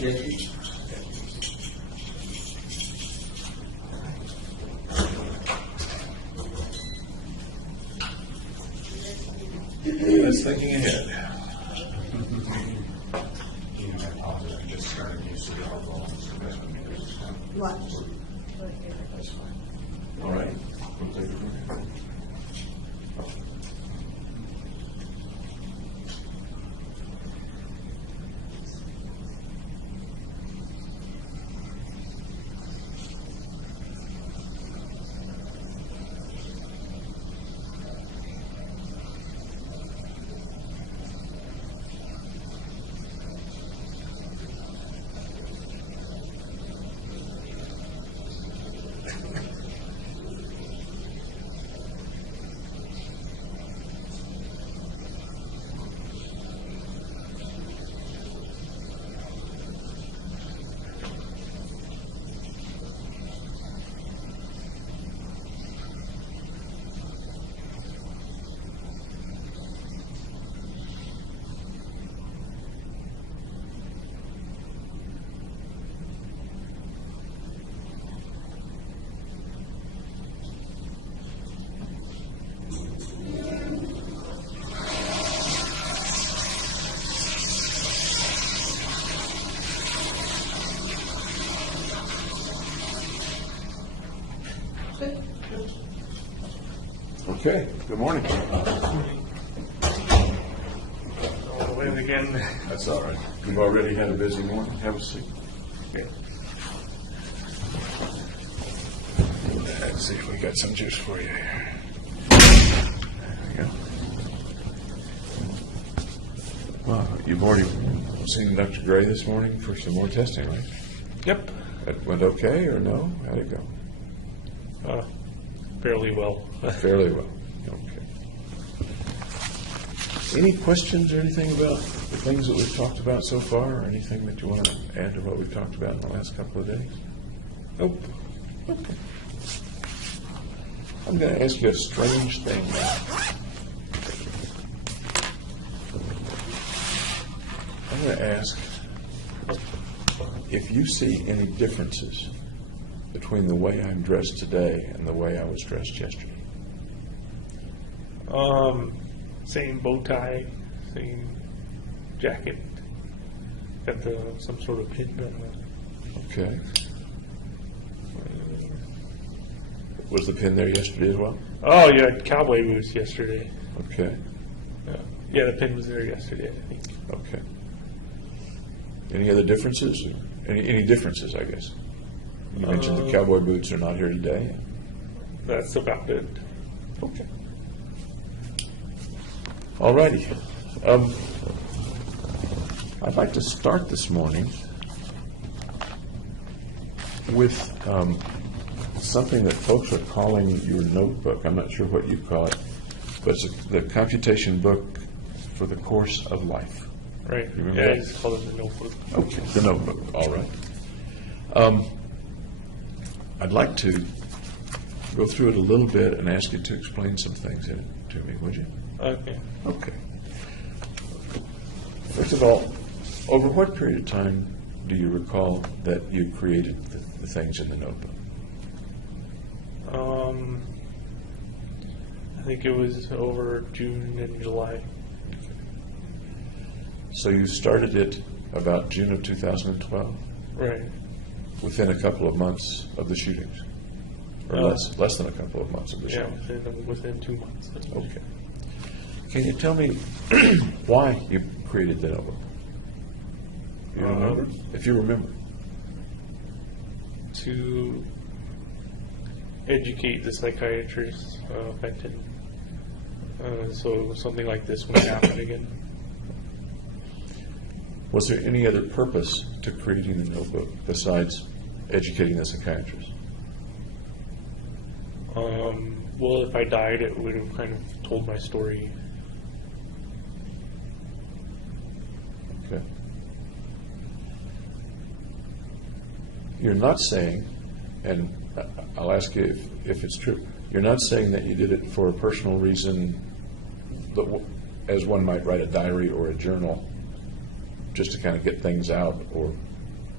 Yes. That's thinking ahead. I just started using the alcohol. What? That's fine. All right. We'll take it from here. Okay, good morning. All the way again. That's all right. We've already had a busy morning. Have a seat. Okay. Let's see if we got some juice for you here. There we go. Well, you've already seen Dr. Gray this morning for some more testing, right? Yep. That went okay or no? How'd it go? Fairly well. Fairly well. Okay. Any questions or anything about the things that we've talked about so far, or anything that you want to add to what we've talked about in the last couple of days? Nope. Okay. I'm going to ask you a strange thing now. I'm going to ask if you see any differences between the way I'm dressed today and the way I was dressed yesterday. Same bow tie, same jacket. Got some sort of pin on it. Okay. Was the pin there yesterday as well? Oh, you had cowboy boots yesterday. Okay. Yeah, the pin was there yesterday, I think. Okay. Any other differences? Any differences, I guess? You mentioned the cowboy boots are not here today. That's about it. Okay. All righty. I'd like to start this morning with something that folks are calling your notebook. I'm not sure what you call it, but it's the computation book for the course of life. Right. You remember Yeah, that? I just call it the notebook. Okay, the notebook. All right. I'd like to go through it a little bit and ask you to explain some things in it to me, would you? Okay. Okay. First of all, over what period of time do you recall that you created the things in the notebook? I think it was over June and July. So you started it about June of 2012, Right. within a couple of months of the shootings, or less than a couple of months of the Yeah, shootings. within 2 months. Okay. Can you tell me why you created the notebook? You remember? If you remember. To educate the psychiatrist affected. So something like this wouldn't happen again. Was there any other purpose to creating the notebook besides educating the psychiatrist? Well, if I died, it would have kind of told my story. Okay. You're not saying, and I'll ask you if it's true, you're not saying that you did it for a personal reason, but as one might write a diary or a journal, just to kind of get things out, or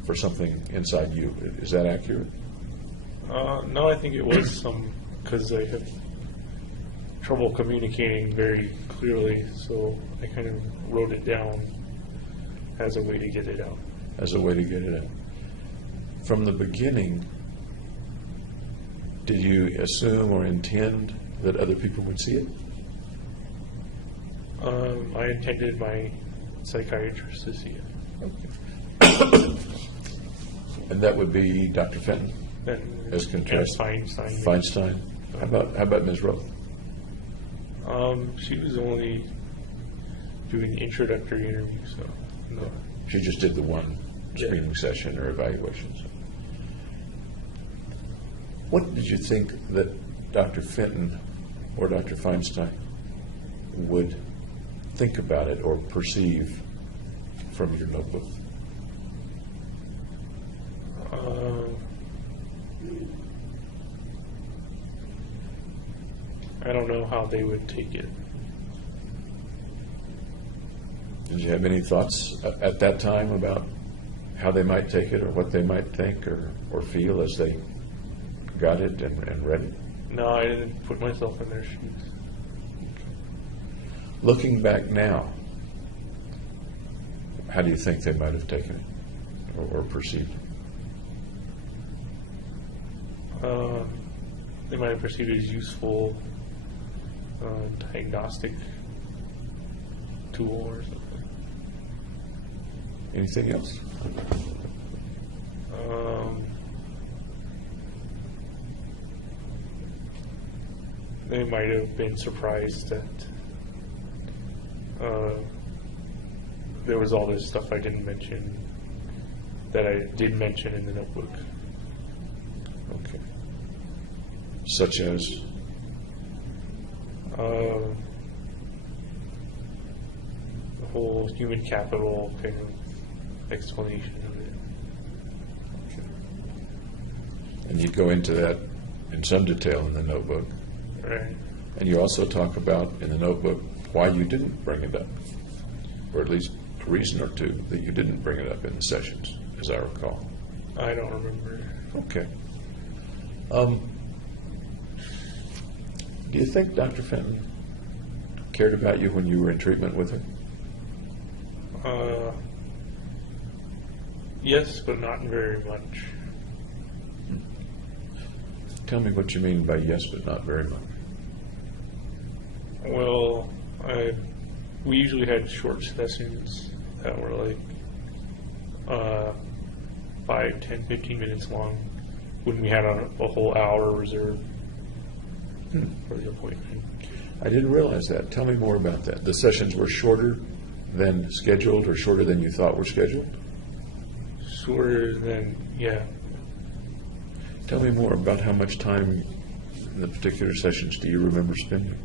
for something inside you. Is that accurate? No, I think it was some, because I have trouble communicating very clearly, so I kind of wrote it down as a way to get it out. As a way to get it out. From the beginning, did you assume or intend that other people would see it? I intended my psychiatrist to see it. Okay. And that would be Dr. Fenton, And, as contrast. and Feinstein. Feinstein. How about Ms. Roth? She was only doing the introductory interview, so no. She just did the one Yeah. screening session or evaluations. What did you think that Dr. Fenton or Dr. Feinstein would think about it or perceive from your notebook? I don't know how they would take it. Did you have any thoughts at that time about how they might take it or what they might think or feel as they got it and read it? No, I didn't put myself in their shoes. Looking back now, how do you think they might have taken it or perceived it? They might have perceived it as useful diagnostic tool or something. Anything else? They might have been surprised that there was all this stuff I didn't mention that I did mention in the notebook. Okay. Such as? The whole human capital kind of explanation of it. And you go into that in some detail in the notebook. Right. And you also talk about in the notebook why you didn't bring it up, or at least a reason or two that you didn't bring it up in the sessions, as I recall. I don't remember. Okay. Do you think Dr. Fenton cared about you when you were in treatment with her? Yes, but not very much. Tell me what you mean by yes, but not very much. Well, we usually had short sessions that were like 5, 10, 15 minutes long when we had a whole hour reserved for the appointment. I didn't realize that. Tell me more about that. The sessions were shorter than scheduled or shorter than you thought were scheduled? Shorter than, yeah. Tell me more about how much time in the particular sessions do you remember spending?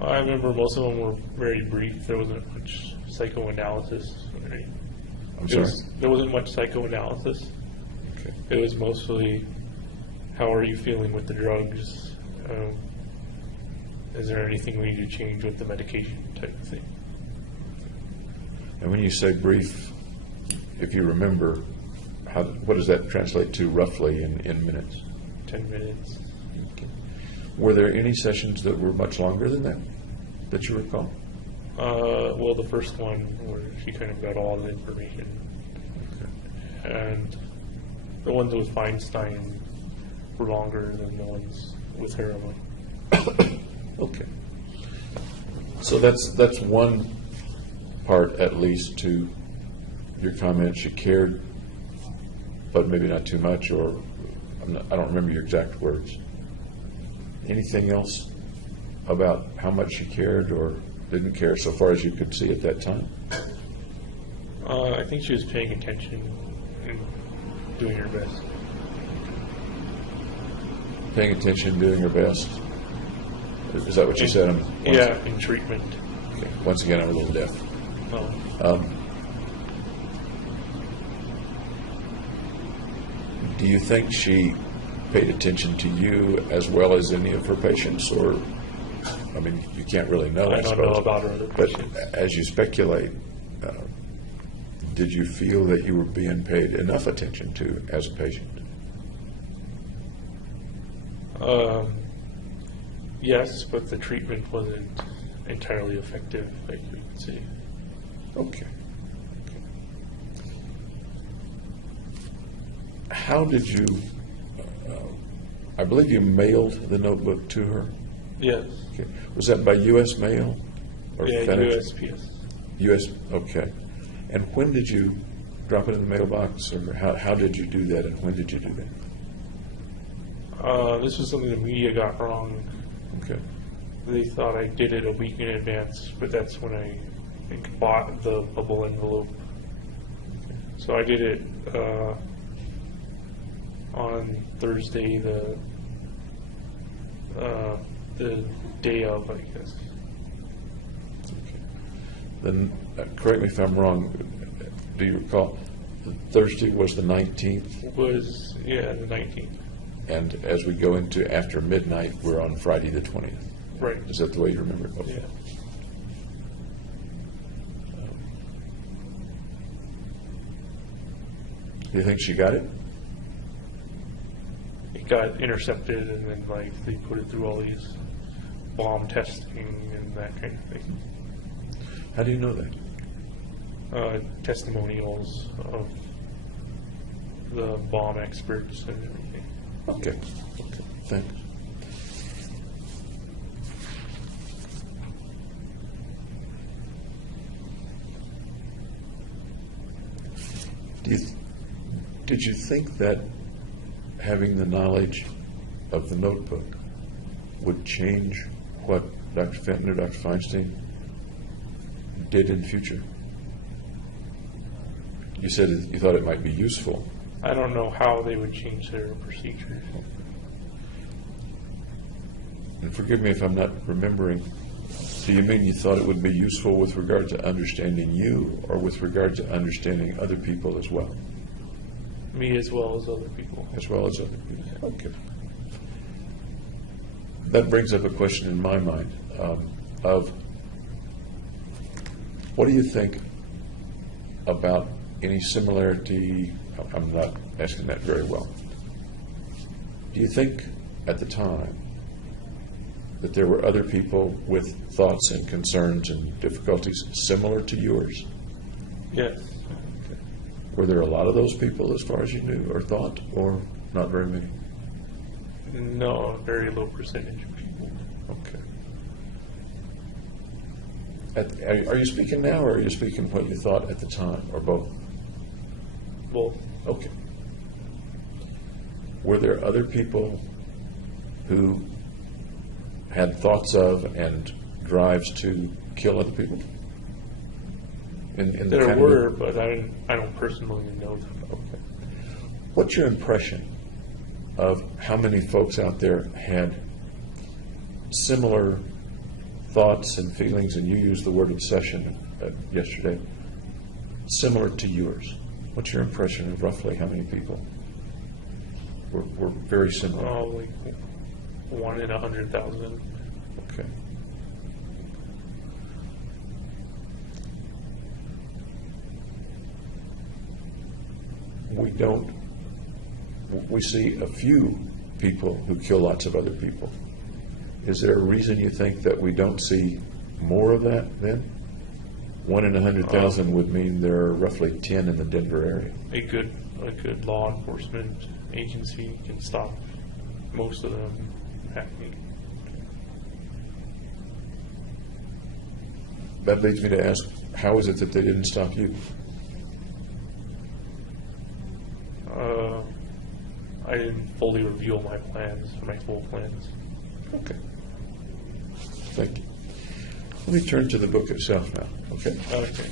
I remember most of them were very brief. There wasn't much psychoanalysis. Right? I'm sorry? There wasn't much psychoanalysis. Okay. It was mostly, how are you feeling with the drugs? Is there anything we need to change with the medication type of thing? And when you say brief, if you remember, what does that translate to roughly in minutes? 10 minutes. Okay. Were there any sessions that were much longer than that you recall? Well, the first one where she kind of got all the information. Okay. And the ones with Feinstein were longer than the ones with heroin. Okay. So that's one part, at least, to your comment. She cared, but maybe not too much, or I don't remember your exact words. Anything else about how much she cared or didn't care so far as you could see at that time? I think she was paying attention and doing her best. Paying attention, doing her best. Is that what you said? Yeah, in treatment. Okay. Once again, I'm a little deaf. Do you think she paid attention to you as well as any of her patients, or, I mean, you can't really know. I don't know about her other But patients. as you speculate, did you feel that you were being paid enough attention to as a patient? Yes, but the treatment wasn't entirely effective, like you could say. Okay. How did you, I believe you mailed the notebook to her? Yes. Okay. Was that by U.S. mail? Or Yeah, FedEx? USPS. U.S., okay. And when did you drop it in the mailbox, or how did you do that, and when did you do that? This was something the media got wrong. Okay. They thought I did it a week in advance, but that's when I think bought the bubble envelope. So I did it on Thursday, the day of, I guess. Then, correct me if I'm wrong, do you recall, Thursday was the 19th, Was, yeah, the 19th. and as we go into after midnight, we're on Friday the 20th. Right. Is that the way you remember it? Okay. Yeah. Do you think she got it? It got intercepted, and then like they put it through all these bomb testing and that kind of thing. How do you know that? Testimonials of the bomb experts and everything. Okay, thanks. Did you think that having the knowledge of the notebook would change what Dr. Fenton or Dr. Feinstein did in the future? You said you thought it might be useful. I don't know how they would change their procedures. And forgive me if I'm not remembering. Do you mean you thought it would be useful with regard to understanding you, or with regard to understanding other people as well? Me as well as other people. As well as other people. Okay. That brings up a question in my mind of what do you think about any similarity? I'm not asking that very well. Do you think at the time that there were other people with thoughts and concerns and difficulties similar to yours? Yes. Were there a lot of those people as far as you knew or thought, or not very many? No, a very low percentage of people. Okay. Are you speaking now, or are you speaking what you thought at the time, or both? Both. Okay. Were there other people who had thoughts of and drives to kill other people? In the There kind were, of, but I don't personally know them. okay. What's your impression of how many folks out there had similar thoughts and feelings, and you used the word obsession yesterday, similar to yours? What's your impression of roughly how many people were very similar? Like 1 in 100,000. Okay. We see a few people who kill lots of other people. Is there a reason you think that we don't see more of that then? 1 in 100,000 would mean there are roughly 10 in the Denver area. A good law enforcement agency can stop most of them happening. That leads me to ask, how is it that they didn't stop you? I didn't fully reveal my plans, my full plans. Okay. Thank you. Let me turn to the book itself now, okay? Okay.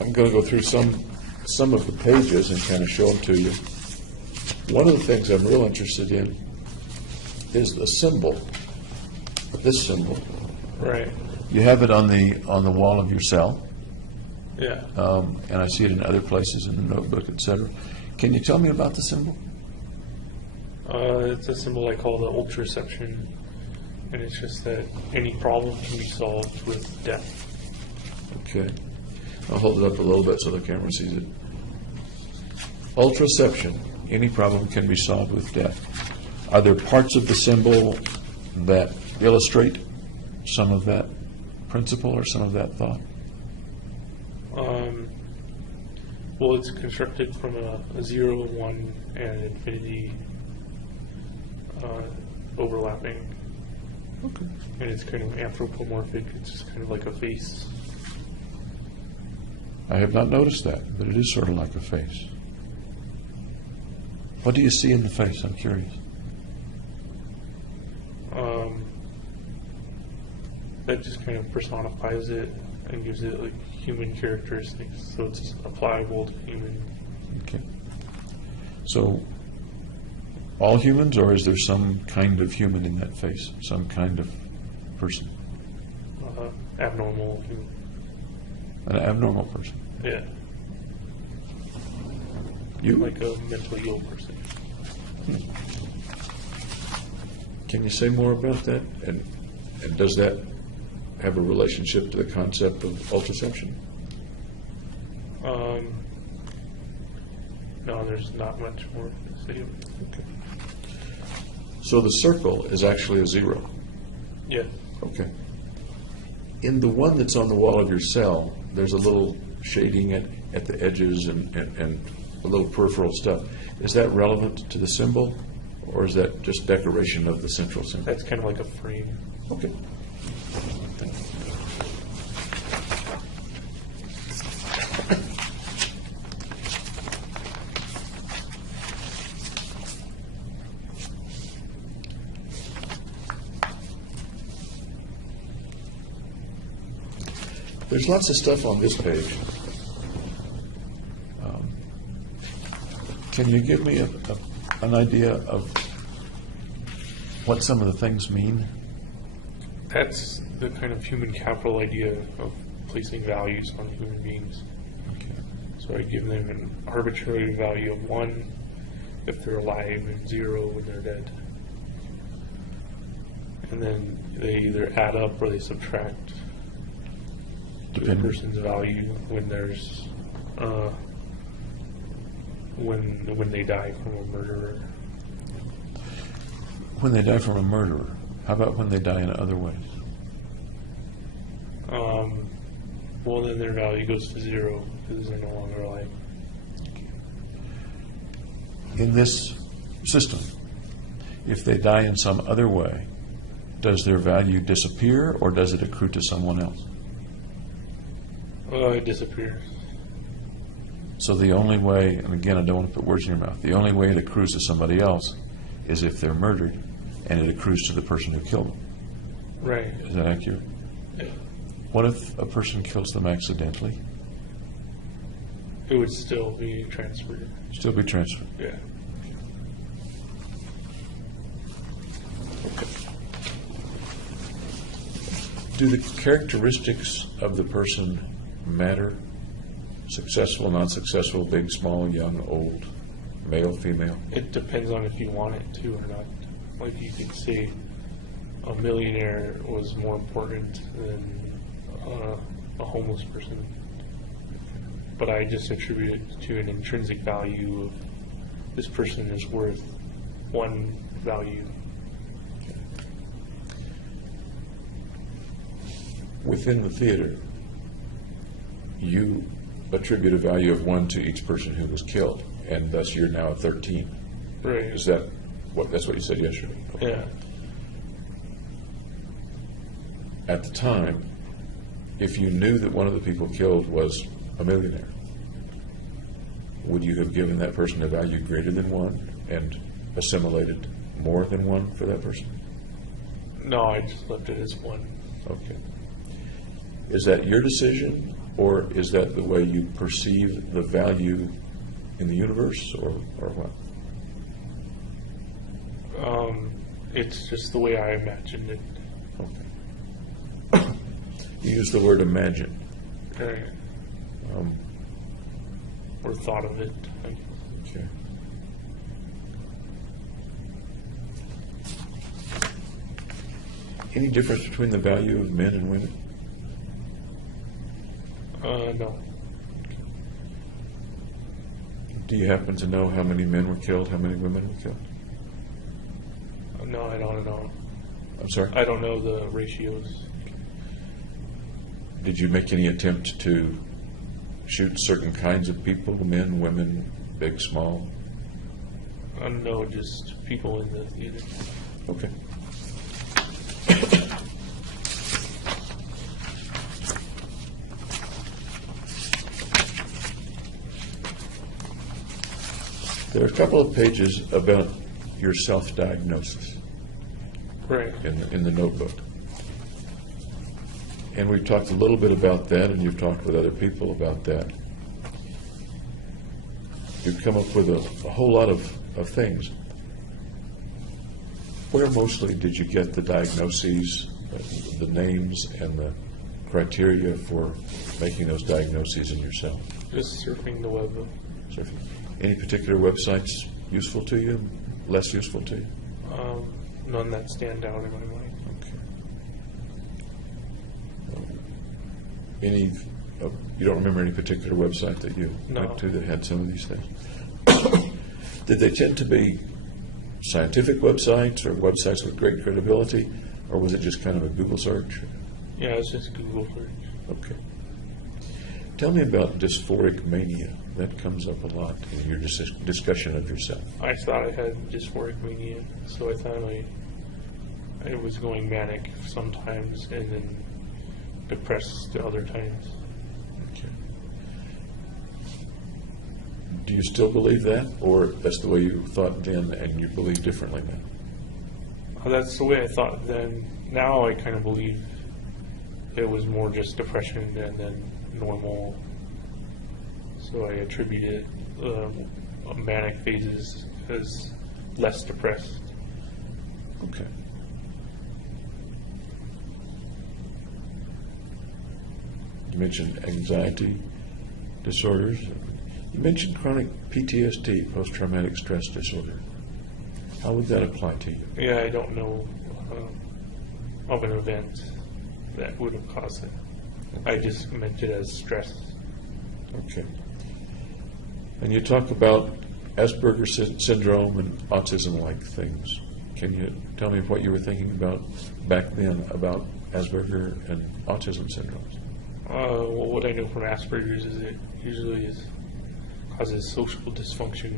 I'm going to go through some of the pages and kind of show them to you. One of the things I'm real interested in is the symbol, this symbol. Right. You have it on the wall of your cell, Yeah. and I see it in other places in the notebook, etc. Can you tell me about the symbol? It's a symbol I call the ultraception, and it's just that any problem can be solved with death. Okay. I'll hold it up a little bit so the camera sees it. Ultraception. Any problem can be solved with death. Are there parts of the symbol that illustrate some of that principle or some of that thought? Well, it's constructed from a 0, 1, and infinity overlapping. Okay. And it's kind of anthropomorphic. It's just kind of like a face. I have not noticed that, but it is sort of like a face. What do you see in the face? I'm curious. That just kind of personifies it and gives it like human characteristics, so it's applicable to human. Okay. So, all humans, or is there some kind of human in that face? Some kind of person? Abnormal human. An abnormal person? Yeah. You? Like a mentally ill person. Can you say more about that? And does that have a relationship to the concept of ultraception? No, there's not much more to say. Okay. So the circle is actually a 0. Yeah. Okay. In the one that's on the wall of your cell, there's a little shading at the edges and a little peripheral stuff. Is that relevant to the symbol, or is that just decoration of the central symbol? That's kind of like a frame. Okay. There's lots of stuff on this page. Can you give me an idea of what some of the things mean? That's the kind of human capital idea of placing values on human beings. Okay. So I give them an arbitrary value of 1 if they're alive and 0 when they're dead. And then they either add up or they subtract the person's value when there's when they die from a murderer. When they die from a murderer. How about when they die in other ways? Well, then their value goes to 0 because they're no longer alive. In this system, if they die in some other way, does their value disappear or does it accrue to someone else? It disappears. So the only way, and again, I don't want to put words in your mouth, the only way it accrues to somebody else is if they're murdered and it accrues to the person who killed them. Right. Is that accurate? Yeah. What if a person kills them accidentally? It would still be transferred. Still be transferred. Yeah. Okay. Do the characteristics of the person matter? Successful, non-successful, big, small, young, old, male, female? It depends on if you want it to or not. Like you could say a millionaire was more important than a homeless person. But I just attribute it to an intrinsic value of this person is worth one value. Within the theater, you attribute a value of 1 to each person who was killed, and thus you're now at 13. Right. Is that what? That's what you said yesterday? Okay. Yeah. At the time, if you knew that one of the people killed was a millionaire, would you have given that person a value greater than 1 and assimilated more than 1 for that person? No, I just left it as 1. Okay. Is that your decision, or is that the way you perceive the value in the universe, or what? It's just the way I imagined it. Okay. You use the word imagine. Right. Or thought of it. Okay. Any difference between the value of men and women? No. Do you happen to know how many men were killed, how many women were killed? No, I don't know. I'm sorry? I don't know the ratios. Did you make any attempt to shoot certain kinds of people, men, women, big, small? No, just people in the theater. Okay. There are a couple of pages about your self-diagnosis Right. in the notebook. And we've talked a little bit about that, and you've talked with other people about that. You've come up with a whole lot of things. Where mostly did you get the diagnoses, the names, and the criteria for making those diagnoses in yourself? Just surfing the web. Surfing. Any particular websites useful to you, less useful to you? None that stand out in my mind. Okay. You don't remember any particular website that you No. went to that had some of these things? Did they tend to be scientific websites or websites with great credibility, or was it just kind of a Google search? Yeah, it's just Google search. Okay. Tell me about dysphoric mania. That comes up a lot in your discussion of yourself. I thought I had dysphoric mania, so I thought I was going manic sometimes and then depressed at other times. Okay. Do you still believe that, or that's the way you thought then and you believe differently now? That's the way I thought then. Now I kind of believe it was more just depression than normal. So I attributed manic phases as less depressed. Okay. You mentioned anxiety disorders. You mentioned chronic PTSD, post-traumatic stress disorder. How would that apply to you? Yeah, I don't know of an event that would have caused it. I just meant it as stress. Okay. And you talk about Asperger's syndrome and autism-like things. Can you tell me what you were thinking about back then about Asperger and autism syndromes? Well, what I know from Asperger's is it usually causes social dysfunction,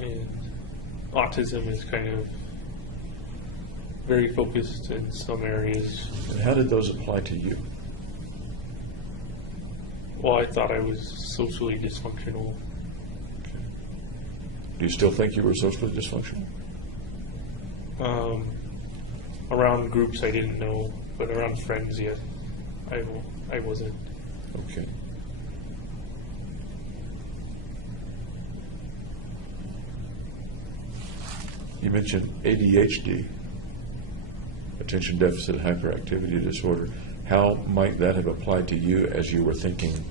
and autism is kind of very focused in some areas. And how did those apply to you? Well, I thought I was socially dysfunctional. Do you still think you were socially dysfunctional? Around groups I didn't know, but around friends, yes, I wasn't. Okay. You mentioned ADHD, attention deficit hyperactivity disorder. How might that have applied to you as you were thinking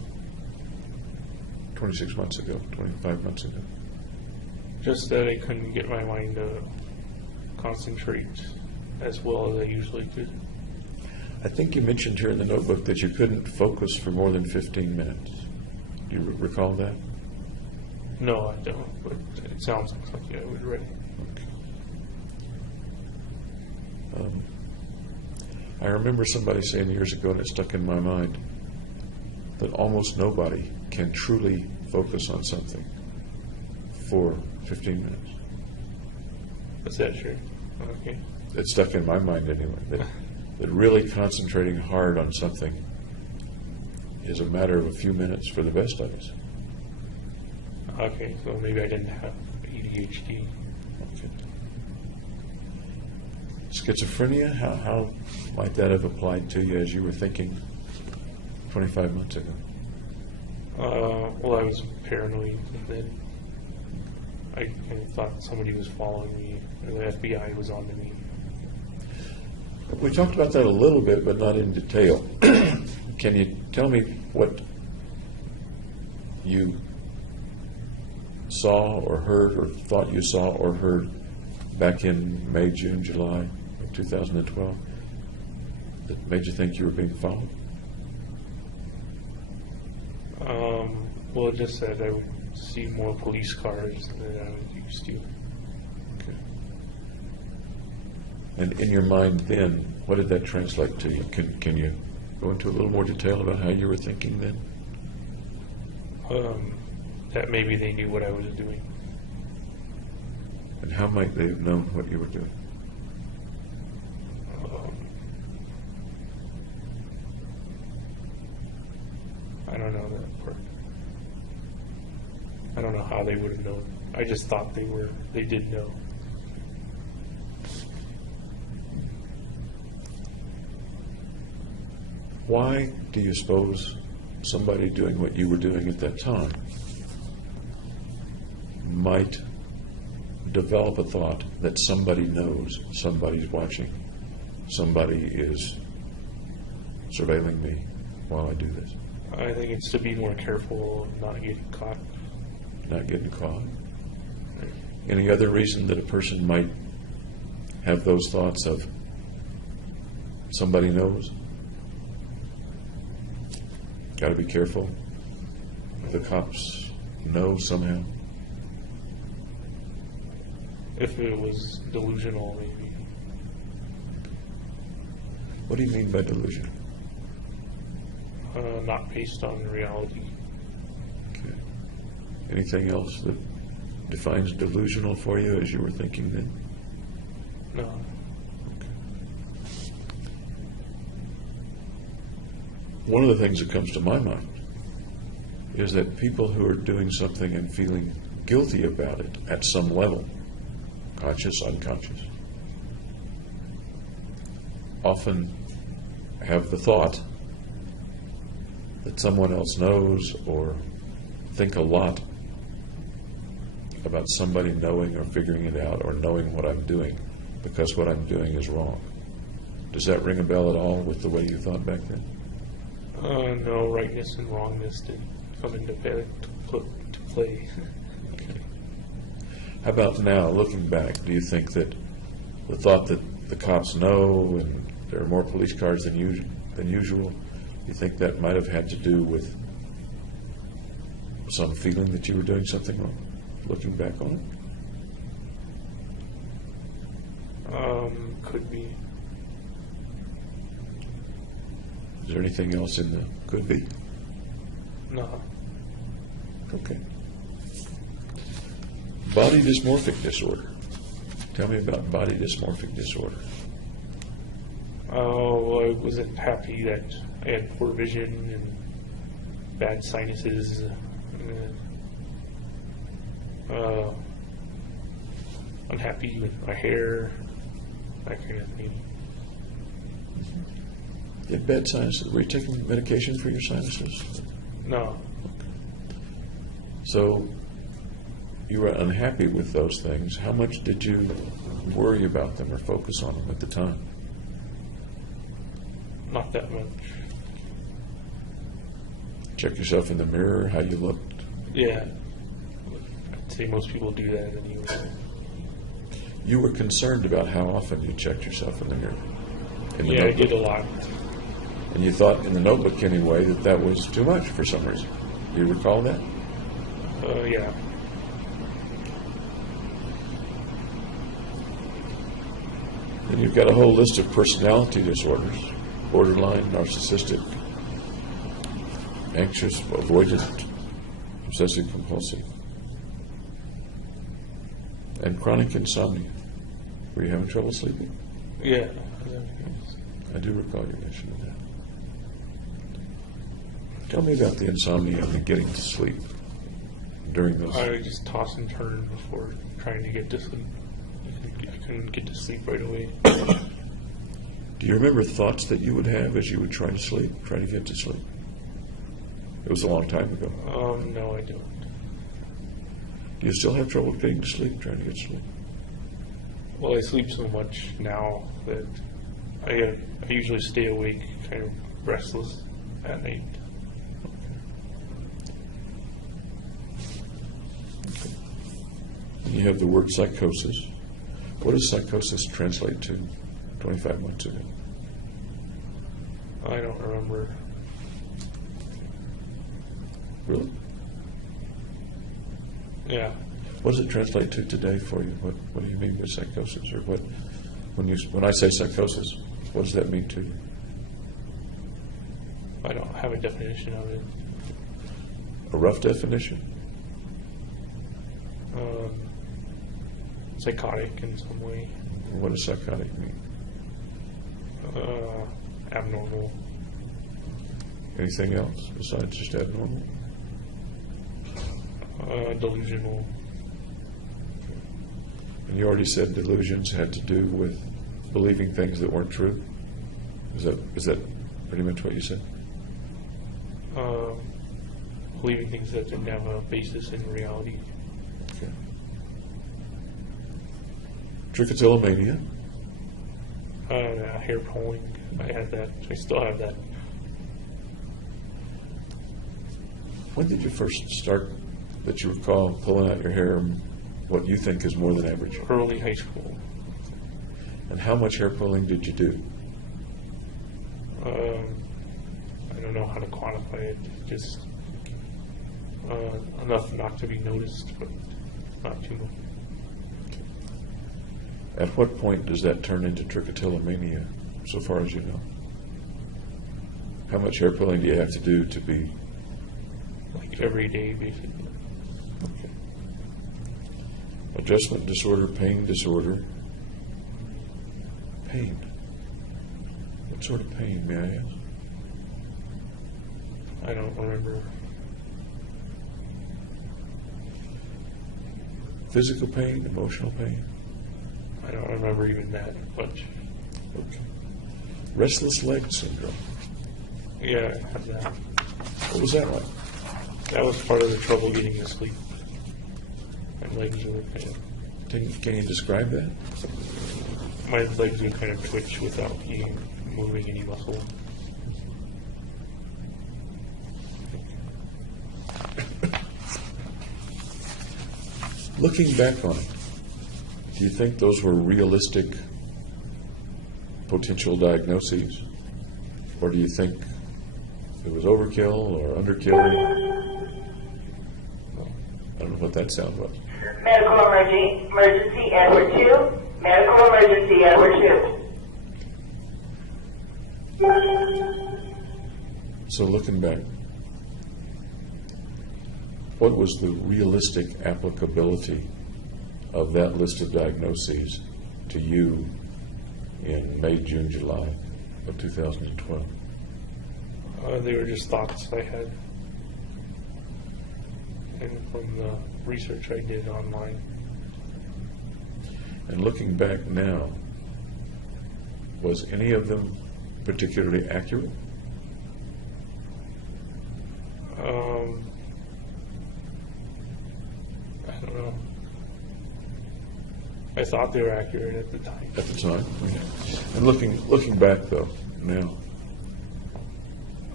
26 months ago, 25 months ago? Just that I couldn't get my mind to concentrate as well as I usually could. I think you mentioned here in the notebook that you couldn't focus for more than 15 minutes. Do you recall that? No, I don't, but it sounds like I would read it. I remember somebody saying years ago, and it stuck in my mind, that almost nobody can truly focus on something for 15 minutes. Is that true? Okay. It stuck in my mind anyway, that really concentrating hard on something is a matter of a few minutes for the best of us. Okay, so maybe I didn't have ADHD. Okay. Schizophrenia, how might that have applied to you as you were thinking 25 months ago? Well, I was paranoid, and then I kind of thought somebody was following me, or the FBI was on to me. We talked about that a little bit, but not in detail. Can you tell me what you saw or heard or thought you saw or heard back in May, June, July of 2012 that made you think you were being followed? Well, it just said I would see more police cars than I was used to. Okay. And in your mind then, what did that translate to you? Can you go into a little more detail about how you were thinking then? That maybe they knew what I was doing. And how might they have known what you were doing? I don't know that part. I don't know how they would have known. I just thought they did know. Why do you suppose somebody doing what you were doing at that time might develop a thought that somebody knows, somebody's watching, somebody is surveilling me while I do this? I think it's to be more careful of not getting caught. Not getting caught. Any other reason that a person might have those thoughts of somebody knows? Got to be careful. The cops know somehow. If it was delusional, maybe. What do you mean by delusion? Not based on reality. Okay. Anything else that defines delusional for you as you were thinking then? No. One of the things that comes to my mind is that people who are doing something and feeling guilty about it at some level, conscious, unconscious, often have the thought that someone else knows or think a lot about somebody knowing or figuring it out or knowing what I'm doing because what I'm doing is wrong. Does that ring a bell at all with the way you thought back then? No, rightness and wrongness did come into play. Okay. How about now, looking back, do you think that the thought that the cops know and there are more police cars than usual, you think that might have had to do with some feeling that you were doing something wrong, looking back on it? Could be. Is there anything else in the could be? No. Okay. Body dysmorphic disorder. Tell me about body dysmorphic disorder. Oh, I wasn't happy that I had poor vision and bad sinuses. Unhappy with my hair, that kind of thing. You had bad sinuses. Were you taking medication for your sinuses? No. So you were unhappy with those things. How much did you worry about them or focus on them at the time? Not that much. Check yourself in the mirror, how you looked. Yeah. I'd say most people do that anyway. You were concerned about how often you checked yourself in the mirror. In the Yeah, I notebook. did a lot. And you thought in the notebook anyway that was too much for some reason. Do you recall that? Yeah. And you've got a whole list of personality disorders: borderline, narcissistic, anxious, avoidant, obsessive compulsive, and chronic insomnia. Were you having trouble sleeping? Yeah. I do recall you mentioning that. Tell me about the insomnia and the getting to sleep during those. I would just toss and turn before trying to get to sleep. I couldn't get to sleep right away. Do you remember thoughts that you would have as you would try to sleep, try to get to sleep? It was a long time ago. No, I don't. Do you still have trouble getting to sleep, trying to get to sleep? Well, I sleep so much now that I usually stay awake, kind of restless at night. And you have the word psychosis. What does psychosis translate to 25 months ago? I don't remember. Really? Yeah. What does it translate to today for you? What do you mean by psychosis? Or when I say psychosis, what does that mean to you? I don't have a definition of it. A rough definition? Psychotic in some way. What does psychotic mean? Abnormal. Anything else besides just abnormal? Delusional. And you already said delusions had to do with believing things that weren't true. Is that pretty much what you said? Believing things that didn't have a basis in reality. Okay. Trichotillomania. Hair pulling. I had that. I still have that. When did you first start, that you recall, pulling out your hair, what you think is more than average? Early high school. And how much hair pulling did you do? I don't know how to quantify it. Just enough not to be noticed, but not too much. At what point does that turn into trichotillomania, so far as you know? How much hair pulling do you have to do to be? Like every day, basically. Okay. Adjustment disorder, pain disorder. Pain. What sort of pain, may I ask? I don't remember. Physical pain, emotional pain? I don't remember even that much. Okay. Restless leg syndrome. Yeah, I had that. What was that like? That was part of the trouble getting to sleep. My legs were kind of, Can you describe that? my legs would kind of twitch without even moving any muscle. Looking back on it, do you think those were realistic potential diagnoses? Or do you think it was overkill or underkill? I don't know what that sound was. Medical emergency, Edward 2. Medical emergency, Edward 2. So looking back, what was the realistic applicability of that list of diagnoses to you in May, June, July of 2012? They were just thoughts I had. And from the research I did online. And looking back now, was any of them particularly accurate? I don't know. I thought they were accurate at the time. At the time? Okay. And looking back, though, now,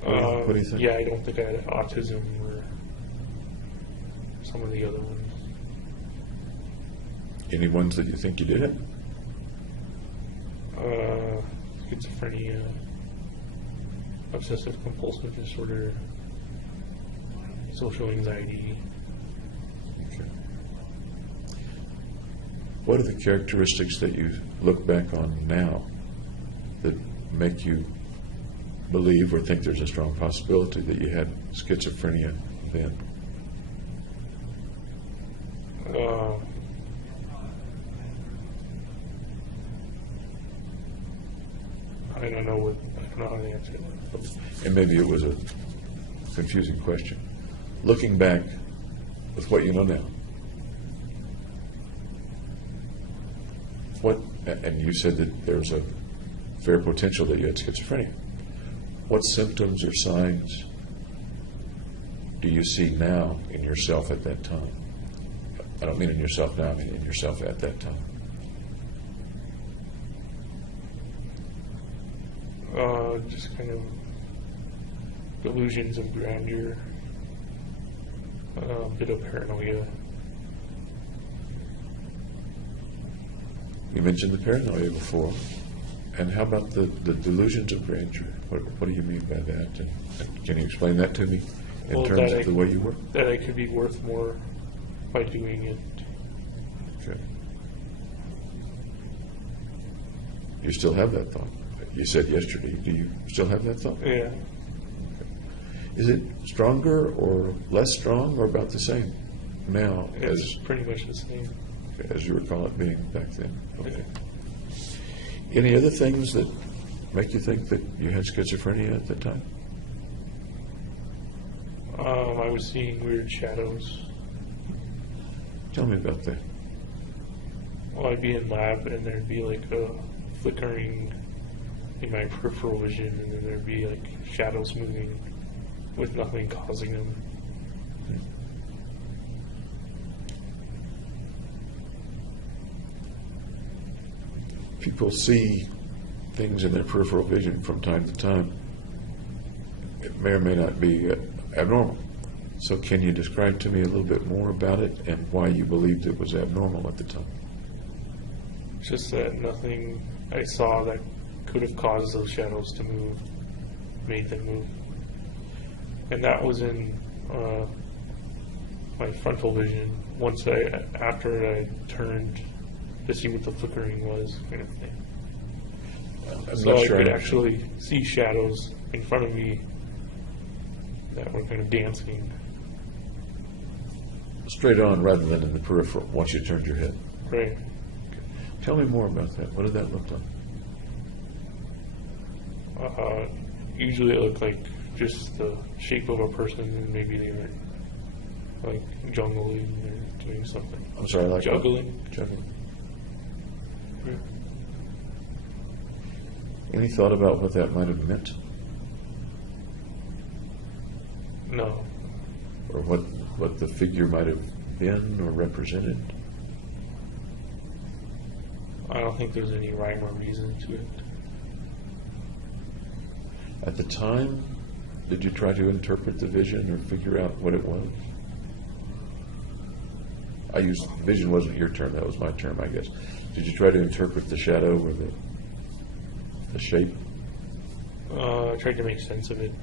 what do you think? Yeah, I don't think I had autism or some of the other ones. Any ones that you think you did have? Schizophrenia, obsessive compulsive disorder, social anxiety. Okay. What are the characteristics that you look back on now that make you believe or think there's a strong possibility that you had schizophrenia then? I don't know how to answer that. And maybe it was a confusing question. Looking back with what you know now, and you said that there's a fair potential that you had schizophrenia. What symptoms or signs do you see now in yourself at that time? I don't mean in yourself now, I mean in yourself at that time. Just kind of delusions of grandeur, a bit of paranoia. You mentioned the paranoia before. And how about the delusions of grandeur? What do you mean by that? And can you explain that to me in terms of the way you work? That I could be worth more by doing it. Okay. You still have that thought? You said yesterday. Do you still have that thought? Yeah. Is it stronger or less strong or about the same now It's pretty much the same. as you recall it being back then? Okay. Any other things that make you think that you had schizophrenia at the time? I was seeing weird shadows. Tell me about that. Well, I'd be in lab and there'd be like a flickering in my peripheral vision, and then there'd be like shadows moving with nothing causing them. People see things in their peripheral vision from time to time. It may or may not be abnormal. So can you describe to me a little bit more about it and why you believed it was abnormal at the time? It's just that nothing I saw that could have caused those shadows to move made them move. And that was in my frontal vision after I turned to see what the flickering was, kind of thing. I'm So not I sure could I- actually see shadows in front of me that were kind of dancing. Straight on rather than in the peripheral once you turned your head. Right. Tell me more about that. What did that look like? Usually it looked like just the shape of a person, and maybe they were like jungling or doing something. I'm sorry, like what? Juggling. Juggling. Yeah. Any thought about what that might have meant? No. Or what the figure might have been or represented? I don't think there's any rhyme or reason to it. At the time, did you try to interpret the vision or figure out what it was? Vision wasn't your term, that was my term, I guess. Did you try to interpret the shadow or the shape? I tried to make sense of it,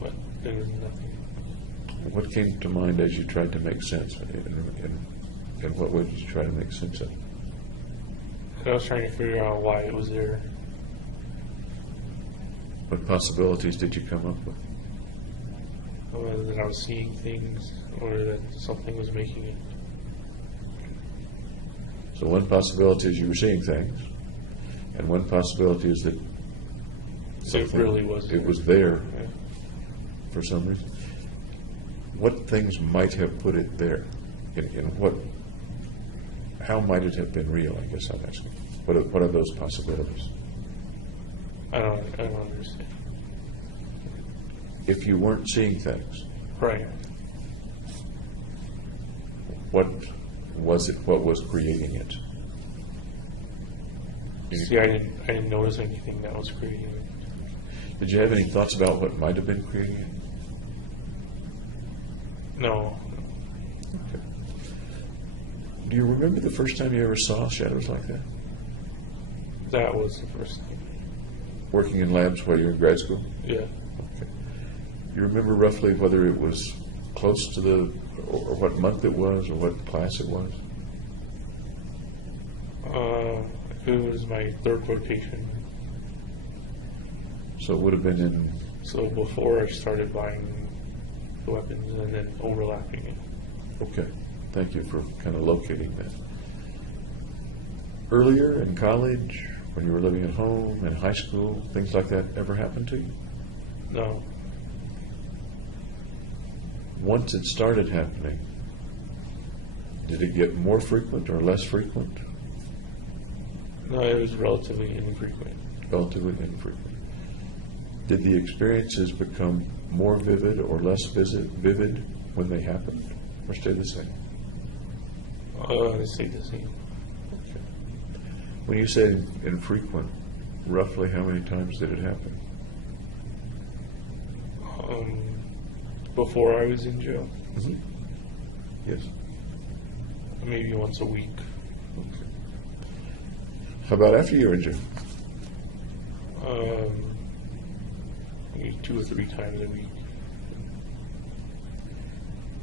but there was nothing. What came to mind as you tried to make sense? And what way did you try to make sense of it? I was trying to figure out why it was there. What possibilities did you come up with? Whether that I was seeing things or that something was making it. So one possibility is you were seeing things, and one possibility is that It really was. It was there Yeah. for some reason. What things might have put it there? How might it have been real, I guess I'm asking. What are those possibilities? I don't understand. If you weren't seeing things, Right. what was it? What was creating it? See, I didn't notice anything that was creating it. Did you have any thoughts about what might have been creating it? No. Okay. Do you remember the first time you ever saw shadows like that? That was the first time. Working in labs while you were in grad school? Yeah. Okay. You remember roughly whether it was close to or what month it was, or what class it was? It was my third rotation. So it would have been in, So before I started buying the weapons and then overlapping it. okay, thank you for kind of locating that. Earlier in college, when you were living at home, in high school, things like that ever happened to you? No. Once it started happening, did it get more frequent or less frequent? No, it was relatively infrequent. Relatively infrequent. Did the experiences become more vivid or less vivid when they happened, or stay the same? They stay the same. Okay. When you say infrequent, roughly how many times did it happen? Before I was in jail, Yes. maybe once a week. Okay. How about after you were in jail? Maybe 2 or 3 times a week.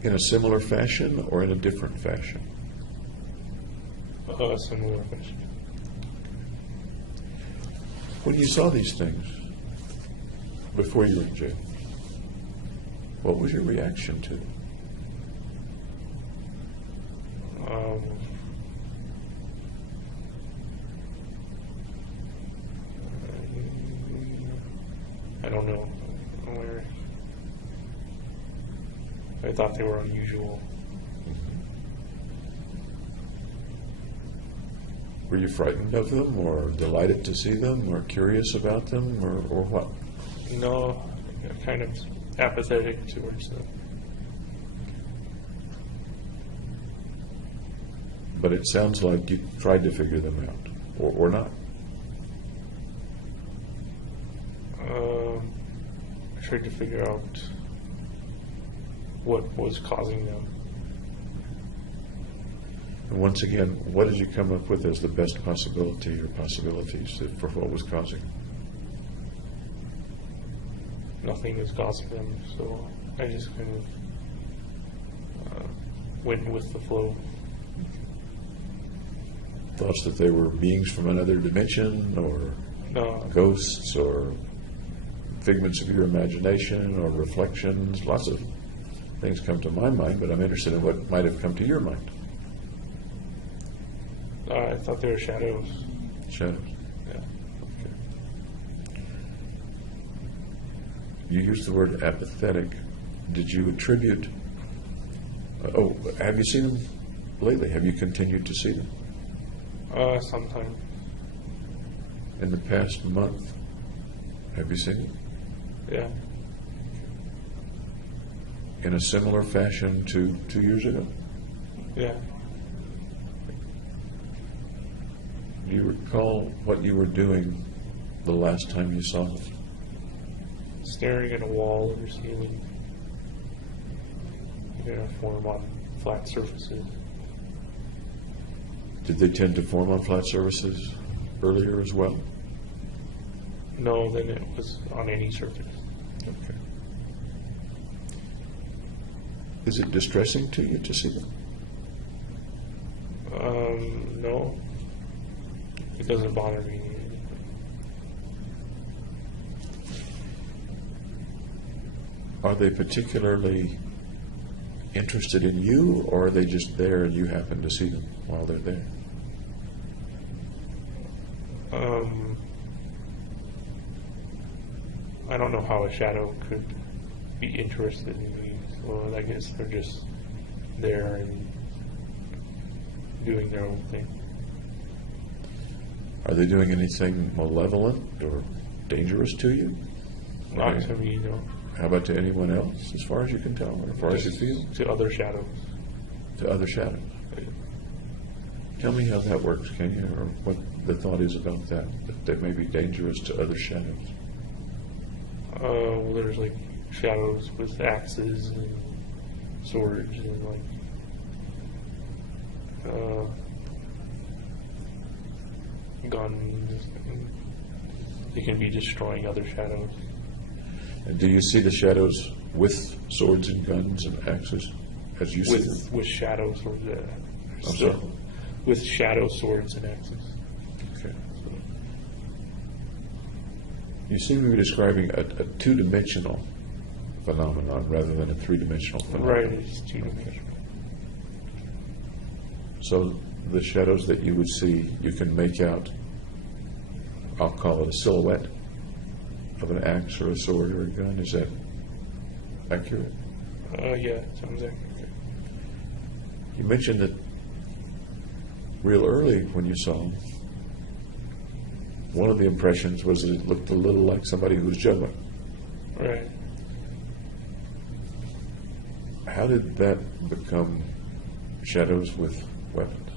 in a similar fashion or in a different fashion? Similar fashion. When you saw these things before you were in jail, what was your reaction to them? I don't know. I thought they were unusual. Were you frightened of them, or delighted to see them, or curious about them, or what? No, kind of apathetic towards them. But it sounds like you tried to figure them out, or not. I tried to figure out what was causing them. And once again, what did you come up with as the best possibility or possibilities for what was causing them? Nothing was causing them, so I just kind of went with the flow. Thoughts that they were beings from another dimension, or No, ghosts, or figments of your imagination, or reflections. Lots of things come to my mind, but I'm interested in what might have come to your mind. I thought they were shadows. Shadows. Yeah. You used the word apathetic. Did you attribute... have you seen them lately? Have you continued to see them? Sometime. In the past month, have you seen them? Yeah. In a similar fashion to 2 years ago? Yeah. Do you recall what you were doing the last time you saw them? Staring at a wall or ceiling. Form on flat surfaces. Did they tend to form on flat surfaces earlier as well? No, then it was on any surface. Okay. Is it distressing to you to see them? No. It doesn't bother me. Are they particularly interested in you, or are they just there and you happen to see them while they're there? I don't know how a shadow could be interested in me. So I guess they're just there and doing their own thing. Are they doing anything malevolent or dangerous to you? Not to me, no. How about to anyone else, as far as you can tell, or as far as you feel? To other shadows. To other shadows. Tell me how that works, can you, or what the thought is about that they may be dangerous to other shadows. Well, there's like shadows with axes and swords and guns. They can be destroying other shadows. And do you see the shadows with swords and guns and axes as you see them? With shadow swords. I'm sorry? With shadow swords and axes. Okay. You seem to be describing a two-dimensional phenomenon rather than a three-dimensional phenomenon. Right, it's two-dimensional. So the shadows that you would see, you can make out, I'll call it a silhouette of an axe or a sword or a gun. Is that accurate? Yeah, sounds accurate. You mentioned that real early when you saw him, one of the impressions was that it looked a little like somebody who was juggling. Right. How did that become shadows with weapons?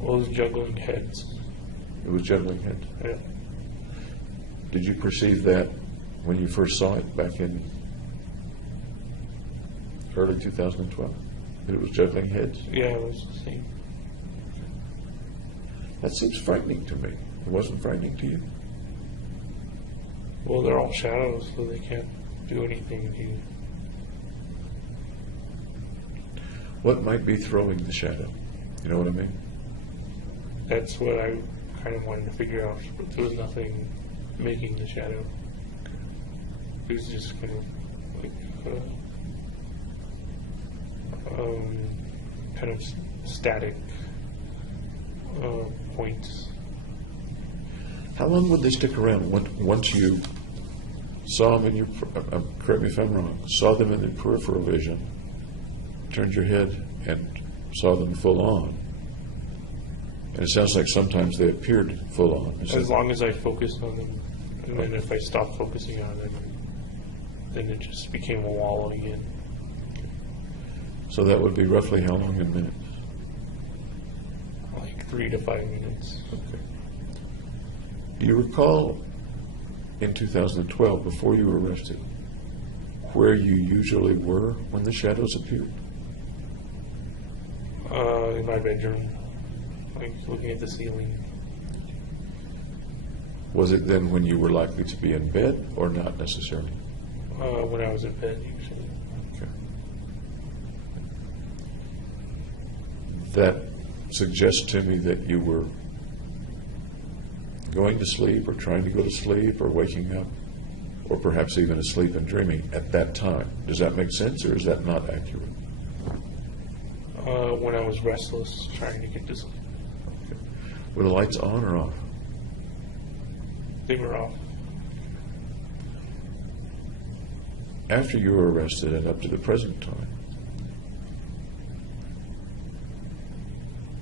Well, it was juggling heads. It was juggling heads. Yeah. Did you perceive that when you first saw it back in early 2012? That it was juggling heads? Yeah, it was the same. That seems frightening to me. It wasn't frightening to you? Well, they're all shadows, so they can't do anything to you. What might be throwing the shadow? You know what I mean? That's what I kind of wanted to figure out. But there was nothing making the shadow. It was just kind of like kind of static points. How long would they stick around once you saw them in your, correct me if I'm wrong, saw them in the peripheral vision, turned your head and saw them full on? And it sounds like sometimes they appeared full on. As long as I focused on them, and then if I stopped focusing on them, then it just became a wall again. So that would be roughly how long in minutes? Like 3 to 5 minutes. Okay. Do you recall in 2012, before you were arrested, where you usually were when the shadows appeared? In my bedroom, like looking at the ceiling. Was it then when you were likely to be in bed or not necessarily? When I was in bed, usually. Okay. That suggests to me that you were going to sleep or trying to go to sleep or waking up or perhaps even asleep and dreaming at that time. Does that make sense or is that not accurate? When I was restless, trying to get to sleep. Okay. Were the lights on or off? They were off. After you were arrested and up to the present time,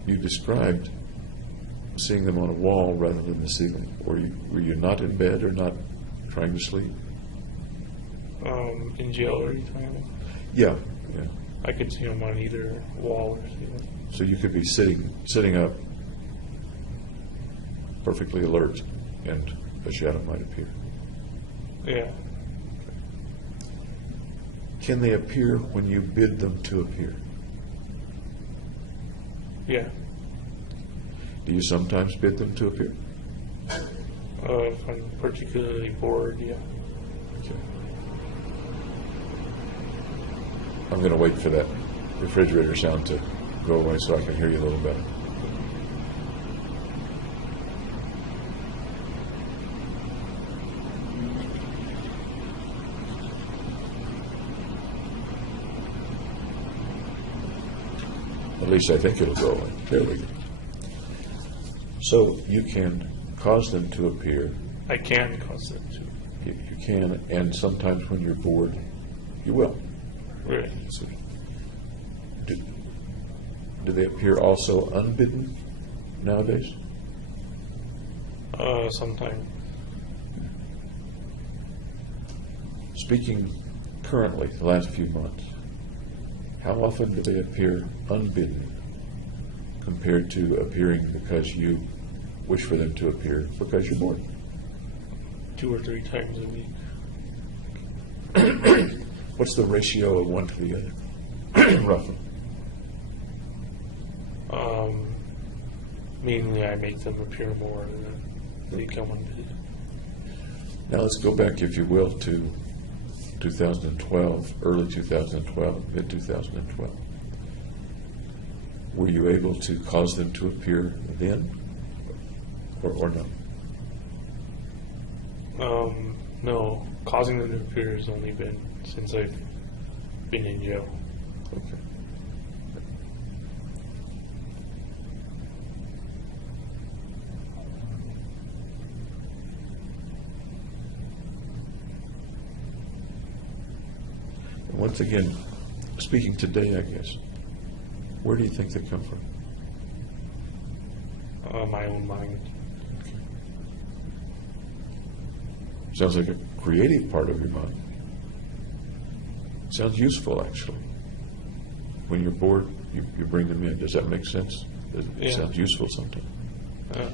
you described seeing them on a wall rather than the ceiling. Were you not in bed or not trying to sleep? In jail or anything. Yeah. I could see them on either wall or ceiling. So you could be sitting up, perfectly alert, and a shadow might appear. Yeah. Can they appear when you bid them to appear? Yeah. Do you sometimes bid them to appear? If I'm particularly bored, yeah. Okay. I'm going to wait for that refrigerator sound to go away so I can hear you a little better. At least I think it'll go away. There we go. So you can cause them to appear. I can cause them to. You can, and sometimes when you're bored, you will. Right. So, do they appear also unbidden nowadays? Sometime. Speaking currently, the last few months, how often do they appear unbidden compared to appearing because you wish for them to appear because you're bored? 2 or 3 times a week. What's the ratio of one to the other, roughly? Mainly I make them appear more and then they come unbidden. Now let's go back, if you will, to 2012, early 2012, mid-2012. Were you able to cause them to appear then, or no? No, causing them to appear has only been since I've been in jail. Okay. And once again, speaking today, I guess, where do you think they come from? My own mind. Sounds like a creative part of your mind. Sounds useful, actually. When you're bored, you bring them in. Does that make sense? It Yeah. sounds useful sometimes. Uh,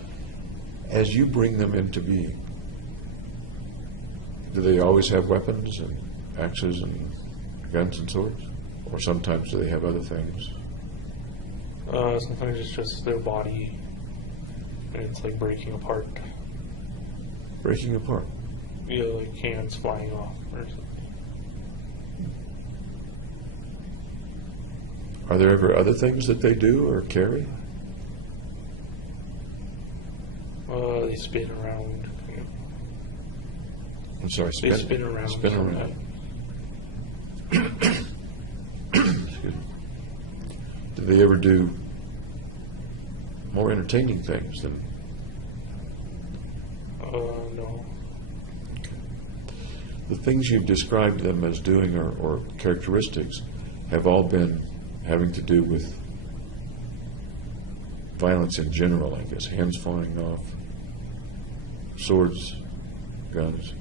As you bring them into being, do they always have weapons and axes and guns and swords? Or sometimes do they have other things? sometimes it's just their body and it's like breaking apart. Breaking apart. You know, like hands flying off or something. Are there ever other things that they do or carry? They spin around. I'm sorry, They spin around. Spin around. Excuse me. Do they ever do more entertaining things than? No. The things you've described them as doing or characteristics have all been having to do with violence in general, I guess. Hands flying off, swords, guns.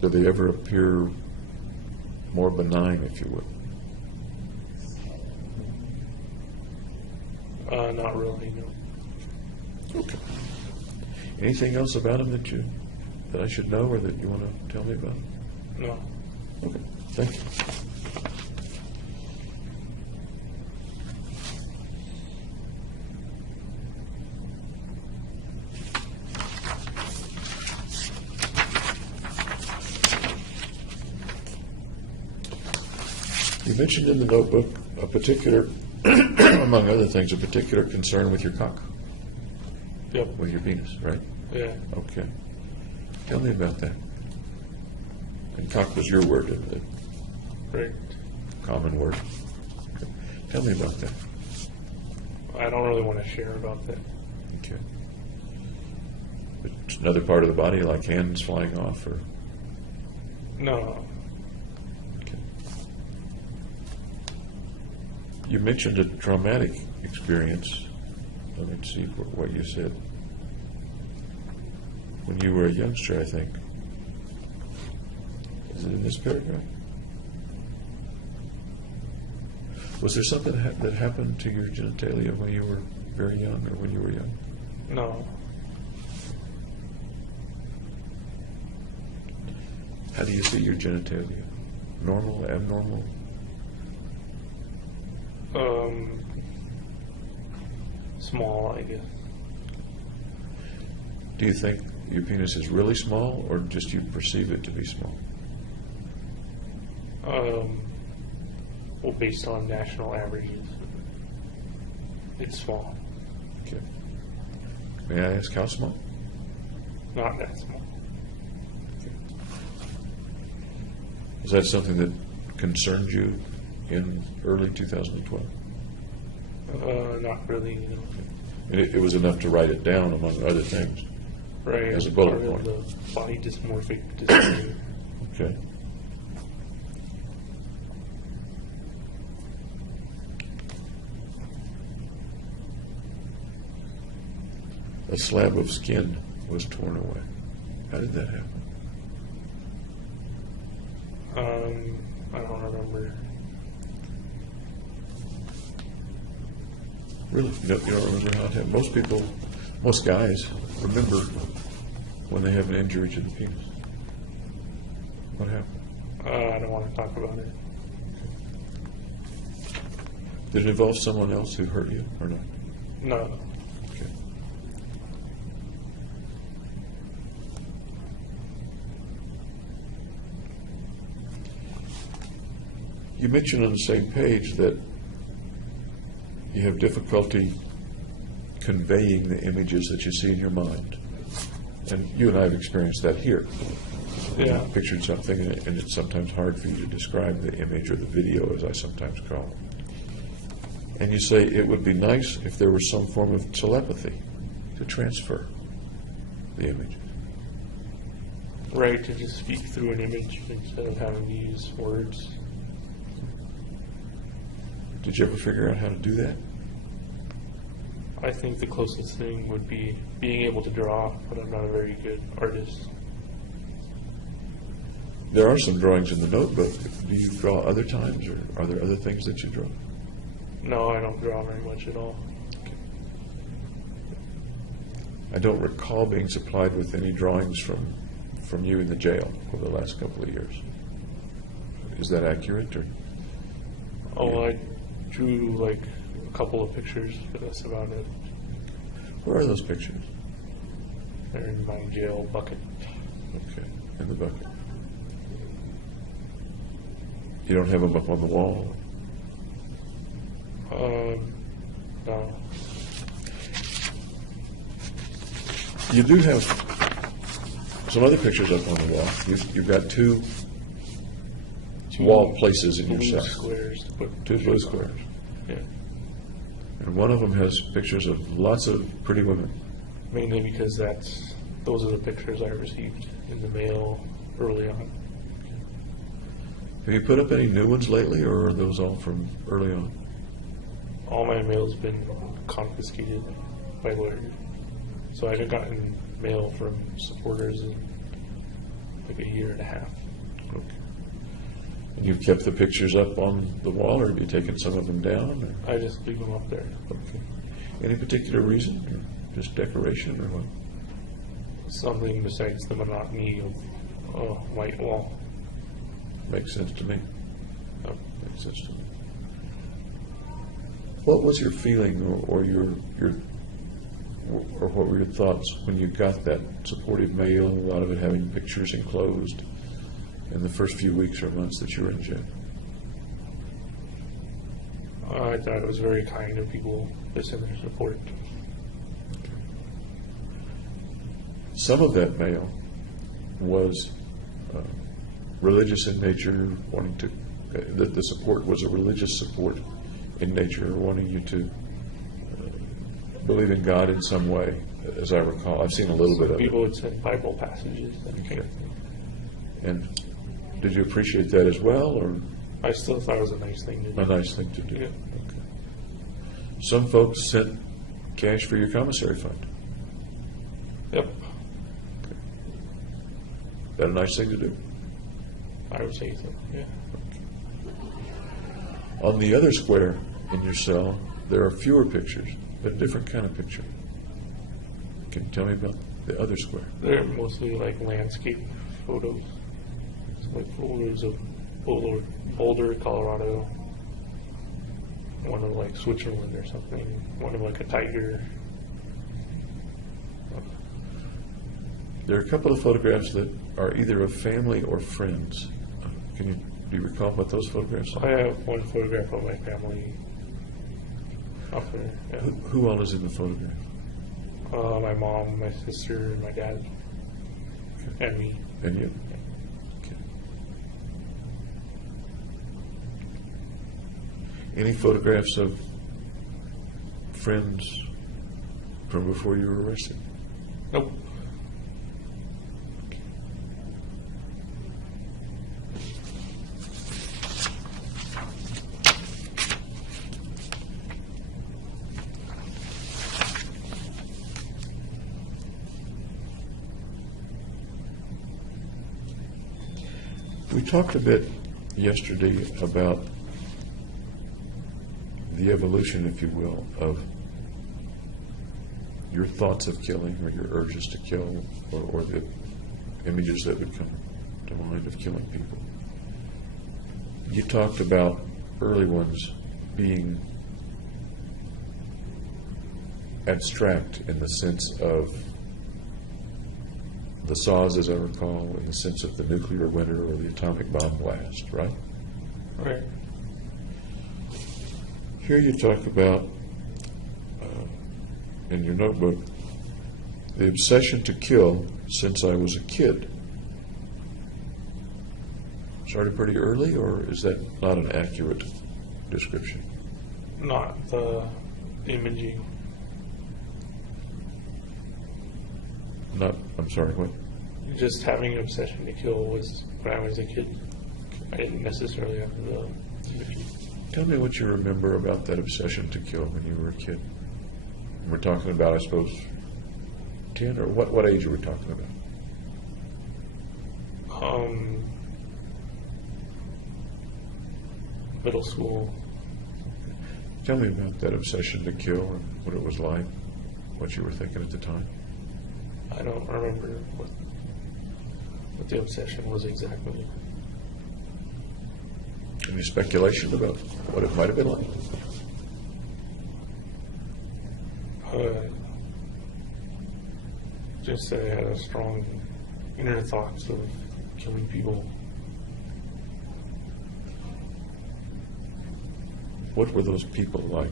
Do they ever appear more benign, if you would? Not really, no. Okay. Anything else about them that I should know or that you want to tell me about? No. Okay, thank you. You mentioned in the notebook a particular, among other things, a particular concern with your cock, Yep. with your penis, right? Yeah. Okay. Tell me about that. And cock was your word, isn't it? Right. Common word. Okay. Tell me about that. I don't really want to share about that. Okay. It's another part of the body, like hands flying off, or No. okay. You mentioned a traumatic experience. Let me see what you said. When you were a youngster, I think. Is it in this paragraph? Was there something that happened to your genitalia when you were very young or when you were young? No. How do you see your genitalia? Normal, abnormal? Small, I guess. Do you think your penis is really small or just you perceive it to be small? Well, based on national averages, it's small. Okay. May I ask how small? Not that small. Is that something that concerned you in early 2012? Not really, you know. And it was enough to write it down, among other things. Right. As a bullet part of point. the body dysmorphic disorder. Okay. A slab of skin was torn away. How did that happen? I don't remember. Really? No, you don't remember how it happened? Most people, most guys remember when they have an injury to the penis. What happened? I don't want to talk about it. Did it involve someone else who hurt you or not? No. Okay. You mentioned on the same page that you have difficulty conveying the images that you see in your mind. And you and I have experienced that here. Yeah. You've pictured something, and it's sometimes hard for you to describe the image or the video, as I sometimes call it. And you say it would be nice if there was some form of telepathy to transfer the image. Right, to just speak through an image instead of having to use words. Did you ever figure out how to do that? I think the closest thing would be being able to draw, but I'm not a very good artist. There are some drawings in the notebook. Do you draw other times, or are there other things that you draw? No, I don't draw very much at all. I don't recall being supplied with any drawings from you in the jail over the last couple of years. Is that accurate? Or? Oh, I drew like a couple of pictures, but that's about it. Where are those pictures? They're in my jail bucket. Okay, in the bucket. You don't have them up on the wall? No. You do have some other pictures up on the wall. You've got two wall places in your Blue cell. squares to put Two blue pictures on. squares. Yeah. And one of them has pictures of lots of pretty women. Mainly because those are the pictures I received in the mail early on. Have you put up any new ones lately, or are those all from early on? All my mail's been confiscated by lawyers. So I haven't gotten mail from supporters in like a year and a half. Okay. And you've kept the pictures up on the wall, or have you taken some of them down? Or? I just leave them up there. Okay. Any particular reason, or just decoration, or what? Something besides the monotony of a white wall. Makes sense to me. Oh. Makes sense to me. What was your feeling, or what were your thoughts when you got that supportive mail, a lot of it having pictures enclosed, in the first few weeks or months that you were in jail? I thought it was very kind of people to send their support. Some of that mail was religious in nature, wanting to, the support was a religious support in nature, wanting you to believe in God in some way, as I recall. I've seen a little bit of People it. would send Bible passages. Okay. And did you appreciate that as well, or I still thought it was a nice thing to do. a nice thing to do? Yeah. Okay. Some folks sent cash for your commissary fund. Yep. Is that a nice thing to do? I would say so. Yeah. On the other square in your cell, there are fewer pictures, but a different kind of picture. Can you tell me about the other square? They're mostly like landscape photos. It's like photos of Boulder, Colorado. One of like Switzerland or something. One of like a tiger. There are a couple of photographs that are either of family or friends. Do you recall what those photographs I are? have one photograph of my family up there. Yeah. Who all is in the photograph? My mom, my sister, my dad, and me. And you? Okay. Any photographs of friends from before you were arrested? Nope. We talked a bit yesterday about the evolution, if you will, of your thoughts of killing, or your urges to kill, or the images that would come to mind of killing people. You talked about early ones being abstract in the sense of the saws, as I recall, in the sense of the nuclear winter or the atomic bomb blast, right? Right. Here you talk about, in your notebook, the obsession to kill since I was a kid. Started pretty early, or is that not an accurate description? Not the imaging. I'm sorry, what? Just having an obsession to kill was when I was a kid. I didn't necessarily have the imaging. Tell me what you remember about that obsession to kill when you were a kid. We're talking about, I suppose, 10, or what age are we talking about? Middle school. Tell me about that obsession to kill and what it was like, what you were thinking at the time. I don't remember what the obsession was exactly. Any speculation about what it might have been like? Just that I had a strong inner thoughts of killing people. What were those people like?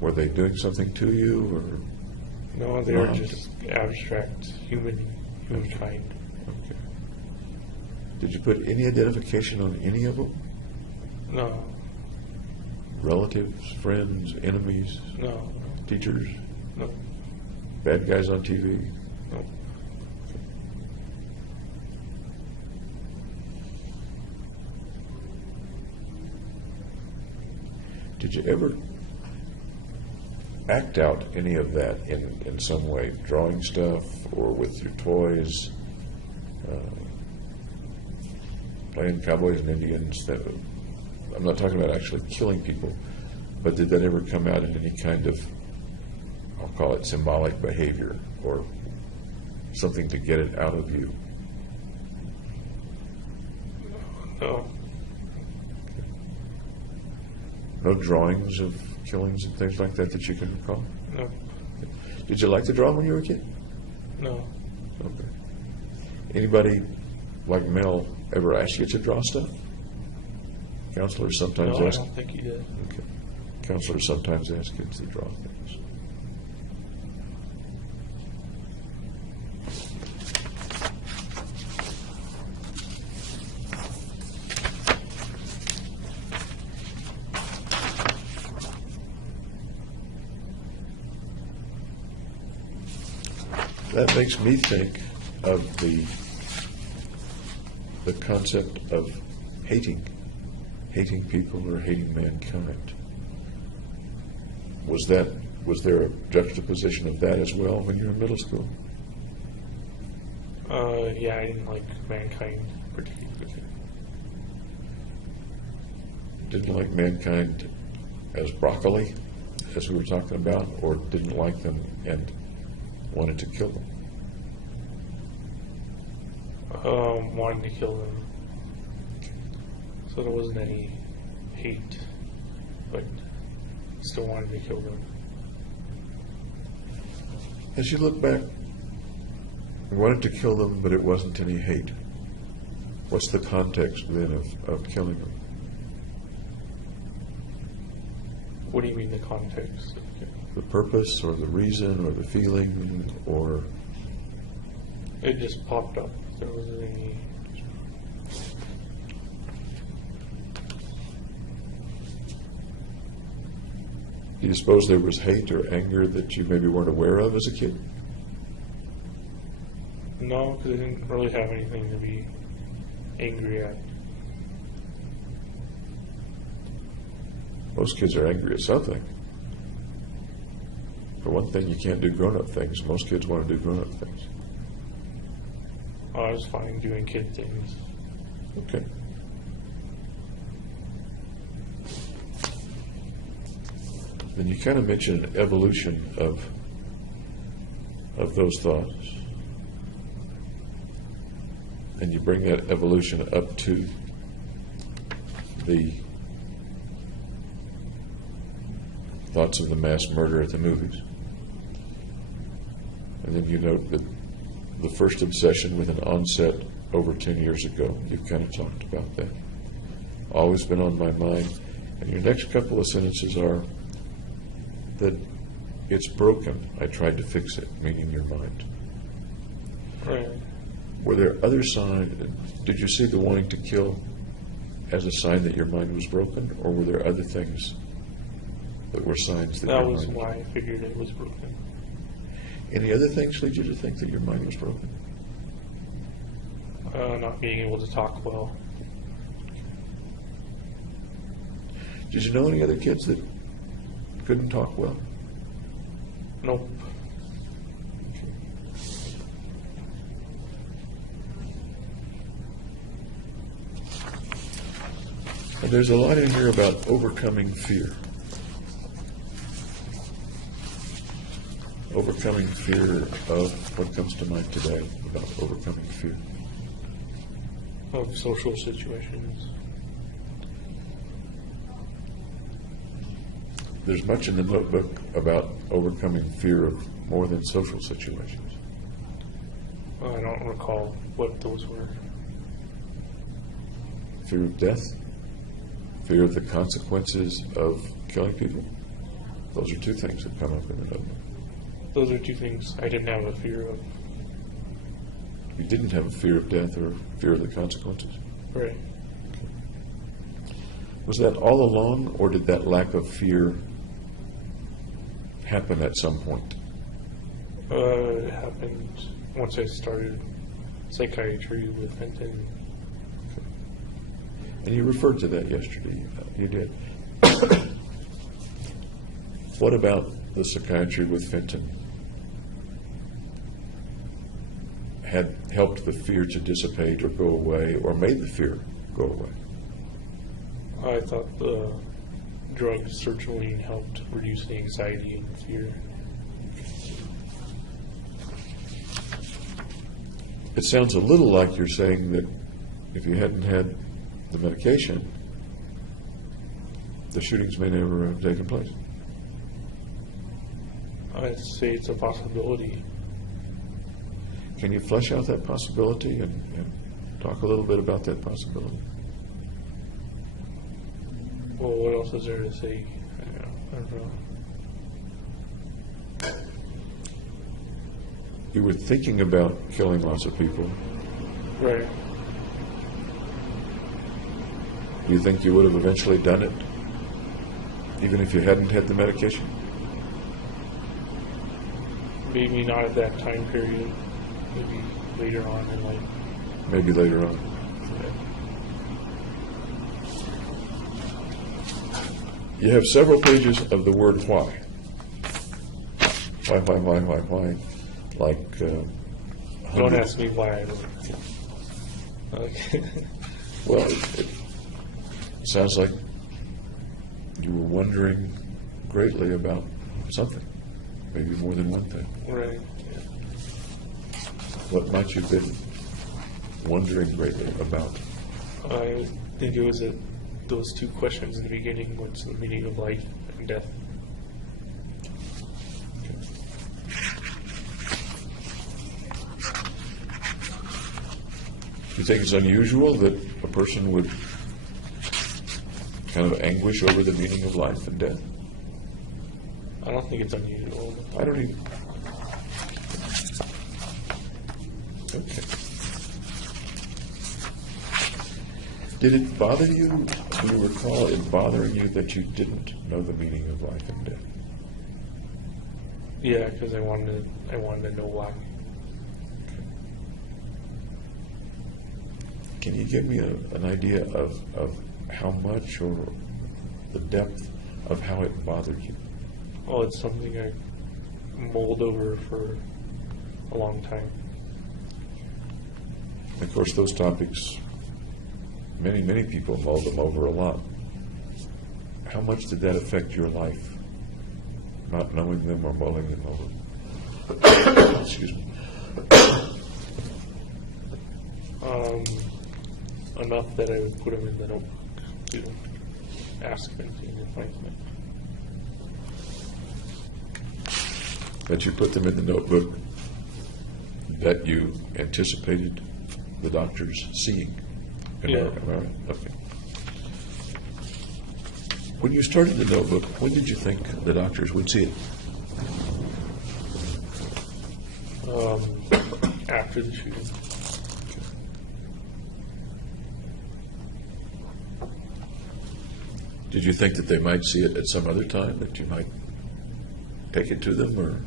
Were they doing something to you, or? No, they were Not. just abstract humankind. Okay. Did you put any identification on any of them? No, Relatives, friends, enemies, no, teachers, no, bad guys on TV? no. Did you ever act out any of that in some way, drawing stuff or with your toys, playing cowboys and Indians? I'm not talking about actually killing people, but did that ever come out in any kind of, I'll call it symbolic behavior, or something to get it out of you? No, No drawings of killings and things like that that you can recall? no, Did you like to draw when you were a kid? no, Okay. Anybody like Mel ever ask you to draw stuff? Counselors sometimes no, I ask. don't think he did. Okay. Counselors sometimes ask kids to draw things. That makes me think of the concept of hating people or hating mankind. Was there a juxtaposition of that as well when you were in middle school? Yeah, I didn't like mankind particularly. Didn't like mankind as broccoli, as we were talking about, or didn't like them and wanted to kill them? Wanting to kill them. So there wasn't any hate, but still wanted to kill them. As you look back, you wanted to kill them, but it wasn't any hate. What's the context then of killing them? What do you mean the context? The purpose or the reason or the feeling, or It just popped up. There wasn't any. do you suppose there was hate or anger that you maybe weren't aware of as a kid? No, because I didn't really have anything to be angry at. Most kids are angry at something. For one thing, you can't do grown-up things. Most kids want to do grown-up things. I was fine doing kid things. Okay. Then you kind of mentioned an evolution of those thoughts. And you bring that evolution up to the thoughts of the mass murder at the movies. And then you note that the first obsession with an onset over 10 years ago. You've kind of talked about that. Always been on my mind. And your next couple of sentences are that it's broken. I tried to fix it, meaning your mind. Right. Were there other signs? Did you see the wanting to kill as a sign that your mind was broken, or were there other things that were signs that That your was mind why I figured it was broken. Any other things lead you to think that your mind was broken? Not being able to talk well. Did you know any other kids that couldn't talk well? Nope. And there's a lot in here about overcoming fear. Overcoming fear of what comes to mind today about overcoming fear. Of social situations. There's much in the notebook about overcoming fear of more than social situations. I don't recall what those were. Fear of death, fear of the consequences of killing people? Those are two things that come up in the notebook. Those are two things I didn't have a fear of. You didn't have a fear of death or fear of the consequences? Right. Was that all along, or did that lack of fear happen at some point? It happened once I started psychiatry with Fenton. And you referred to that yesterday. You did. What about the psychiatry with Fenton had helped the fear to dissipate or go away, or made the fear go away? I thought the drug sertraline helped reduce the anxiety and fear. It sounds a little like you're saying that if you hadn't had the medication, the shootings may never have taken place. I'd say it's a possibility. Can you flesh out that possibility and talk a little bit about that possibility? Well, what else is there to say? I don't know. You were thinking about killing lots of people. Right. Do you think you would have eventually done it, even if you hadn't had the medication? Maybe not at that time period. Maybe later on in life. Maybe later on. You have several pages of the word why. Why? Like, Don't ask me why I don't. Okay. well, it sounds like you were wondering greatly about something, maybe more than one thing. Right. What might you have been wondering greatly about? I think it was those two questions in the beginning. What's the meaning of life and death? Do you think it's unusual that a person would kind of anguish over the meaning of life and death? I don't think it's unusual. I don't even. Okay. Did it bother you? Do you recall it bothering you that you didn't know the meaning of life and death? Yeah, because I wanted to know why. Can you give me an idea of how much or the depth of how it bothered you? Oh, it's something I mulled over for a long time. Of course, those topics, many people mull them over a lot. How much did that affect your life, not knowing them or mulling them over? Excuse me. Enough that I would put them in the notebook to ask anything if I can. That you put them in the notebook that you anticipated the doctors seeing. Yeah. Am I right? Okay. When you started the notebook, when did you think the doctors would see it? After the shooting. Did you think that they might see it at some other time, that you might take it to them, or?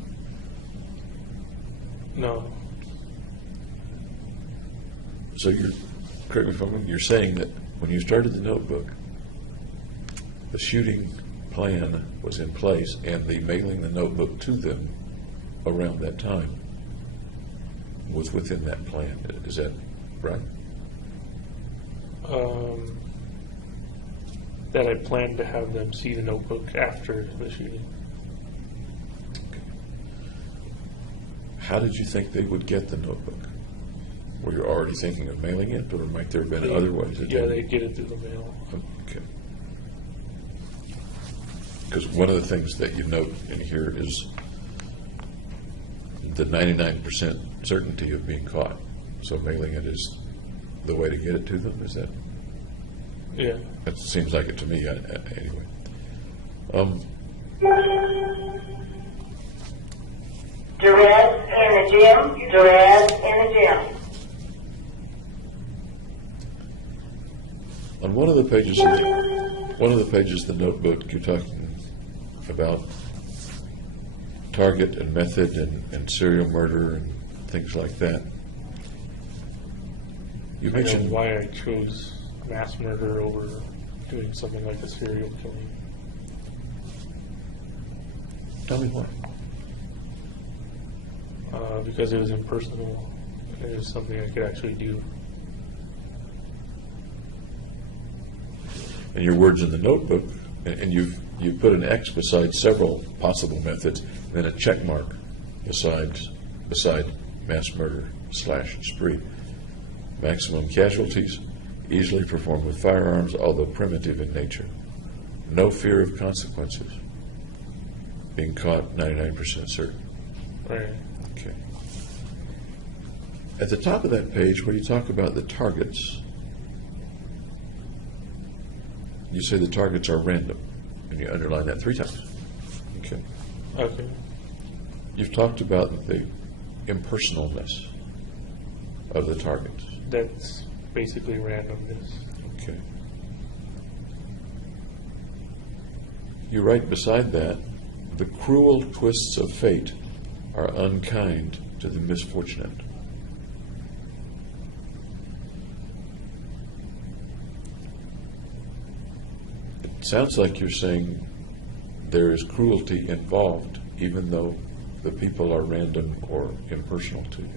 No. So correct me if I'm wrong, you're saying that when you started the notebook, the shooting plan was in place and the mailing the notebook to them around that time was within that plan. Is that right? That I planned to have them see the notebook after the shooting. How did you think they would get the notebook? Were you already thinking of mailing it, or might there have been other ways? Yeah, they get it through the mail. Okay. Because one of the things that you note in here is the 99% certainty of being caught. So mailing it is the way to get it to them, is that? Yeah. That seems like it to me, anyway. Duress in the gym. Duress in the gym. On one of the pages of the notebook, you're talking about target and method and serial murder and things like that. You I know mentioned why I chose mass murder over doing something like a serial killing. Tell me why. Because it was impersonal. It was something I could actually do. And your words in the notebook, and you've put an X beside several possible methods, and then a check mark beside mass murder / spree. Maximum casualties, easily performed with firearms, although primitive in nature. No fear of consequences. Being caught 99% certain. Right. Okay. At the top of that page where you talk about the targets, you say the targets are random, and you underline that 3 times. Okay. Okay. You've talked about the impersonalness of the targets. That's basically randomness. Okay. You write beside that, the cruel twists of fate are unkind to the misfortunate. It sounds like you're saying there is cruelty involved, even though the people are random or impersonal to you.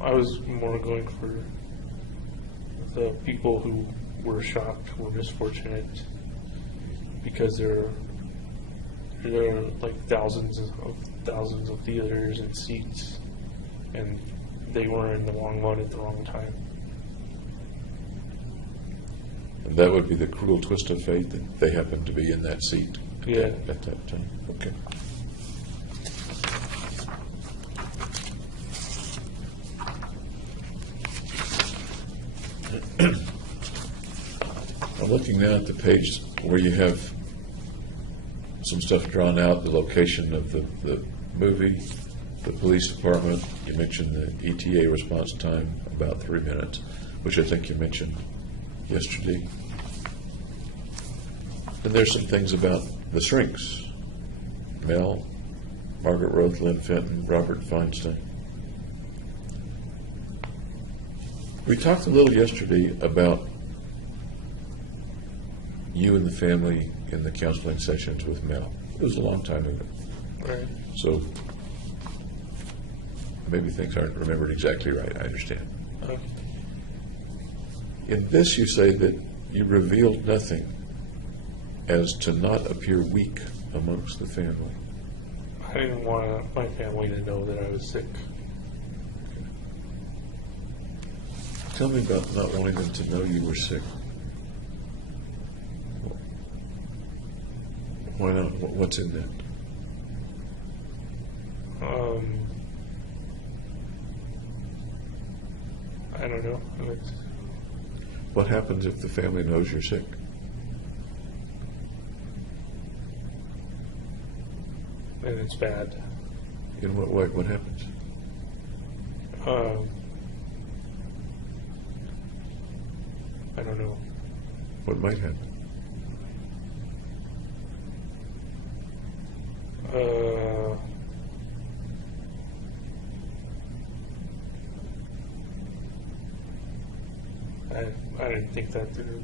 I was more going for the people who were shocked were misfortunate because there are like thousands of theaters and seats, and they were in the wrong one at the wrong time. And that would be the cruel twist of fate, that they happened to be in that seat Yeah. at that time. Okay. I'm looking now at the page where you have some stuff drawn out, the location of the movie, the police department. You mentioned the ETA response time, about 3 minutes, which I think you mentioned yesterday. And there's some things about the shrinks. Mel, Margaret Roth, Lynn Fenton, Robert Feinstein. We talked a little yesterday about you and the family in the counseling sessions with Mel. It was a long time ago. Right. So maybe things aren't remembered exactly right. I understand. Okay. In this, you say that you revealed nothing as to not appear weak amongst the family. I didn't want my family to know that I was sick. Tell me about not wanting them to know you were sick. Why not? What's in that? I don't know. What happens if the family knows you're sick? And it's bad. In what way? What happens? I don't know. What might happen? I didn't think that through.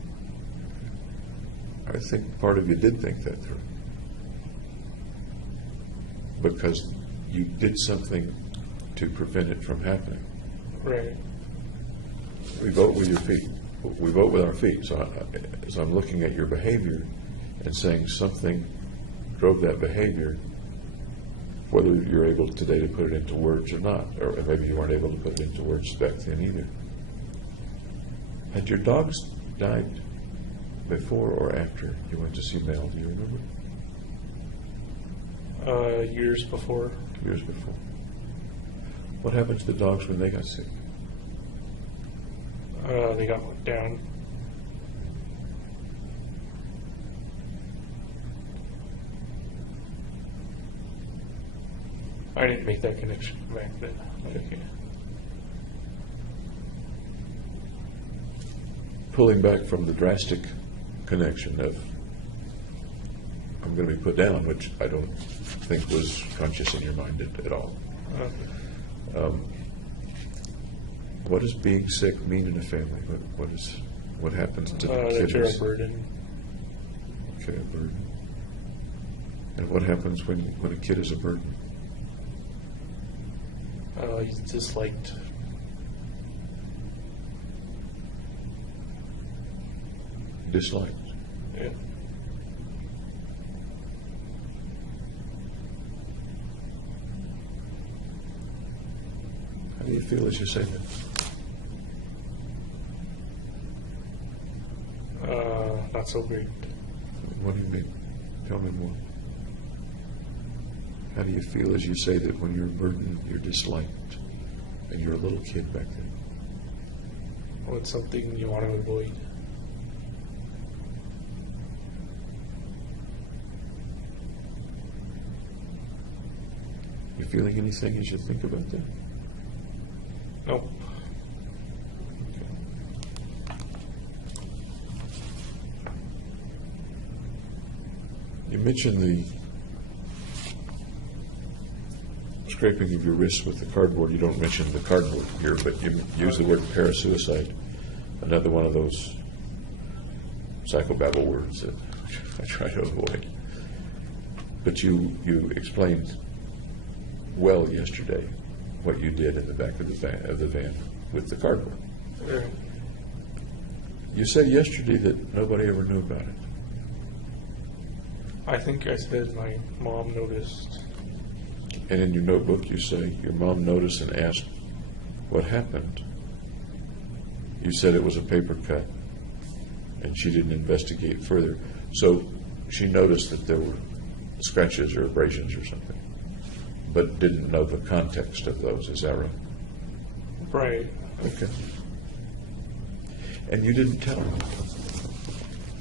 I think part of you did think that through. Because you did something to prevent it from happening. Right. We vote with your feet. We vote with our feet. So I'm looking at your behavior and saying something drove that behavior, whether you're able today to put it into words or not, or maybe you weren't able to put it into words back then either. Had your dogs died before or after you went to see Mel? Do you remember? Years before. Years before. What happened to the dogs when they got sick? They got looked down. I didn't make that connection back then. Okay. Pulling back from the drastic connection of I'm going to be put down, which I don't think was conscious in your mind at all. What does being sick mean in a family? What happens to the kid? That you're a burden. Okay, a burden. And what happens when a kid is a burden? He's disliked. Disliked. Yeah. How do you feel as you say that? Not so great. What do you mean? Tell me more. How do you feel as you say that when you're a burden, you're disliked, and you're a little kid back then? Well, it's something you want to avoid. You feeling anything as you think about that? Nope. You mentioned the scraping of your wrist with the cardboard. You don't mention the cardboard here, but you use the word parasuicide, another one of those psychobabble words that I try to avoid. But you explained well yesterday what you did in the back of the van with the cardboard. Yeah. You said yesterday that nobody ever knew about it. I think I said my mom noticed. And in your notebook you say your mom noticed and asked what happened. You said it was a paper cut and she didn't investigate further. So she noticed that there were scratches or abrasions or something, but didn't know the context of those. Is that right? Right. Okay. And you didn't tell her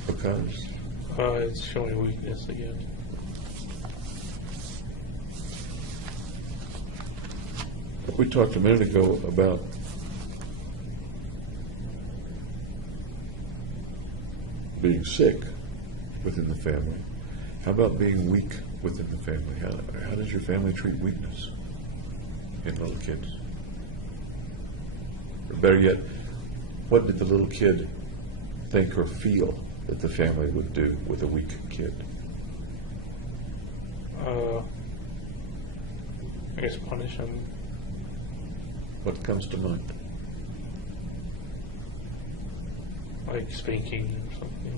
because? It's showing weakness again. We talked a minute ago about being sick within the family. How about being weak within the family? How does your family treat weakness in little kids? Or better yet, what did the little kid think or feel that the family would do with a weak kid? I guess punish him. What comes to mind? Like spanking or something.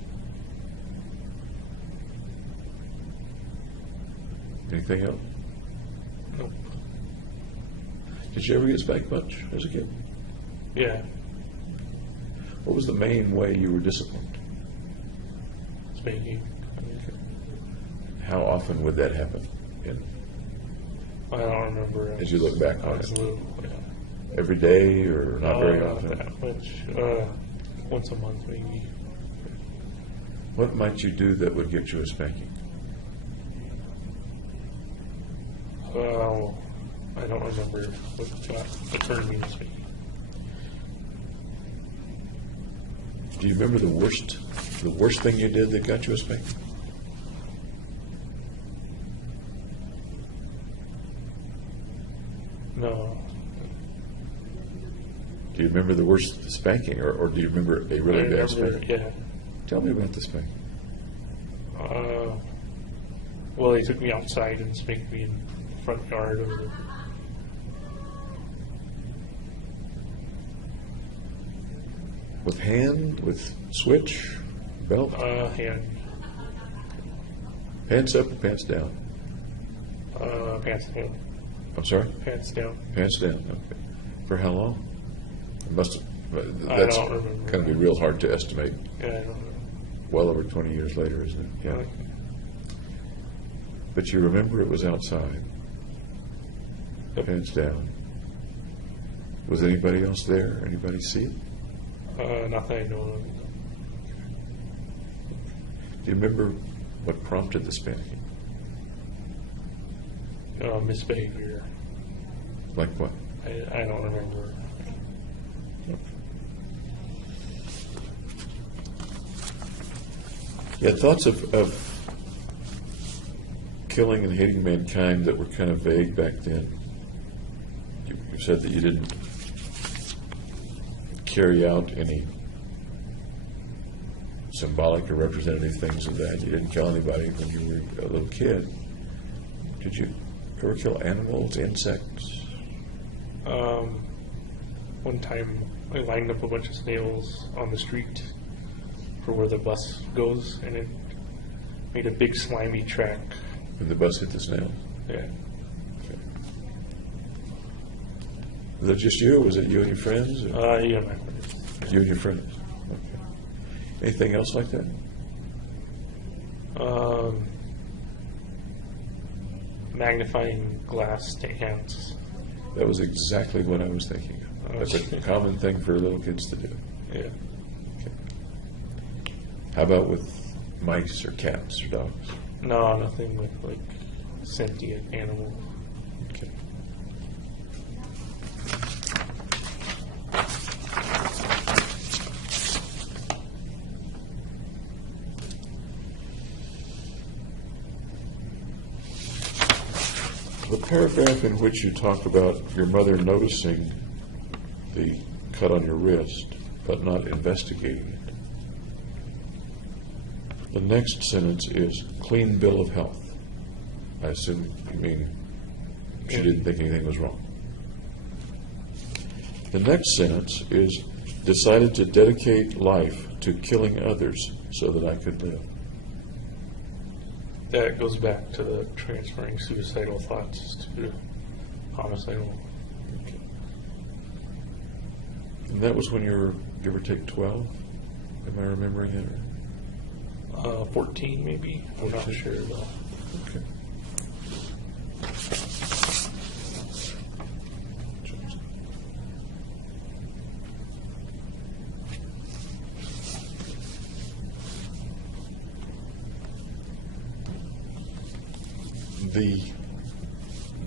Anything else? Nope. Did you ever get spanked much as a kid? Yeah. What was the main way you were disciplined? Spanking. How often would that happen? I don't remember. As you look back on I was it? little, yeah. Every day or not very Not often? that much. Once a month maybe. What might you do that would get you a spanking? Well, I don't remember what turned me to spanking. Do you remember the worst thing you did that got you a spanking? No. Do you remember the worst spanking, or do you remember a really bad spanking? Yeah. Tell me about the spanking. Well, they took me outside and spanked me in the front yard of the. With hand, with switch, belt, Hand. pants up or pants down? Pants down. I'm sorry? Pants down. Pants down, okay. For how long? It must have, I that's don't remember. going to be real hard to estimate. Yeah, I don't know. Well over 20 years later, isn't it? Yeah. But you remember it was outside. Yep. Pants down. Was anybody else there? Anybody see it? Not that I know of. Do you remember what prompted the spanking? Misbehavior. Like what? I don't remember. Yeah, thoughts of killing and hating mankind that were kind of vague back then. You said that you didn't carry out any symbolic or representative things of that. You didn't kill anybody when you were a little kid. Did you ever kill animals, insects? One time I lined up a bunch of snails on the street for where the bus goes, and it made a big slimy track. When the bus hit the snail? Yeah. Okay. Was that just you, or was it you and your friends? Or Yeah, my friends. you and your friends? Okay. Anything else like that? Magnifying glass stands. That was exactly what I was thinking of. That's a common thing for little kids to do. Yeah. Okay. How about with mice or cats or dogs? No, nothing with like sentient animals. Okay. The paragraph in which you talk about your mother noticing the cut on your wrist but not investigating it. The next sentence is clean bill of health. I assume you mean she didn't think anything was wrong. The next sentence is decided to dedicate life to killing others so that I could live. That goes back to the transferring suicidal thoughts to homicidal. Okay. And that was when you were, give or take, 12? Am I remembering that right? 14 maybe. I'm not sure though. Okay. The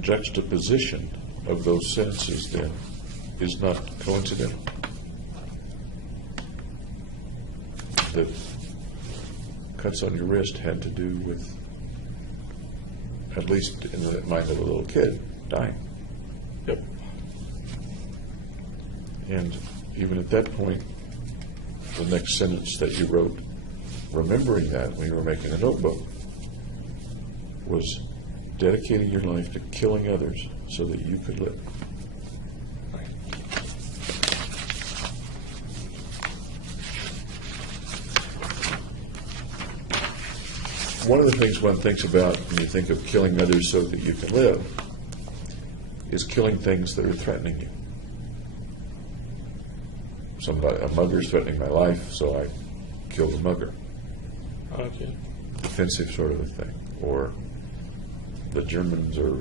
juxtaposition of those sentences then is not coincidental. The cuts on your wrist had to do with, at least in the mind of a little kid, dying. Yep. And even at that point, the next sentence that you wrote, remembering that when you were making a notebook, was dedicating your life to killing others so that you could live. One of the things one thinks about when you think of killing others so that you can live is killing things that are threatening you. A mugger is threatening my life, so I kill the mugger. Okay. Defensive sort of a thing. Or the Germans are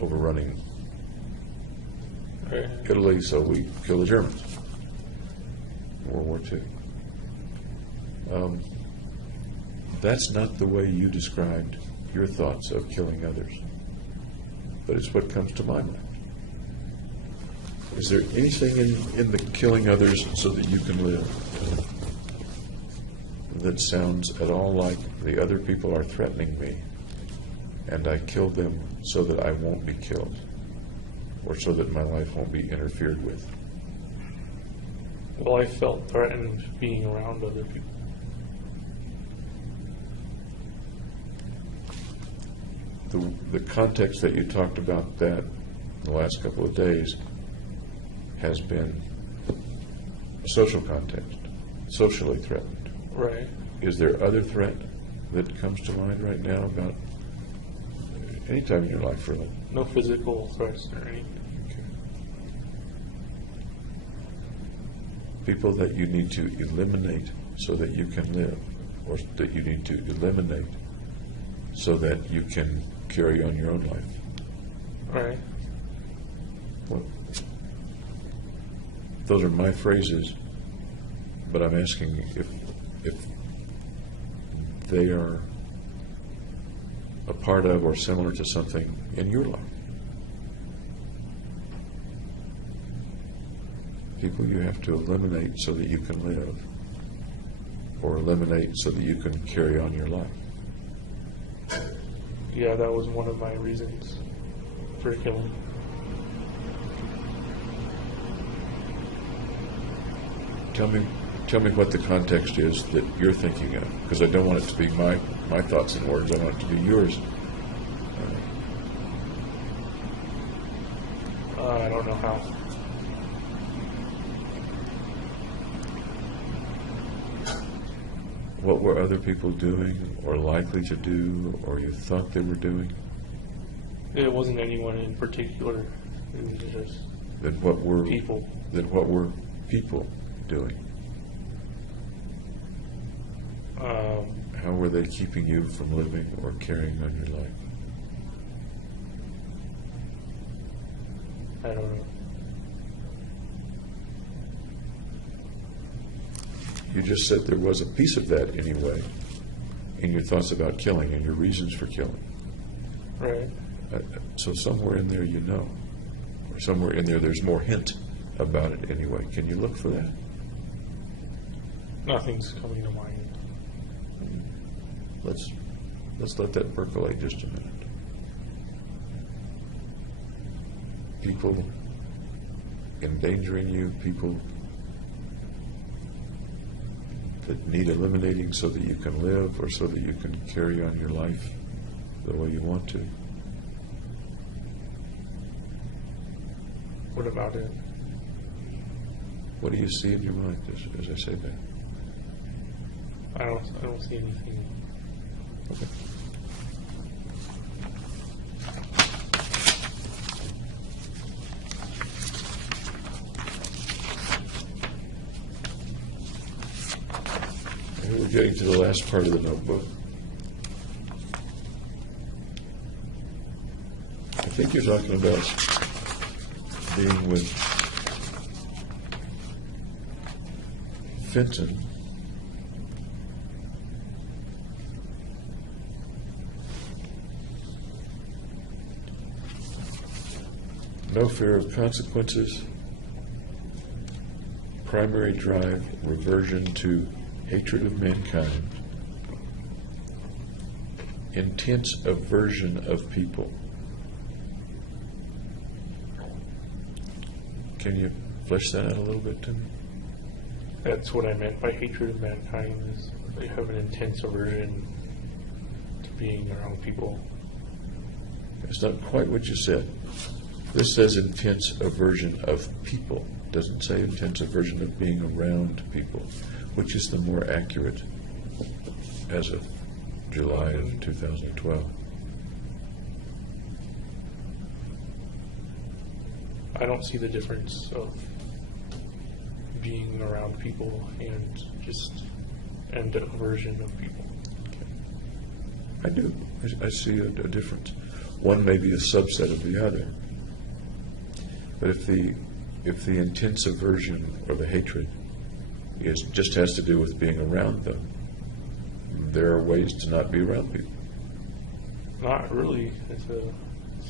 overrunning Right. Italy, so we kill the Germans. World War II. That's not the way you described your thoughts of killing others, but it's what comes to my mind. Is there anything in the killing others so that you can live that sounds at all like the other people are threatening me and I kill them so that I won't be killed or so that my life won't be interfered with? Well, I felt threatened being around other people. The context that you talked about that in the last couple of days has been a social context, socially threatened. Right. Is there other threat that comes to mind right now about any time in your life, really? No physical threats or anything. Okay. People that you need to eliminate so that you can live, or that you need to eliminate so that you can carry on your own life. Right. Well, those are my phrases. but I'm asking if they are a part of or similar to something in your life. People you have to eliminate so that you can live, or eliminate so that you can carry on your life. Yeah, that was one of my reasons for killing. Tell me what the context is that you're thinking of, because I don't want it to be my thoughts and words. I want it to be yours. I don't know how. What were other people doing, or likely to do, or you thought they were doing? It wasn't anyone in particular. It was just Then what were people. Then what were people doing? How were they keeping you from living or carrying on your life? I don't know. You just said there was a piece of that anyway in your thoughts about killing and your reasons for killing. Right. So somewhere in there you know, or somewhere in there there's more hint about it anyway. Can you look for that? Nothing's coming to mind. Let's let that percolate just a minute. People endangering you, people that need eliminating so that you can live or so that you can carry on your life the way you want to. What about it? What do you see in your mind as I say that? I don't see anything. Okay. And we're getting to the last part of the notebook. I think you're talking about being with Fenton. No fear of consequences, primary drive, reversion to hatred of mankind, intense aversion of people. Can you flesh that out a little bit to me? That's what I meant by hatred of mankind, is they have an intense aversion to being around people. That's not quite what you said. This says intense aversion of people. It doesn't say intense aversion of being around people, which is the more accurate as of July of 2012. I don't see the difference of being around people and aversion of people. I do. I see a difference. One may be a subset of the other. But if the intense aversion or the hatred just has to do with being around them, there are ways to not be around people. Not really. It's a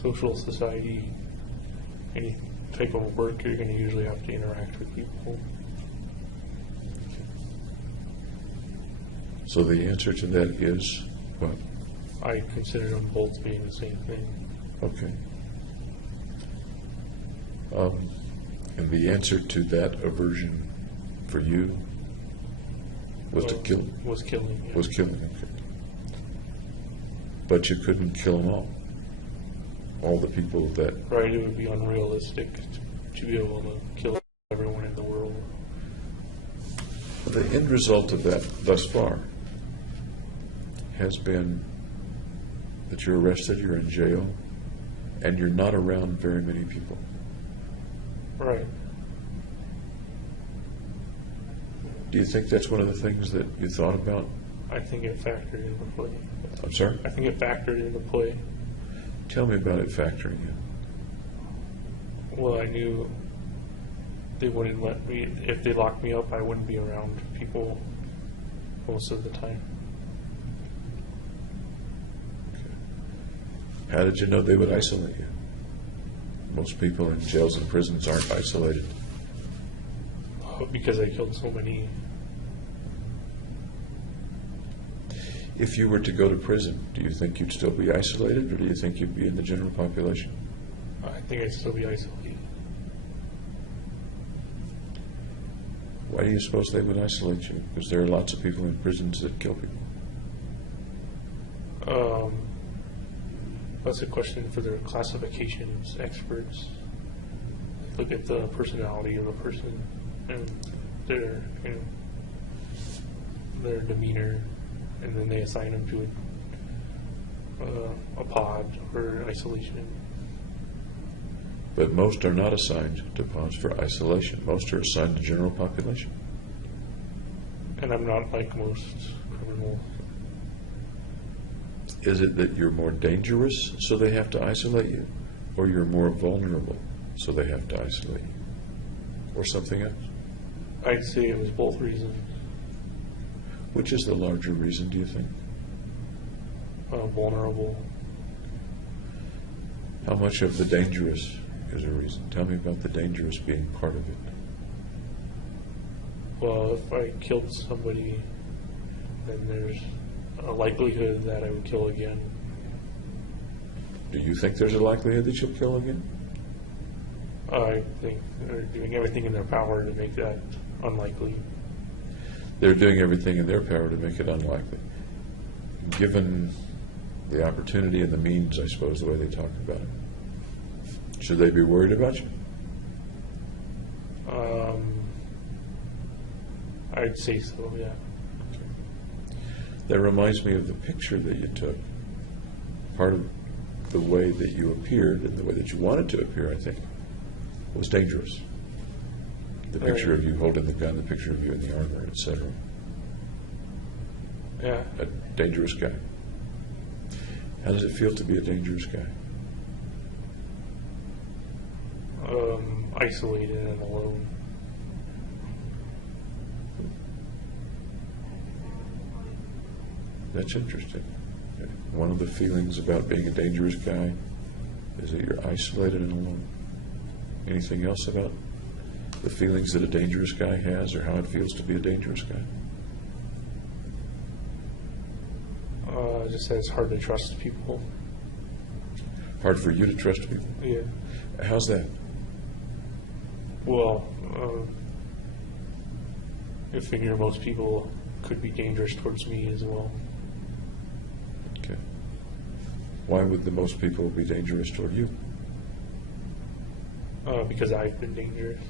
social society. Any type of work, you're going to usually have to interact with people. So the answer to that is what? I consider them both being the same thing. Okay. And the answer to that aversion for you was to kill? Was killing. Yeah. Was killing, okay. But you couldn't kill them all. All the people that... Right, it would be unrealistic to be able to kill everyone in the world. The end result of that thus far has been that you're arrested, you're in jail, and you're not around very many people. Right. Do you think that's one of the things that you thought about? I think it factored into play. I'm sorry? I think it factored into play. Tell me about it factoring in. Well, I knew they wouldn't let me, if they locked me up, I wouldn't be around people most of the time. How did you know they would isolate you? Most people in jails and prisons aren't isolated. Because I killed so many. If you were to go to prison, do you think you'd still be isolated, or do you think you'd be in the general population? I think I'd still be isolated. Why do you suppose they would isolate you? Because there are lots of people in prisons that kill people. That's a question for their classifications experts. Look at the personality of a person and their their demeanor, and then they assign them to a pod or isolation. But most are not assigned to pods for isolation. Most are assigned to general population. And I'm not like most criminals. Is it that you're more dangerous, so they have to isolate you? Or you're more vulnerable, so they have to isolate you? Or something else? I'd say it was both reasons. Which is the larger reason, do you think? Vulnerable. How much of the dangerous is a reason? Tell me about the dangerous being part of it. Well, if I killed somebody, then there's a likelihood that I would kill again. Do you think there's a likelihood that you'll kill again? I think they're doing everything in their power to make that unlikely. They're doing everything in their power to make it unlikely. Given the opportunity and the means, I suppose, the way they talk about it. Should they be worried about you? I'd say so, yeah. That reminds me of the picture that you took. Part of the way that you appeared and the way that you wanted to appear, I think, was dangerous. The picture of you holding the gun, the picture of you in the armor, etc. Yeah. A dangerous guy. How does it feel to be a dangerous guy? Isolated and alone. That's interesting. One of the feelings about being a dangerous guy is that you're isolated and alone. Anything else about the feelings that a dangerous guy has, or how it feels to be a dangerous guy? Just that it's hard to trust people. Hard for you to trust people? Yeah. How's that? Well, I figure most people could be dangerous towards me as well. Okay. Why would the most people be dangerous toward you? Because I've been dangerous.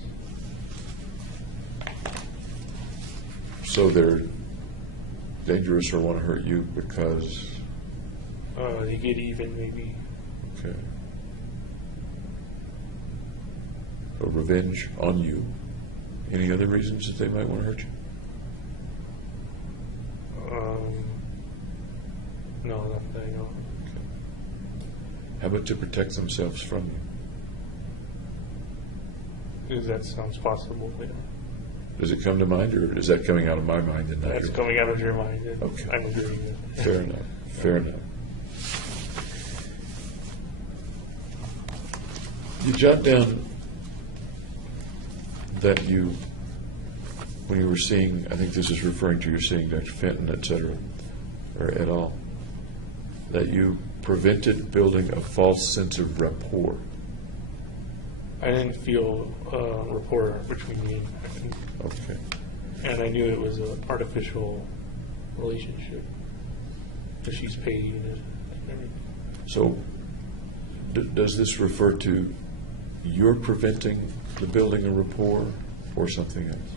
So they're dangerous or want to hurt you because... They get even, maybe. Okay. So revenge on you. Any other reasons that they might want to hurt you? No, not that I know. Okay. How about to protect themselves from you? That sounds possible. Yeah. Does it come to mind, or is that coming out of my mind and not That's yours? coming out of your mind. And Okay. I'm agreeing with it. Fair enough. Fair enough. You jot down that you, when you were seeing, I think this is referring to you're seeing Dr. Fenton, et cetera, or et al., that you prevented building a false sense of rapport. I didn't feel rapport between me and him, Okay. and I knew it was an artificial relationship. Because she's paid and everything. So, does this refer to you're preventing the building of rapport or something else?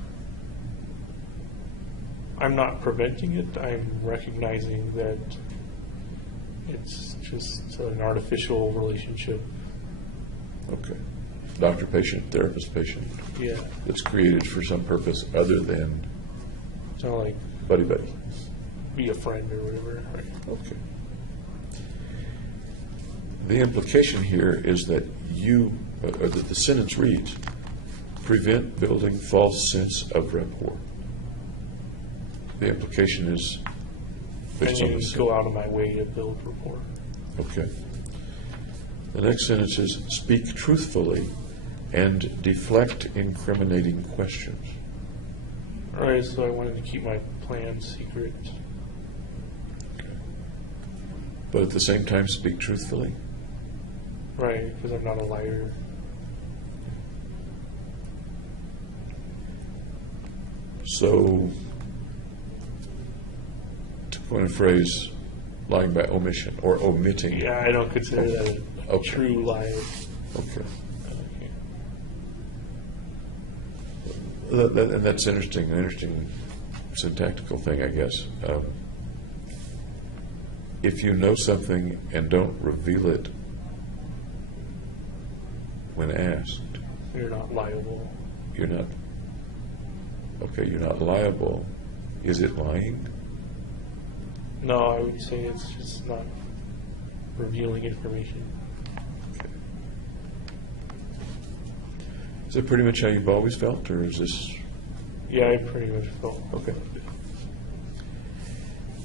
I'm not preventing it. I'm recognizing that it's just an artificial relationship. Okay. Doctor-patient, therapist-patient. Yeah. That's created for some purpose other than It's not like buddy-buddy. be a friend or whatever. Right? Okay. The implication here is that you, or that the sentence reads, prevent building false sense of rapport. The implication is I based on mean, this. go out of my way to build rapport. Okay. The next sentence is speak truthfully and deflect incriminating questions. All right, so I wanted to keep my plan secret. Okay. But at the same time, speak truthfully. Right, because I'm not a liar. So, to coin a phrase, lying by omission or omitting. Yeah, I don't consider that a Okay. true lie. Okay. And that's interesting, an interesting syntactical thing, I guess. If you know something and don't reveal it when asked, You're not liable. you're not, okay, you're not liable. Is it lying? No, I would say it's just not revealing information. Okay. Is that pretty much how you've always felt, or is this, Yeah, I pretty much felt. okay.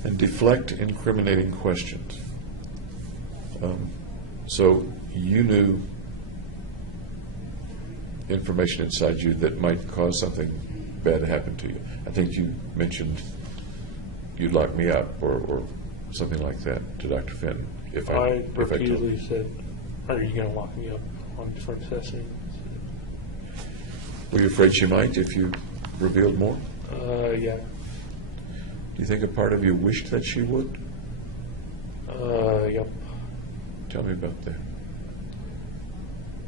And deflect incriminating questions. So you knew information inside you that might cause something bad to happen to you. I think you mentioned you'd lock me up or something like that to Dr. Finn if I I if I told- repeatedly said, "Are you going to lock me up on different sessions?" Were you afraid she might if you revealed more? Yeah. Do you think a part of you wished that she would? Yep. Tell me about that.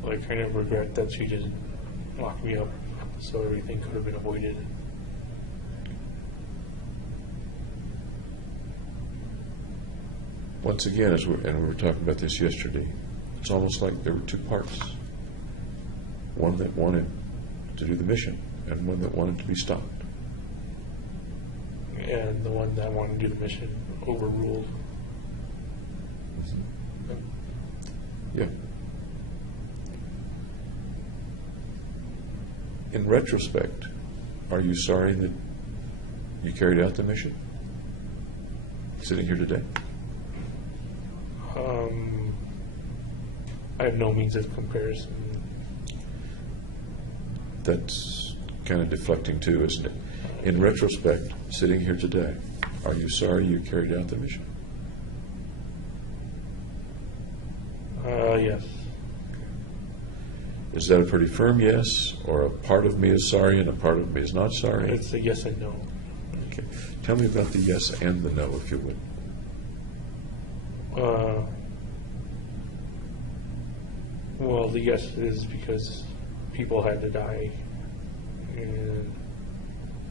I kind of regret that she didn't lock me up, so everything could have been avoided. Once again, and we were talking about this yesterday, it's almost like there were two parts. One that wanted to do the mission and one that wanted to be stopped. And the one that wanted to do the mission overruled. Yeah. In retrospect, are you sorry that you carried out the mission? Sitting here today? I have no means of comparison. That's kind of deflecting too, isn't it? In retrospect, sitting here today, are you sorry you carried out the mission? Yes. Is that a pretty firm yes, or a part of me is sorry and a part of me is not sorry? It's a yes and no. Okay. Tell me about the yes and the no, if you would. Well, the yes is because people had to die, and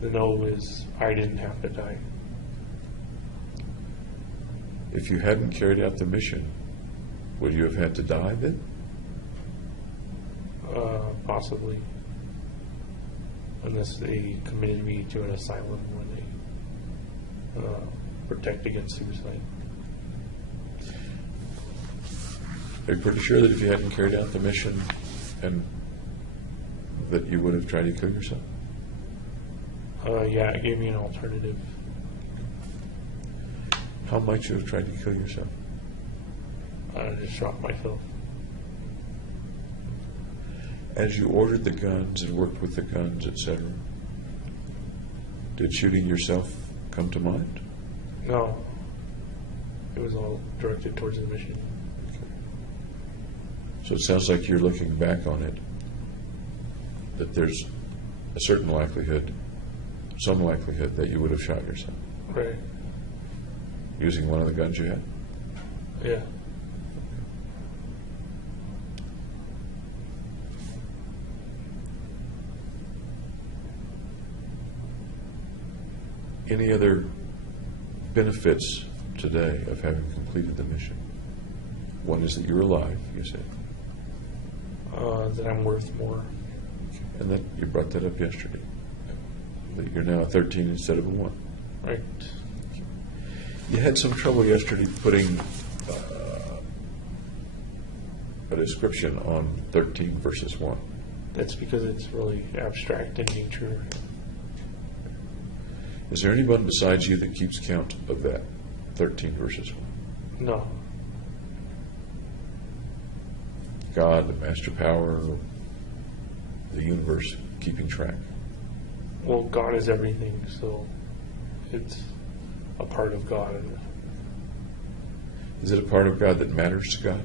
the no is I didn't have to die. If you hadn't carried out the mission, would you have had to die then? Possibly, unless they committed me to an asylum where they protect against suicide. Are you pretty sure that if you hadn't carried out the mission and that you would have tried to kill yourself? Yeah, it gave me an alternative. How might you have tried to kill yourself? I just shot myself. As you ordered the guns and worked with the guns, etc., did shooting yourself come to mind? No, it was all directed towards the mission. So it sounds like you're looking back on it, that there's a certain likelihood, some likelihood that you would have shot yourself Right. using one of the guns you had. Yeah. Any other benefits today of having completed the mission? One is that you're alive, you said. That I'm worth more. And that you brought that up yesterday. That you're now a 13 instead of a 1. Right. You had some trouble yesterday putting a description on 13 versus 1. That's because it's really abstract in nature. Is there anyone besides you that keeps count of that 13 verses? No. God, the master power, the universe keeping track? Well, God is everything, so it's a part of God. Is it a part of God that matters to God?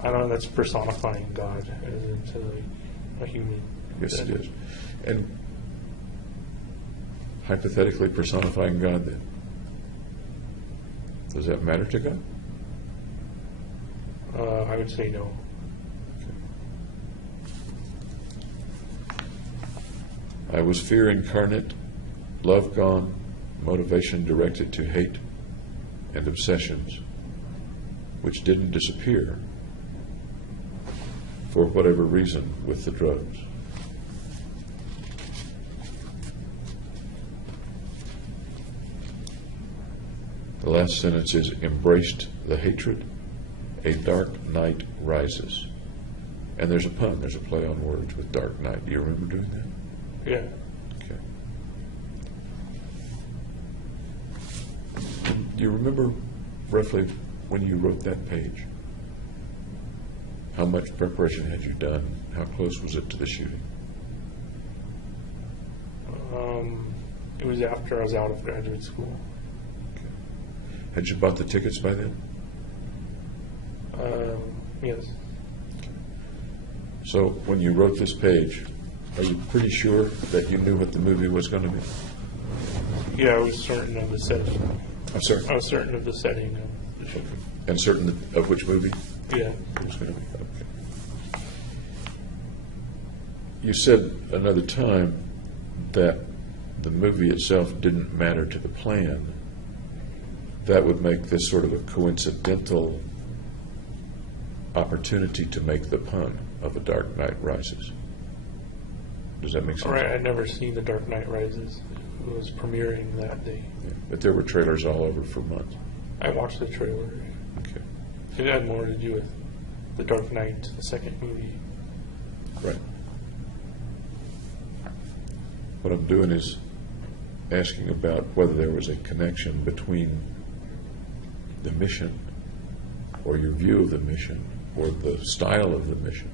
I don't know, that's personifying God as into like a human. Yes, it is. And hypothetically personifying God then, does that matter to God? I would say no. I was fear incarnate, love gone, motivation directed to hate and obsessions, which didn't disappear for whatever reason with the drugs. The last sentence is, embraced the hatred, a dark night rises. And there's a pun, there's a play on words with dark night. Do you remember doing that? Yeah. Okay. Do you remember roughly when you wrote that page? How much preparation had you done? How close was it to the shooting? It was after I was out of graduate school. Okay. Had you bought the tickets by then? Yes. So when you wrote this page, are you pretty sure that you knew what the movie was going to be? Yeah, I was certain of the setting. I'm sorry. I was certain of the setting of the show. And certain of which movie Yeah. it was going to be? Okay. You said another time that the movie itself didn't matter to the plan. That would make this sort of a coincidental opportunity to make the pun of A Dark Knight Rises. Does that make sense? All right, I'd never seen The Dark Knight Rises. It was premiering that day. Yeah. But there were trailers all over for months. I watched the trailer. Okay. It had more to do with The Dark Knight, the second movie. Right. What I'm doing is asking about whether there was a connection between the mission or your view of the mission or the style of the mission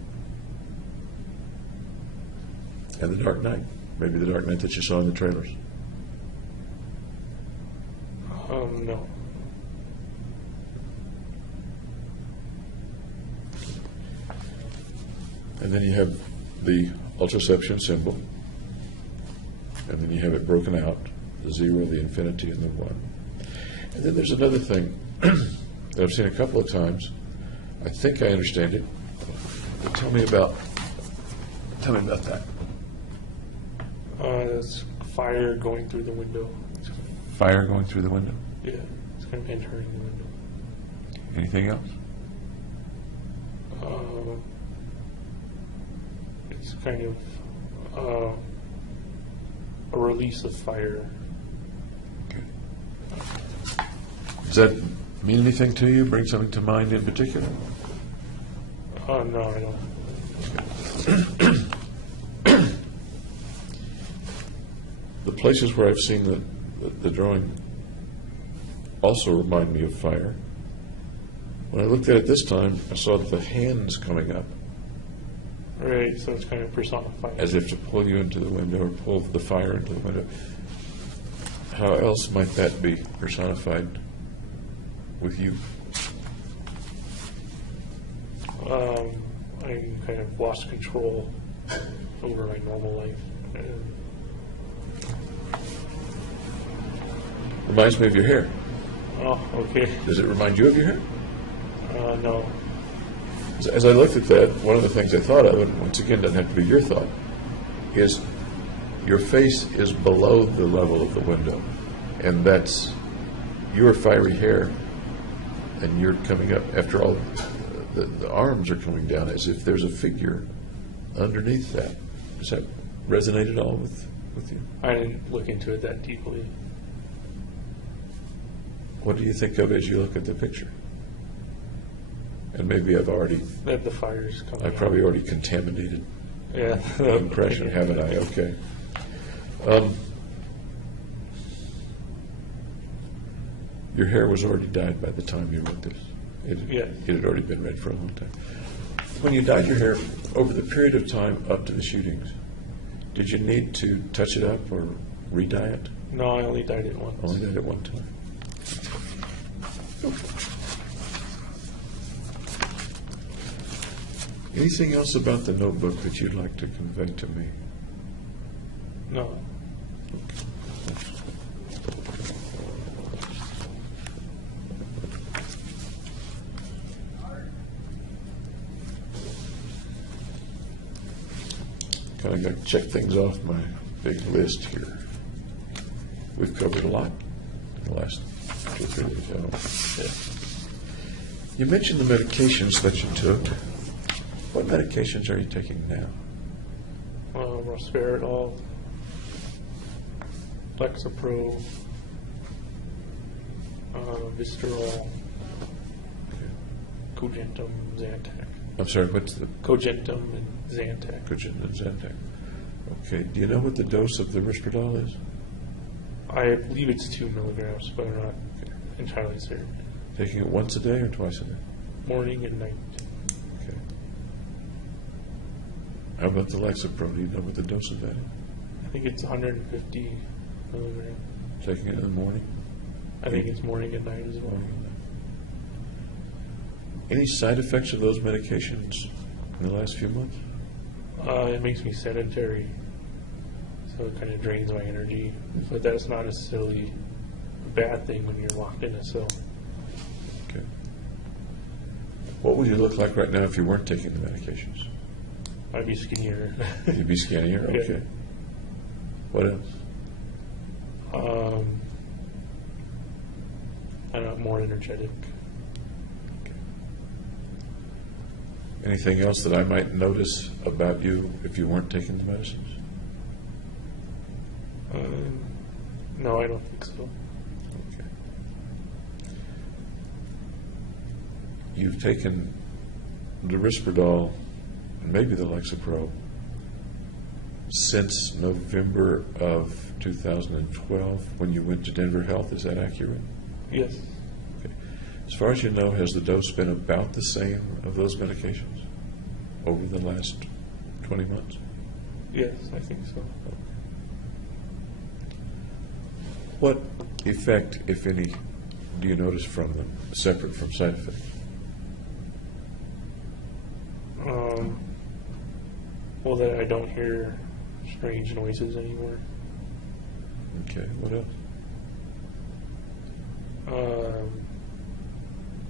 and The Dark Knight. Maybe The Dark Knight that you saw in the trailers. No. And then you have the ultraception symbol, and then you have it broken out, the 0, the infinity, and the 1. And then there's another thing that I've seen a couple of times. I think I understand it. But tell me about that. It's fire going through the window. Fire going through the window. Yeah, it's kind of entering the window. Anything else? It's kind of a release of fire. Okay. Does that mean anything to you? Bring something to mind in particular? No, I don't. The places where I've seen the drawing also remind me of fire. When I looked at it this time, I saw the hands coming up Right, so it's kind of personified. as if to pull you into the window or pull the fire into the window. How else might that be personified with you? I kind of lost control over my normal life. Reminds me of your hair. Oh, okay. Does it remind you of your hair? No. As I looked at that, one of the things I thought of, and once again doesn't have to be your thought, is your face is below the level of the window, and that's your fiery hair, and you're coming up. After all, the arms are coming down as if there's a figure underneath that. Does that resonate at all with you? I didn't look into it that deeply. What do you think of as you look at the picture? And maybe I've already, That the fire's coming. I've probably already contaminated Yeah. the impression, haven't I? Okay. Your hair was already dyed by the time you wrote this. Yeah. It had already been red for a long time. When you dyed your hair, over the period of time up to the shootings, did you need to touch it up or re-dye it? No, I only dyed it once. Only dyed it one time. Anything else about the notebook that you'd like to convey to me? No. Kind of got to check things off my big list here. We've covered a lot in the last 2 or 3 days. Yeah. You mentioned the medications that you took. What medications are you taking now? Risperidol, Lexapro, Visceral, Cogentum, Zantac. I'm sorry, what's the Cogentum and Zantac. Cogentin and Zantac? Okay. Do you know what the dose of the Risperdal is? I believe it's 2 milligrams, but I'm not entirely certain. Taking it once a day or twice a day? Morning and night. Okay. How about the Lexapro? Do you know what the dose of that is? I think it's 150 milligrams. Taking it in the morning? I think it's morning and night as well. Morning and night. Any side effects of those medications in the last few months? It makes me sedentary, so it kind of drains my energy. But that's not necessarily a bad thing when you're locked in a cell. Okay. What would you look like right now if you weren't taking the medications? I'd be skinnier. You'd be skinnier? Yeah. Okay. What else? I'm not more energetic. Anything else that I might notice about you if you weren't taking the medicines? No, I don't think so. Okay. You've taken the Risperdal and maybe the Lexapro since November of 2012 when you went to Denver Health. Is that accurate? Yes. Okay. As far as you know, has the dose been about the same of those medications over the last 20 months? Yes, I think so. What effect, if any, do you notice from them, separate from side effects? Well, that I don't hear strange noises anymore. Okay, what else?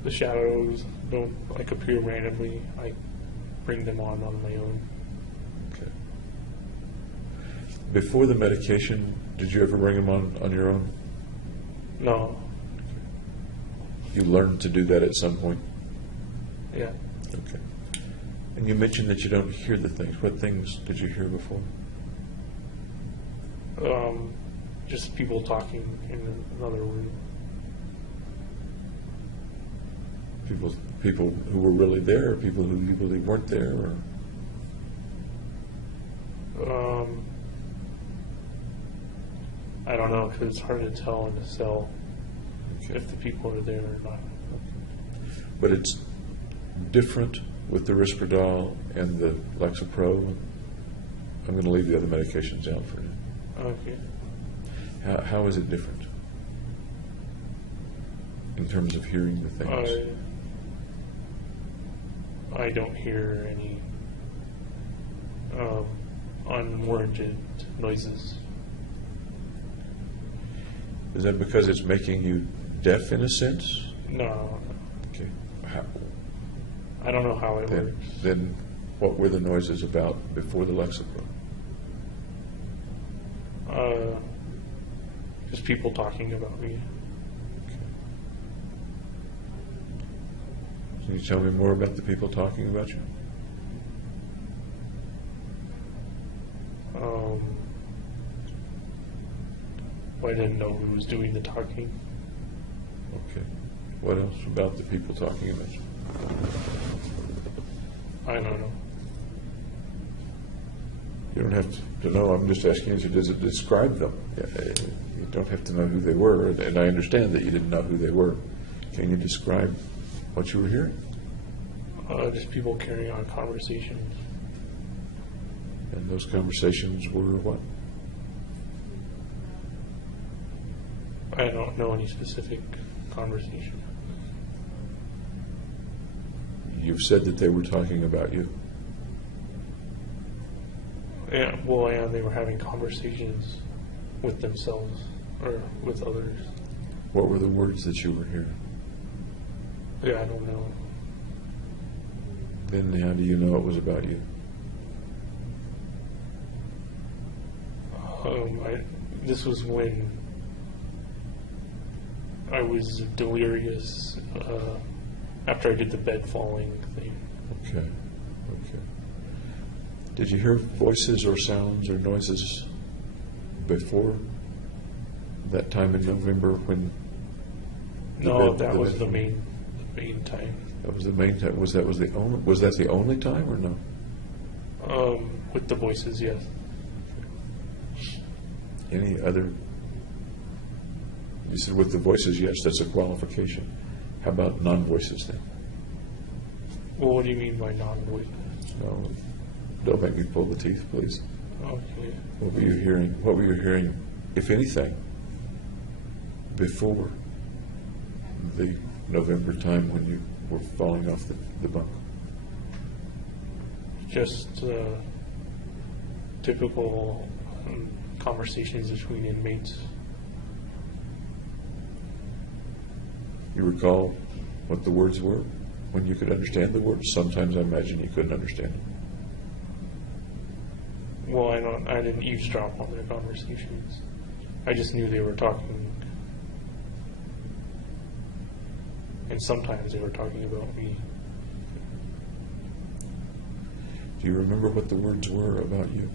The shadows don't appear randomly. I bring them on my own. Okay. Before the medication, did you ever bring them on your own? No. You learned to do that at some point? Yeah. Okay. And you mentioned that you don't hear the things. What things did you hear before? Just people talking in another room. People who were really there, or people who you believe weren't there, or I don't know, because it's hard to tell in a cell okay. if the people are there or not. But it's different with the Risperdal and the Lexapro. I'm going to leave the other medications out for now. Okay. How is it different in terms of hearing the things? I don't hear any unwarranted noises. Is that because it's making you deaf in a sense? No. Okay. I don't know how it works. Then what were the noises about before the Lexapro? Just people talking about me. Can you tell me more about the people talking about you? I didn't know who was doing the talking. Okay. What else about the people talking about you? I don't know. You don't have to know. I'm just asking you, does it describe them? You don't have to know who they were, and I understand that you didn't know who they were. Can you describe what you were hearing? Just people carrying on conversations. And those conversations were what? I don't know any specific conversation. You've said that they were talking about you. Yeah, well, yeah, they were having conversations with themselves or with others. What were the words that you were hearing? Yeah, I don't know. Then how do you know it was about you? This was when I was delirious after I did the bed falling thing. Okay. Okay. Did you hear voices or sounds or noises before that time in November when? That was the main time. That was the main time. Was that the only time or no? With the voices, yes. Any other? You said with the voices, yes, that's a qualification. How about non-voices then? Well, what do you mean by non-voice? No, don't make me pull the teeth, please. Okay. What were you hearing? What were you hearing, if anything, before the November time when you were falling off the bunk? Just typical conversations between inmates. You recall what the words were when you could understand the words? Sometimes I imagine you couldn't understand them. Well, I didn't eavesdrop on their conversations. I just knew they were talking. And sometimes they were talking about me. Do you remember what the words were about you?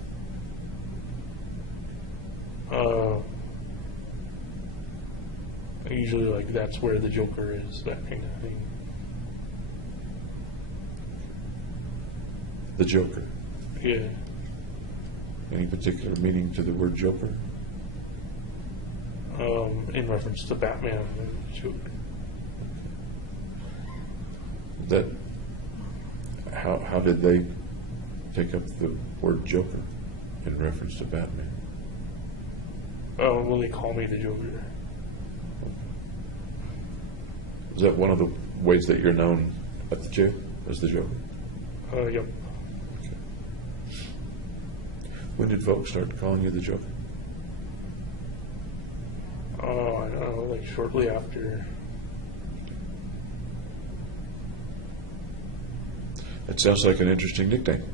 Usually, like, that's where the Joker is, that kind of thing. The Joker. Yeah. Any particular meaning to the word Joker? In reference to Batman and Joker. That how did they pick up the word Joker in reference to Batman? Well, they call me the Joker. Is that one of the ways that you're known at the jail as the Joker? Yep. Okay. When did folks start calling you the Joker? I don't know, like shortly after. That sounds like an interesting nickname.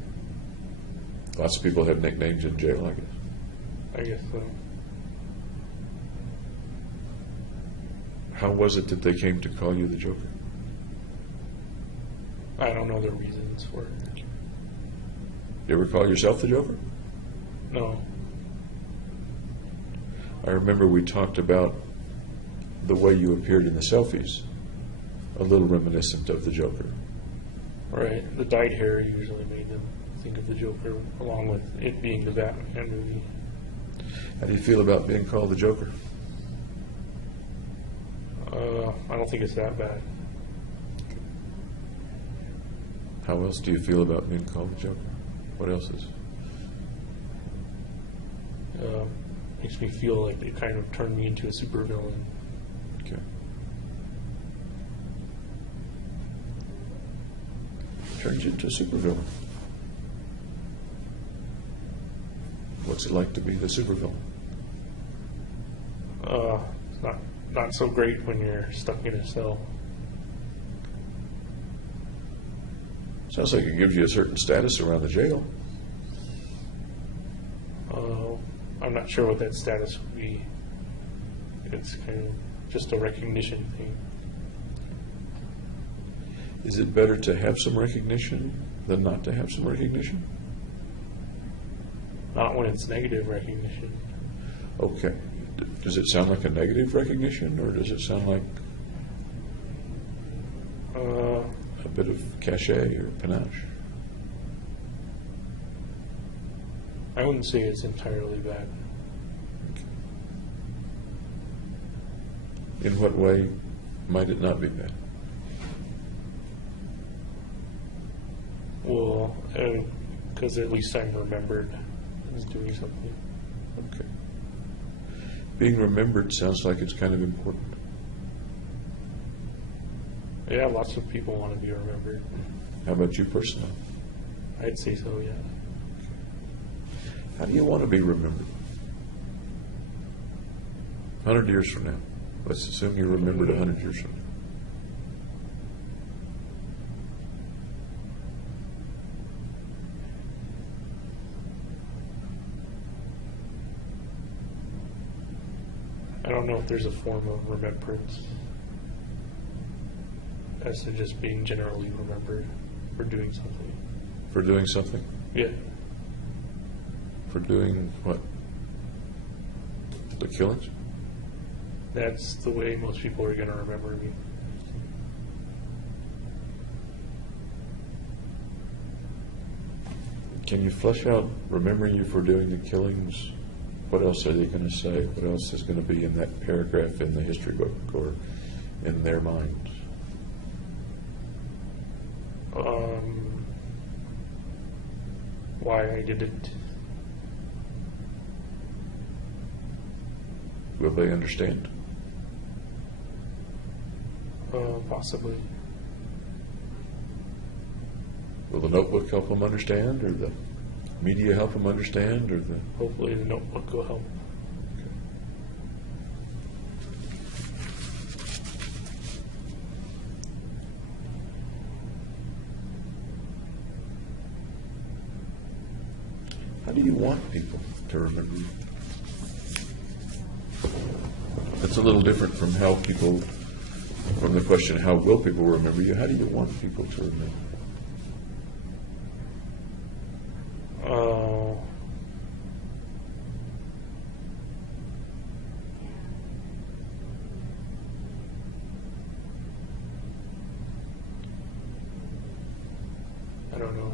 Lots of people have nicknames in jail, I guess. I guess so. How was it that they came to call you the Joker? I don't know the reasons for it. You ever call yourself the Joker? No. I remember we talked about the way you appeared in the selfies, a little reminiscent of the Joker. Right. The dyed hair usually made them think of the Joker, along with it being the Batman movie. How do you feel about being called the Joker? I don't think it's that bad. How else do you feel about being called the Joker? What else is? Makes me feel like it kind of turned me into a supervillain. Okay. Turns you into a supervillain. What's it like to be the supervillain? It's not so great when you're stuck in a cell. Sounds like it gives you a certain status around the jail. I'm not sure what that status would be. It's kind of just a recognition thing. Is it better to have some recognition than not to have some recognition? Not when it's negative recognition. Okay. Does it sound like a negative recognition, or does it sound like a bit of cachet or panache? I wouldn't say it's entirely bad. In what way might it not be bad? Well, because at least I'm remembered as doing something. Okay. Being remembered sounds like it's kind of important. Yeah, lots of people want to be remembered. How about you personally? I'd say so, yeah. How do you want to be remembered? 100 years from now. Let's assume you're remembered 100 years from now. I don't know if there's a form of remembrance as to just being generally remembered for doing something. For doing something? Yeah. For doing what? The killings? That's the way most people are going to remember me. Can you flesh out remembering you for doing the killings? What else are they going to say? What else is going to be in that paragraph in the history book or in their minds? Why I did it. Will they understand? Possibly. Will the notebook help them understand, or the media help them understand, or the... Hopefully the notebook will help. How do you want people to remember you? That's a little different from how people, from the question, how will people remember you? How do you want people to remember you? I don't know.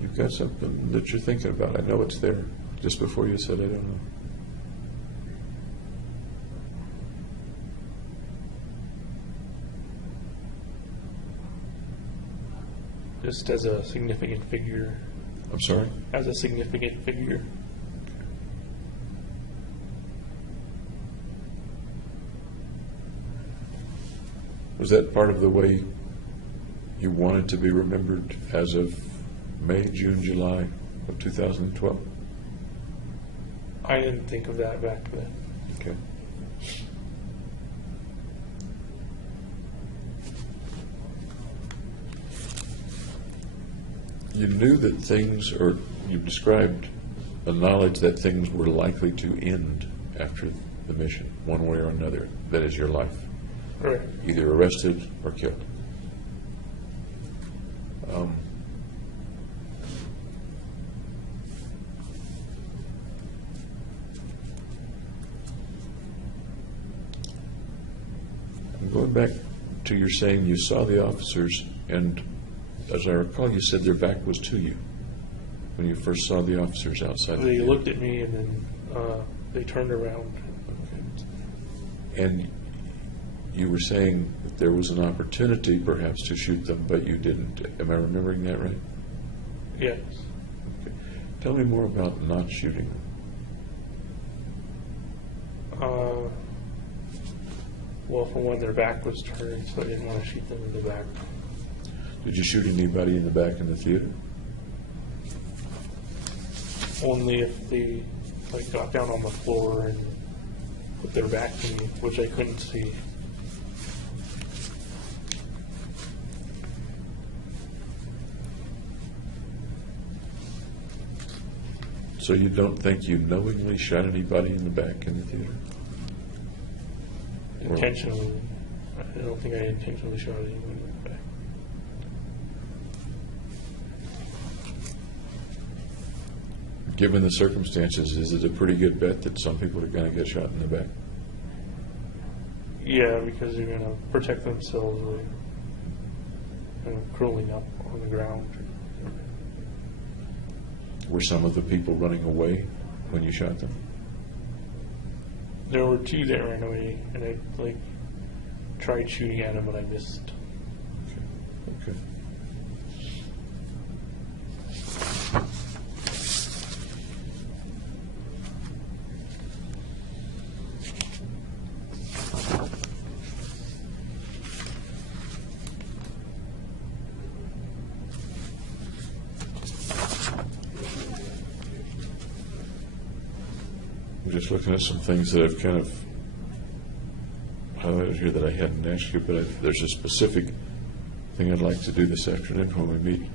You've got something that you're thinking about. I know it's there. Just before you said, I don't know. Just as a significant figure. I'm sorry? As a significant figure. Was that part of the way you wanted to be remembered as of May, June, July of 2012? I didn't think of that back then. Okay. You knew that things, or you described a knowledge that things were likely to end after the mission, one way or another. That is your life. Right. Either arrested or killed. Going back to your saying you saw the officers, and as I recall, you said their back was to you when you first saw the officers outside. They looked at me and then they turned around. And you were saying that there was an opportunity perhaps to shoot them, but you didn't. Am I remembering that right? Yes. Okay. Tell me more about not shooting them. Well, from when their back was turned, so I didn't want to shoot them in the back. Did you shoot anybody in the back in the theater? Only if they got down on the floor and put their back to me, which I couldn't see. So you don't think you knowingly shot anybody in the back in the theater? Intentionally. I don't think I intentionally shot anyone in the back. Given the circumstances, is it a pretty good bet that some people are going to get shot in the back? Yeah, because they're going to protect themselves by curling up on the ground. Were some of the people running away when you shot them? There were two that ran away, and I like tried shooting at them, but I missed. Okay. I'm just looking at some things that I've kind of highlighted here that I hadn't asked you, but there's a specific thing I'd like to do this afternoon when we meet.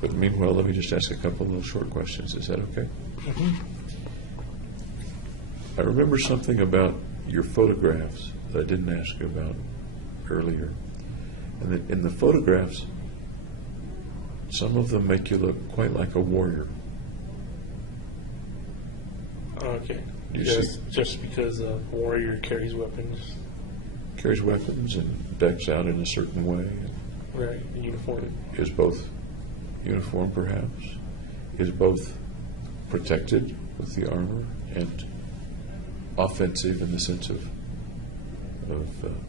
But meanwhile, let me just ask a couple of little short questions. Is that okay? I remember something about your photographs that I didn't ask you about earlier. And that in the photographs, some of them make you look quite like a warrior. Okay. You Just because a warrior carries weapons, Carries weapons and decks out in a certain way. right? Uniform. Is both uniform, perhaps, is both protected with the armor and offensive in the sense of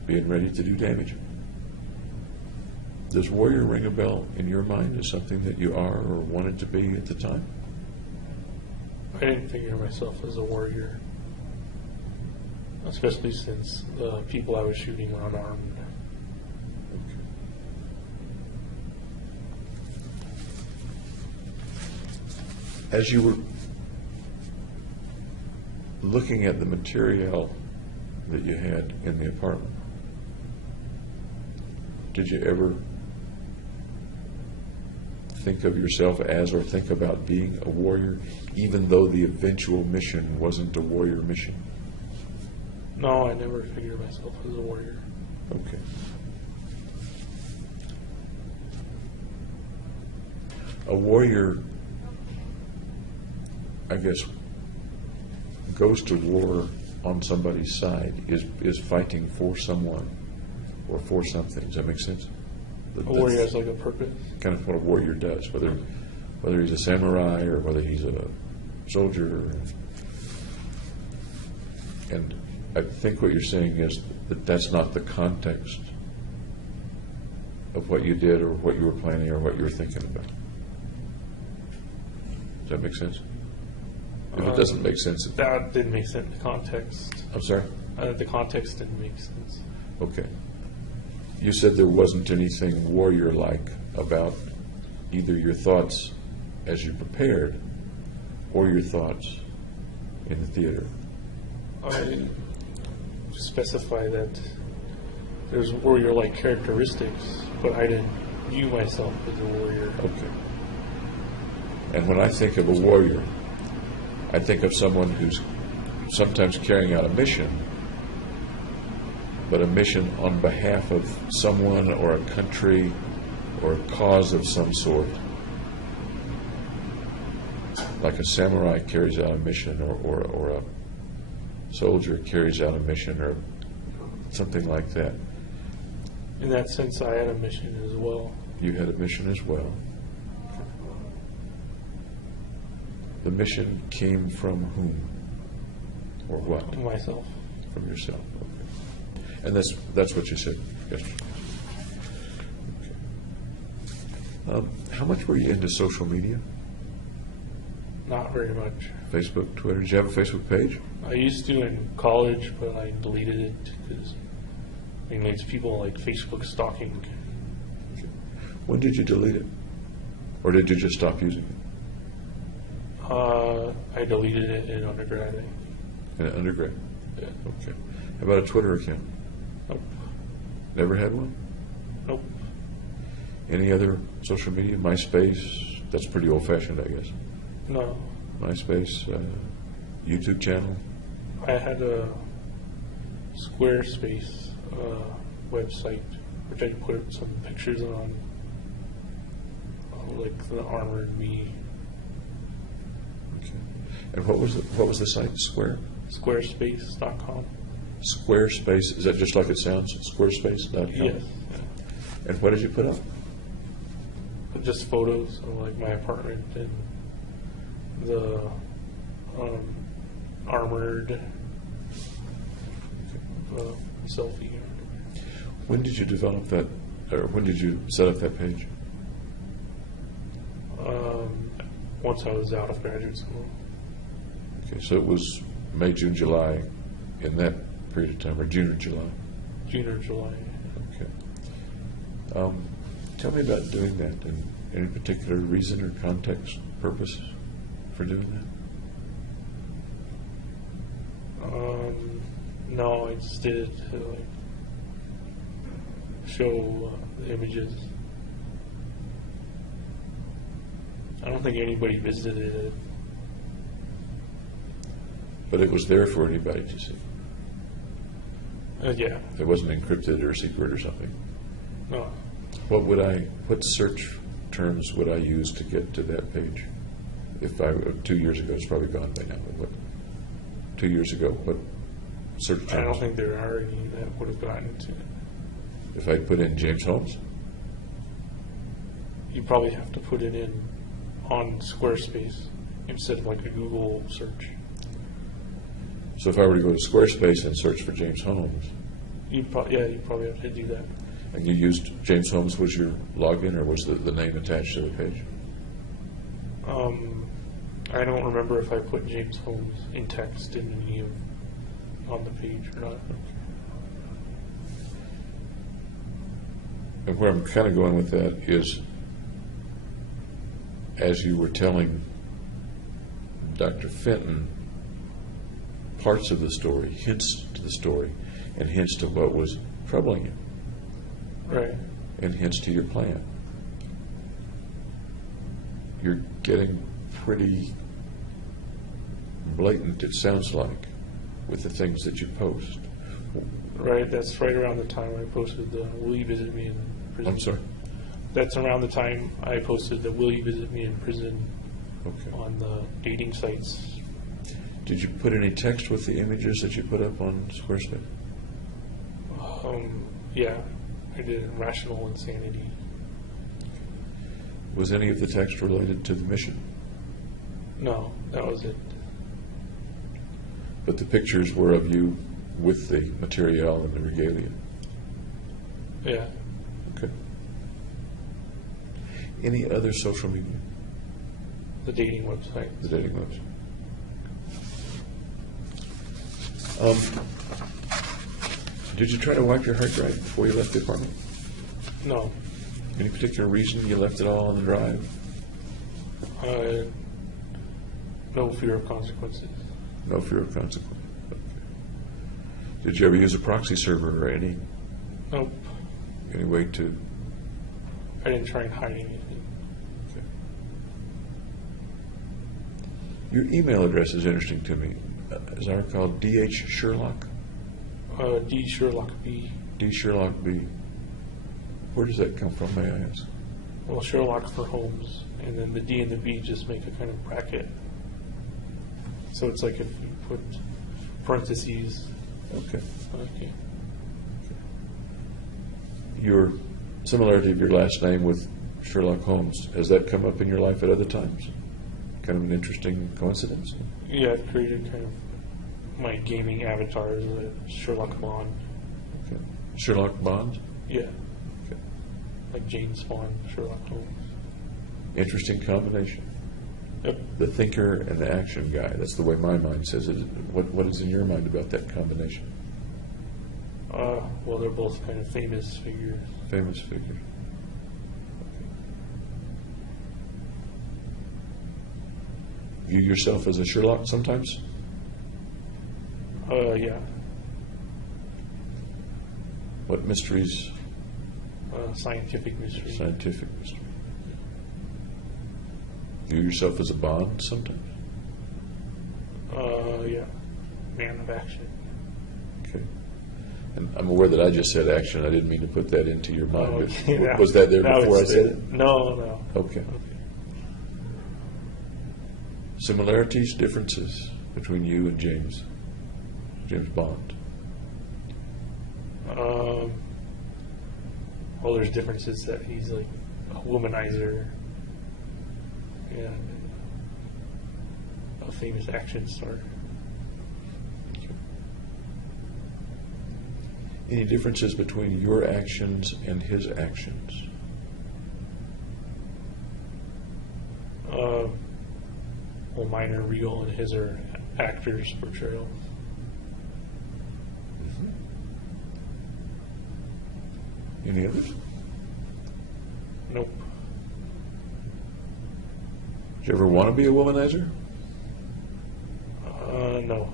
being ready to do damage. Does warrior ring a bell in your mind as something that you are or wanted to be at the time? I didn't think of myself as a warrior, especially since the people I was shooting were unarmed. As you were looking at the material that you had in the apartment, did you ever think of yourself as or think about being a warrior, even though the eventual mission wasn't a warrior mission? No, I never figured myself as a warrior. Okay. A warrior, I guess, goes to war on somebody's side, is fighting for someone or for something. Does that make sense? A warrior has like a purpose. Kind of what a warrior does, whether he's a samurai or whether he's a soldier. And I think what you're saying is that that's not the context of what you did or what you were planning or what you were thinking about. Does that make sense? If it doesn't make sense, That didn't make sense in the context. I'm sorry? The context didn't make sense. Okay. You said there wasn't anything warrior-like about either your thoughts as you prepared or your thoughts in the theater. I specify that there's warrior-like characteristics, but I didn't view myself as a warrior. Okay. And when I think of a warrior, I think of someone who's sometimes carrying out a mission, but a mission on behalf of someone or a country or a cause of some sort. Like a samurai carries out a mission or a soldier carries out a mission or something like that. In that sense, I had a mission as well. You had a mission as well. The mission came from whom or what? Myself. From yourself. Okay. And that's what you said yesterday. Okay. How much were you into social media? Not very much. Facebook, Twitter. Did you have a Facebook page? I used to in college, but I deleted it because it's people like Facebook stalking. When did you delete it? Or did you just stop using it? I deleted it in undergrad. In undergrad? Yeah. Okay. How about a Twitter account? Nope. Never had one? Nope. Any other social media? MySpace? That's pretty old-fashioned, I guess. No. MySpace, YouTube channel? I had a Squarespace website, which I put some pictures on, like the armored me. Okay. And what was the site? Squarespace.com. Squarespace, is that just like it sounds? Squarespace.com? Yes. And what did you put up? Just photos of like my apartment and the armored selfie. When did you develop that, or when did you set up that page? Once I was out of graduate school. Okay, so it was May, June, July, in that period of time, or June or July? June or July. Okay. Tell me about doing that, and any particular reason or context, purpose for doing that? No, I just did it to like show the images. I don't think anybody visited it. But it was there for anybody to see. Yeah. It wasn't encrypted or secret or something. No. What search terms would I use to get to that page? If 2 years ago, it's probably gone by now, but what, 2 years ago, what search terms? I don't think there are any that would have gotten to it. If I put in James Holmes? You probably have to put it in on Squarespace instead of like a Google search. So if I were to go to Squarespace and search for James Holmes, You probably have to do that. and you used James Holmes was your login, or was the name attached to the page? I don't remember if I put James Holmes in text in any of on the page or not. And where I'm kind of going with that is, as you were telling Dr. Fenton parts of the story, hints to the story, and hints to what was troubling you, Right. and hints to your plan. You're getting pretty blatant, it sounds like, with the things that you post. Right. That's right around the time I posted the "Will you visit me in prison?" I'm sorry. That's around the time I posted the "Will you visit me in prison?" Okay. on the dating sites. Did you put any text with the images that you put up on Squarespace? Yeah, I did rational insanity. Was any of the text related to the mission? No, that was it. But the pictures were of you with the material and the regalia. Yeah. Okay. Any other social media? The dating website. The dating website. Did you try to wipe your hard drive before you left the apartment? No. Any particular reason you left it all on the drive? No fear of consequences. No fear of consequence. Okay. Did you ever use a proxy server or any Nope. way to? I didn't try and hide anything. Okay. Your email address is interesting to me. As I recall, D.H. Sherlock? D. Sherlock B. D. Sherlock B. Where does that come from, may I ask? Well, Sherlock for Holmes, and then the D and the B just make a kind of bracket. So it's like if you put parentheses. Okay. Okay. Your similarity of your last name with Sherlock Holmes, has that come up in your life at other times? Kind of an interesting coincidence? Yeah, I've created kind of my gaming avatars, Sherlock Bond. Okay. Sherlock Bond? Yeah, Okay. like James Bond, Sherlock Holmes. Interesting combination. Yep. The thinker and the action guy. That's the way my mind says it. What is in your mind about that combination? Well, they're both kind of famous figures. Famous figure. View yourself as a Sherlock sometimes? Yeah. What mysteries? Scientific mystery. Scientific mystery. View yourself as a Bond sometimes? Yeah. Man of action. Okay. And I'm aware that I just said action. I didn't mean to put that into your mind. Okay, But was that there before I it's said there. it? No. Okay. Similarities, differences between you and James Bond? Well, there's differences that he's like a womanizer. And famous action star. Any differences between your actions and his actions? Well, mine are real and his are actors' portrayal. Any others? Nope. Did you ever want to be a womanizer? No.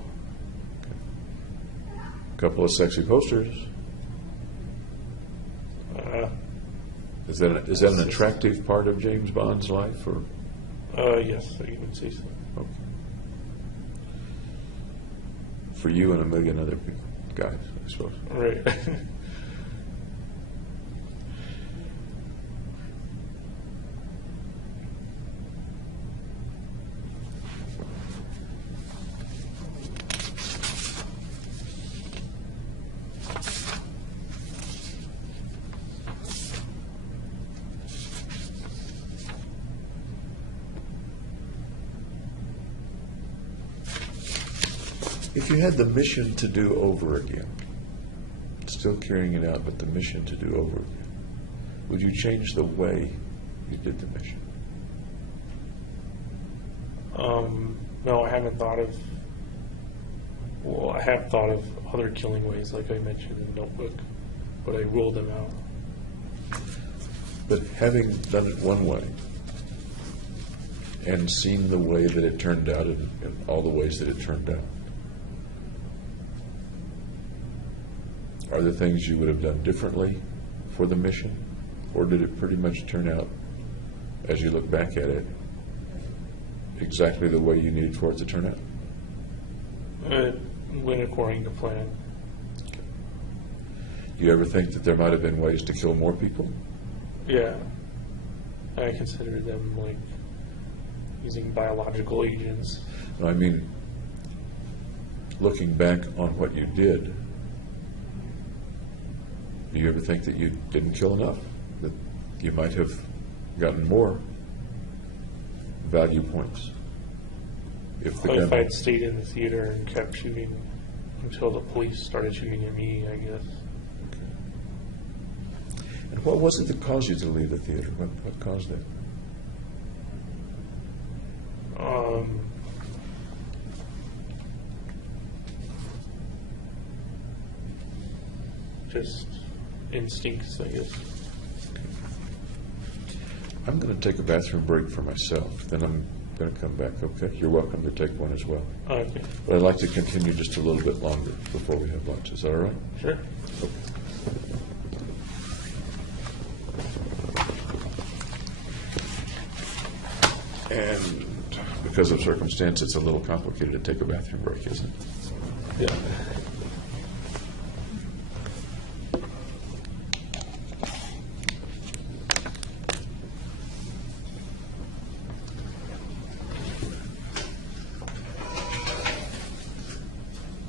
A couple of sexy posters. Is that an attractive part of James Bond's life, or? Yes, you would say so. Okay. For you and a million other guys, I suppose. Right. If you had the mission to do over again, still carrying it out, but the mission to do over again, would you change the way you did the mission? No, I haven't thought of. Well, I have thought of other killing ways, like I mentioned in the Notebook, but I ruled them out. But having done it one way and seen the way that it turned out and all the ways that it turned out, are there things you would have done differently for the mission? Or did it pretty much turn out, as you look back at it, exactly the way you needed for it to turn out? It went according to plan. Do you ever think that there might have been ways to kill more people? Yeah. I consider them like using biological agents. No, I mean, looking back on what you did, do you ever think that you didn't kill enough? That you might have gotten more value points? If If I'd stayed in the theater and kept shooting until the police started shooting at me, I guess. And what was it that caused you to leave the theater? What caused that? Just instincts, I guess. I'm going to take a bathroom break for myself. Then I'm going to come back, okay? You're welcome to take one as well. Okay. But I'd like to continue just a little bit longer before we have lunch. Is that all right? Sure. And because of circumstance, it's a little complicated to take a bathroom break, isn't it? Yeah.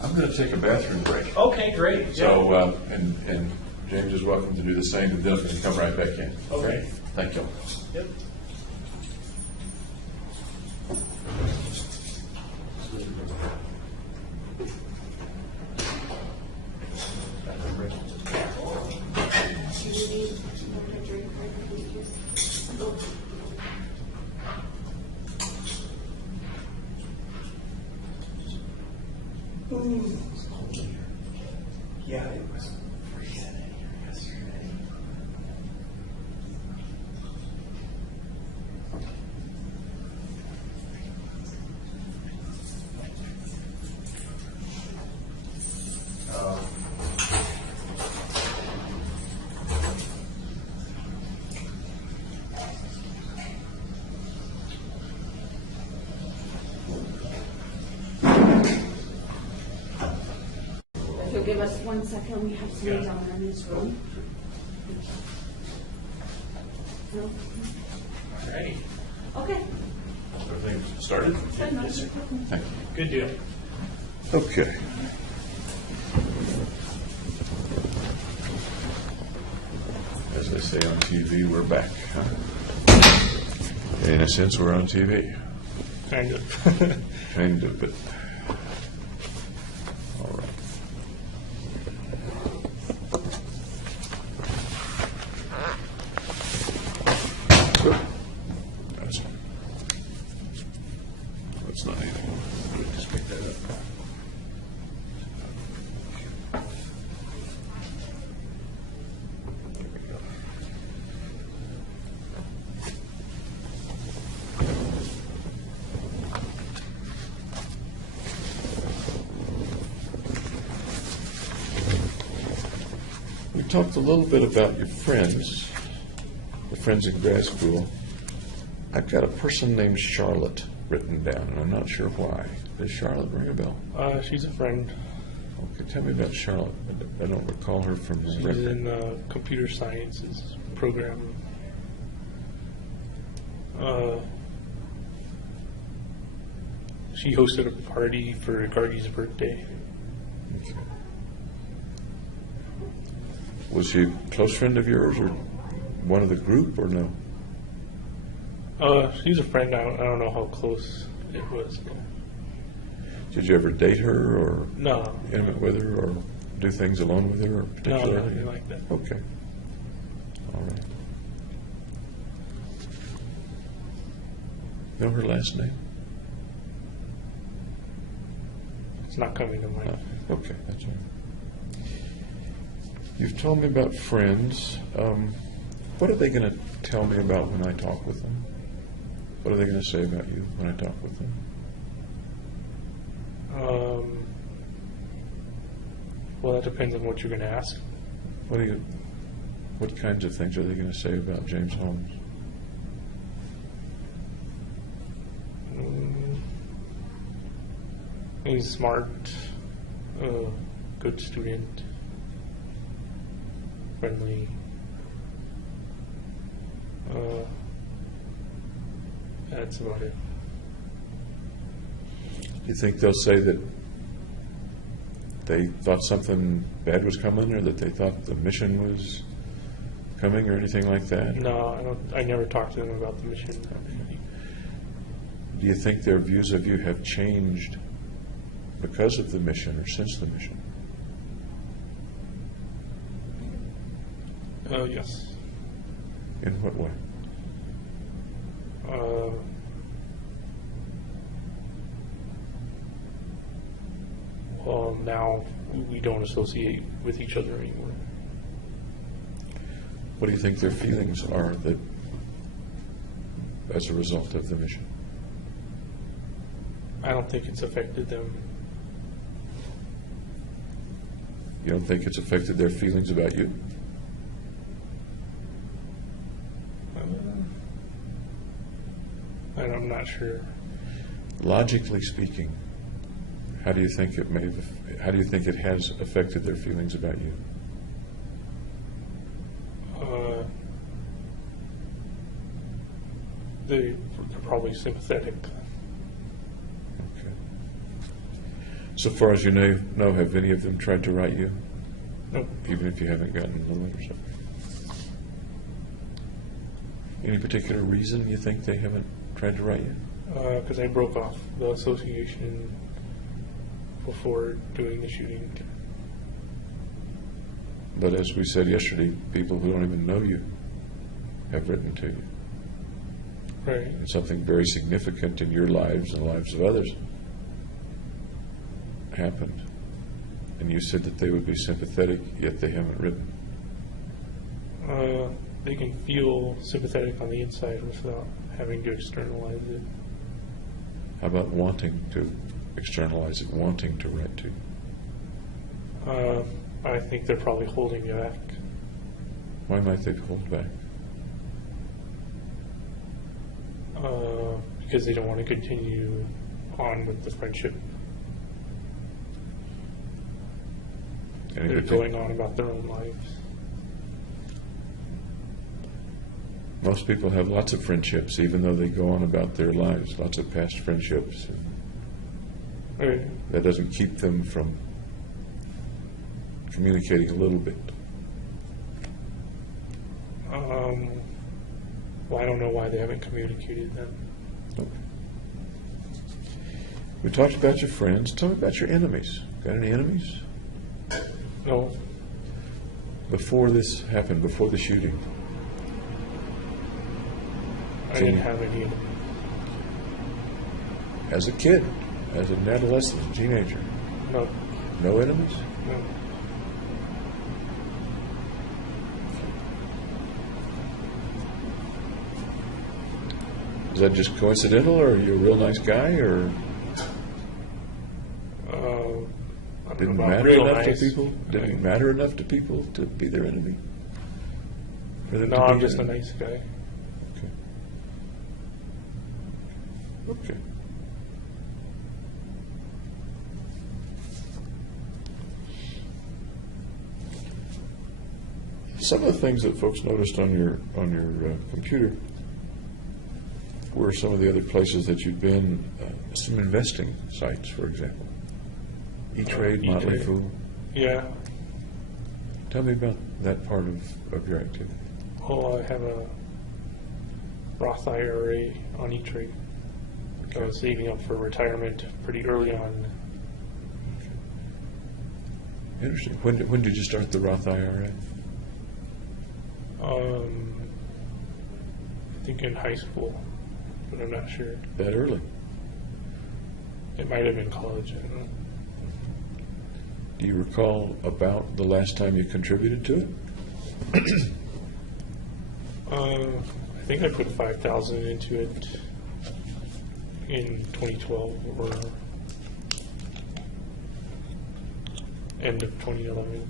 I'm going to take a bathroom break. Okay, great. So, and James is welcome to do the same, and then I'm going to come right back in. Okay. Thank you. Yep. Yeah, it was freezing in here yesterday. If you'll give us 1 second, we have somebody down in this room. No? All right. Okay. Everything started? Yes, sir. Thank you. Good deal. Okay. As they say on TV, we're back. Huh? In a sense, we're on TV. Kind of. Kind of, but, all right. Good. That's fine. That's not anything. Just pick that up. There we go. We talked a little bit about your friends, the friends in grad school. I've got a person named Charlotte written down, and I'm not sure why. Does Charlotte ring a bell? She's a friend. Okay, tell me about Charlotte. I don't recall her from She's record. in computer sciences program. She hosted a party for Gardy's birthday. Okay. Was she a close friend of yours, or one of the group, or no? She's a friend. I don't know how close it was. Did you ever date her, or No. intimate with her, or do things alone with her, or No, particularly? nothing like that. Okay. All right. Know her last name? It's not coming to mind. No. Okay, that's all right. You've told me about friends. What are they going to tell me about when I talk with them? What are they going to say about you when I talk with them? Well, that depends on what you're going to ask. What kinds of things are they going to say about James Holmes? He's smart, good student, friendly. That's about it. Do you think they'll say that they thought something bad was coming, or that they thought the mission was coming, or anything like that? No, I don't. I never talked to them about the mission. Do you think their views of you have changed because of the mission or since the mission? Yes. In what way? Well, now we don't associate with each other anymore. What do you think their feelings are that, as a result of the mission? I don't think it's affected them. You don't think it's affected their feelings about you? And I'm not sure. Logically speaking, how do you think how do you think it has affected their feelings about you? They're probably sympathetic. Okay. So far as you know, have any of them tried to write you? Nope. Even if you haven't gotten the letters? Any particular reason you think they haven't tried to write you? Because I broke off the association before doing the shooting. But as we said yesterday, people who don't even know you have written to you. Right. And something very significant in your lives and the lives of others happened. And you said that they would be sympathetic, yet they haven't written. They can feel sympathetic on the inside without having to externalize it. How about wanting to externalize it, wanting to write to you? I think they're probably holding you back. Why might they hold back? Because they don't want to continue on with the friendship. They're going on about their own lives. Most people have lots of friendships, even though they go on about their lives, lots of past friendships. Right. That doesn't keep them from communicating a little bit. Well, I don't know why they haven't communicated then. Okay. We talked about your friends. Tell me about your enemies. Got any enemies? No, Before this happened, before the shooting? I didn't have any. As a kid, as an adolescent, teenager? No, No enemies? no. Is that just coincidental, or are you a real nice guy, or I don't didn't know about matter real enough nice. to people? Didn't it matter enough to people to be their enemy? For them No, to be I'm just a enemy? nice guy. Okay. Okay. Some of the things that folks noticed on your computer were some of the other places that you'd been, some investing sites, for example. E-Trade, Motley E-Trade. Fool. Yeah. Tell me about that part of your activity. Well, I have a Roth IRA on E-Trade. I was saving up for retirement pretty early on. Interesting. When did you start the Roth IRA? I think in high school, but I'm not sure. That early? It might have been college. I don't know. Do you recall about the last time you contributed to it? I think I put 5,000 into it in 2012 or end of 2011.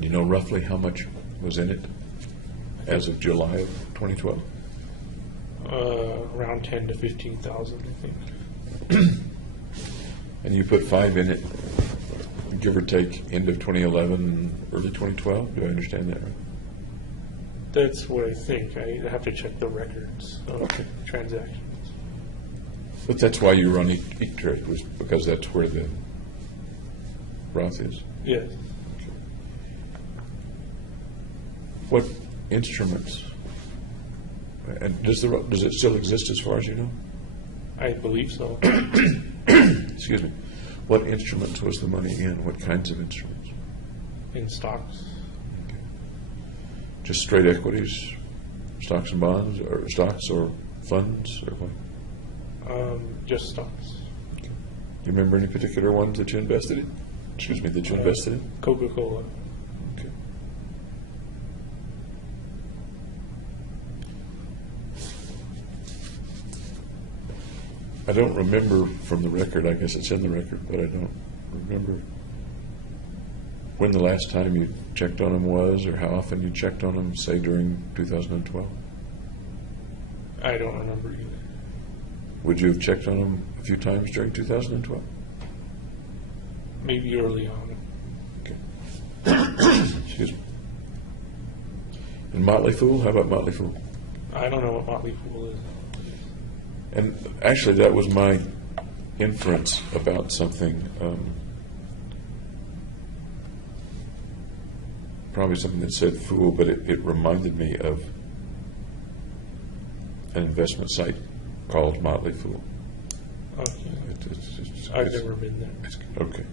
Do you know roughly how much was in it as of July of 2012? Around 10 to 15,000, I think. And you put 5 in it, give or take, end of 2011, early 2012? Do I understand that right? That's what I think. I have to check the records of Okay. transactions. But that's why you run E-Trade, was because that's where the Roth is. Yes. What instruments? And does it still exist as far as you know? I believe so. Excuse me. What instruments was the money in? What kinds of instruments? In stocks. Just straight equities, stocks and bonds, or stocks or funds, or what? Just stocks. Do you remember any particular ones that you invested in? Excuse me, that you invested in? Coca-Cola. Okay. I don't remember from the record, I guess it's in the record, but I don't remember when the last time you checked on them was, or how often you checked on them, say during 2012. I don't remember either. Would you have checked on them a few times during 2012? Maybe early on. Okay. Excuse me. And Motley Fool? How about Motley Fool? I don't know what Motley Fool is. And actually, that was my inference about something, probably something that said fool, but it reminded me of an investment site called Motley Fool. Okay. It's I've never been there. okay.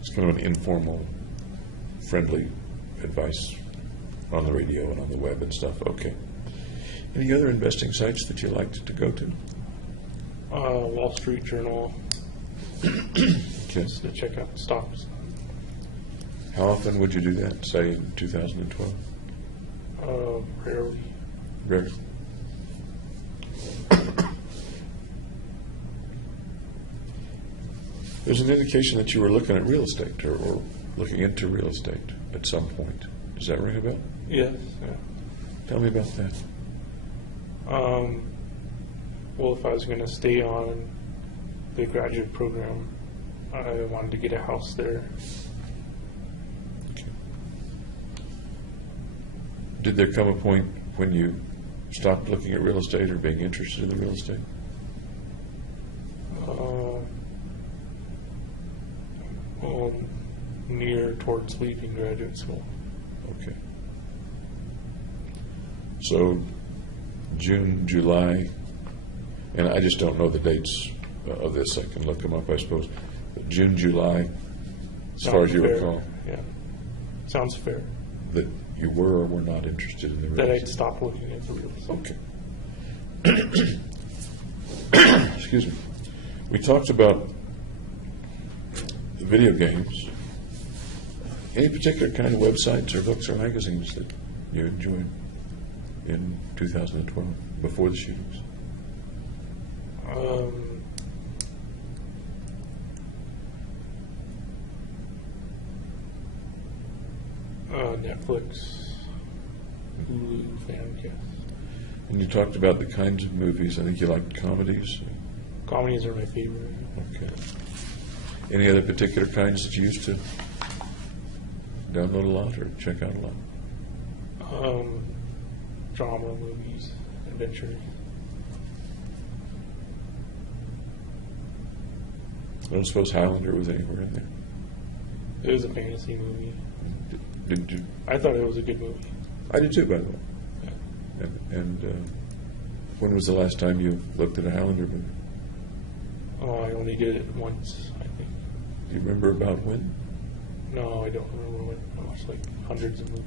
It's kind of an informal, friendly advice on the radio and on the web and stuff. Okay. Any other investing sites that you liked to go to? Wall Street Journal, Okay. just to check out stocks. How often would you do that, say in 2012? Rarely. Rarely. There's an indication that you were looking at real estate or looking into real estate at some point. Does that ring a bell? Yes. Yeah. Tell me about that. Well, if I was going to stay on the graduate program, I wanted to get a house there. Okay. Did there come a point when you stopped looking at real estate or being interested in the real estate? Well, near towards leaving graduate school. Okay. So June, July, and I just don't know the dates of this. I can look them up, I suppose. But June, July, as far as you fair. recall, Yeah. Sounds fair. that you were or were not interested in the That I'd reels. stop looking at the reels. Okay. Excuse me. We talked about the video games. Any particular kind of websites or books or magazines that you enjoyed in 2012 before the shootings? Netflix, Hulu, Fancast. And you talked about the kinds of movies. I think you liked comedies. Comedies are my favorite. Okay. Any other particular kinds that you used to download a lot or check out a lot? Drama movies, adventure. I don't suppose Highlander was anywhere in there. It was a fantasy movie. Did you? I thought it was a good movie. I did too, by the way. Yeah. And when was the last time you looked at a Highlander movie? Oh, I only did it once, I think. Do you remember about when? No, I don't remember when. I watched like hundreds of movies.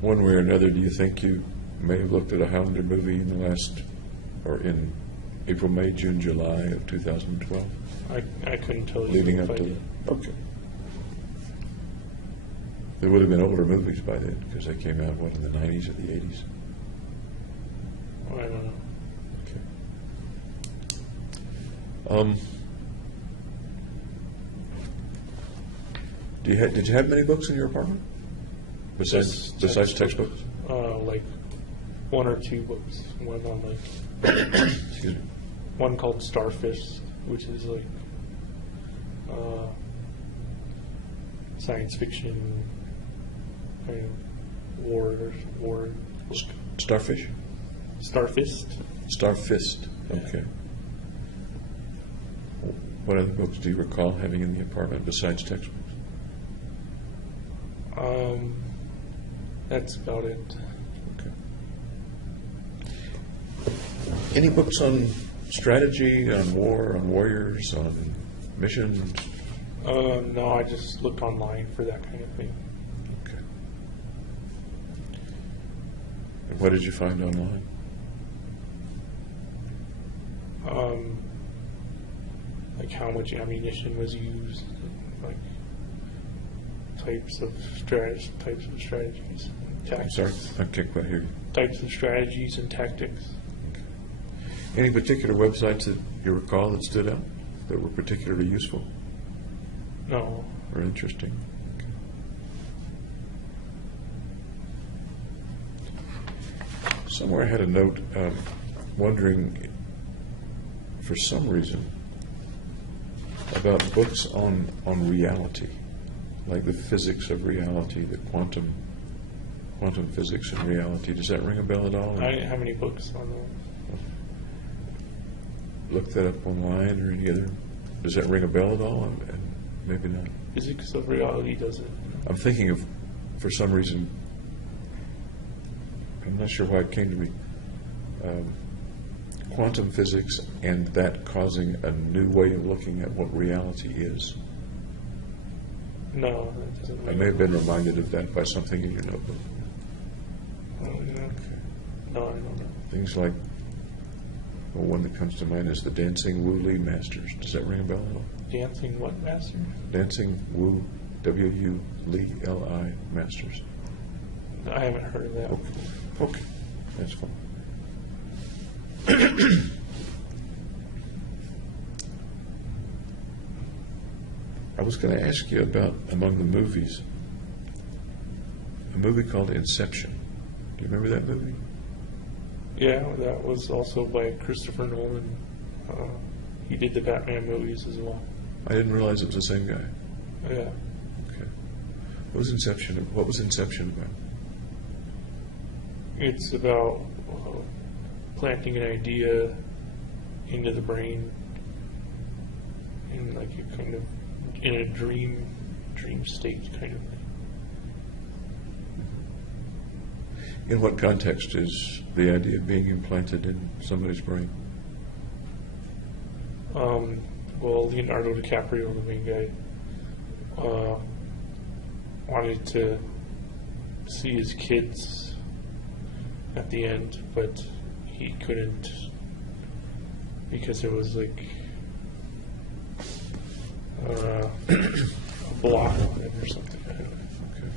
One way or another, do you think you may have looked at a Highlander movie in the last, or in April, May, June, July of 2012? I couldn't tell you Leading if up I to did. okay. There would have been older movies by then because they came out, what, in the 90s or the 80s? I don't know. Okay. Did you have many books in your apartment? Besides Just textbooks? Like one or two books. One on like Excuse me. one called Starfish, which is like science fiction kind of war. Starfish? Starfist. Starfist. Okay. What other books do you recall having in the apartment besides textbooks? That's about it. Okay. Any books on strategy, on war, on warriors, on missions? No, I just looked online for that kind of thing. Okay. And what did you find online? Like how much ammunition was used, like types of strategies, I'm tactics. sorry, I can't quite hear you. Types of strategies and tactics. Any particular websites that you recall that stood out, that were particularly useful No, or interesting? Okay. Somewhere I had a note wondering, for some reason, about books on reality, like the physics of reality, the quantum physics and reality. Does that ring a bell at all? I didn't have any books on those. Look that up online or any other. Does that ring a bell at all? And maybe not. Physics of reality doesn't. I'm thinking of, for some reason, I'm not sure why it came to me, quantum physics and that causing a new way of looking at what reality is. No, that doesn't. I may have been reminded of that by something in your notebook. No, I don't know. Things like, well, one that comes to mind is the Dancing Wu Li Masters. Does that ring a bell at all? Dancing what master? Dancing Wu, W-U, Li, L-I, Masters. I haven't heard of that. Okay, that's fine. I was going to ask you about, among the movies, a movie called Inception. Do you remember that movie? Yeah, that was also by Christopher Nolan. He did the Batman movies as well. I didn't realize it was the same guy. Yeah. Okay. What was Inception about? It's about planting an idea into the brain in like a kind of in a dream state kind of thing. In what context is the idea of being implanted in somebody's brain? Well, Leonardo DiCaprio, the main guy, wanted to see his kids at the end, but he couldn't because it was like a block on it or something. I don't know. Okay.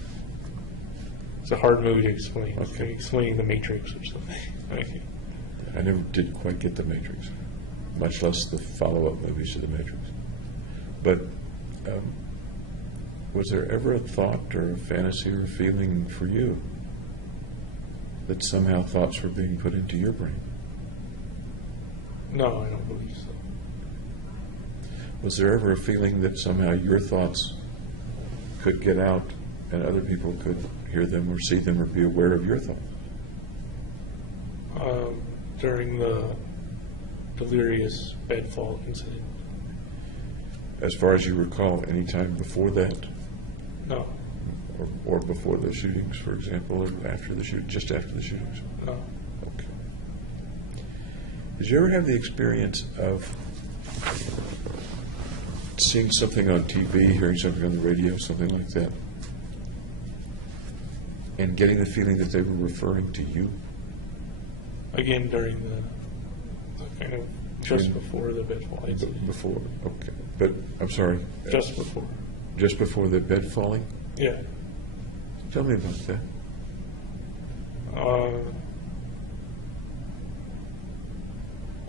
It's a hard movie to explain. It's Okay. like explaining the Matrix or something. Okay. I never did quite get the Matrix, much less the follow-up movies to the Matrix. But was there ever a thought or a fantasy or a feeling for you that somehow thoughts were being put into your brain? No, I don't believe so. Was there ever a feeling that somehow your thoughts could get out and other people could hear them or see them or be aware of your thoughts? During the delirious bedfall incident. As far as you recall, any time before that, No, or before the shootings, for example, or after the just after the shootings? no. Okay. Did you ever have the experience of seeing something on TV, hearing something on the radio, something like that, and getting the feeling that they were referring to you? Again, during the kind of just before the bedfall incident. Before, okay. But, I'm sorry, Just before. just before the bed falling? Yeah. Tell me about that.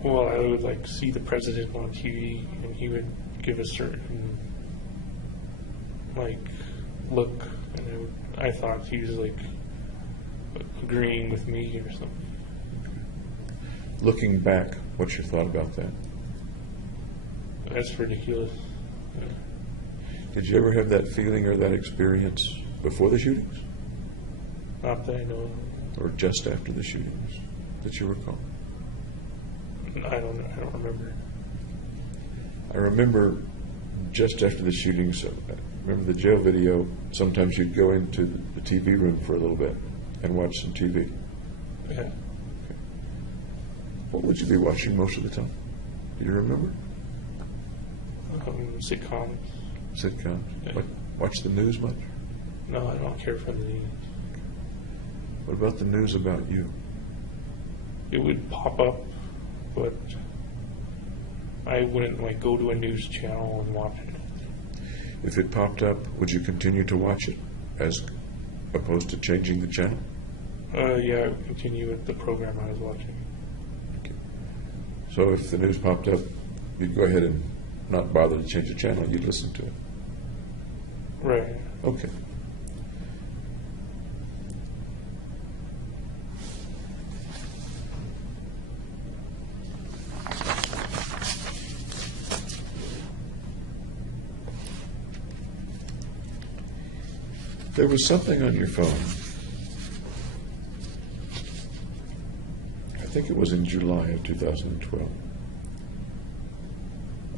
Well, I would like see the president on TV, and he would give a certain like look, and I thought he was like agreeing with me or something. Looking back, what's your thought about that? That's ridiculous. Yeah. Did you ever have that feeling or that experience before the shootings? Not that I know of. Or just after the shootings that you recall? I don't know. I don't remember. I remember just after the shootings, remember the jail video, sometimes you'd go into the TV room for a little bit and watch some TV. Yeah. What would you be watching most of the time? Do you remember? Sitcoms. Sitcoms? Yeah. Watch the news much? No, I don't care for the news. What about the news about you? It would pop up, but I wouldn't like go to a news channel and watch it. If it popped up, would you continue to watch it as opposed to changing the channel? Yeah, I would continue with the program I was watching. So if the news popped up, you'd go ahead and not bother to change the channel, you'd listen to it. Right. Okay. There was something on your phone. I think it was in July of 2012.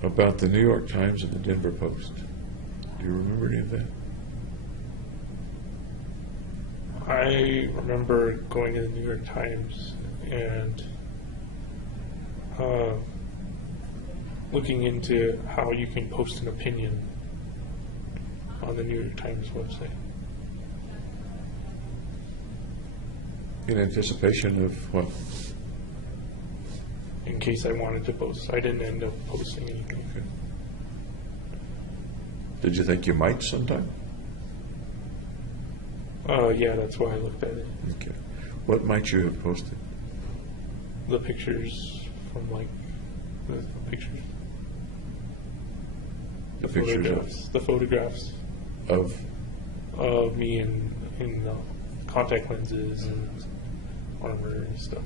About the New York Times and the Denver Post. Do you remember any of that? I remember going to the New York Times and looking into how you can post an opinion on the New York Times website. In anticipation of what? In case I wanted to post. I didn't end up posting anything. Okay. Did you think you might sometime? Yeah, that's why I looked at it. Okay. What might you have posted? The pictures from like the pictures. The pictures photographs. The photographs of of me in contact lenses and armor and stuff.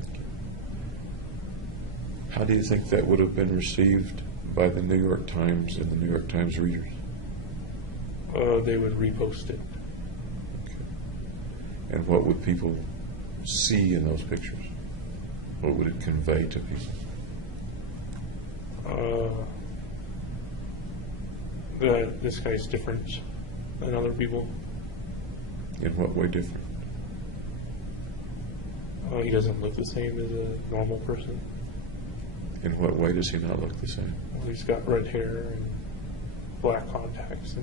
how do you think that would have been received by the New York Times and the New York Times readers? They would repost it. And what would people see in those pictures? What would it convey to people? That this guy's different than other people. In what way different? He doesn't look the same as a normal person. In what way does he not look the same? Well, he's got red hair and black contacts,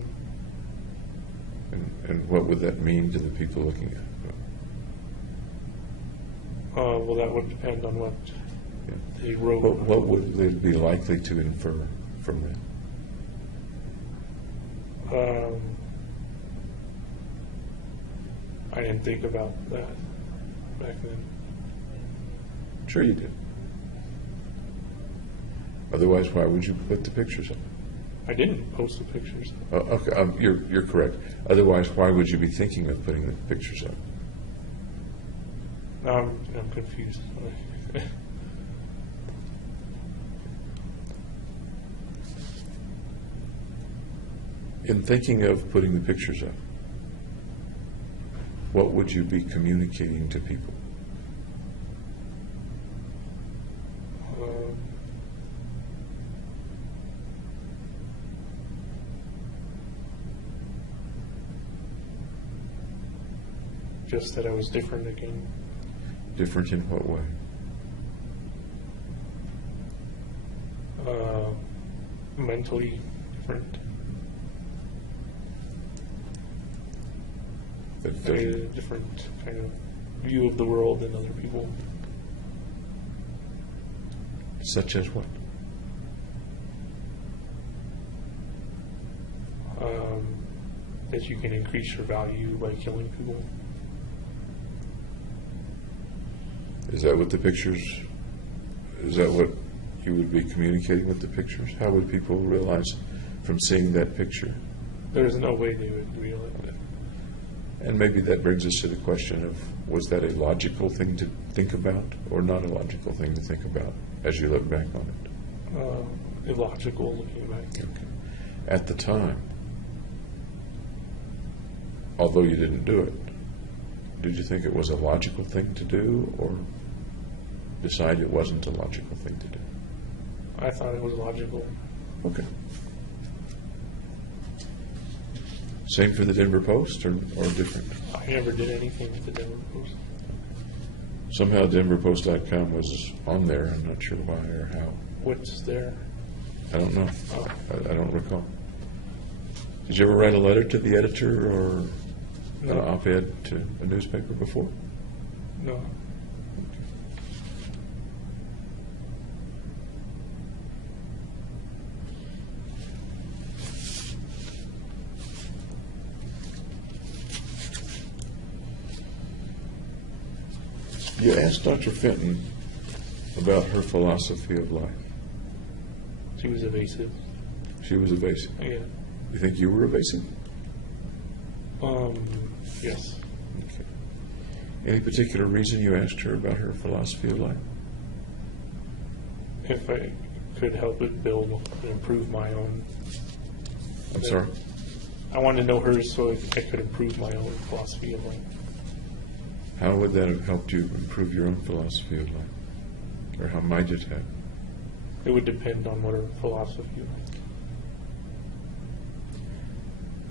And what would that mean to the people looking at him? well, that would depend on what Yeah. they wrote. What would they be likely to infer from that? I didn't think about that back then. Sure you did. Otherwise, why would you put the pictures up? I didn't post the pictures. Oh, okay, you're correct. Otherwise, why would you be thinking of putting the pictures up? Now I'm confused. In thinking of putting the pictures up, what would you be communicating to people? Just that I was different again. Different in what way? Mentally different. That I had a doesn't- different kind of view of the world than other people. Such as what? That you can increase your value by killing people. Is that what the pictures, is that what you would be communicating with the pictures? How would people realize from seeing that picture? There's no way they would realize it. And maybe that brings us to the question of, was that a logical thing to think about or not a logical thing to think about as you look back on it? Illogical looking back. Okay. At the time, although you didn't do it, did you think it was a logical thing to do or decide it wasn't a logical thing to do? I thought it was logical. Okay. Same for the Denver Post or different? I never did anything with the Denver Post. Somehow DenverPost.com was on there. I'm not sure why or how. What's there? I don't know. Oh. I don't recall. Did you ever write a letter to the editor or an No. op-ed to a newspaper before? No. You asked Dr. Fenton about her philosophy of life. She was evasive. She was evasive. Yeah. You think you were evasive? Yes. Okay. Any particular reason you asked her about her philosophy of life? If I could help it build and improve my own. I'm sorry? I wanted to know hers so I could improve my own philosophy of life. How would that have helped you improve your own philosophy of life? Or how might it have? It would depend on what her philosophy was.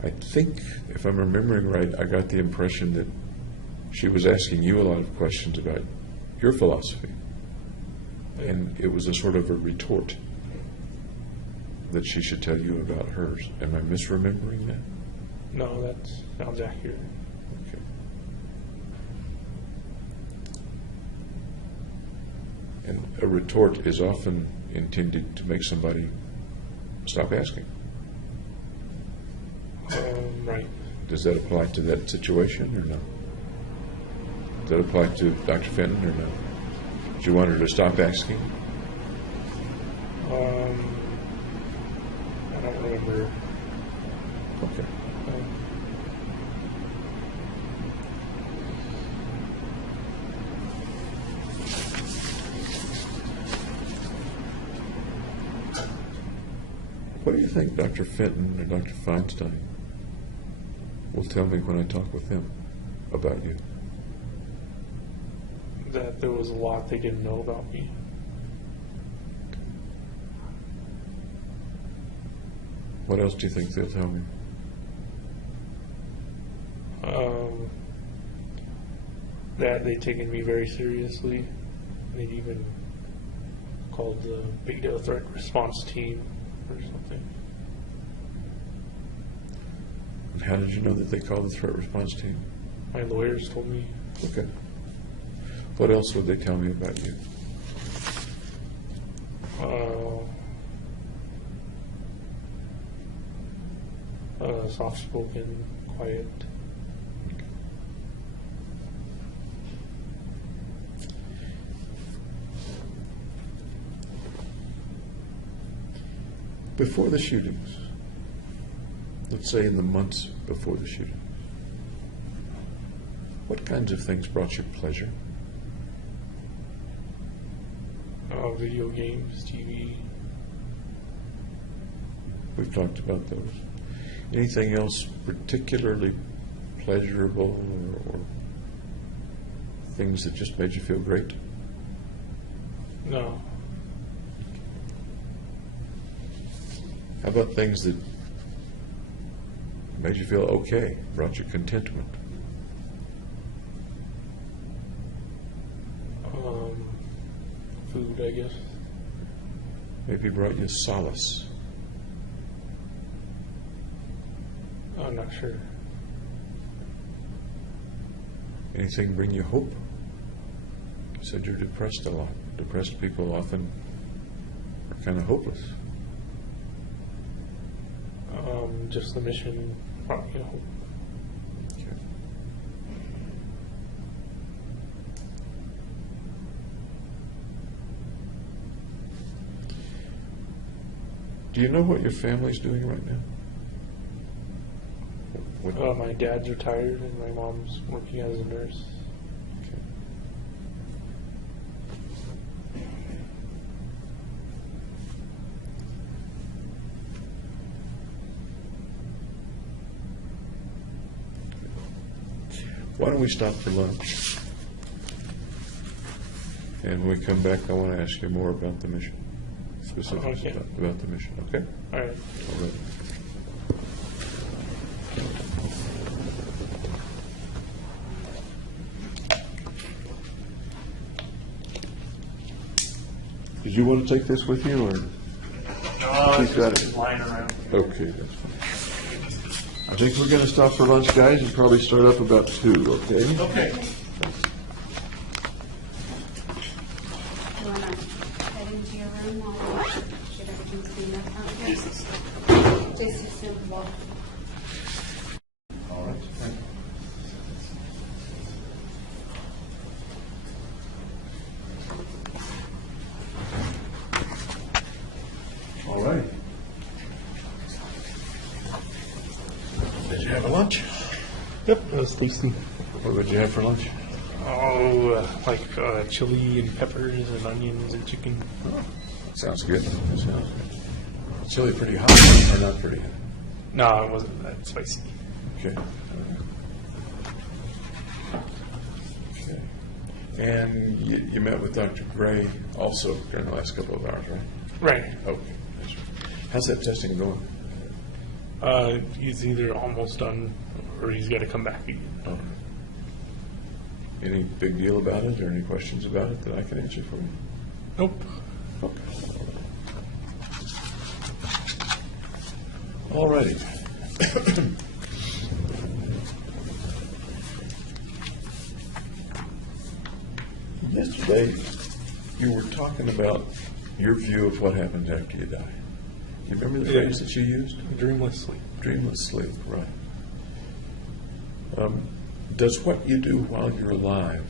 I think, if I'm remembering right, I got the impression that she was asking you a lot of questions about your philosophy. And it was a sort of a retort that she should tell you about hers. Am I misremembering that? No, that sounds accurate. Okay. And a retort is often intended to make somebody stop asking. Right. Does that apply to that situation or no? Does that apply to Dr. Fenton or no? Did you want her to stop asking? I don't remember. Okay. What do you think Dr. Fenton or Dr. Feinstein will tell me when I talk with them about you? That there was a lot they didn't know about me. What else do you think they'll tell me? that they'd taken me very seriously. They'd even called the video threat response team or something. And how did you know that they called the threat response team? My lawyers told me. Okay. What else would they tell me about you? Soft-spoken, quiet. Before the shootings, let's say in the months before the shooting, what kinds of things brought you pleasure? Video games, TV. We've talked about those. Anything else particularly pleasurable or things that just made you feel great? No. How about things that made you feel okay, brought you contentment? Food, I guess. Maybe brought you solace? I'm not sure. Anything bring you hope? You said you're depressed a lot. Depressed people often are kind of hopeless. Just the mission, brought me hope. Okay. Do you know what your family's doing right now? What- My dad's retired and my mom's working as a nurse. Okay. Why don't we stop for lunch? And when we come back, I want to ask you more about the mission. Specifics Okay. about the mission, okay? All right. All right. Did you want to take this with you, or? He's got it. Lying around. Okay, that's fine. I think we're going to stop for lunch, guys, and probably start up about 2, okay? Okay. You wanna head into your room while we get everything cleaned up out here? Just a simple. All right. All right. Did you have a lunch? Yep, that was tasty. What did you have for lunch? Like chili and peppers and onions and chicken. Sounds good. Sounds good. Chili pretty hot or not pretty hot? No, it wasn't that spicy. Okay. Okay. And you met with Dr. Gray also during the last couple of hours, right? Right. Okay. That's right. How's that testing going? He's either almost done or he's got to come back again. Okay. Any big deal about it or any questions about it that I can answer for you? Nope. Okay. All righty. Yesterday, you were talking about your view of what happens after you die. You remember the phrase that you used? Dreamless sleep. Dreamless sleep, right. Does what you do while you're alive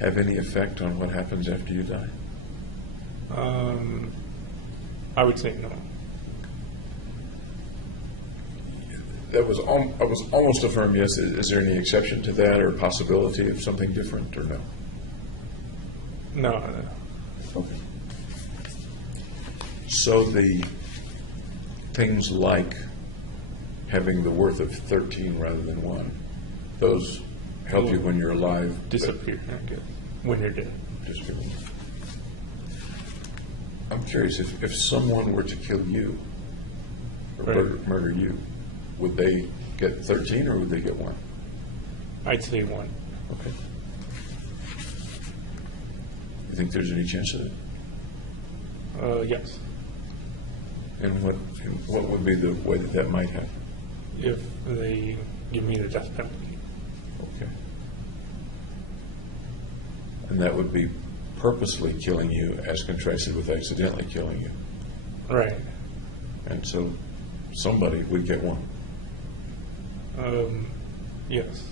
have any effect on what happens after you die? I would say no. I was almost a firm yes. Is there any exception to that or possibility of something different or no? No. Okay. So the things like having the worth of 13 rather than 1, those help you when you're alive. Disappear. Okay. When you're dead. Disappear. I'm curious, if someone were to kill you or Right. murder you, would they get 13 or would they get 1? I'd say 1. Okay. You think there's any chance of it? Yes. And what would be the way that might happen? If they give me the death penalty. Okay. And that would be purposely killing you as contrasted with accidentally killing you. Right. And so somebody would get one. Yes.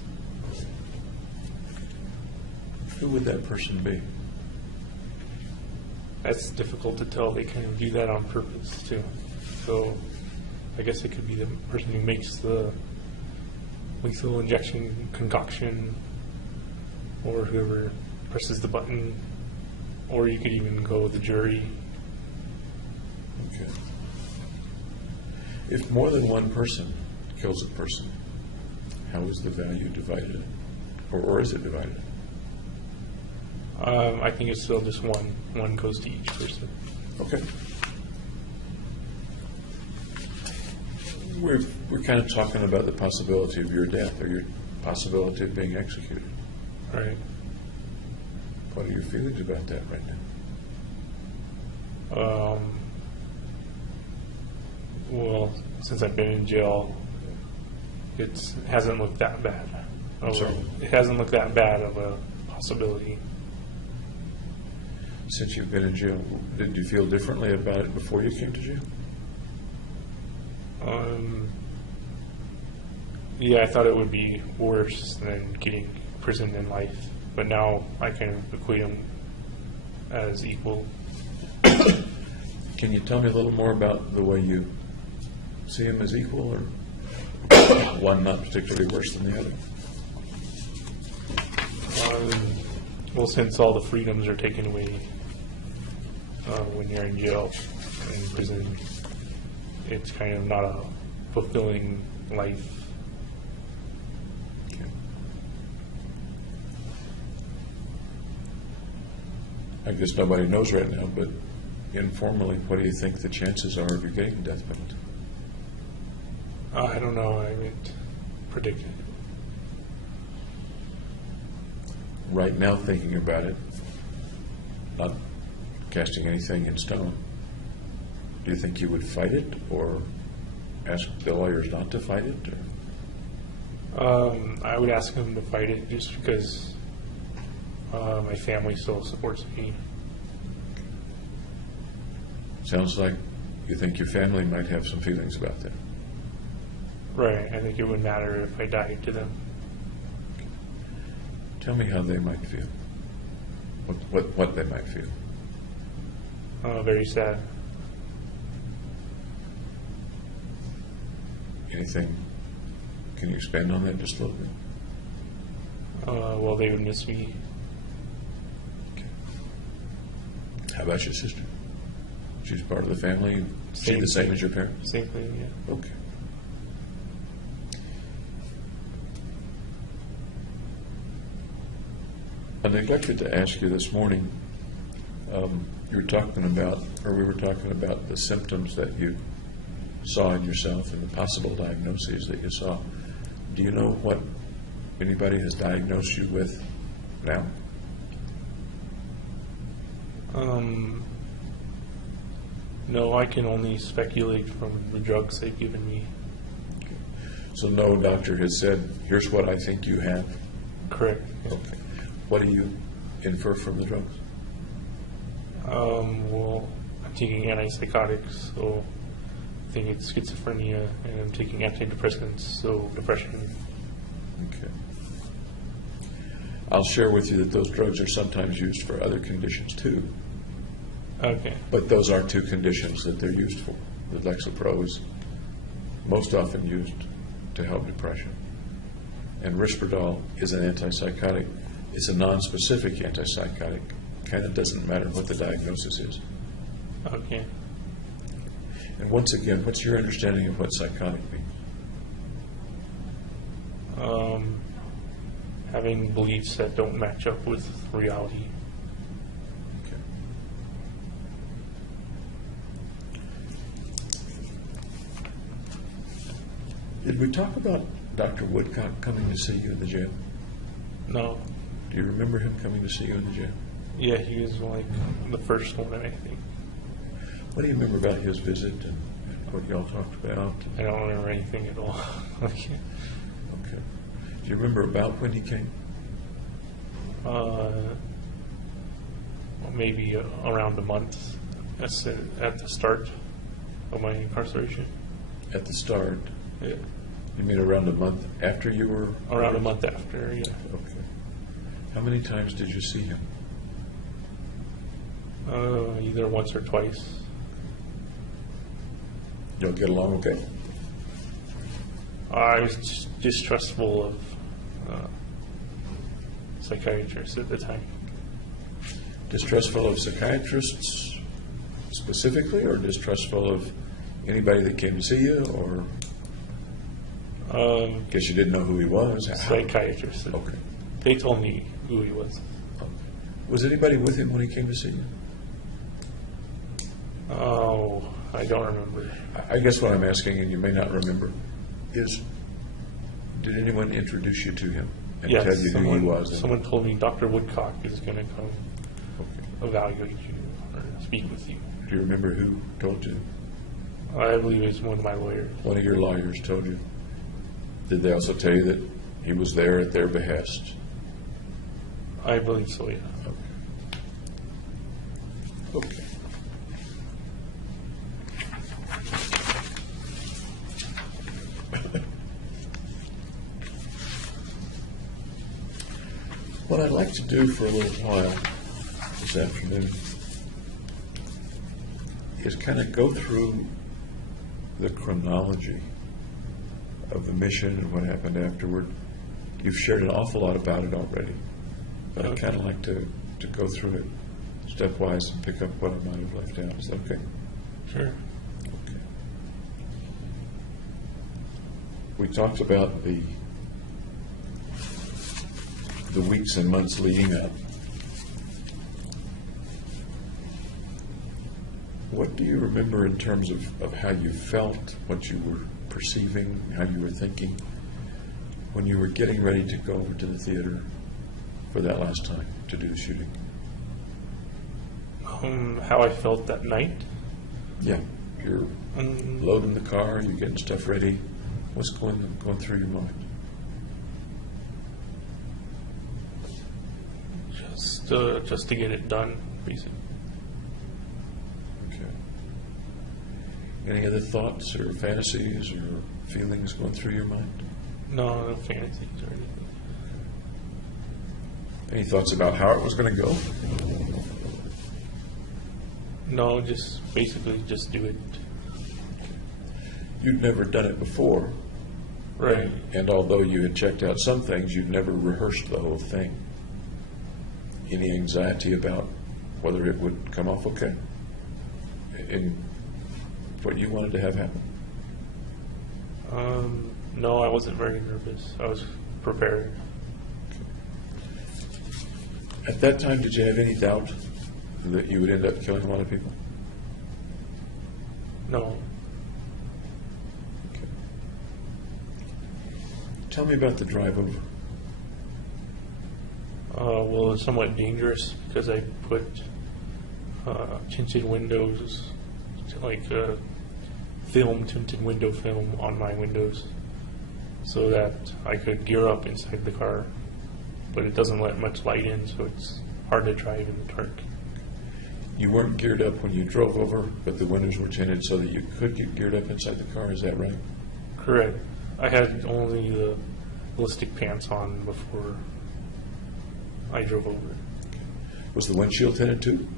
Who would that person be? That's difficult to tell. They kind of do that on purpose too. So I guess it could be the person who makes the lethal injection concoction, or whoever presses the button, or you could even go with the jury. Okay. If more than one person kills a person, how is the value divided? Or is it divided? I think it's still just one. One goes to each person. Okay. We're kind of talking about the possibility of your death or your possibility of being executed. Right. What are your feelings about that right now? Well, since I've been in jail, it hasn't looked that bad. Sorry? It hasn't looked that bad of a possibility. Since you've been in jail, did you feel differently about it before you came to jail? Yeah, I thought it would be worse than getting imprisoned in life, but now I kind of equate them as equal. Can you tell me a little more about the way you see him as equal, or one not particularly worse than the other? Well, since all the freedoms are taken away when you're in jail and in prison, it's kind of not a fulfilling life. Okay. I guess nobody knows right now, but informally, what do you think the chances are of you getting the death penalty? I don't know. I haven't predicted. Right now, thinking about it, not casting anything in stone, do you think you would fight it, or ask the lawyers not to fight it? Or? I would ask them to fight it just because my family still supports me. Sounds like you think your family might have some feelings about that. Right. I think it would matter if I died to them. Tell me how they might feel. What they might feel. Very sad. Anything? Can you expand on that just a little bit? Well, they would miss me. Okay. How about your sister? She's part of the family. She Same the same thing. as your parents? Same thing, yeah. Okay. I neglected to ask you this morning. You were talking about, or we were talking about the symptoms that you saw in yourself and the possible diagnoses that you saw. Do you know what anybody has diagnosed you with now? No, I can only speculate from the drugs they've given me. So no doctor has said, here's what I think you have? Correct. Yeah. Okay. What do you infer from the drugs? Well, I'm taking antipsychotics, so I think it's schizophrenia, and I'm taking antidepressants, so depression. Okay. I'll share with you that those drugs are sometimes used for other conditions too. Okay. But those are two conditions that they're used for. The Lexapro is most often used to help depression. And Risperdal is an antipsychotic. It's a non-specific antipsychotic. Kind of doesn't matter what the diagnosis is. Okay. And once again, what's your understanding of what psychotic means? Having beliefs that don't match up with reality. Okay. Did we talk about Dr. Woodcock coming to see you in the jail? No. Do you remember him coming to see you in the jail? Yeah, he was like the first one, I think. What do you remember about his visit and what y'all talked about? I don't remember anything at all. Okay. Do you remember about when he came? Maybe around a month. That's at the start of my incarceration. At the start? Yeah. You mean around a month after you were? Around a month after, yeah. Okay. How many times did you see him? Either once or twice. Y'all get along okay? I was just distrustful of psychiatrists at the time. Distrustful of psychiatrists specifically, or distrustful of anybody that came to see you, or guess you didn't know who he was? Psychiatrist. Okay. They told me who he was. Was anybody with him when he came to see you? Oh, I don't remember. I guess what I'm asking, and you may not remember, is did anyone introduce you to him and Yes, tell you who he was? someone told me Dr. Woodcock is going to come Okay. evaluate you or speak with you. Do you remember who told you? I believe it's one of my lawyers. One of your lawyers told you. Did they also tell you that he was there at their behest? I believe so, yeah. Okay. What I'd like to do for a little while this afternoon is kind of go through the chronology of the mission and what happened afterward. You've shared an awful lot about it already, but I'd kind of like to go through it stepwise and pick up what I might have left out. Is that okay? Sure. Okay. We talked about the weeks and months leading up. What do you remember in terms of how you felt, what you were perceiving, how you were thinking when you were getting ready to go over to the theater for that last time to do the shooting? How I felt that night? Yeah, you're loading the car, you're getting stuff ready. What's going through your mind? Just to get it done, basically. Okay. Any other thoughts or fantasies or feelings going through your mind? No fantasies or anything. Any thoughts about how it was going to go? No, just basically just do it. You'd never done it before, Right. and although you had checked out some things, you'd never rehearsed the whole thing. Any anxiety about whether it would come off okay in what you wanted to have happen? No, I wasn't very nervous. I was prepared. At that time, did you have any doubt that you would end up killing a lot of people? No. Okay. Tell me about the drive over. Well, it was somewhat dangerous because I put tinted windows, like tinted window film on my windows so that I could gear up inside the car, but it doesn't let much light in, so it's hard to drive in the dark. You weren't geared up when you drove over, but the windows were tinted so that you could get geared up inside the car, is that right? Correct. I had only the ballistic pants on before I drove over. Was the windshield tinted too?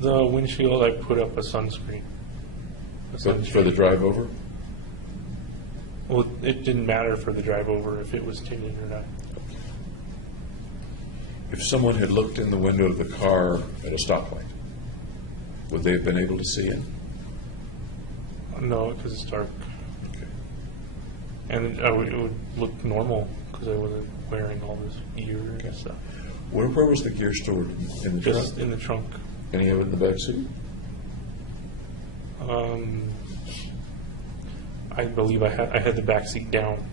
The windshield, I put up a sunscreen. For the drive over? Well, it didn't matter for the drive over if it was tinted or not. If someone had looked in the window of the car at a stoplight, would they have been able to see it? No, because it's dark. Okay. And it would look normal because I wasn't wearing all this gear and stuff. Where was the gear stored? In the Just trunk? in the trunk. Any of it in the back seat? I believe I had the back seat down,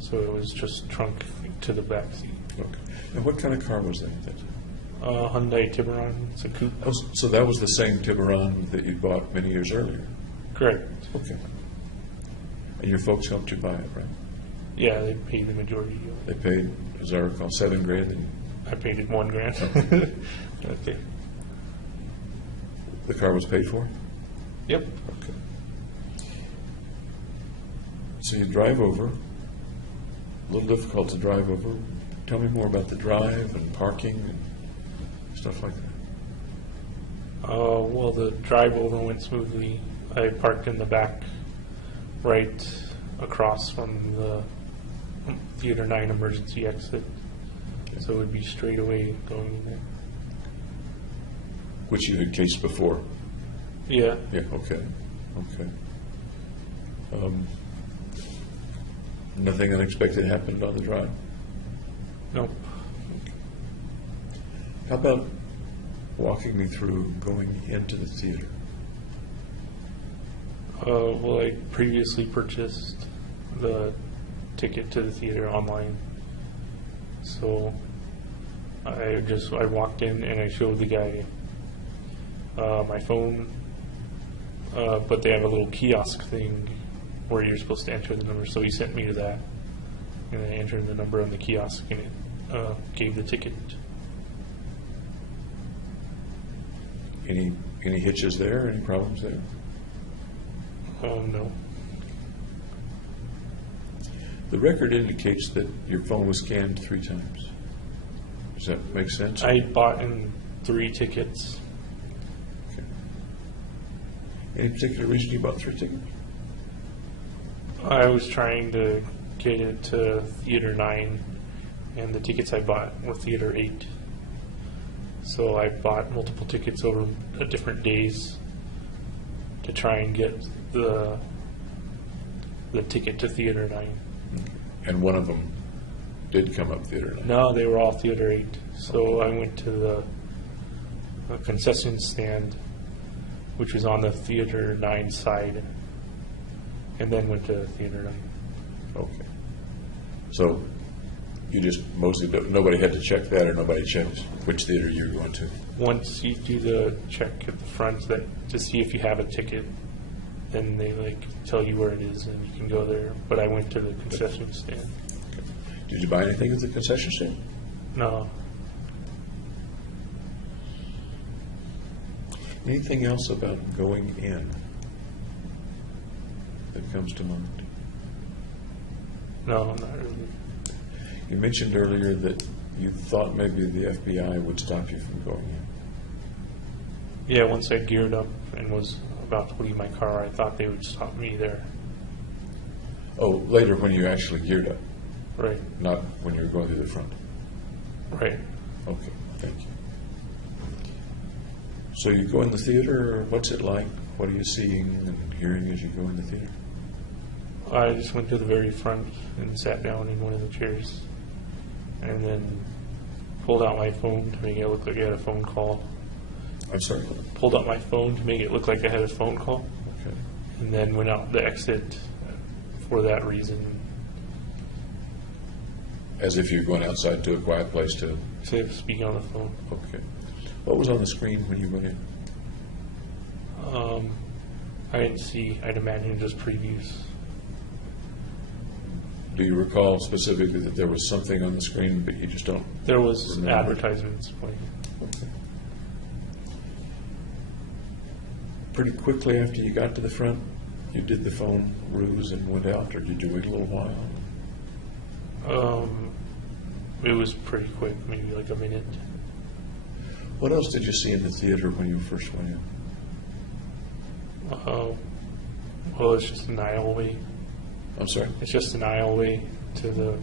so it was just trunk to the back seat. Okay. And what kind of car was that? Hyundai Tiburon. It's a coupe. Oh, so that was the same Tiburon that you bought many years earlier? Correct. Okay. And your folks helped you buy it, right? Yeah, they paid the majority. They paid, as I recall, $7,000, and I paid it $1,000. Okay. the car was paid for? Yep. Okay. So you drive over, a little difficult to drive over. Tell me more about the drive and parking and stuff like that. Well, the drive over went smoothly. I parked in the back, right across from the Theater 9 emergency exit. So it would be straight away going in there. Which you had cased before? Yeah. Yeah, okay, okay. Nothing unexpected happened on the drive? Nope. How about walking me through going into the theater? Well, I previously purchased the ticket to the theater online. So I walked in and I showed the guy my phone, but they have a little kiosk thing where you're supposed to enter the number. So he sent me to that, and I entered the number on the kiosk, and it gave the ticket. Any hitches there? Any problems there? No. The record indicates that your phone was scanned 3 times. Does that make sense? I bought in 3 tickets. Okay. Any particular reason you bought 3 tickets? I was trying to get it to Theater 9, and the tickets I bought were Theater 8. So I bought multiple tickets over different days to try and get the ticket to Theater 9. And one of them did come up Theater 9. No, they were all Theater 8. So I went to the concession stand, which was on the Theater 9 side, and then went to Theater 9. Okay. So you just mostly, nobody had to check that, or nobody checked which theater you were going to? Once you do the check at the front to see if you have a ticket, then they tell you where it is and you can go there. But I went to the concession stand. Okay. Did you buy anything at the concession stand? No. Anything else about going in that comes to mind? No, not really. You mentioned earlier that you thought maybe the FBI would stop you from going in. Yeah, once I geared up and was about to leave my car, I thought they would stop me there. Oh, later when you actually geared up, Right, not when you were going through the front. right. Okay, thank you. So you go in the theater, or what's it like? What are you seeing and hearing as you go in the theater? I just went to the very front and sat down in one of the chairs, and then pulled out my phone to make it look like I had a phone call. I'm sorry? Pulled out my phone to make it look like I had a phone call, Okay. and then went out the exit for that reason, As if you're going outside to a quiet place to, to speak on the phone. okay. What was on the screen when you went in? I didn't see, I'd imagine just previews. Do you recall specifically that there was something on the screen, but you just don't? There was Remember. advertisements playing. Okay. Pretty quickly after you got to the front, you did the phone ruse and went out, or did you wait a little while? It was pretty quick, maybe like a minute. What else did you see in the theater when you first went in? Well, it's just an aisleway. I'm sorry? It's just an aisleway to the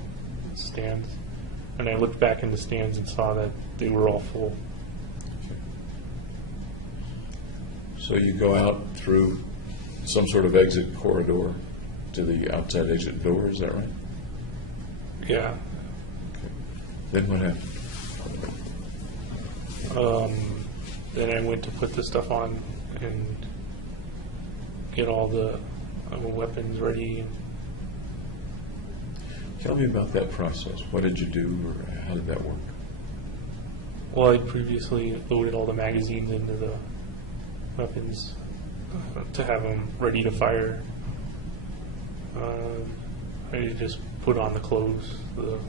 stands. And I looked back in the stands and saw that they were all full. Okay. So you go out through some sort of exit corridor to the outside exit door, is that right? Yeah. Okay. Then what happened? Then I went to put the stuff on and get all the weapons ready. Tell me about that process. What did you do, or how did that work? Well, I previously loaded all the magazines into the weapons to have them ready to fire. I just put on the clothes, the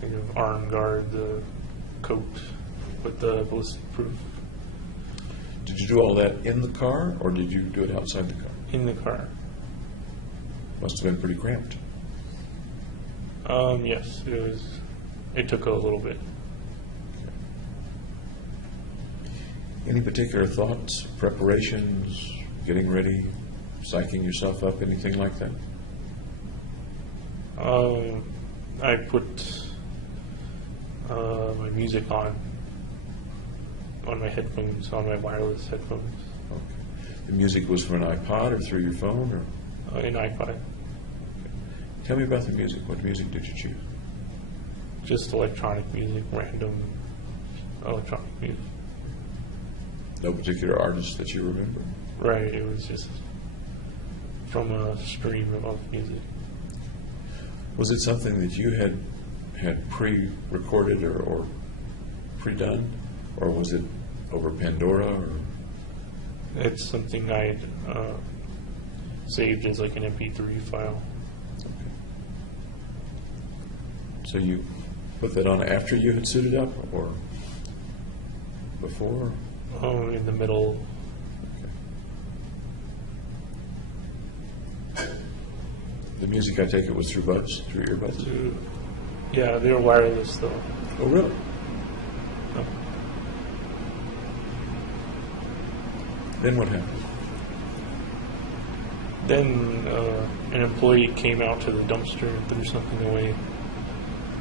kind of arm guard, the coat with the ballistic proof Did you do all that in the car, or did you do it outside the car? in the car. Must have been pretty cramped. Yes, it was. It took a little bit. Any particular thoughts, preparations, getting ready, psyching yourself up, anything like that? I put my music on my headphones, on my wireless headphones, Okay. The music was from an iPod or through your phone, or an iPod. tell me about the music. What music did you choose? Just electronic music, random electronic music. No particular artist that you remember? Right, it was just from a stream of music. Was it something that you had pre-recorded or pre-done, or was it over Pandora? Or It's something I had saved as like an MP3 file. so you put that on after you had suited up, or before? In the middle. The music, I take it, was through buds, through earbuds. Yeah, they're wireless though. Oh, really? Then what happened? Then an employee came out to the dumpster and threw something away,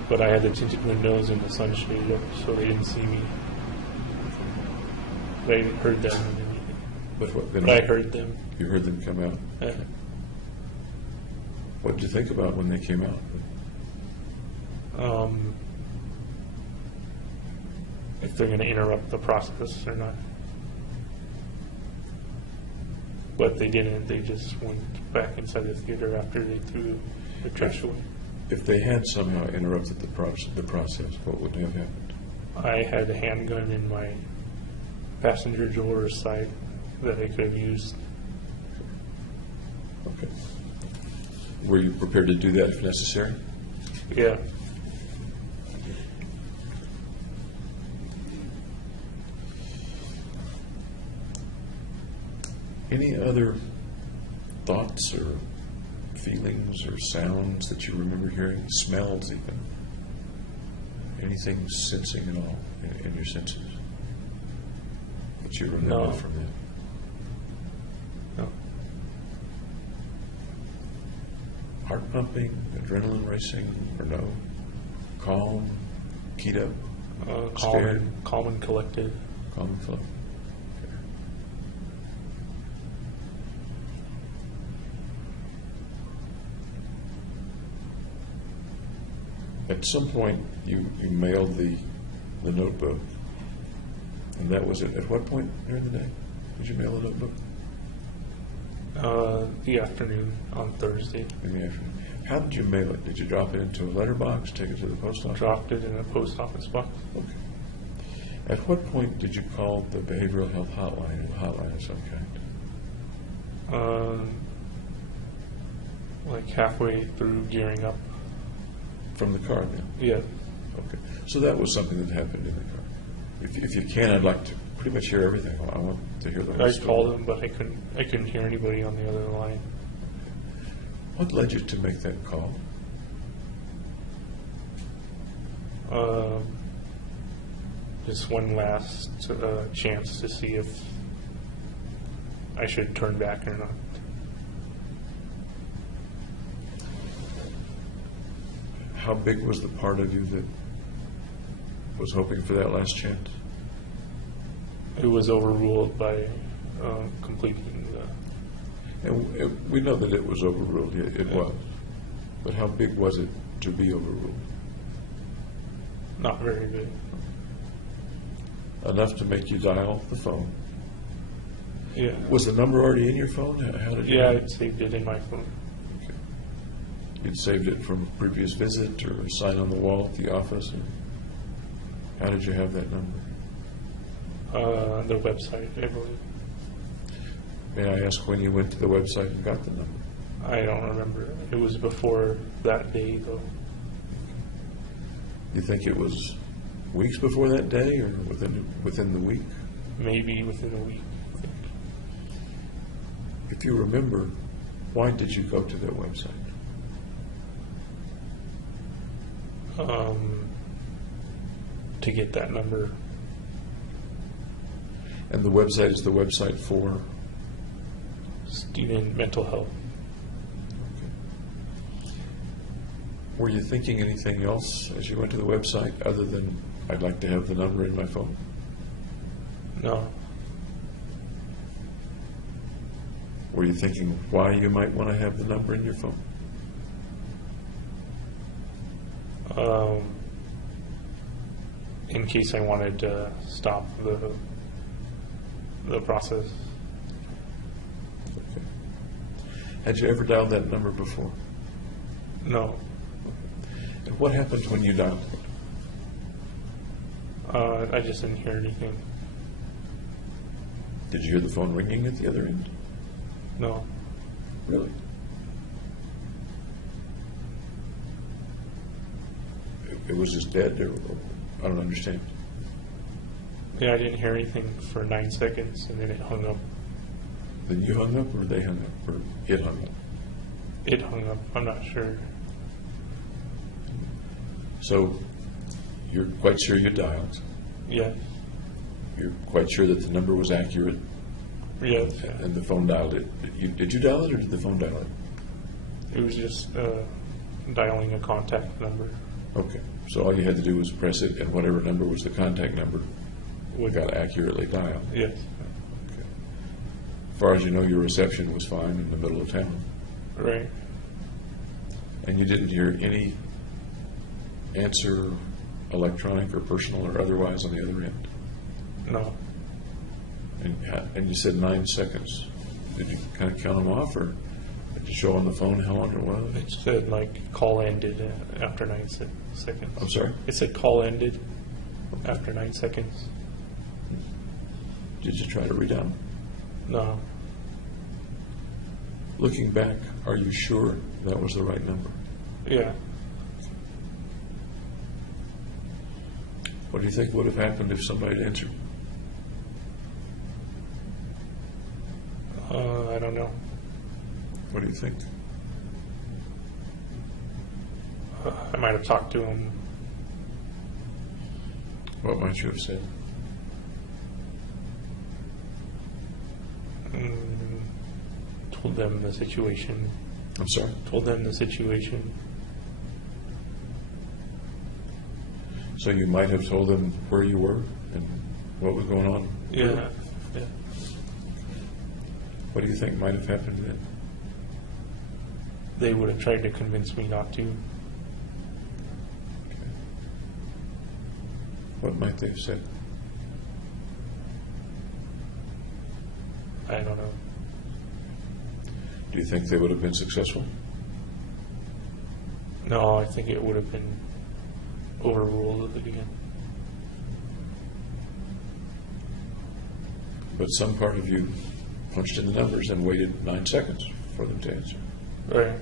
but I had the tinted windows and the sun shaded up, so they didn't see me. But I heard them. But what? Then But I heard them. You heard them come out. What did you think about when they came out? If they're going to interrupt the process or not. But they didn't. They just went back inside the theater after they threw the trash away. If they had somehow interrupted the process, what would have happened? I had a handgun in my passenger door side that I could have used. Okay. Were you prepared to do that if necessary? Yeah. Any other thoughts or feelings or sounds that you remember hearing? Smells even? Anything sensing at all in your senses that you remember No. from that? No. Heart pumping, adrenaline racing, or no? Calm, keyed up, scared, Calm and collected. calm and flow. At some point, you mailed the notebook, and that was it. At what point during the day did you mail the notebook? The afternoon on Thursday. In the afternoon. How did you mail it? Did you drop it into a letterbox, take it to the post office? Dropped it in a post office box. Okay. At what point did you call the behavioral health hotline, or the hotline of some kind? Like halfway through gearing up. From the car then? Yeah. Okay. So that was something that happened in the car. If you can, I'd like to pretty much hear everything. I want to hear the whole I story. called them, but I couldn't hear anybody on the other line. What led you to make that call? Just one last chance to see if I should turn back or not. How big was the part of you that was hoping for that last chance? It was overruled by completing the. And we know that it was overruled. It was. But how big was it to be overruled? Not very big. Enough to make you dial the phone. Yeah. Was the number already in your phone? How did you? Yeah, I saved it in my phone. Okay. You'd saved it from a previous visit or a sign on the wall at the office? Or? How did you have that number? The website, I believe. May I ask when you went to the website and got the number? I don't remember. It was before that day, though. You think it was weeks before that day or within the week? Maybe within a week. I think. If you remember, why did you go to that website? To get that number. And the website is the website for? Student mental health. Were you thinking anything else as you went to the website other than, I'd like to have the number in my phone? No. Were you thinking why you might want to have the number in your phone? In case I wanted to stop the process. Okay. Had you ever dialed that number before? No. And what happened when you dialed it? I just didn't hear anything. Did you hear the phone ringing at the other end? No. Really? It was just dead, or I don't understand. Yeah, I didn't hear anything for 9 seconds, and then it hung up. Then you hung up, or they hung up, or it hung up? It hung up. I'm not sure. So you're quite sure you dialed. Yeah. You're quite sure that the number was accurate, Yeah. and the phone dialed it. Did you dial it, or did the phone dial it? It was just dialing a contact number. Okay. So all you had to do was press it, and whatever number was the contact number got accurately dialed. Yes. Okay. As far as you know, your reception was fine in the middle of town, Right. and you didn't hear any answer, electronic or personal or otherwise, on the other end. No. And you said 9 seconds. Did you kind of count them off, or did you show on the phone how long it was? It said like call ended after 9 seconds. I'm sorry? It said call ended after 9 seconds. Did you try to redial? No. Looking back, are you sure that was the right number? Yeah. What do you think would have happened if somebody had answered? I don't know. What do you think? I might have talked to him. What might you have said? Told them the situation. I'm sorry? Told them the situation. So you might have told them where you were and what was going on? Yeah. Yeah. What do you think might have happened then? They would have tried to convince me not to. Okay. What might they have said? I don't know. Do you think they would have been successful? No, I think it would have been overruled again. But some part of you punched in the numbers and waited 9 seconds for them to answer. Right. Okay.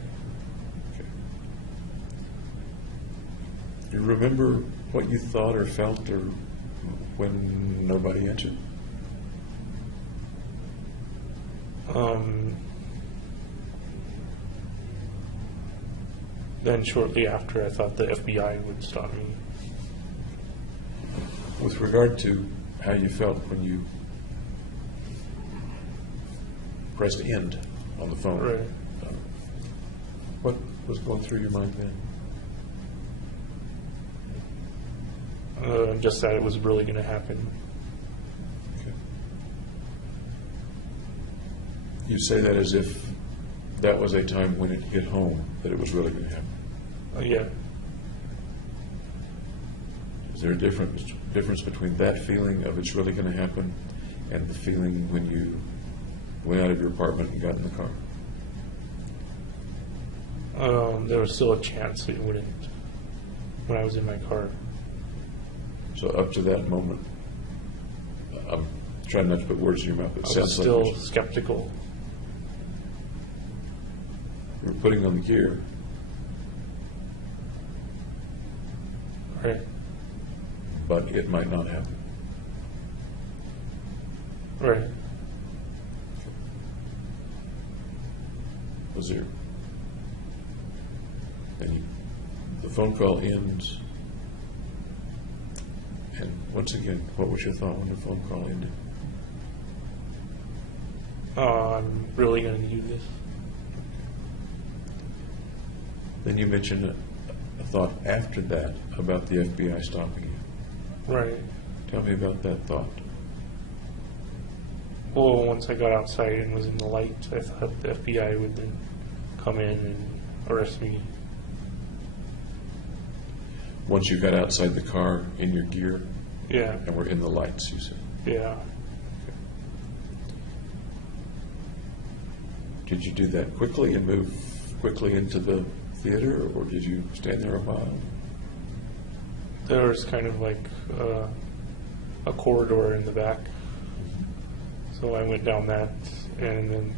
Do you remember what you thought or felt or when nobody answered? Then shortly after, I thought the FBI would stop me. With regard to how you felt when you pressed end on the phone, Right. What was going through your mind then? Just that it was really going to happen. Okay. You say that as if that was a time when it hit home that it was really going to happen. Yeah. Is there a difference between that feeling of it's really going to happen and the feeling when you went out of your apartment and got in the car? There was still a chance it wouldn't when I was in my car. So up to that moment, I'm trying not to put words in your mouth, but it I was sounds like still you skeptical. were putting on the gear. Right. But it might not happen. Right. Was there? And the phone call ends. And once again, what was your thought when the phone call ended? I'm really going to need this. Then you mentioned a thought after that about the FBI stopping you. Right. Tell me about that thought. Well, once I got outside and was in the light, I thought the FBI would then come in and arrest me. Once you got outside the car in your gear Yeah. and were in the lights, you said. Yeah. Did you do that quickly and move quickly into the theater, or did you stand there a while? There was kind of like a corridor in the back. So I went down that, and then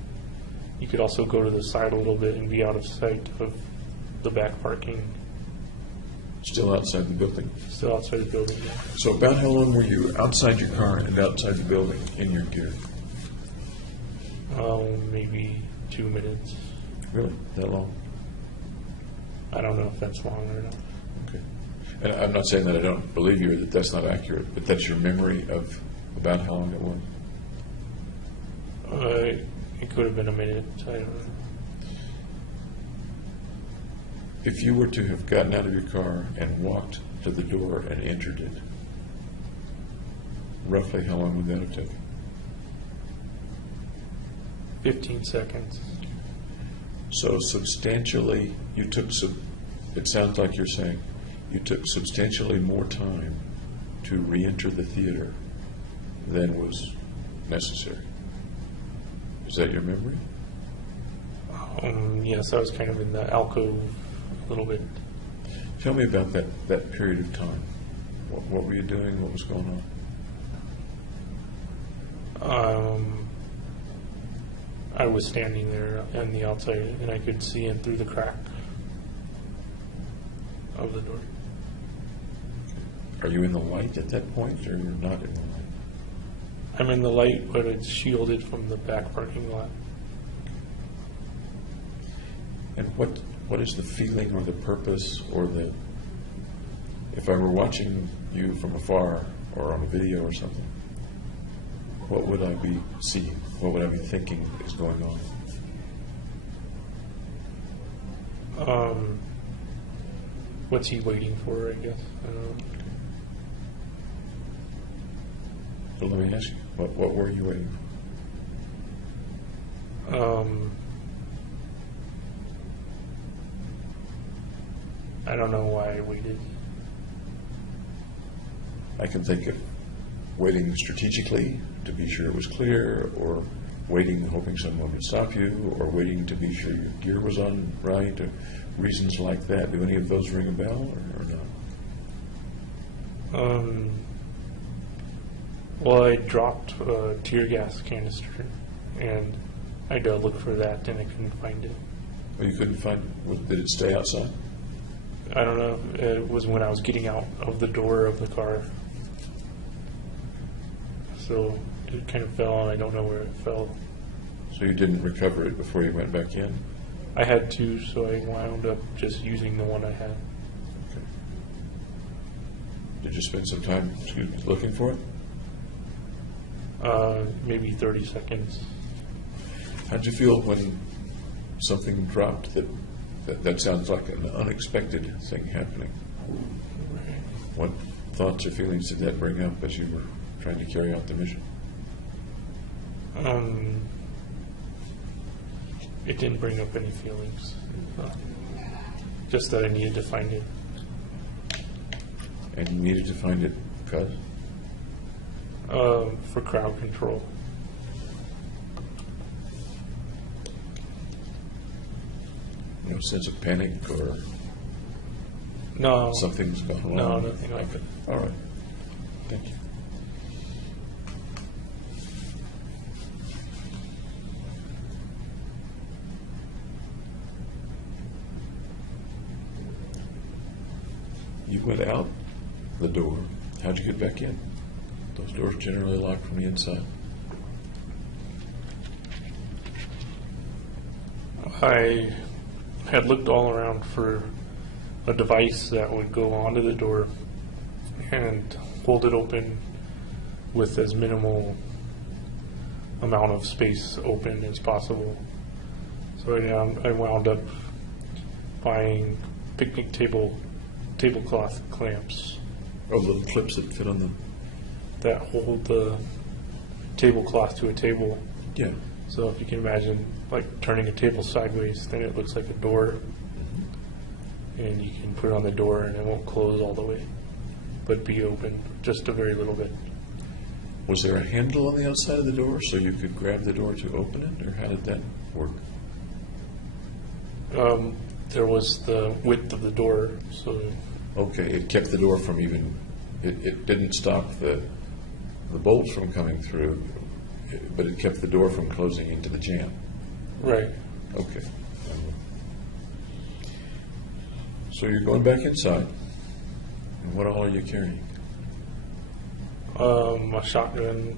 you could also go to the side a little bit and be out of sight of the back parking. Still outside the building. Still outside the building. So about how long were you outside your car and outside the building in your gear? Maybe 2 minutes. Really? That long? I don't know if that's long or not. Okay. And I'm not saying that I don't believe you or that that's not accurate, but that's your memory of about how long it was? It could have been a minute. I don't know. If you were to have gotten out of your car and walked to the door and entered it, roughly how long would that have taken? 15 seconds. So substantially, you took it sounds like you're saying you took substantially more time to re-enter the theater than was necessary. Is that your memory? Yes, I was kind of in the alcove a little bit. Tell me about that period of time. What were you doing? What was going on? I was standing there on the outside, and I could see in through the crack of the door. Are you in the light at that point, or you're not in the light? I'm in the light, but it's shielded from the back parking lot. And what is the feeling or the purpose or the, if I were watching you from afar or on a video or something, what would I be seeing? What would I be thinking is going on? What's he waiting for, I guess? So let me ask you, what were you waiting for? I don't know why I waited. I can think of waiting strategically to be sure it was clear, or waiting hoping someone would stop you, or waiting to be sure your gear was on right, or reasons like that. Do any of those ring a bell or no? Well, I dropped a tear gas canister, and I had to look for that, and I couldn't find it. Well, you couldn't find, did it stay outside? I don't know. It was when I was getting out of the door of the car. So it kind of fell, and I don't know where it fell. So you didn't recover it before you went back in? I had to, so I wound up just using the one I had. Okay. Did you spend some time looking for it? Maybe 30 seconds. How'd you feel when something dropped that sounds like an unexpected thing happening? What thoughts or feelings did that bring up as you were trying to carry out the mission? It didn't bring up any feelings. Just that I needed to find it. And you needed to find it because? For crowd control. No sense of panic or No. something's gone wrong? No, nothing like that. All right. went out the door, how'd you get back in? Those doors generally lock from the inside. I had looked all around for a device that would go onto the door and hold it open with as minimal amount of space open as possible. So I wound up buying picnic tablecloth clamps Oh, little clips that fit on them. that hold the tablecloth to a table. Yeah. So if you can imagine like turning a table sideways, then it looks like a door, and you can put it on the door and it won't close all the way, but be open just a very little bit. Was there a handle on the outside of the door so you could grab the door to open it, or how did that work? There was the width of the door, so Okay, it kept the door from even, it didn't stop the bolts from coming through, but it kept the door from closing into the jamb. right. Okay. So you're going back inside, and what all are you carrying? A shotgun,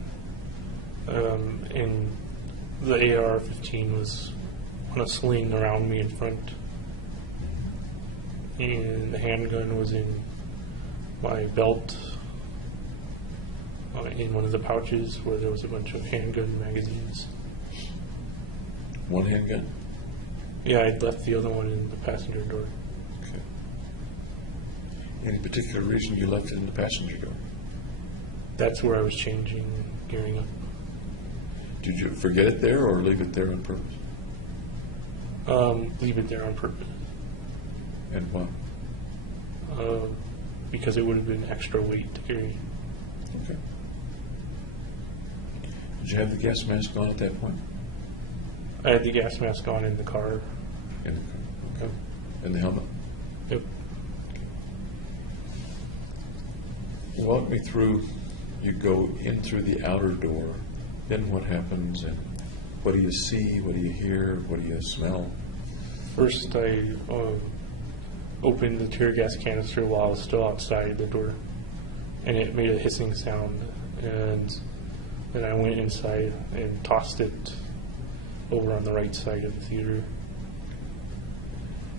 and the AR-15 was on a sling around me in front, and the handgun was in my belt, in one of the pouches where there was a bunch of handgun magazines. One handgun? Yeah, I'd left the other one in the passenger door. Okay. Any particular reason you left it in the passenger door? That's where I was changing and gearing up. Did you forget it there or leave it there on purpose? Leave it there on purpose. And why? Because it would have been extra weight to carry. Okay. Did you have the gas mask on at that point? I had the gas mask on in the car. In the car. Okay. And the helmet? Yep. Walk me through, you go in through the outer door, then what happens, and what do you see, what do you hear, what do you smell? First, I opened the tear gas canister while I was still outside the door, and it made a hissing sound. And then I went inside and tossed it over on the right side of the theater.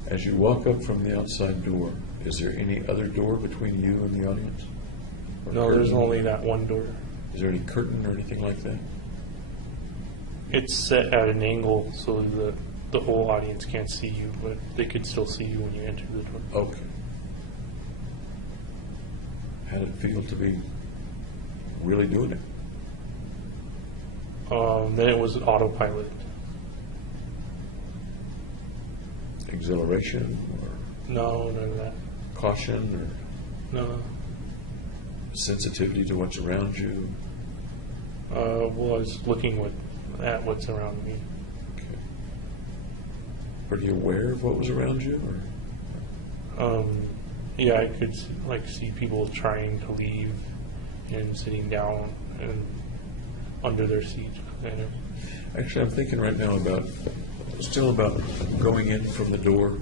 As you walk up from the outside door, is there any other door between you and the audience? Or No, there's curtain? only that one door. Is there any curtain or anything like that? It's set at an angle so that the whole audience can't see you, but they could still see you when you enter the door. Okay. How did it feel to be really doing it? Then it was an autopilot. Exhilaration or No, none of that. caution No. or sensitivity to what's around you? Well, I was looking at what's around me. Okay. Were you aware of what was around you? Or? Yeah, I could see people trying to leave and sitting down and under their seat. Kind of. Actually, I'm thinking right now about going in from the door.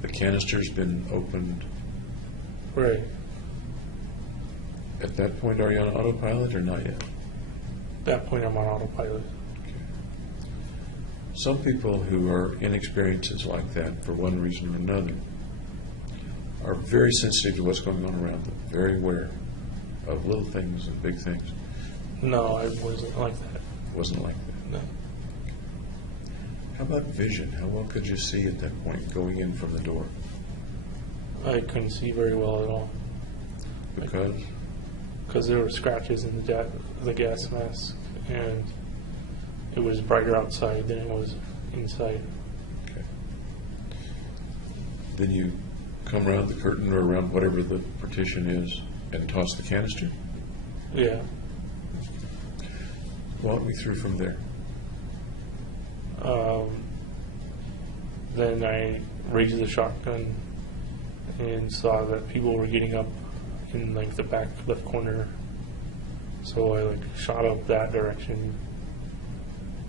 The canister's been opened. Right. At that point, are you on autopilot or not yet? At that point, I'm on autopilot. Okay. Some people who are in experiences like that, for one reason or another, are very sensitive to what's going on around them, very aware of little things and big things. No, I wasn't like that. Wasn't like that. No. How about vision? How well could you see at that point going in from the door? I couldn't see very well at all Because there were scratches in the gas mask, and it was brighter outside than it was inside. okay. Then you come around the curtain or around whatever the partition is and toss the canister? Yeah. Walk me through from there. Then I raised the shotgun and saw that people were getting up in the back left corner. So I shot up that direction,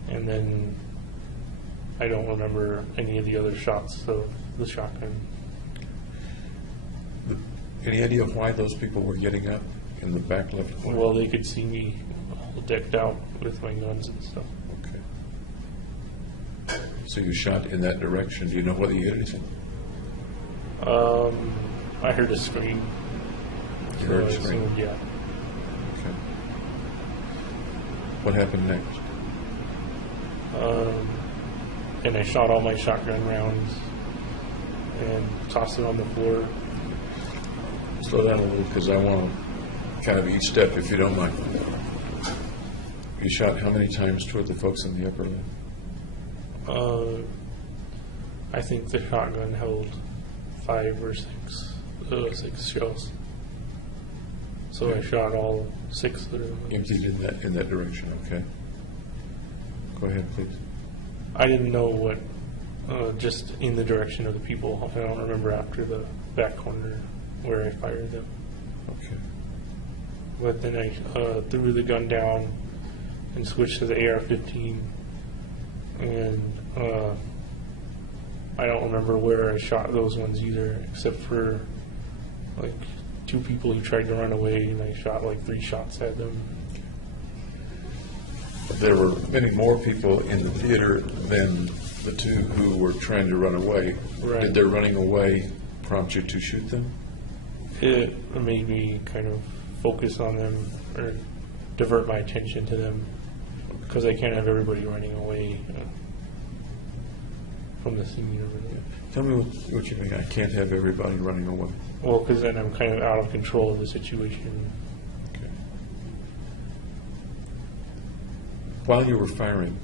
and then I don't remember any of the other shots of the shotgun. Any idea why those people were getting up in the back left corner? Well, they could see me all decked out with my guns and stuff. Okay. So you shot in that direction. Do you know whether you hit anything? I heard a scream. You heard a So I scream? assumed, yeah. Okay. What happened next? And I shot all my shotgun rounds and tossed it on the floor. Slow down a little because I want to kind of each step, if you don't mind. You shot how many times toward the folks in the upper left? I think the shotgun held 5 or 6 shells. So I shot all 6 of them. Emptied in that direction, okay. Go ahead, please. I didn't know what, just in the direction of the people. I don't remember after the back corner where I fired them. Okay. But then I threw the gun down and switched to the AR-15. And I don't remember where I shot those ones either, except for like 2 people who tried to run away, and I shot like 3 shots at them. There were many more people in the theater than the 2 who were trying to run away. Right. Did their running away prompt you to shoot them? It made me kind of focus on them or divert my attention to them, because I can't have everybody running away from the scene over there. Tell me what you mean. I can't have everybody running away. Well, because then I'm kind of out of control of the situation. Okay. While you were firing,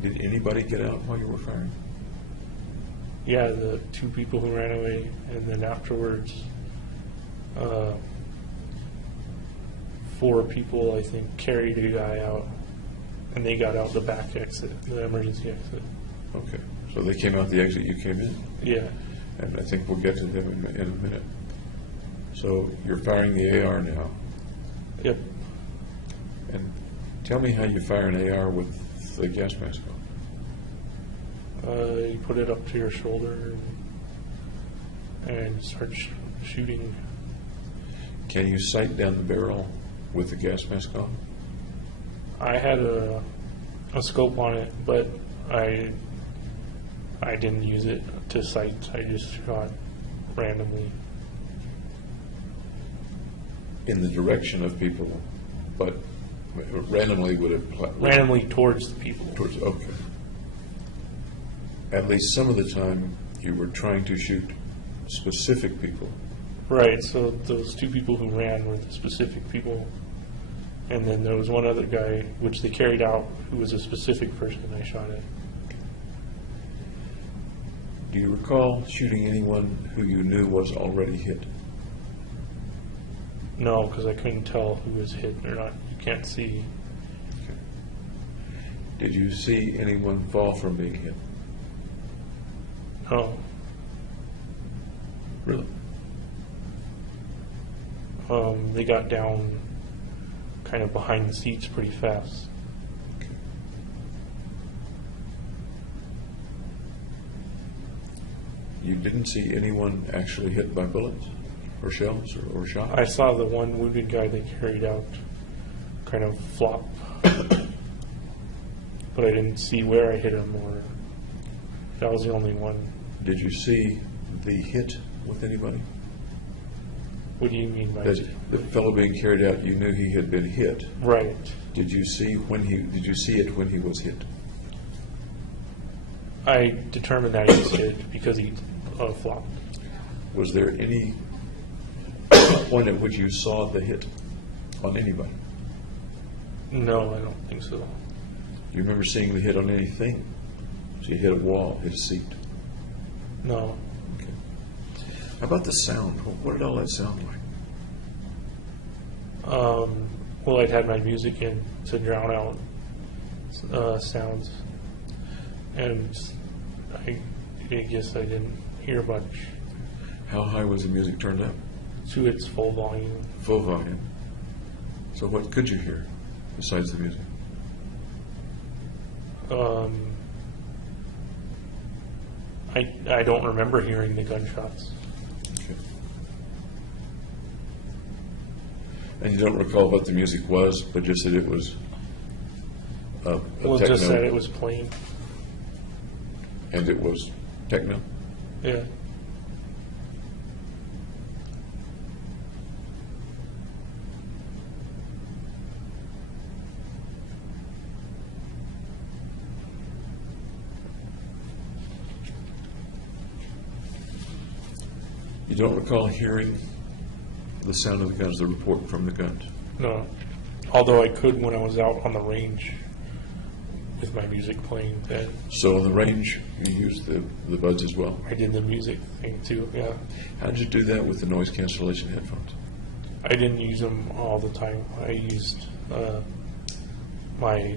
did anybody get out while you were firing? Yeah, the 2 people who ran away, and then afterwards, 4 people, I think, carried a guy out, and they got out the back exit, the emergency exit. Okay. So they came out the exit you came in? Yeah. And I think we'll get to them in a minute. So you're firing the AR now. Yep. And tell me how you fire an AR with the gas mask on. You put it up to your shoulder and start shooting. Can you sight down the barrel with the gas mask on? I had a scope on it, but I didn't use it to sight. I just shot randomly. In the direction of people, but randomly would it? Randomly towards the people. Towards, okay. At least some of the time you were trying to shoot specific people. Right, so those 2 people who ran were the specific people. And then there was one other guy, which they carried out, who was a specific person I shot at. Do you recall shooting anyone who you knew was already hit? No, because I couldn't tell who was hit or not. You can't see. Okay. Did you see anyone fall from being hit? No. Really? They got down kind of behind the seats pretty fast. Okay. You didn't see anyone actually hit by bullets or shells or shot? I saw the one wounded guy they carried out kind of flop, but I didn't see where I hit him, or that was the only one. Did you see the hit with anybody? What do you mean by That the fellow being carried out, you knew he had been hit. Right. Did you see it when he was hit? I determined that he was hit because he flopped. Was there any point at which you saw the hit on anybody? No, I don't think so. Do you remember seeing the hit on anything? So you hit a wall, hit a seat. No. Okay. How about the sound? What did all that sound like? Well, I'd had my music in to drown out sounds, and I guess I didn't hear much. How high was the music turned up? To its full volume. Full volume. So what could you hear besides the music? I don't remember hearing the gunshots. Okay. And you don't recall what the music was, but just that it was a Well, techno, just that it was playing. and it was techno? Yeah. You don't recall hearing the sound of the guns, the report from the guns? No. Although I could when I was out on the range with my music playing. Then So on the range, you used the buds as well? I did the music thing too. Yeah. How did you do that with the noise cancellation headphones? I didn't use them all the time. I used my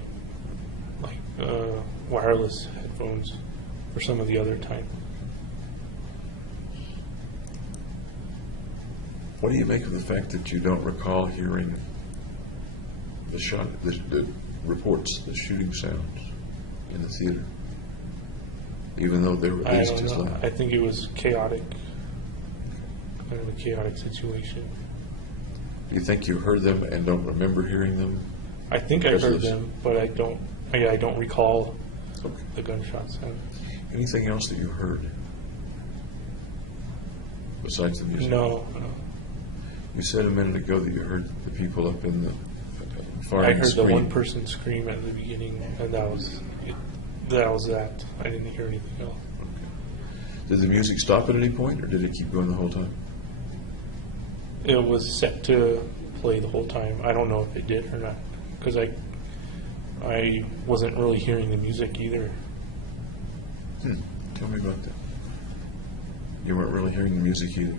wireless headphones for some of the other time. What do you make of the fact that you don't recall hearing the reports, the shooting sounds in the theater, even though they were at I least don't as know. loud? I think it was chaotic, kind of a chaotic situation. Do you think you heard them and don't remember hearing them? I think I Because of heard this- them, but I don't recall Okay. the gunshot sound. Anything else that you heard besides the music? No, You said a minute ago that you heard the people up in the far I end heard the scream. one person scream at the beginning, and that was it. That was that. I didn't hear anything else. Did the music stop at any point, or did it keep going the whole time? It was set to play the whole time. I don't know if it did or not, because I wasn't really hearing the music either. Tell me about that. You weren't really hearing the music either.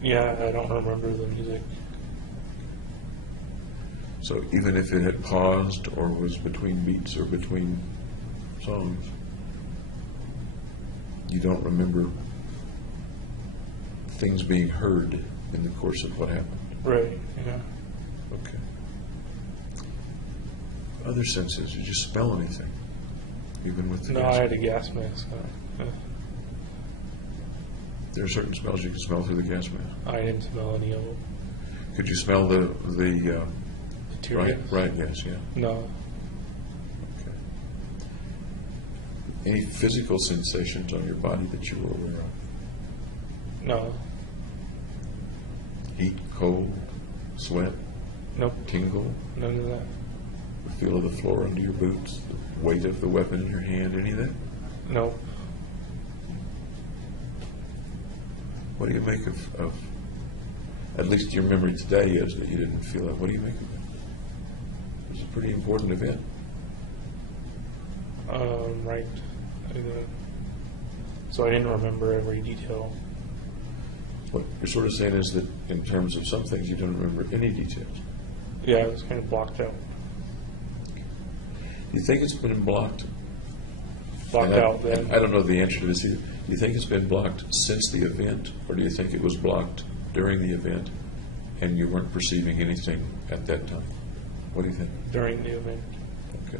Yeah, I don't remember the music. So even if it had paused or was between beats or between songs, you don't remember things being heard in the course of what happened. Right, yeah. Okay. Other senses, did you smell anything? Even with the No, gas? I had a gas mask on. There are certain smells you can smell through the gas mask. I didn't smell any of them. Could you smell the The tear gas? right gas, yeah. No. Okay. Any physical sensations on your body that you were aware of? No. Heat, cold, sweat, Nope. tingle, None of that. the feel of the floor under your boots, the weight of the weapon in your hand, any of that? Nope. What do you make of at least your memory today is that you didn't feel that? What do you make of it? It was a pretty important event. Right. So I didn't remember every detail. What you're sort of saying is that in terms of some things, you don't remember any details. Yeah, it was kind of blocked out. Do you think it's been blocked? Blocked And out then. and I don't know the answer to this either. Do you think it's been blocked since the event, or do you think it was blocked during the event and you weren't perceiving anything at that time? What do you think? During the event. Okay.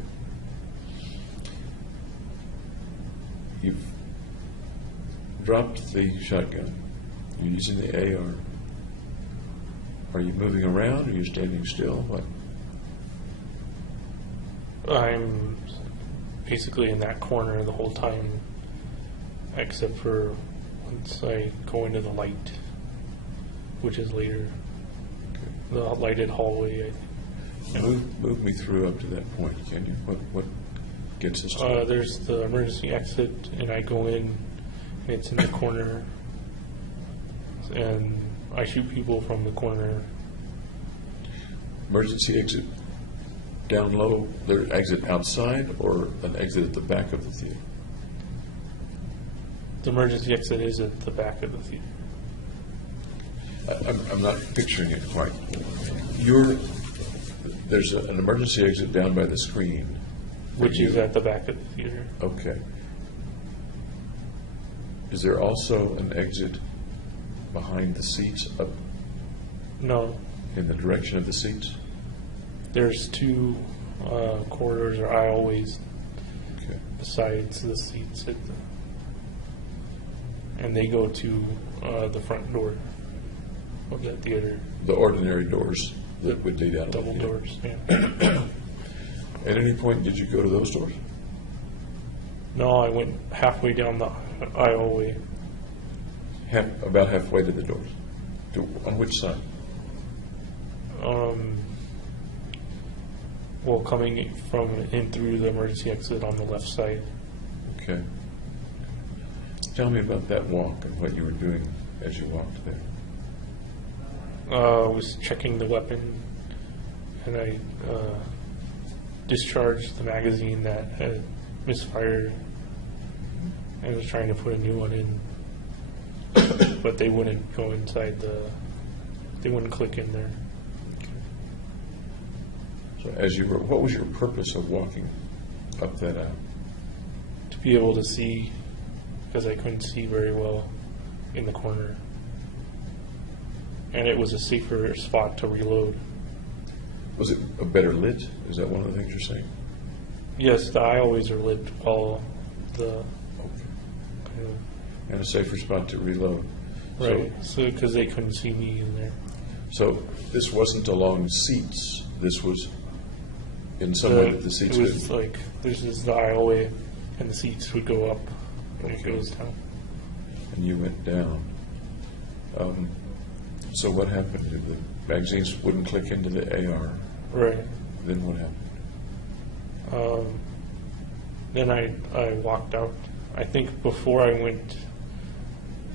You've dropped the shotgun. You're using the AR. Are you moving around? Are you standing still? What? I'm basically in that corner the whole time, except for once I go into the light, which is later. The lighted hallway, I think. Move me through up to that point, can you? What gets us to There's the emergency exit, and I go in, and it's in the corner, and I shoot people from the corner. emergency exit down low? There exit outside or an exit at the back of the theater? The emergency exit is at the back of the theater. I'm not picturing it quite. There's an emergency exit down by the screen. Which is at the back of the theater. Okay. Is there also an exit behind the seats up No, in the direction of the seats? there's two corridors or aisleways Okay. besides the seats, and they go to the front door. of that theater. The ordinary doors that would lead out of the Double theater. doors, yeah. At any point, did you go to those doors? No, I went halfway down the aisleway. About halfway to the doors. On which side? Well, coming from in through the emergency exit on the left side. Okay. Tell me about that walk and what you were doing as you walked there. I was checking the weapon, and I discharged the magazine that had misfired, and was trying to put a new one in, but they wouldn't go inside they wouldn't click in there. So as you were, what was your purpose of walking up that aisle? To be able to see, because I couldn't see very well in the corner. And it was a safer spot to reload. Was it a better lit? Is that one of the things you're saying? Yes, the aisleways are lit while the Okay. And a safer spot to reload. right, so because they couldn't see me in there. So this wasn't along seats. This was in some way that the seats It was could. like this is the aisleway, and the seats would go up, and it Okay. goes down. And you went down. So what happened? The magazines wouldn't click into the AR. Right. Then what happened? Then I walked out. I think before I went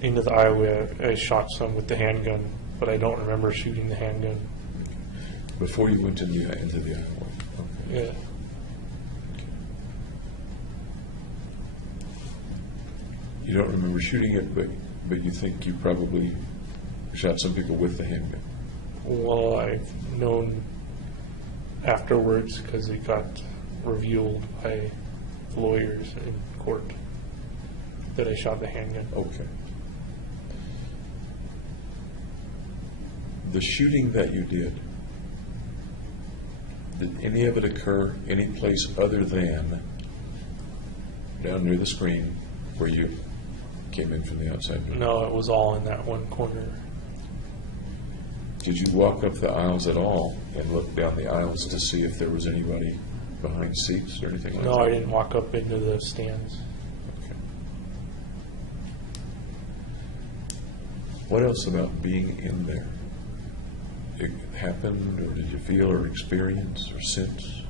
into the aisleway, I shot some with the handgun, but I don't remember shooting the handgun. Before you went into the aisleway. Okay. Yeah. You don't remember shooting it, but you think you probably shot some people with the handgun. Well, I've known afterwards because it got revealed by lawyers in court that I shot the handgun. Okay. The shooting that you did any of it occur any place other than down near the screen where you came in from the outside? No, it was all in that one corner. Did you walk up the aisles at all and look down the aisles to see if there was anybody behind seats or anything like that? No, I didn't walk up into the stands. Okay. What else about being in there? It happened, or did you feel or experience or sense?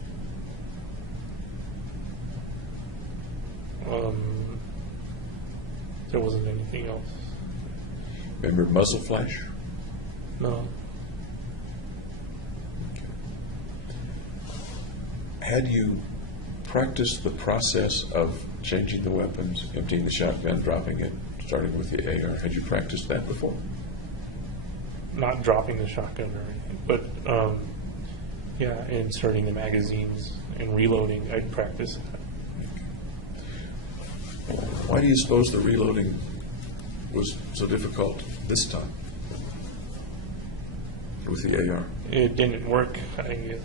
There wasn't anything else. Remember muzzle flash? No. Had you practiced the process of changing the weapons, emptying the shotgun, dropping it, starting with the AR, had you practiced that before? Not dropping the shotgun or anything, but yeah, inserting the magazines and reloading, I'd practice that. Why do you suppose the reloading was so difficult this time with the AR? It didn't work, I guess.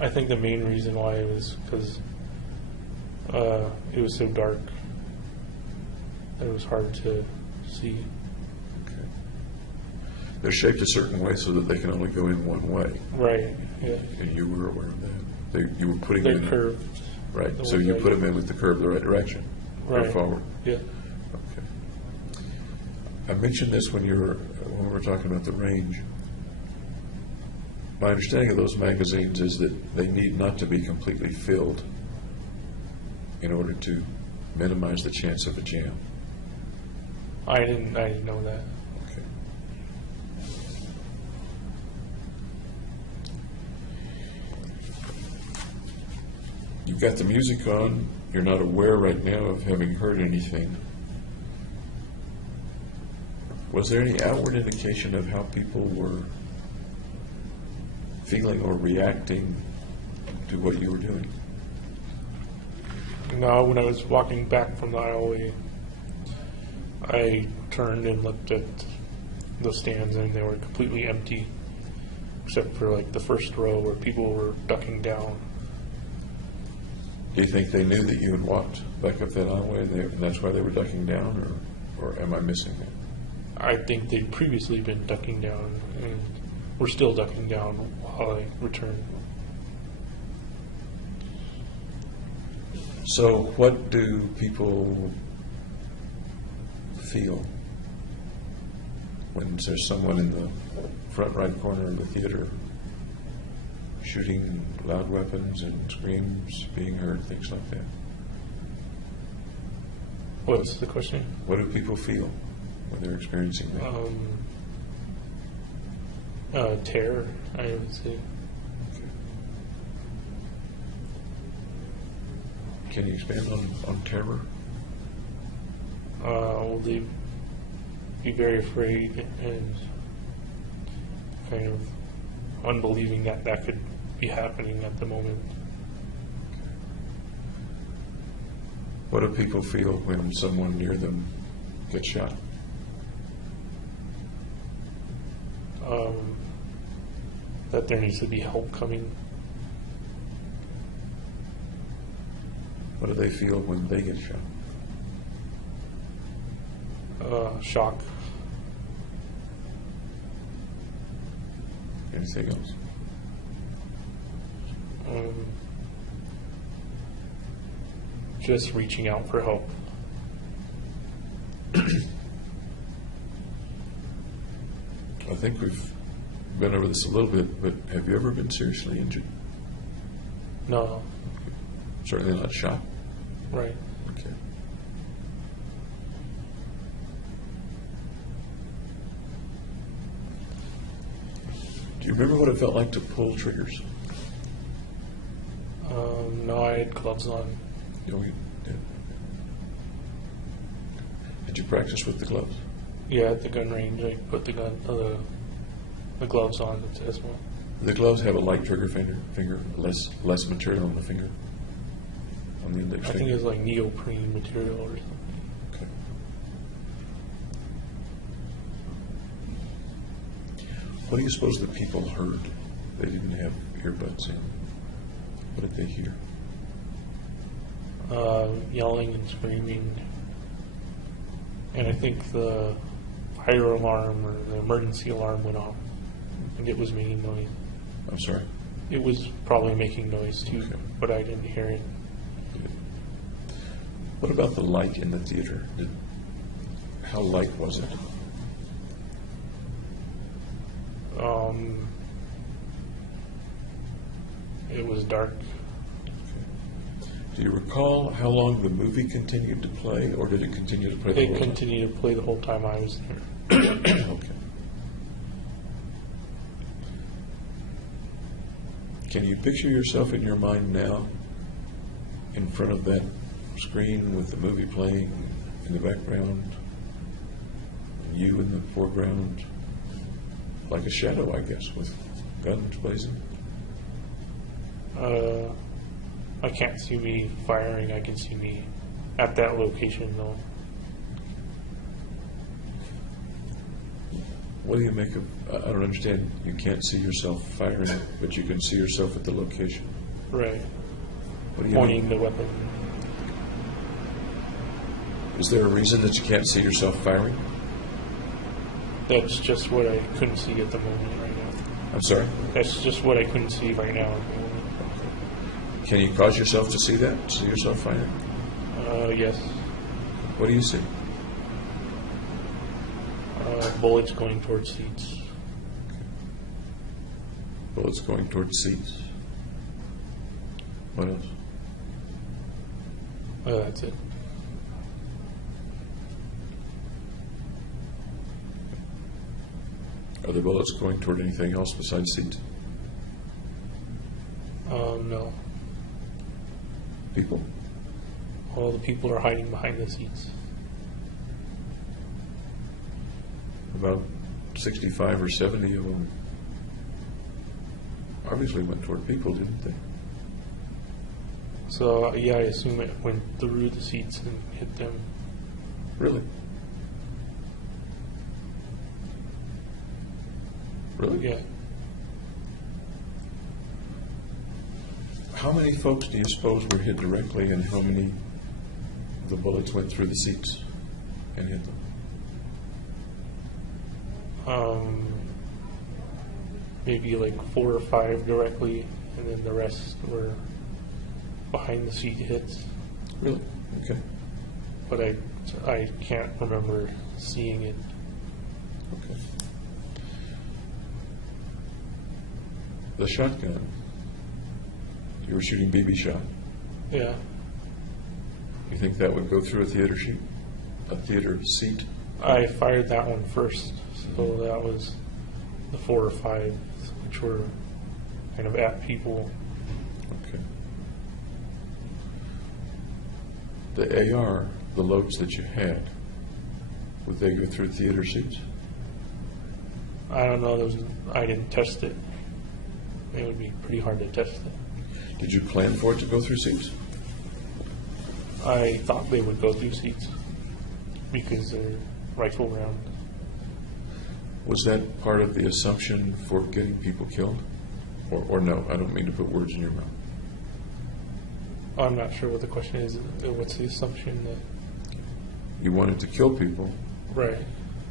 I think the main reason why was because it was so dark. It was hard to see. Okay. They're shaped a certain way so that they can only go in one way, Right, yeah. and you were aware of that. You were putting They're them in. curved. Right, the so ones you I- put them in with the curve the right direction, or Right. forward. Yeah. Okay. I mentioned this when we were talking about the range. My understanding of those magazines is that they need not to be completely filled in order to minimize the chance of a jam. I didn't know that. Okay. You've got the music on. You're not aware right now of having heard anything. Was there any outward indication of how people were feeling or reacting to what you were doing? No, when I was walking back from the aisleway, I turned and looked at the stands, and they were completely empty, except for like the first row where people were ducking down. Do you think they knew that you had walked back up that aisleway, and that's why they were ducking down, or am I missing that? I think they'd previously been ducking down, and were still ducking down while I returned. So what do people feel when there's someone in the front right corner of the theater shooting loud weapons and screams being heard, things like that? What's the question? What do people feel when they're experiencing that? Terror, I would say. Can you expand on terror? Well, they'd be very afraid and kind of unbelieving that that could be happening at the moment. What do people feel when someone near them gets shot? That there needs to be help coming. What do they feel when they get shot? Shock. Anything else? Just reaching out for help. I think we've been over this a little bit, but have you ever been seriously injured? No, Certainly not shot. right. Okay. Do you remember what it felt like to pull triggers? No, I had gloves on. You know, you did. Did you practice with the gloves? Yeah, at the gun range, I put the gloves on as well. The gloves have a light trigger finger, less material on the finger, on the index I think finger. it's like neoprene material or something. Okay. What do you suppose the people heard? They didn't have earbuds in. What did they hear? Yelling and screaming. And I think the fire alarm or the emergency alarm went off. And it was making noise. I'm sorry? It was probably making noise too, Okay. but I didn't hear it. What about the light in the theater? How light was it? It was dark. Do you recall how long the movie continued to play, or did it continue to play the It whole time? continued to play the whole time I was there. Okay. Can you picture yourself in your mind now in front of that screen with the movie playing in the background, and you in the foreground, like a shadow, I guess, with guns blazing? I can't see me firing. I can see me at that location though. What do you make of, I don't understand, you can't see yourself firing, but you can see yourself at the location. Right. What do you Pointing mean? the weapon. Is there a reason that you can't see yourself firing? That's just what I couldn't see at the moment right now. I'm sorry? That's just what I couldn't see right now. At the moment. Can you cause yourself to see that? See yourself firing? Yes. What do you see? Bullets going towards seats. Bullets going towards seats. What else? That's it. Are the bullets going toward anything else besides seats? No. People? All the people are hiding behind the seats. About 65 or 70 of them obviously went toward people, didn't they? So yeah, I assume it went through the seats and hit them. Really? Really? Yeah. How many folks do you suppose were hit directly, and how many of the bullets went through the seats and hit them? Maybe like 4 or 5 directly, and then the rest were behind the seat hits. Really? Okay. But I can't remember seeing it. Okay. The shotgun. You were shooting BB shot. Yeah. You think that would go through a theater seat? I fired that one first, so that was the 4 or 5, which were kind of at people. Okay. The AR, the loads that you had, would they go through theater seats? I don't know, I didn't test it. It would be pretty hard to test it. Did you plan for it to go through seats? I thought they would go through seats because they're rifle round. Was that part of the assumption for getting people killed? Or no, I don't mean to put words in your mouth. I'm not sure what the question is. What's the assumption that... You wanted to kill people. Right.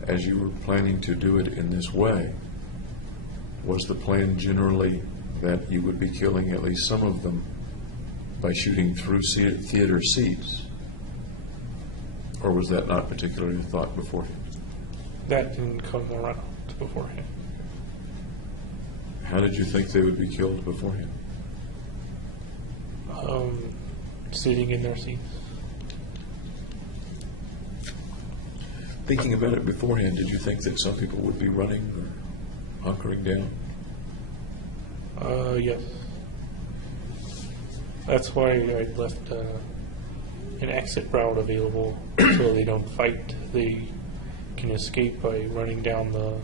As you were planning to do it in this way, was the plan generally that you would be killing at least some of them by shooting through theater seats? Or was that not particularly thought beforehand? That didn't come around beforehand. How did you think they would be killed beforehand? Sitting in their seats. Thinking about it beforehand, did you think that some people would be running or hunkering down? Yes. That's why I left an exit route available so they don't fight. They can escape by running down the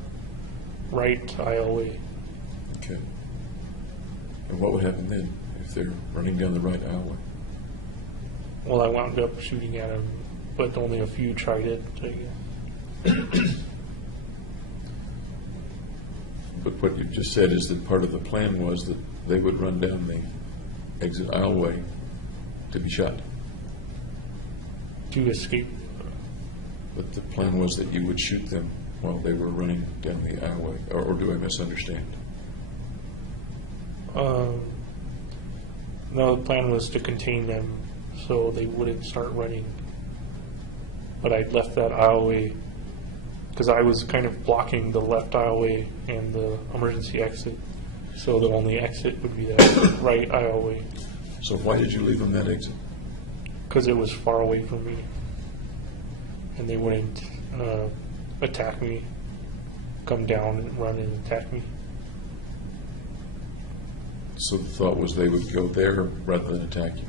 right aisleway. Okay. And what would happen then if they're running down the right aisleway? Well, I wound up shooting at them, but only a few tried it, I guess. But what you just said is that part of the plan was that they would run down the exit aisleway to be shot. To escape. But the plan was that you would shoot them while they were running down the aisleway. Or do I misunderstand? No, the plan was to contain them so they wouldn't start running. But I'd left that aisleway because I was kind of blocking the left aisleway and the emergency exit. So the only exit would be that right aisleway. So why did you leave them that exit? Because it was far away from me. And they wouldn't attack me, come down and run and attack me. So the thought was they would go there rather than attack you.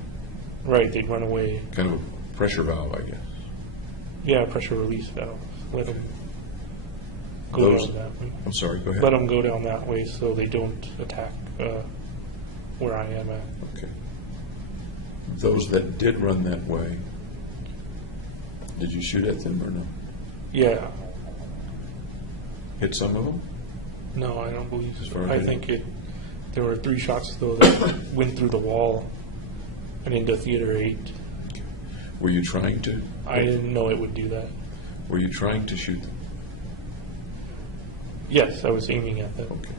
Right, they'd run away. Kind of a pressure valve, I guess. Yeah, pressure release valve. Let them go down that way. I'm sorry, go ahead. Let them go down that way so they don't attack where I am at. Okay. Those that did run that way, did you shoot at them or no? Yeah. Hit some of them? No, I don't believe As so. far as I I know. think there were 3 shots, though, that went through the wall and into Theater 8. Were you trying to? I didn't know it would do that. Were you trying to shoot them? Yes, I was aiming at them. Okay.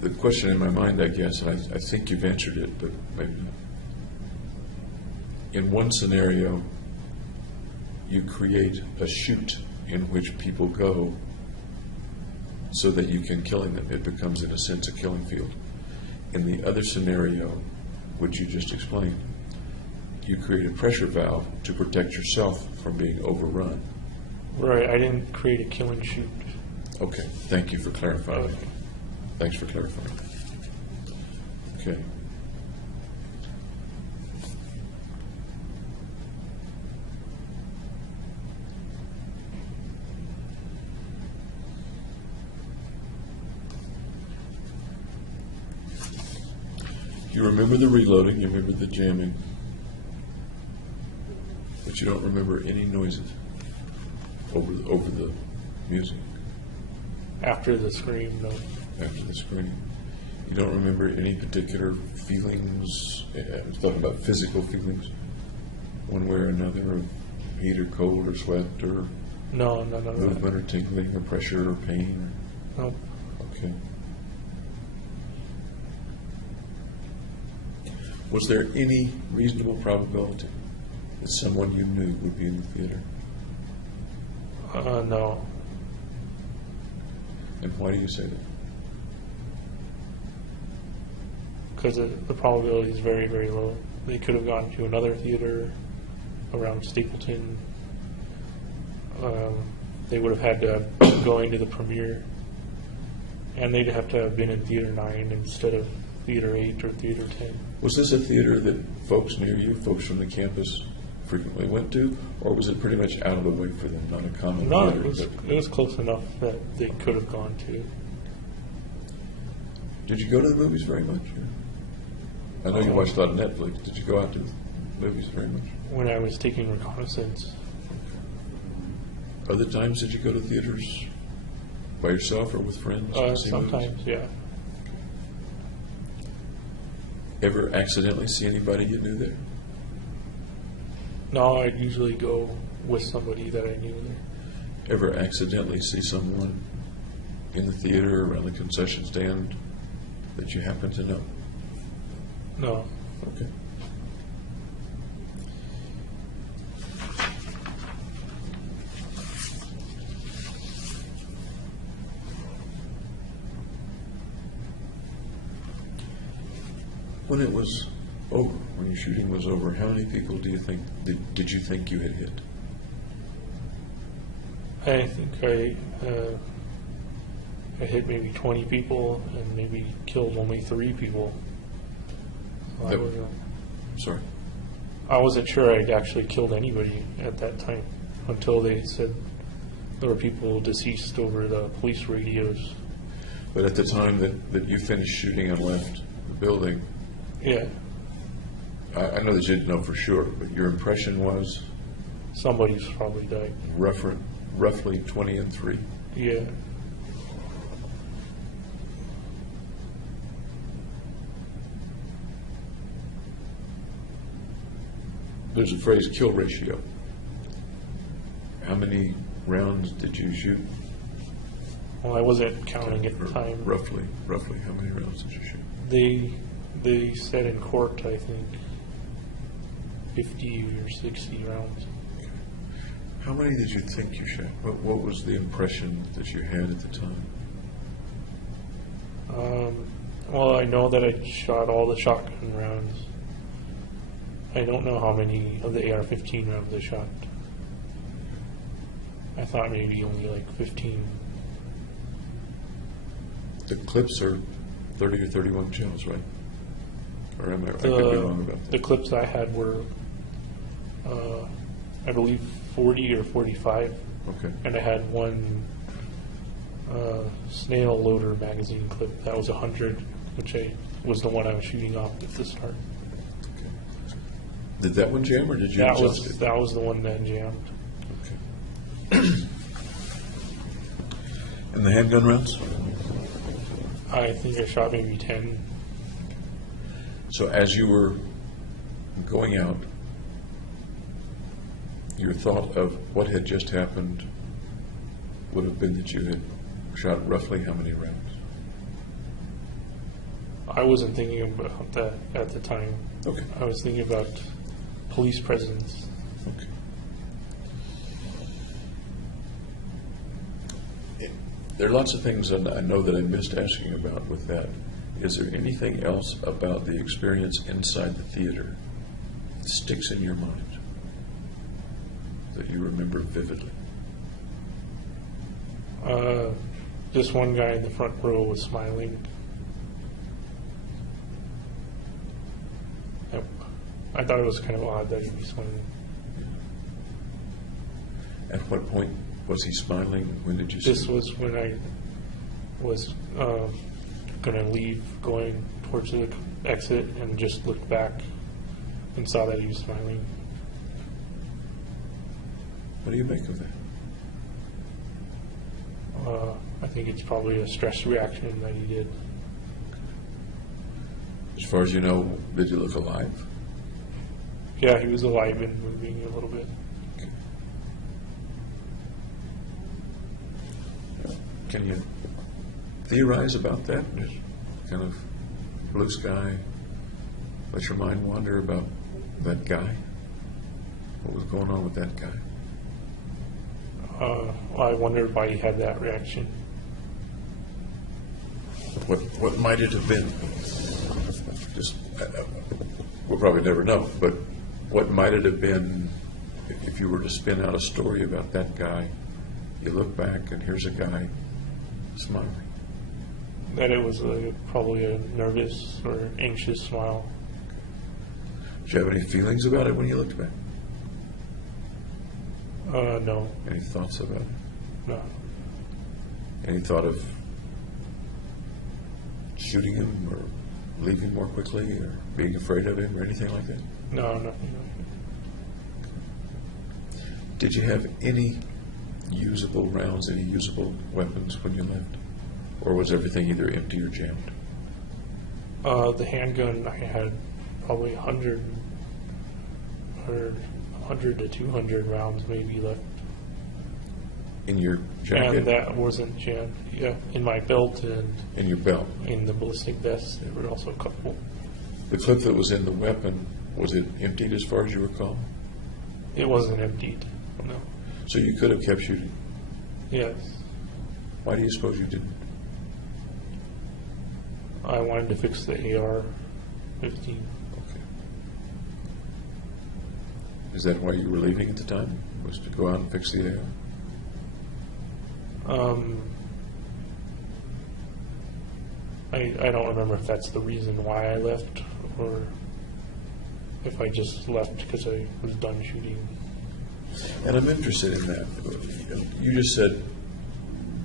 The question in my mind, I guess, and I think you've answered it, but maybe not. In one scenario, you create a chute in which people go so that you can kill them. It becomes, in a sense, a killing field. In the other scenario, which you just explained, you create a pressure valve to protect yourself from being overrun. Right, I didn't create a killing chute. Okay, thank you for clarifying. Okay. Thanks for clarifying. Okay. You remember the reloading, you remember the jamming, but you don't remember any noises over the music After the scream, no. after the scream. You don't remember any particular feelings, I'm talking about physical feelings, one way or another, of heat or cold or sweat or No, none of that. Movement or tingling or pressure or pain? No. Okay. Was there any reasonable probability that someone you knew would be in the theater? No. And why do you say that? Because the probability is very, very low. They could have gone to another theater around Stapleton. They would have had to have going to the premiere, and they'd have to have been in Theater 9 instead of Theater 8 or Theater 10. Was this a theater that folks near you, folks from the campus, frequently went to, or was it pretty much out of the way for them, not a common No, theater? it was close enough that they could have gone to. Did you go to the movies very much? I know you watched a lot of Netflix. Did you go out to the movies very much? When I was taking reconnaissance, Other times, did you go to theaters by yourself or with friends? to see movies? sometimes, yeah. Ever accidentally see anybody you knew there? No, I'd usually go with somebody that I knew there. Ever accidentally see someone in the theater or around the concession stand that you happen to know? No. Okay. When it was over, when your shooting was over, how many people do you think did you think you had hit? I think I hit maybe 20 people and maybe killed only 3 people. So That- Sorry. I wasn't sure I'd actually killed anybody at that time until they said there were people deceased over the police radios. But at the time that you finished shooting and left the building, Yeah, I know that you didn't know for sure, but your impression was somebody's probably died. roughly 20 and 3. Yeah. There's a phrase, kill ratio. How many rounds did you shoot? Well, I wasn't counting at the Or time. Roughly, how many rounds did you shoot? They said in court, I think, 50 or 60 rounds. How many did you think you shot? What was the impression that you had at the time? Well, I know that I shot all the shotgun rounds. I don't know how many of the AR-15 rounds I shot. I thought maybe only like 15. The clips are 30 or 31 shells, right? Or I could be wrong about The that. clips I had were, I believe, 40 or 45. Okay. And I had one snail loader magazine clip. That was 100, which was the one I was shooting off at the start. Did that one jam or did you That exhaust it? was the one that jammed. Okay. And the handgun rounds? I think I shot maybe 10. So as you were going out, your thought of what had just happened would have been that you had shot roughly how many rounds? I wasn't thinking about that at the time. Okay. I was thinking about police presence. Okay. There are lots of things that I know that I missed asking about with that. Is there anything else about the experience inside the theater that sticks in your mind that you remember vividly? This one guy in the front row was smiling. Yep. I thought it was kind of odd that he'd be smiling. At what point was he smiling? When did you see This him? was when I was going to leave, going towards the exit, and just looked back and saw that he was smiling. What do you make of that? I think it's probably a stress reaction that he did. As far as you know, did he look alive? Yeah, he was alive and moving a little bit. Can you theorize about that? Just kind of blue sky, let your mind wander about that guy? What was going on with that guy? I wondered why he had that reaction. What might it have been? Just we'll probably never know. But what might it have been if you were to spin out a story about that guy? You look back and here's a guy smiling. That it was probably a nervous or anxious smile. Did you have any feelings about it when you looked back? No. Any thoughts about it? No. Any thought of shooting him or leaving more quickly or being afraid of him or anything like that? No, nothing. Did you have any usable rounds, any usable weapons when you left? Or was everything either empty or jammed? The handgun, I had probably 100 to 200 rounds maybe left. In your jacket? And that wasn't jammed. Yeah, in my belt and In your belt? in the ballistic vest, there were also a couple. The clip that was in the weapon, was it emptied as far as you recall? It wasn't emptied. No. So you could have kept shooting. Yes. Why do you suppose you didn't? I wanted to fix the AR-15. Okay. Is that why you were leaving at the time? Was to go out and fix the AR? I don't remember if that's the reason why I left or if I just left because I was done shooting. And I'm interested in that. You just said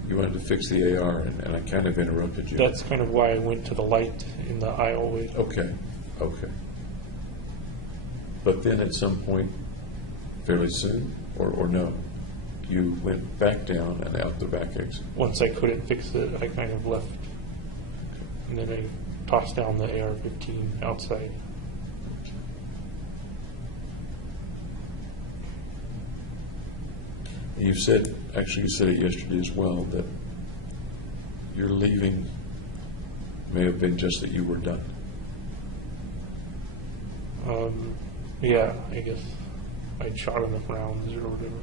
you wanted to fix the AR, and I kind of interrupted you. That's kind of why I went to the light in the aisle with. Okay. But then at some point, fairly soon, or no, you went back down and out the back exit. Once I couldn't fix it, I kind of left. And then I tossed down the AR-15 outside. You said, actually you said it yesterday as well, that your leaving may have been just that you were done. Yeah, I guess I'd shot enough rounds or whatever.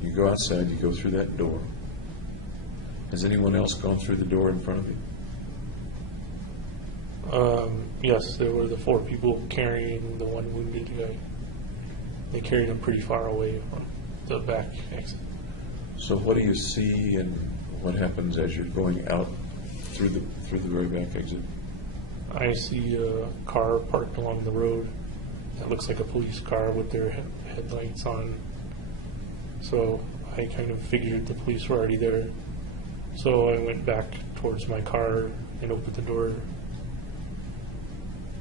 You go outside, you go through that door. Has anyone else gone through the door in front of you? Yes, there were the 4 people carrying the one wounded guy. They carried him pretty far away from the back exit. So what do you see and what happens as you're going out through the very back exit? I see a car parked along the road that looks like a police car with their headlights on. So I kind of figured the police were already there. So I went back towards my car and opened the door.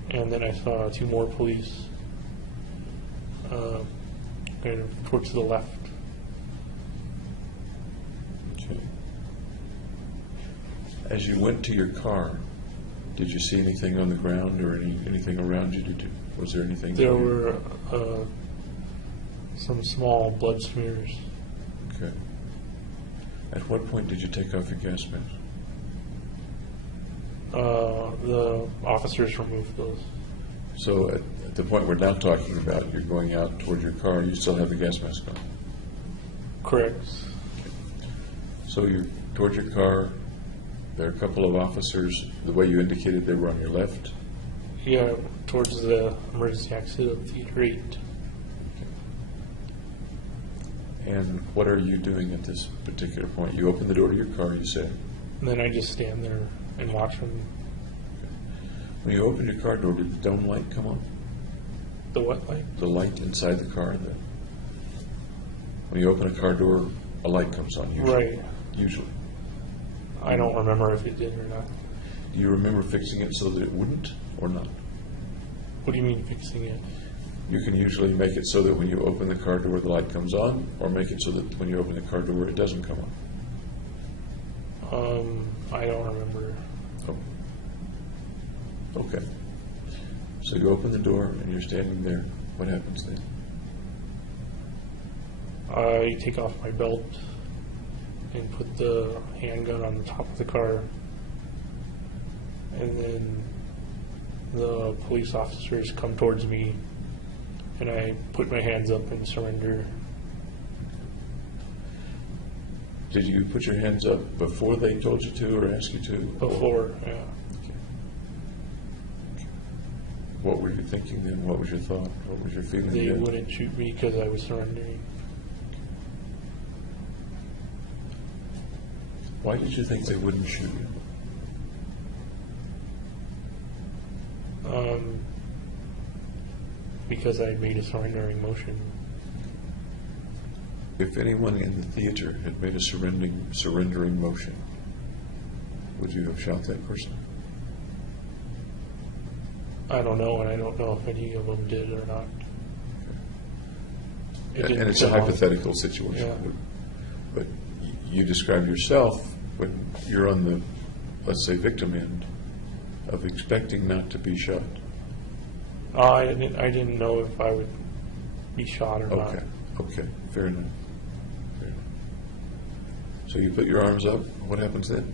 And then I saw 2 more police kind of towards the left. Okay. As you went to your car, did you see anything on the ground or anything around you? Was there anything? There were some small blood smears. Okay. At what point did you take off your gas mask? The officers removed those. So at the point we're now talking about, you're going out toward your car, you still have the gas mask on? Correct. So you're toward your car, there are a couple of officers, the way you indicated they were on your left? Yeah, towards the emergency exit of Theater 8. And what are you doing at this particular point? You open the door to your car, you say? And then I just stand there and watch them. When you opened your car door, did the dome light come on? The what light? The light inside the car? When you open a car door, a light comes on usually. Right. Usually. I don't remember if it did or not. Do you remember fixing it so that it wouldn't or not? What do you mean fixing it? You can usually make it so that when you open the car door, the light comes on, or make it so that when you open the car door, it doesn't come on. I don't remember. Oh. Okay. So you open the door and you're standing there. What happens then? I take off my belt and put the handgun on the top of the car, and then the police officers come towards me, and I put my hands up and surrender. Did you put your hands up before they told you to or asked you to? Before, yeah. What were you thinking then? What was your thought? What was your feeling They then? wouldn't shoot me because I was surrendering. Why did you think they wouldn't shoot you? Because I made a surrendering motion. If anyone in the theater had made a surrendering motion, would you have shot that person? I don't know, and I don't know if any of them did or not. It And didn't it's a come out. hypothetical situation. Yeah. But you describe yourself when you're on the, let's say, victim end of expecting not to be shot. I didn't know if I would be shot or not. Okay, fair enough. Fair enough. So you put your arms up, what happens then?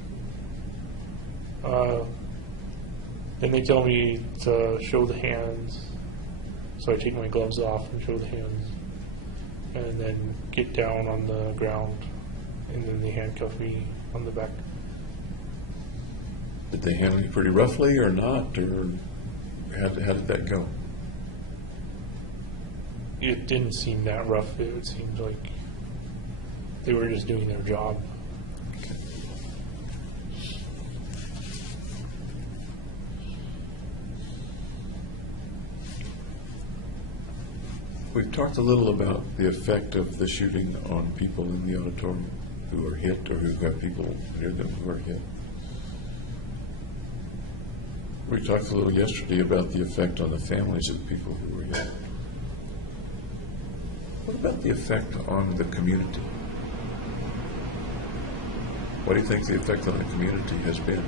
Then they tell me to show the hands, so I take my gloves off and show the hands, and then get down on the ground, and then they handcuff me on the back. Did they handle you pretty roughly or not, or how did that go? It didn't seem that rough. It seemed like they were just doing their job. We've talked a little about the effect of the shooting on people in the auditorium who are hit or who've got people near them who are hit. We talked a little yesterday about the effect on the families of people who were hit. What about the effect on the community? What do you think the effect on the community has been?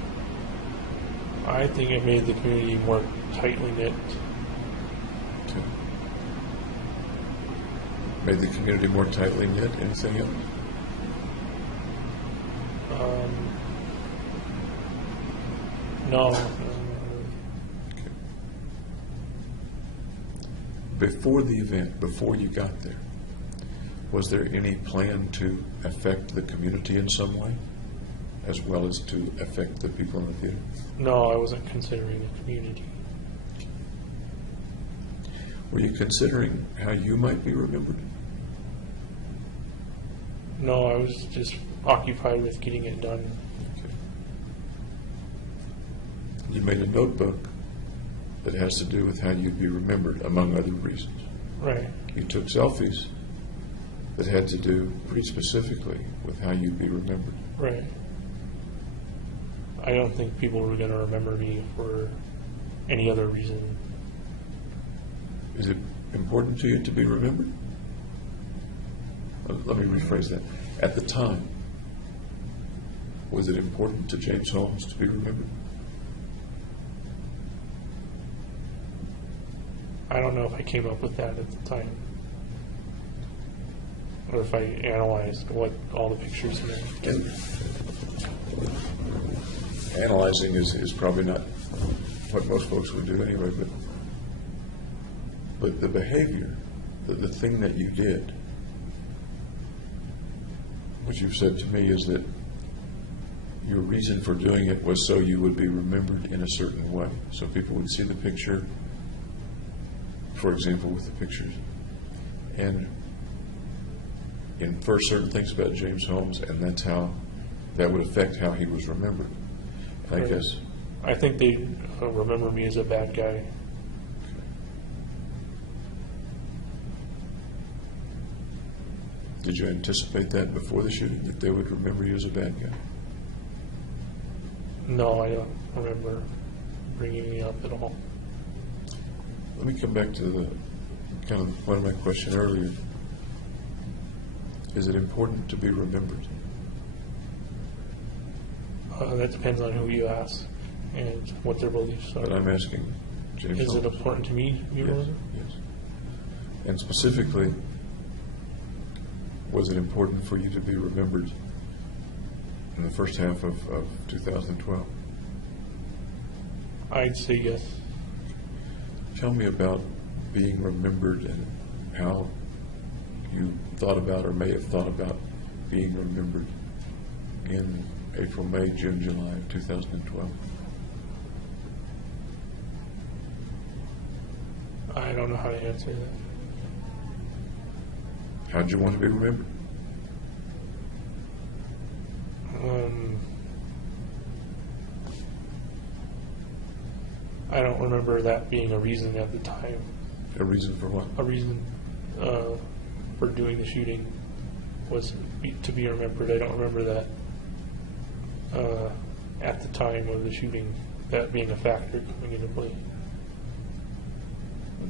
I think it made the community more tightly knit. Made the community more tightly knit? Anything else? No. Before the event, before you got there, was there any plan to affect the community in some way, as well as to affect the people in the theater? No, I wasn't considering the community. Were you considering how you might be remembered? No, I was just occupied with getting it done. Okay. You made a notebook that has to do with how you'd be remembered, among other reasons. Right. You took selfies that had to do pretty specifically with how you'd be remembered. Right. I don't think people were going to remember me for any other reason. Is it important to you to be remembered? Let me rephrase that. At the time, was it important to James Holmes to be remembered? I don't know if I came up with that at the time, or if I analyzed what all the pictures meant. And analyzing is probably not what most folks would do anyway, but the behavior, the thing that you did, what you've said to me is that your reason for doing it was so you would be remembered in a certain way. So people would see the picture, for example, with the pictures, and infer certain things about James Holmes, and that's how that would affect how he was remembered. I Right. guess. I think they remember me as a bad guy. Did you anticipate that before the shooting, that they would remember you as a bad guy? No, I don't remember bringing me up at all. Let me come back to the kind of the point of my question earlier. Is it important to be remembered? That depends on who you ask and what their beliefs But are. I'm asking James Is it Holmes. important to me to be Yes, remembered? yes. And specifically, Was it important for you to be remembered in the first half of 2012? I'd say yes. Tell me about being remembered and how you thought about or may have thought about being remembered in April, May, June, July of 2012. I don't know how to answer that. How'd you want to be remembered? I don't remember that being a reason at the time. A reason for what? A reason for doing the shooting was to be remembered. I don't remember that at the time of the shooting, that being a factor coming into play.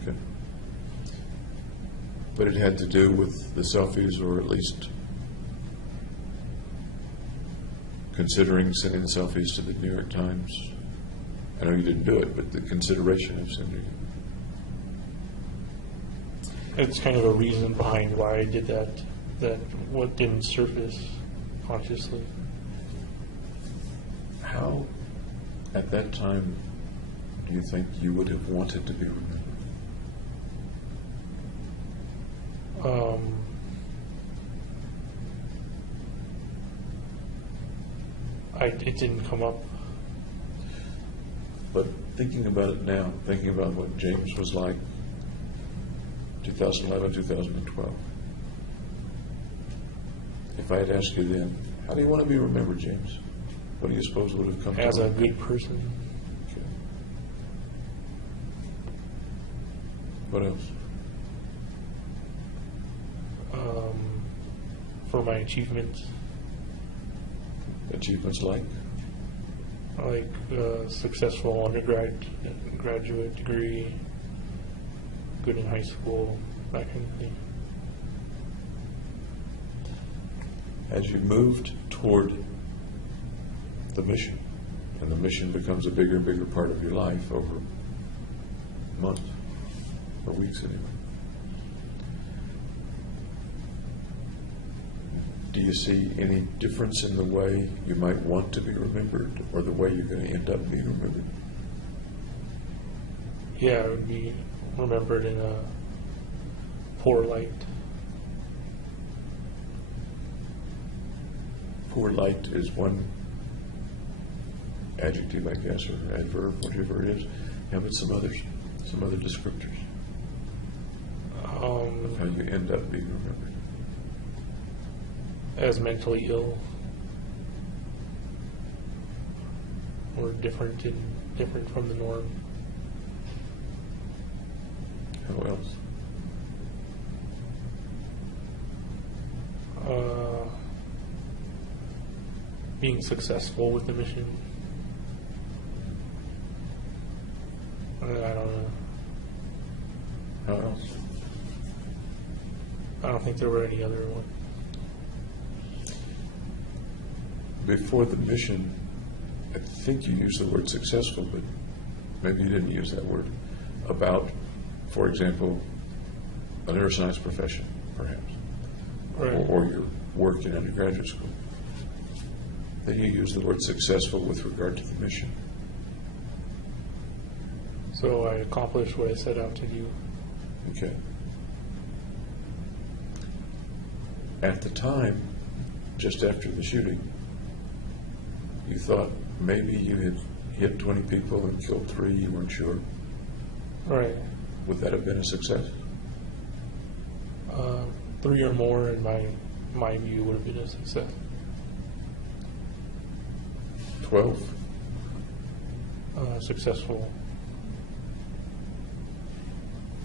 Okay. But it had to do with the selfies, or at least considering sending the selfies to the New York Times. I know you didn't do it, but the consideration of sending it. It's kind of a reason behind why I did that, that what didn't surface consciously. How, at that time, do you think you would have wanted to be remembered? It didn't come up. But thinking about it now, thinking about what James was like 2011, 2012, if I had asked you then, how do you want to be remembered, James? What do you suppose would have come As to a mind? good person. Okay. What else? For my achievements, Achievements like? like successful graduate degree, good in high school, that kind of thing. As you moved toward the mission, and the mission becomes a bigger and bigger part of your life over months or weeks anyway, do you see any difference in the way you might want to be remembered or the way you're going to end up being remembered? Yeah, I would be remembered in a poor light. Poor light is one adjective, I guess, or adverb, whatever it is. How about some others, some other descriptors of how you end up being remembered? As mentally ill, or different from the norm. How else? Being successful with the mission. I don't know. How else? I don't think there were any other ones. Before the mission, I think you used the word successful, but maybe you didn't use that word, about, for example, a neuroscience profession, perhaps, Right. or your work in undergraduate school. Then you use the word successful with regard to the mission. So I accomplished what I set out to do. Okay. At the time, just after the shooting, you thought maybe you had hit 20 people and killed 3, you weren't sure. Right. Would that have been a success? 3 or more, in my view, would have been a success. 12? Successful.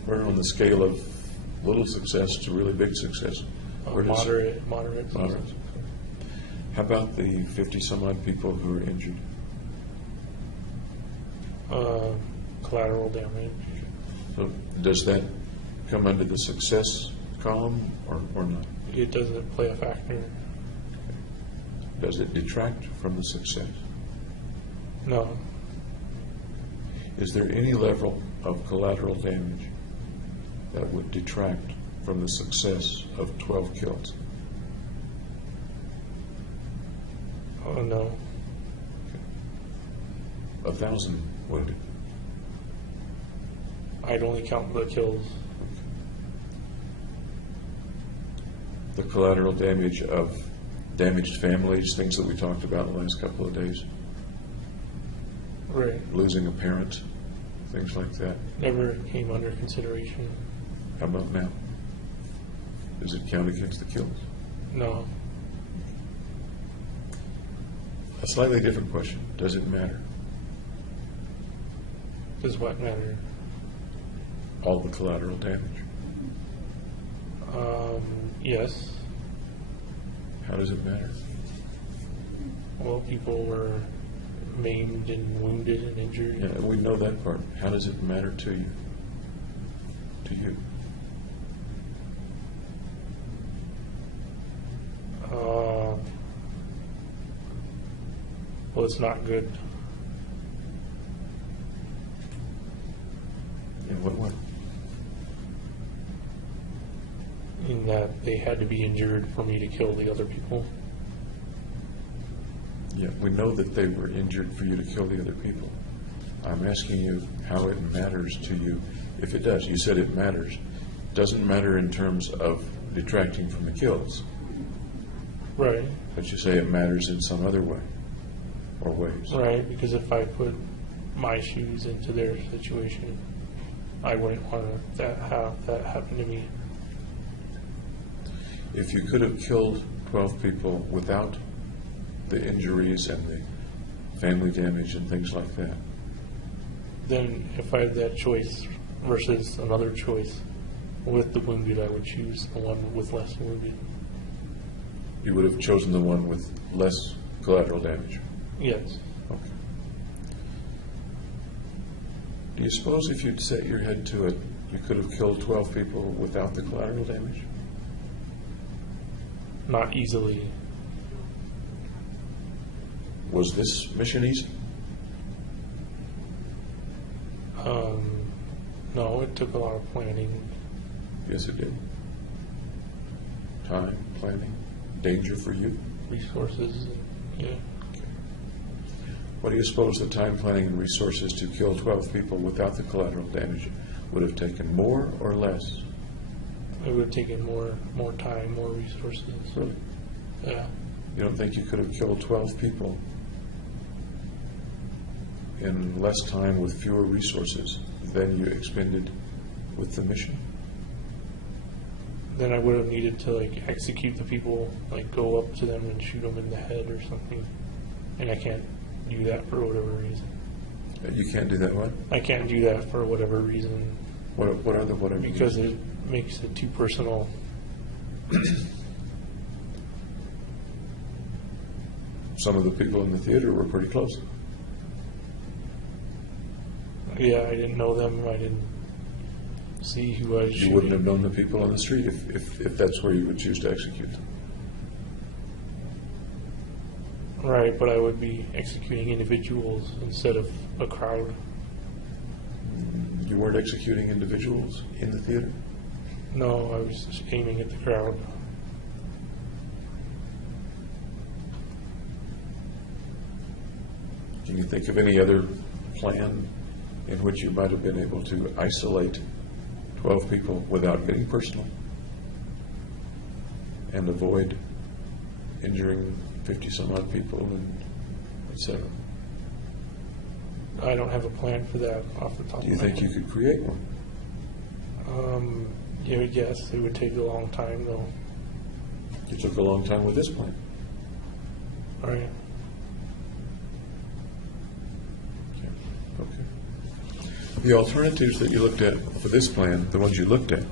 We're on the scale of little success to really big success. Where does- Moderate. Moderate. success. How about the 50-some-odd people who are injured? Collateral damage. So does that come under the success column or not? It doesn't play a factor. Does it detract from the success? No. Is there any level of collateral damage that would detract from the success of 12 kills? Oh, no. 1,000 wounded. I'd only count the kills. The collateral damage of damaged families, things that we talked about the last couple of days, Right. losing a parent, things like that. Never came under consideration. How about now? Does it count against the kills? No. A slightly different question. Does it matter? Does what matter? All the collateral damage. Yes. How does it matter? Well, people were maimed and wounded and injured. Yeah, we know that part. How does it matter to you? To you? Well, it's not good. In what way? In that they had to be injured for me to kill the other people. Yeah, we know that they were injured for you to kill the other people. I'm asking you how it matters to you. If it does, you said it matters. Doesn't matter in terms of detracting from the kills, Right. but you say it matters in some other way or ways. Right, because if I put my shoes into their situation, I wouldn't want to have that happen to me. If you could have killed 12 people without the injuries and the family damage and things like that, Then if I had that choice versus another choice with the wounded, I would choose the one with less wounded. you would have chosen the one with less collateral damage. Yes. Okay. Do you suppose if you'd set your head to it, you could have killed 12 people without the collateral damage? Not easily. Was this mission easy? No, it took a lot of planning. Yes, it did. Time, planning, danger for you. Resources, yeah. What do you suppose the time, planning, and resources to kill 12 people without the collateral damage would have taken, more or less? It would have taken more time, more resources. Really? Yeah. You don't think you could have killed 12 people in less time with fewer resources than you expended with the mission? Then I would have needed to execute the people, go up to them and shoot them in the head or something. And I can't do that for whatever reason. You can't do that, what? I can't do that for whatever reason What are the whatever? because it makes it too personal. Some of the people in the theater were pretty close. Yeah, I didn't know them. I didn't see who I was You wouldn't have known the people on the street if that's where you would choose to execute them. Right, but I would be executing individuals instead of a crowd. You weren't executing individuals in the theater? No, I was just aiming at the crowd. Can you think of any other plan in which you might have been able to isolate 12 people without getting personal and avoid injuring 50-some-odd people and et cetera? I don't have a plan for that off the top Do you of my think head. you could create one? Yeah, yes, it would take a long time though. You took a long time with this plan. All right. Okay. The alternatives that you looked at for this plan, the ones you looked at,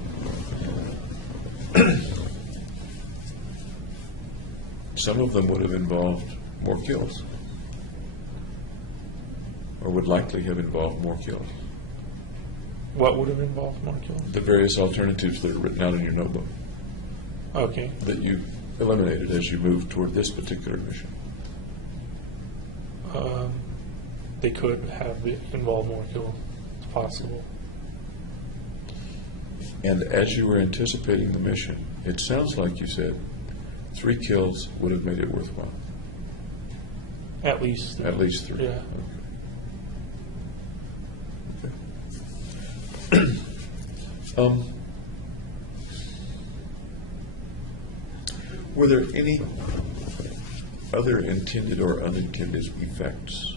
some of them would have involved more kills, or would likely have involved more kills. What would have involved more kills? The various alternatives that are written out in your notebook Okay. that you eliminated as you moved toward this particular mission. They could have involved more kills. It's possible. And as you were anticipating the mission, it sounds like you said 3 kills would have made it worthwhile. At least. At least 3. Yeah. Okay. Were there any other intended or unintended effects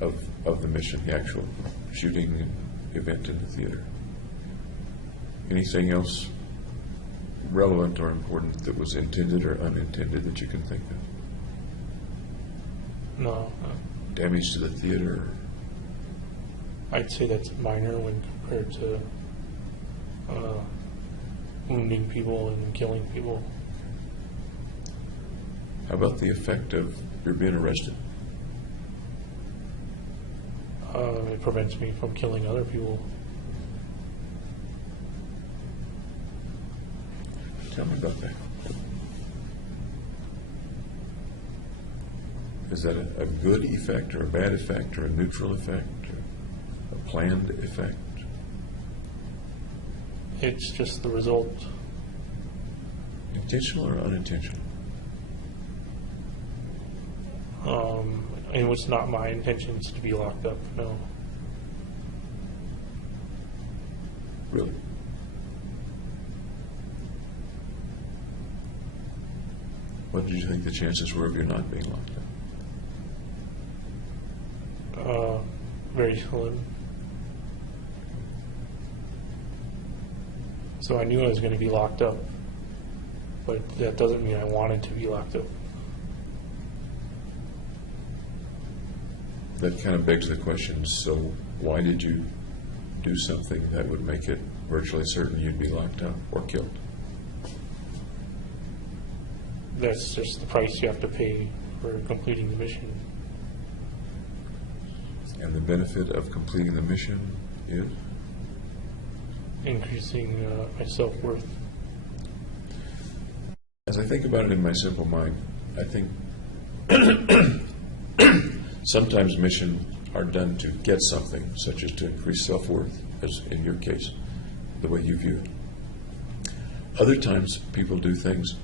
of the mission, the actual shooting event in the theater? Anything else relevant or important that was intended or unintended that you can think of? No, Damage to the theater? I'd say that's minor when compared to wounding people and killing people. How about the effect of your being arrested? It prevents me from killing other people. Tell me about that. Is that a good effect or a bad effect or a neutral effect or a planned effect? It's just the result. Intentional or unintentional? And it was not my intentions to be locked up, no. Really? What did you think the chances were of you not being locked up? Very slim. So I knew I was going to be locked up, but that doesn't mean I wanted to be locked up. That kind of begs the question, so why did you do something that would make it virtually certain you'd be locked up or killed? That's just the price you have to pay for completing the mission. And the benefit of completing the mission is? Increasing my self-worth. As I think about it in my simple mind, I think sometimes missions are done to get something, such as to increase self-worth, as in your case, the way you view it. Other times, people do things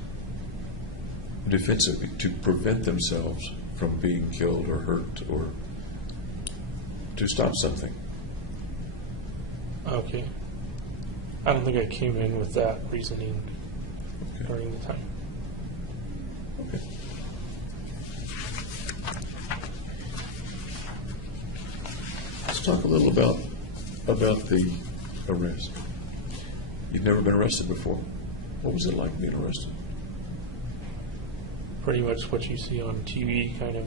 defensively to prevent themselves from being killed or hurt or to stop something. Okay. I don't think I came in with that reasoning Okay. during the time. Okay. Let's talk a little about the arrest. You've never been arrested before. What was it like being arrested? Pretty much what you see on TV, kind of.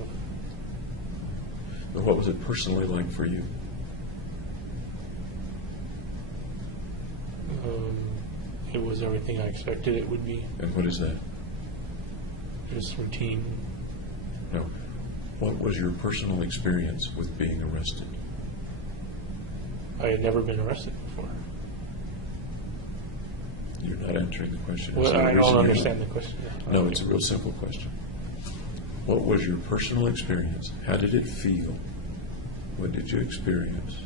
And what was it personally like for you? It was everything I expected it would be. And what is that? Just routine. No. What was your personal experience with being arrested? I had never been arrested before. You're not answering the question. Well, Is there a I reason don't you're understand the not? question. No, it's a real simple question. What was your personal experience? How did it feel? What did you experience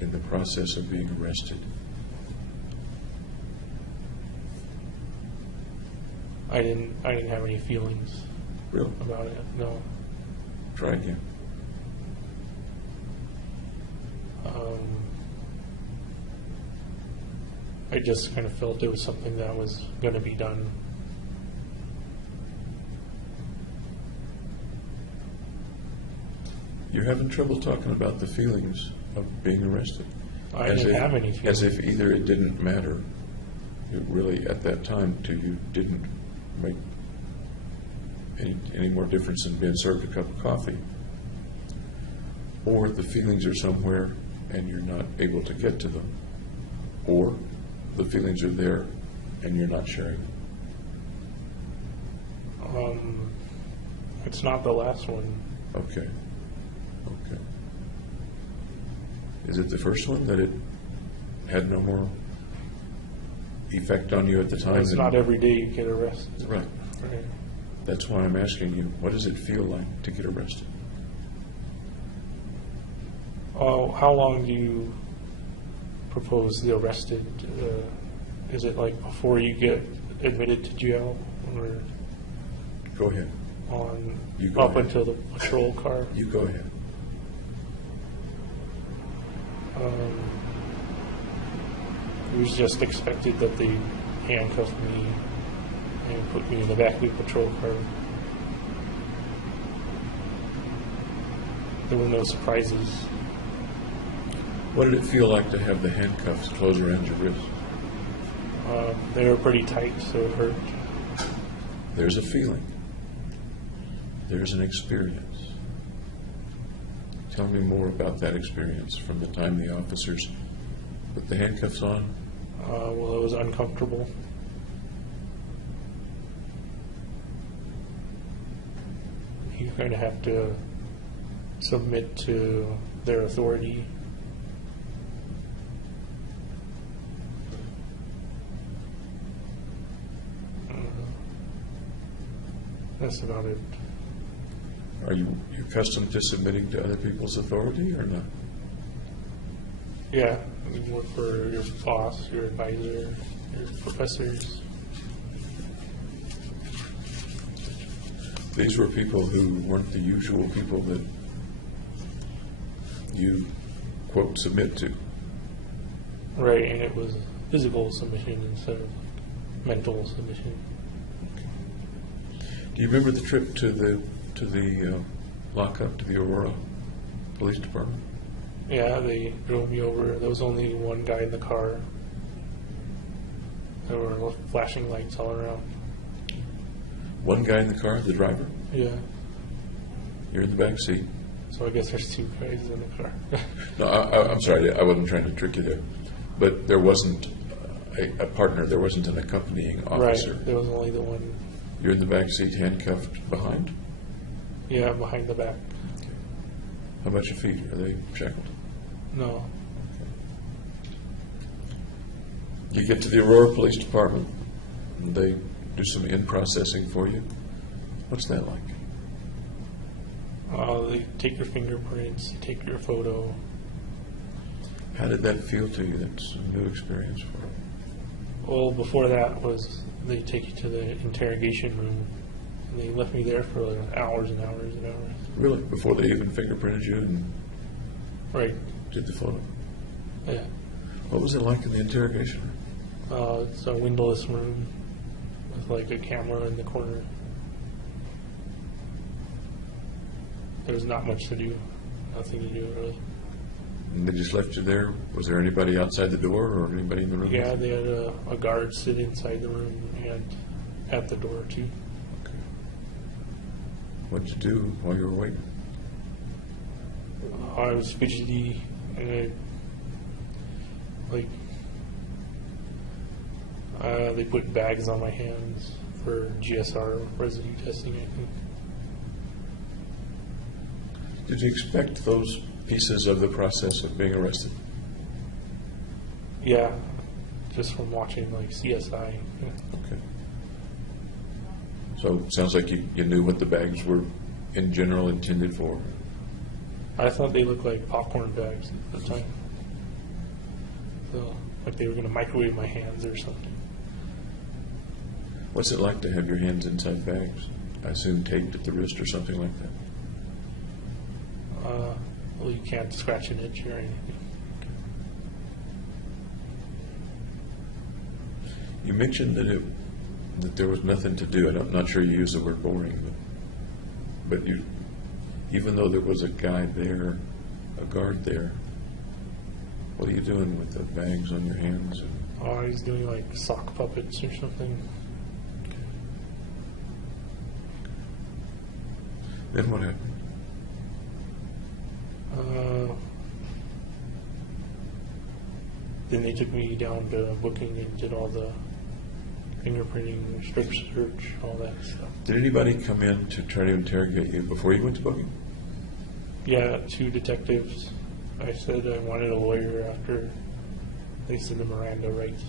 in the process of being arrested? I didn't have any feelings Really? about it. No. Try again. I just kind of felt it was something that was going to be done. You're having trouble talking about the feelings of being arrested. I didn't have any As feelings. if either it didn't matter, it really at that time to you didn't make any more difference than being served a cup of coffee, or the feelings are somewhere and you're not able to get to them, or the feelings are there and you're not sharing them. It's not the last one. Okay. Okay. Is it the first one that it had no more effect on you at the time? It's than- not every day you get arrested. Right. Right. That's why I'm asking you, what does it feel like to get arrested? How long do you propose the arrested? Is it like before you get admitted to jail? Or Go ahead. You on go up ahead. until the patrol car. You go ahead. It was just expected that they handcuffed me and put me in the back of the patrol car. There were no surprises. What did it feel like to have the handcuffs close around your wrist? They were pretty tight, so it hurt. There's a feeling. There's an experience. Tell me more about that experience from the time the officers put the handcuffs on. Well, it was uncomfortable. You kind of have to submit to their authority. That's about it. Are you accustomed to submitting to other people's authority or not? Yeah, you work for your boss, your advisor, your professors. These were people who weren't the usual people that you, quote, submit to. Right, and it was physical submission instead of mental submission. Do you remember the trip to the lockup, to the Aurora Police Department? Yeah, they drove me over. There was only one guy in the car. There were flashing lights all around. One guy in the car, the driver? Yeah, You're in the back seat. so I guess there's two guys in the car. No, I'm sorry, I wasn't trying to trick you there. But there wasn't a partner, there wasn't an accompanying officer. Right, there was only the one. You're in the back seat, handcuffed behind? Yeah, behind the back. How about your feet? Are they shackled? No, You get to the Aurora Police Department, and they do some in-processing for you. What's that like? they take your fingerprints, they take your photo. How did that feel to you? That's a new experience for you. Well, before that was they take you to the interrogation room, and they left me there for hours and hours and hours. Really? Before they even fingerprinted you and Right, did the photo? yeah. What was it like in the interrogation room? It's a windowless room with like a camera in the corner. There's not much to do, nothing to do really. And they just left you there? Was there anybody outside the door or anybody in the room? Yeah, they had a guard sit inside the room and at the door too. Okay. What'd you do while you were waiting? I was fidgety and they put bags on my hands for GSR residue testing, I think. Did you expect those pieces of the process of being arrested? Yeah, just from watching like CSI. Yeah. Okay. So it sounds like you knew what the bags were in general intended for. I thought they looked like popcorn bags at the time. So, like they were going to microwave my hands or something. What's it like to have your hands inside bags? I assume taped at the wrist or something like that. Well, you can't scratch an itch or anything. You mentioned that there was nothing to do, and I'm not sure you used the word boring, but you, even though there was a guy there, a guard there, what are you doing with the bags on your hands? Oh, he's doing like sock puppets or something. Then what happened? Then they took me down to booking and did all the fingerprinting, strip search, all that stuff. Did anybody come in to try to interrogate you before you went to booking? Yeah, two detectives. I said I wanted a lawyer after they said the Miranda rights.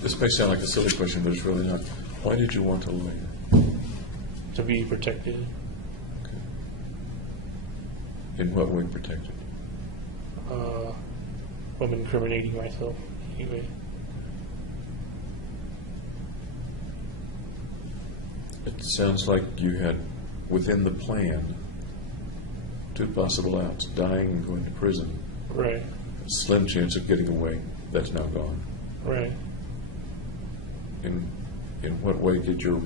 This may sound like a silly question, but it's really not. Why did you want a lawyer? To be protected. Okay. In what way protected? From incriminating myself, anyway. sounds like you had, within the plan, two possible outs, dying and going to prison. Right, A slim chance of getting away. That's now gone. right. In what way did you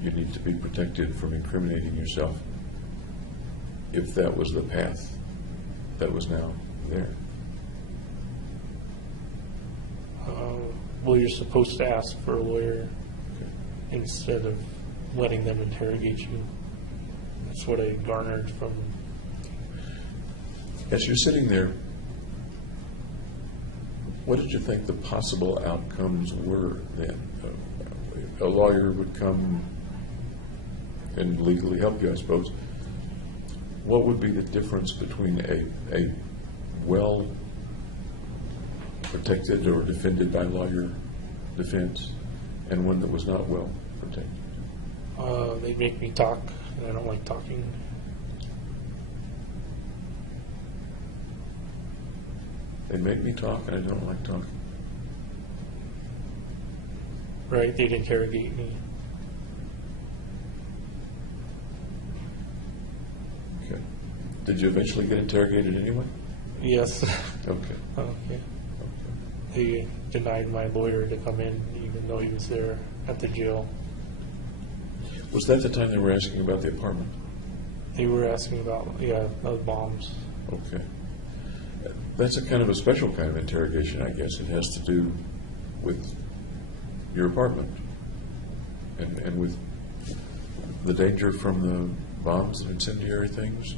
need to be protected from incriminating yourself if that was the path that was now there? Well, you're supposed to ask for a lawyer instead of letting them interrogate you. That's what I garnered from. As you're sitting there, what did you think the possible outcomes were then? A lawyer would come and legally help you, I suppose. What would be the difference between a well protected or defended by lawyer defense and one that was not well protected? They make me talk, and I don't like talking. They make me talk and I don't like talking. Right? They'd interrogate me. Okay. Did you eventually get interrogated anyway? Yes. Okay. Okay. They denied my lawyer to come in, even though he was there at the jail. Was that the time they were asking about the apartment? They were asking about, those bombs. Okay. That's a kind of a special kind of interrogation, I guess. It has to do with your apartment and with the danger from the bombs and incendiary things.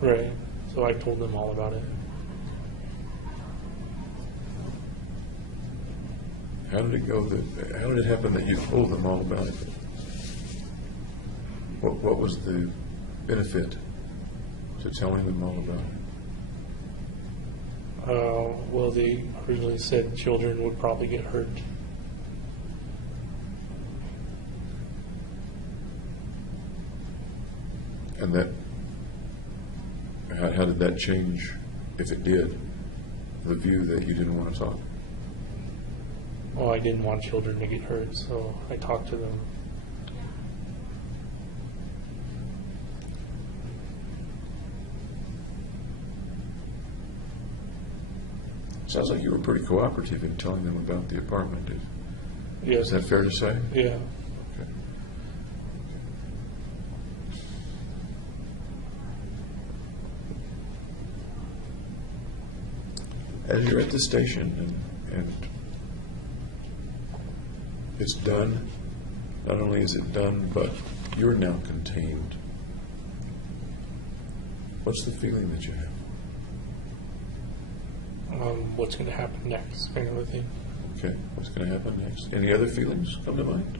Right. So I told them all about it. How did it go? How did it happen that you told them all about it? What was the benefit to telling them all about it? Well, they originally said children would probably get hurt. And that, how did that change, if it did, the view that you didn't want to talk? Well, I didn't want children to get hurt, so I talked to them. Sounds like you were pretty cooperative in telling them about the apartment. Yes. Is that fair to say? Yeah. Okay. As you're at the station and it's done, not only is it done, but you're now contained. What's the feeling that you have? What's going to happen next, kind of a thing. Okay, what's going to happen next? Any other feelings come to mind?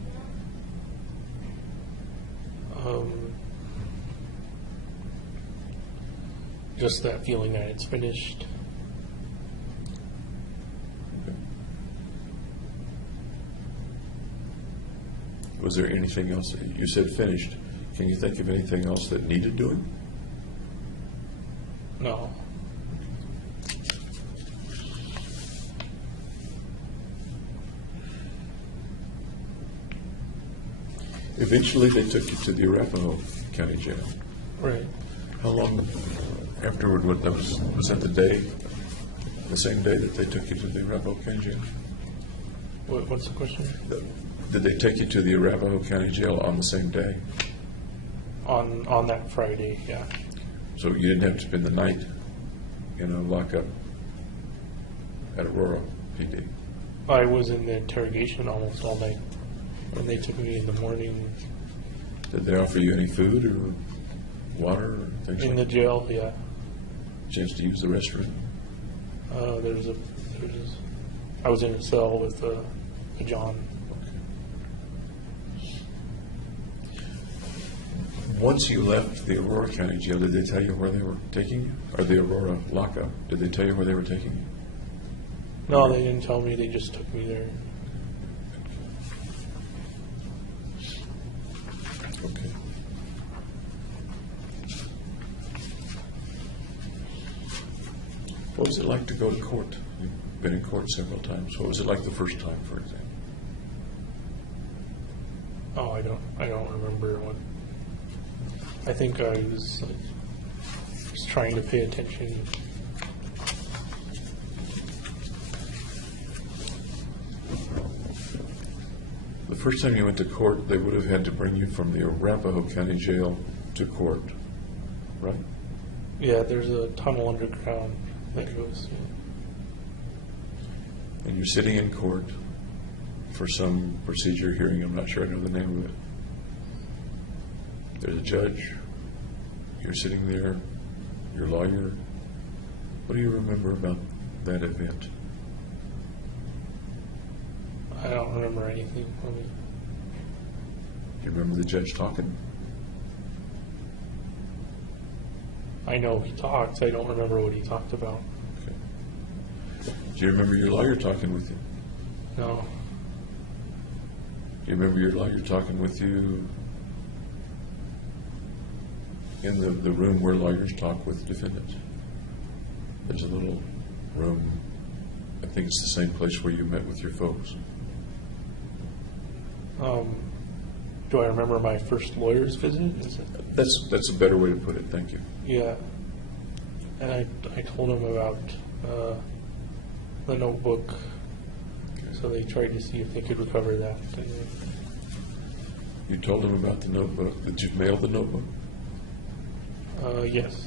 Just that feeling that it's finished. Okay. Was there anything else? You said finished. Can you think of anything else that needed doing? No. Eventually, they took you to the Arapahoe County Jail. Right. How long afterward was that the same day that they took you to the Arapahoe County Jail? What's the question? Did they take you to the Arapahoe County Jail on the same day? On that Friday, yeah. So you didn't have to spend the night in a lockup at Aurora PD? I was in the interrogation almost all night. And they took me in the morning. Did they offer you any food or water or things In like the that? jail, yeah. Chance to use the restroom? I was in a cell with a John. Once you left the Aurora County Jail, did they tell you where they were taking you? Or the Aurora lockup? Did they tell you where they were taking you? No, they didn't tell me. They just took me there. Okay. What was it like to go to court? You've been in court several times. What was it like the first time, for example? Oh, I I don't remember what. I think I was like, just trying to pay attention. The first time you went to court, they would have had to bring you from the Arapahoe County Jail to court, right? Yeah, there's a tunnel underground that goes. And you're sitting in court for some procedure hearing. I'm not sure I know the name of it. There's a judge. You're sitting there. Your lawyer. What do you remember about that event? I don't remember anything from it. Do you remember the judge talking? I know he talked. I don't remember what he talked about. Okay. Do you remember your lawyer talking with you? No. Do you remember your lawyer talking with you in the room where lawyers talk with defendants? There's a little room. I think it's the same place where you met with your folks. Do I remember my first lawyer's visit? Is it? That's a better way to put it. Thank you. Yeah. And I told him about the notebook. So they tried to see if they could recover that. And You told him about the notebook. Did you mail the notebook? yes.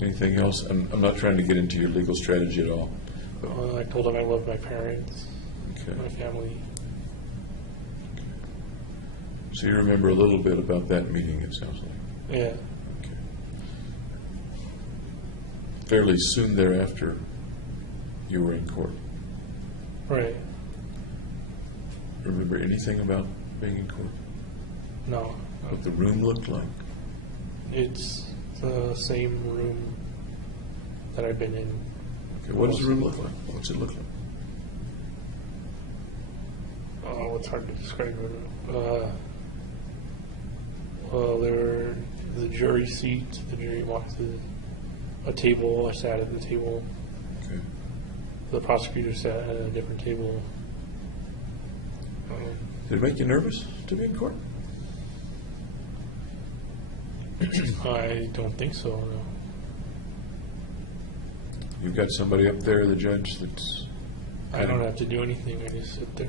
Anything else? I'm not trying to get into your legal strategy at all. I told him I love my parents, Okay. my family. So you remember a little bit about that meeting, it sounds like. Yeah. Okay. Fairly soon thereafter, you were in court. Right. Remember anything about being in court? No. What the room looked like? It's the same room that I've been in. Okay. What does the room look like? What's it look like? Oh, it's hard to describe it. Well, there the jury seat. The jury walked to a table. I sat at the table. Okay. The prosecutor sat at a different table. Did it make you nervous to be in court? I don't think so. No. You've got somebody up there, the judge, that's... I don't have to do anything. I just sit there.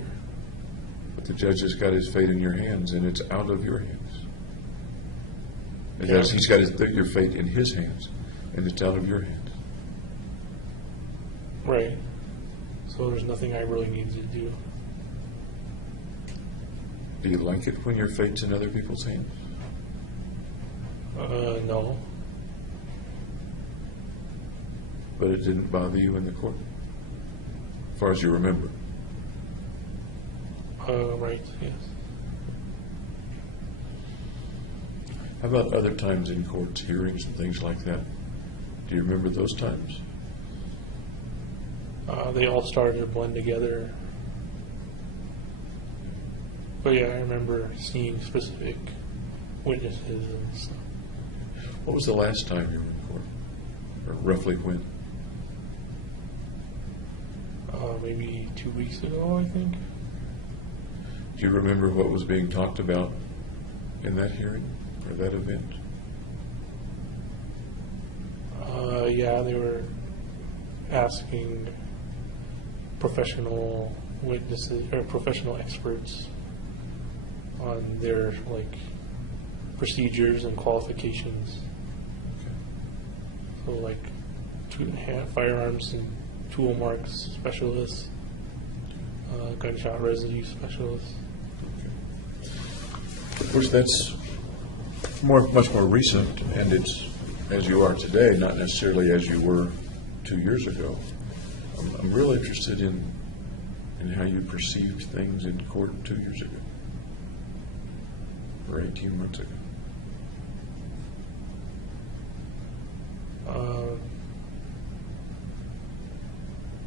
But the judge has got his fate in your hands, and it's out of your hands. Yeah. He's got your fate in his hands, and it's out of your hands. Right. So there's nothing I really need to do. Do you like it when your fate's in other people's hands? No. But it didn't bother you in the court, as far as you remember. Right. Yes. How about other times in courts, hearings and things like that? Do you remember those times? They all started to blend together. But yeah, I remember seeing specific witnesses and stuff. What was the last time you were in court? Or roughly when? Maybe 2 weeks ago, I think. Do you remember what was being talked about in that hearing or that event? Yeah, they were asking professional witnesses or professional experts on their procedures and qualifications. So firearms and tool marks specialists, gunshot residue specialists. Of course, that's much more recent, and it's as you are today, not necessarily as you were 2 years ago. I'm real interested in how you perceived things in court 2 years ago, or 18 months ago.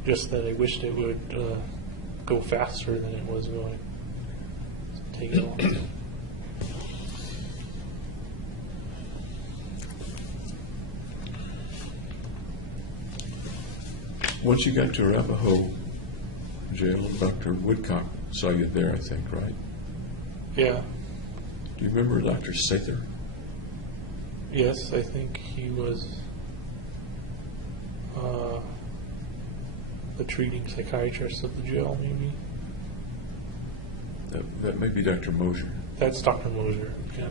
Just that I wished it would go faster than it was going. Take it long. Once you got to Arapahoe jail, Dr. Woodcock saw you there, I think, right? Yeah. Do you remember Dr. Sather? Yes, I think he was the treating psychiatrist of the jail, maybe. That may be Dr. Mosier. That's Dr. Mosier. Okay.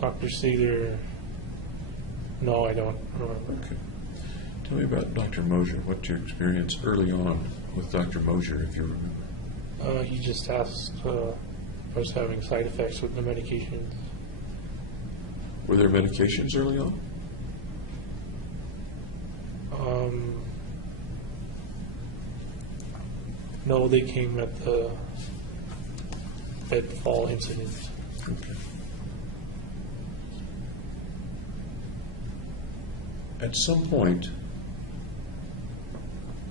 Dr. Sather, no, I don't remember. Okay. Tell me about Dr. Mosier. What's your experience early on with Dr. Mosier, if you remember? He just asked if I was having side effects with the medications. Were there medications early on? No, they came at the fall incident. Okay. At some point,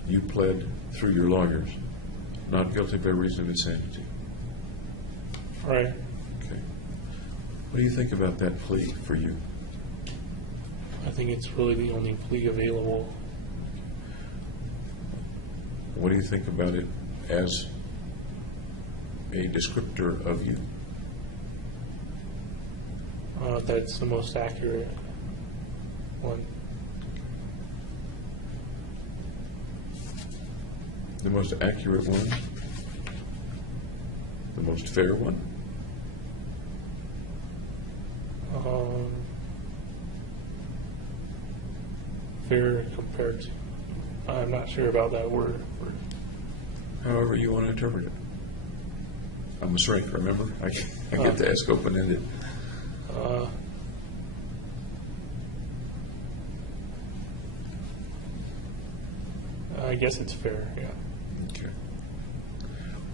you pled through your lawyers, not guilty by reason of insanity. Right. Okay. What do you think about that plea for you? I think it's really the only plea available. What do you think about it as a descriptor of you? That's the most accurate one. The most accurate one? The most fair one? Fair compared to, I'm not sure about that word. However you want to interpret it. I'm a shrink, remember? I get to ask open-ended. I guess it's fair, yeah. Okay.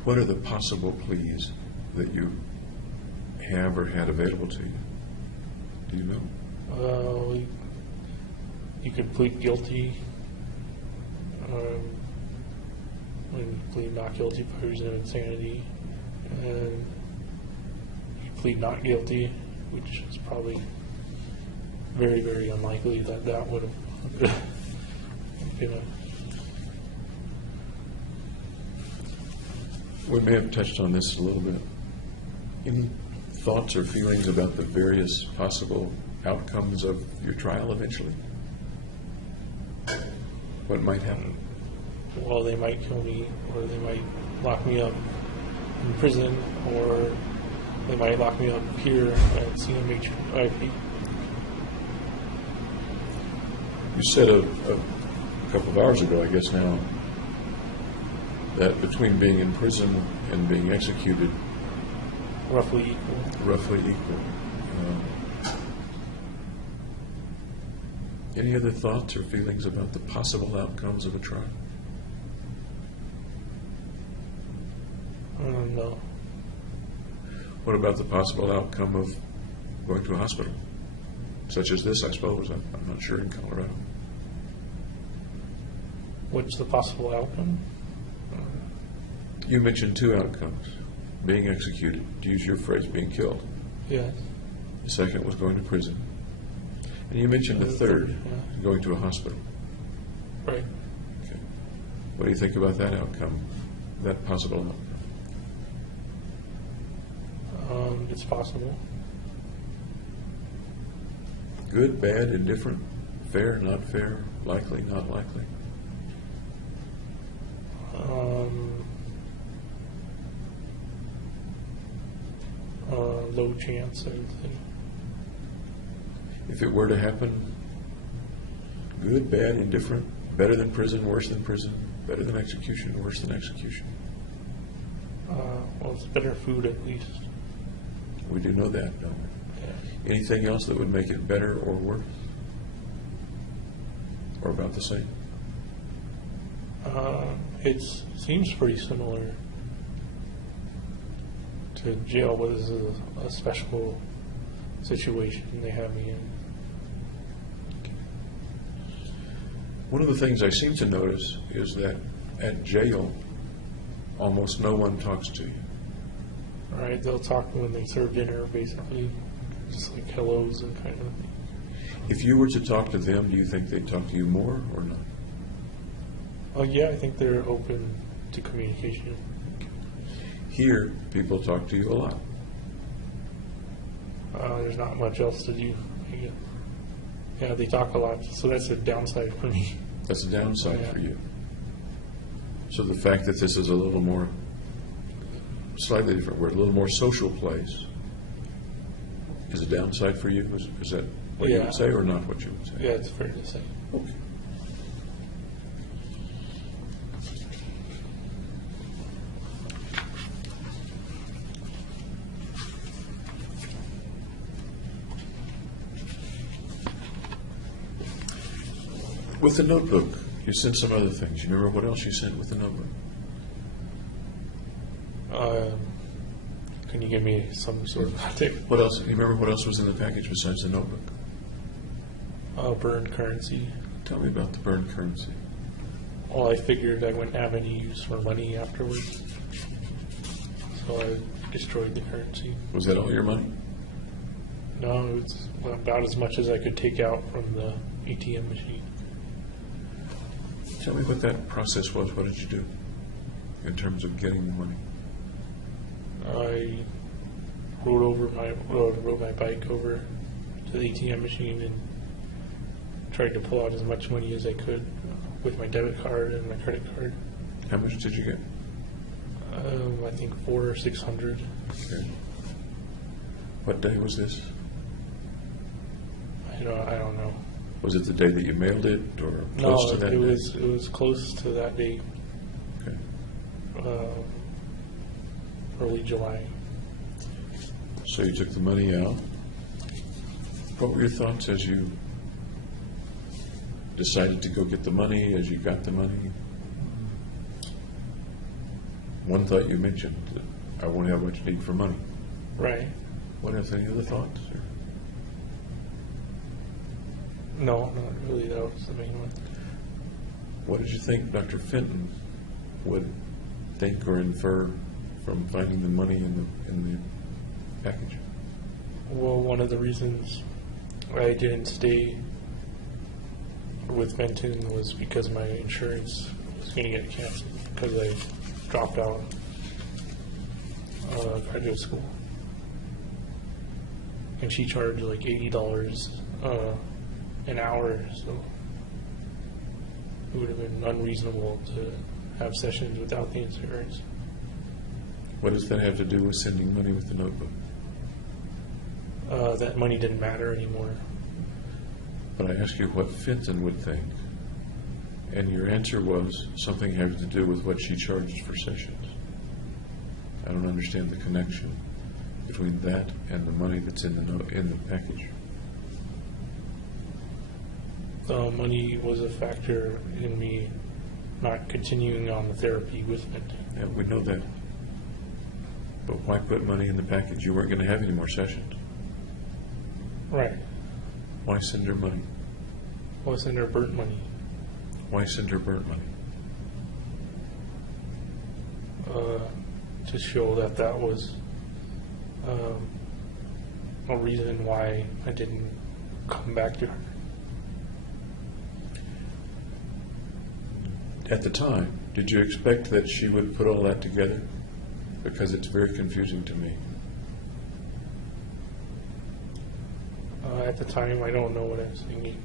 What are the possible pleas that you have or had available to you? Do you know? You could plead guilty. When you plead not guilty by reason of insanity, and you plead not guilty, which is probably very, very unlikely that would have been a. We may have touched on this a little bit. Any thoughts or feelings about the various possible outcomes of your trial eventually? What might happen? Well, they might kill me, or they might lock me up in prison, or they might lock me up here at CMHIP. You said a couple of hours ago, I guess now, that between being in prison and being executed, Roughly equal. roughly equal. Any other thoughts or feelings about the possible outcomes of a trial? No. What about the possible outcome of going to a hospital, such as this, I suppose? I'm not sure in Colorado. What's the possible outcome? You mentioned two outcomes: being executed, to use your phrase, being killed. Yes. The second was going to prison. And you mentioned the third, yeah. going to a hospital. Right. Okay. What do you think about that outcome, that possible outcome? It's possible. Good, bad, indifferent, fair, not fair, likely, not likely? Low chance, I would think. If it were to happen, good, bad, indifferent, better than prison, worse than prison, better than execution, worse than execution. Well, it's better food at least. We do know that, don't we? Yeah. Anything else that would make it better or worse? Or about the same? It seems pretty similar to jail, but this is a special situation they have me in. One of the things I seem to notice is that at jail, almost no one talks to you. All right, they'll talk when they serve dinner, basically, just like hellos and kind of. If you were to talk to them, do you think they'd talk to you more or not? Yeah, I think they're open to communication. Okay. here, people talk to you a lot. There's not much else to do. Yeah, they talk a lot, so that's a downside for me. That's a downside Yeah. for you. So the fact that this is a little more, slightly different word, a little more social place, is a downside for you? Is that what you Yeah. would say or not what you would say? Yeah, it's fair to say. Okay. With the notebook, you sent some other things. You remember what else you sent with the notebook? Can you give me some sort of context? What else? You remember what else was in the package besides the notebook? Burned currency. Tell me about the burned currency. Well, I figured I wouldn't have any use for money afterwards, so I destroyed the currency. Was that all your money? No, it was about as much as I could take out from the ATM machine. Tell me what that process was. What did you do in terms of getting the money? I rode my bike over to the ATM machine and tried to pull out as much money as I could with my debit card and my credit card. How much did you get? I think 400 or 600. Okay. What day was this? I don't know. Was it the day that you mailed it or close to that it day? was close to that date, Okay. early July. So you took the money out. What were your thoughts as you decided to go get the money, as you got the money? One thought you mentioned, that I won't have much need for money. Right. What else? Any other thoughts? Or- No, not really. That was the main one. What did you think Dr. Fenton would think or infer from finding the money in the package? Well, one of the reasons I didn't stay with Benton was because my insurance was going to get canceled because I dropped out graduate school. And she charged like $80 an hour, so it would have been unreasonable to have sessions without the insurance. What does that have to do with sending money with the notebook? That money didn't matter anymore. But I asked you what Fenton would think, and your answer was something having to do with what she charges for sessions. I don't understand the connection between that and the money that's in the package. Money was a factor in me not continuing on the therapy with Benton. Yeah, we know that. But why put money in the package? You weren't going to have any more sessions. Right. Why send her money? What's in her burnt money? Why send her burnt money? To show that was a reason why I didn't come back to her. At the time, did you expect that she would put all that together? Because it's very confusing to me. At the time, I don't know what I was thinking.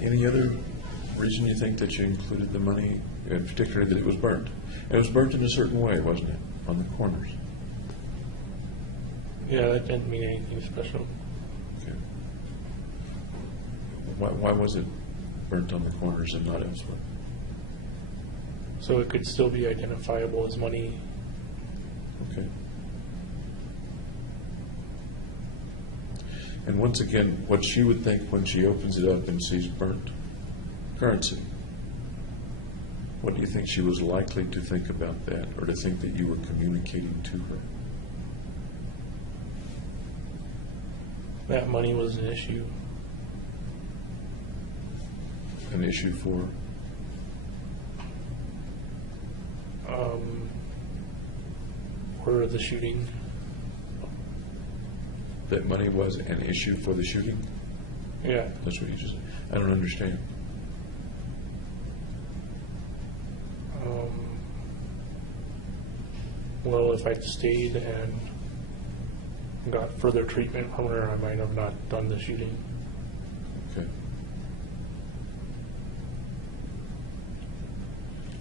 Any other reason you think that you included the money, in particular that it was burnt? It was burnt in a certain way, wasn't it, on the corners? Yeah, that didn't mean anything special. Okay. Why was it burnt on the corners and not elsewhere? So it could still be identifiable as money. Okay. And once again, what she would think when she opens it up and sees burnt currency, what do you think she was likely to think about that, or to think that you were communicating to her? That money was an issue. An issue for? For the shooting. That money was an issue for the shooting? Yeah. That's what you just said. I don't understand. Well, if I'd stayed and got further treatment from her, I might have not done the shooting. Okay.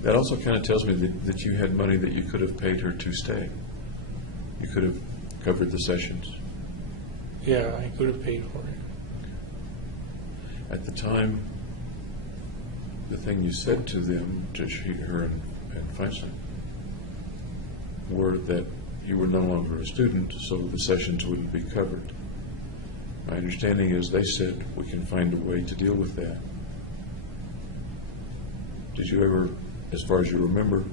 That also kind of tells me that you had money that you could have paid her to stay. You could have covered the sessions. Yeah, I could have paid for it. At the time, the thing you said to them, to her and Feinstein, were that you were no longer a student, so the sessions wouldn't be covered. My understanding is they said, we can find a way to deal with that. Did you ever, as far as you remember,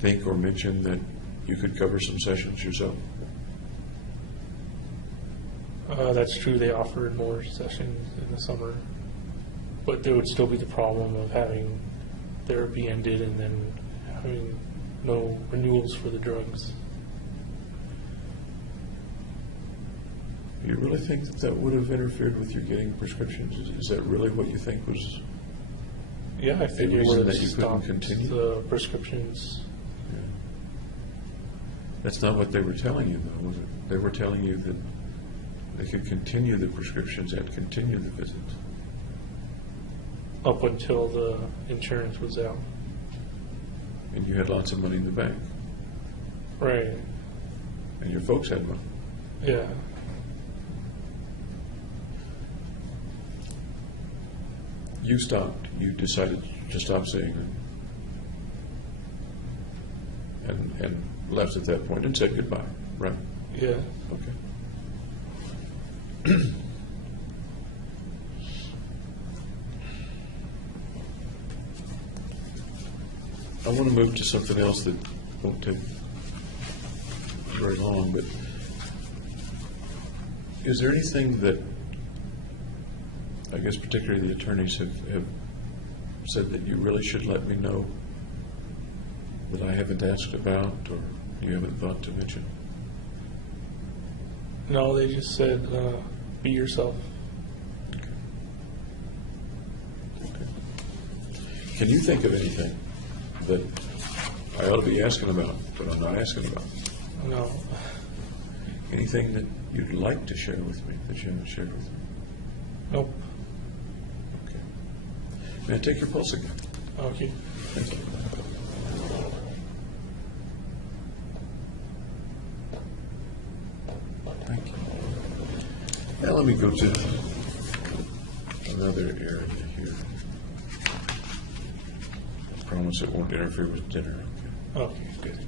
think or mention that you could cover some sessions yourself? That's true. They offered more sessions in the summer, but there would still be the problem of having therapy ended and then having no renewals for the drugs. You really think that that would have interfered with you getting prescriptions? Is that really what you think was? Yeah, I figured it reason would that have you couldn't stopped continue? the prescriptions. Yeah. That's not what they were telling you, though, was it? They were telling you that they could continue the prescriptions and continue the visits. Up until the insurance was out. And you had lots of money in the bank. Right. And your folks had money. Yeah. You stopped. You decided to stop seeing them. And left at that point and said goodbye, right? Yeah. Okay. I want to move to something else that won't take very long, but is there anything that, I guess particularly the attorneys have said that you really should let me know that I haven't asked about or you haven't thought to mention? No, they just said, be yourself. Okay. Can you think of anything that I ought to be asking about, but I'm not asking about? No. Anything that you'd like to share with me that you haven't shared with me? Nope. Okay. May I take your pulse again? Okay. Thank you. Thank you. Now let me go to another area here. I promise it won't interfere with dinner. Okay, good.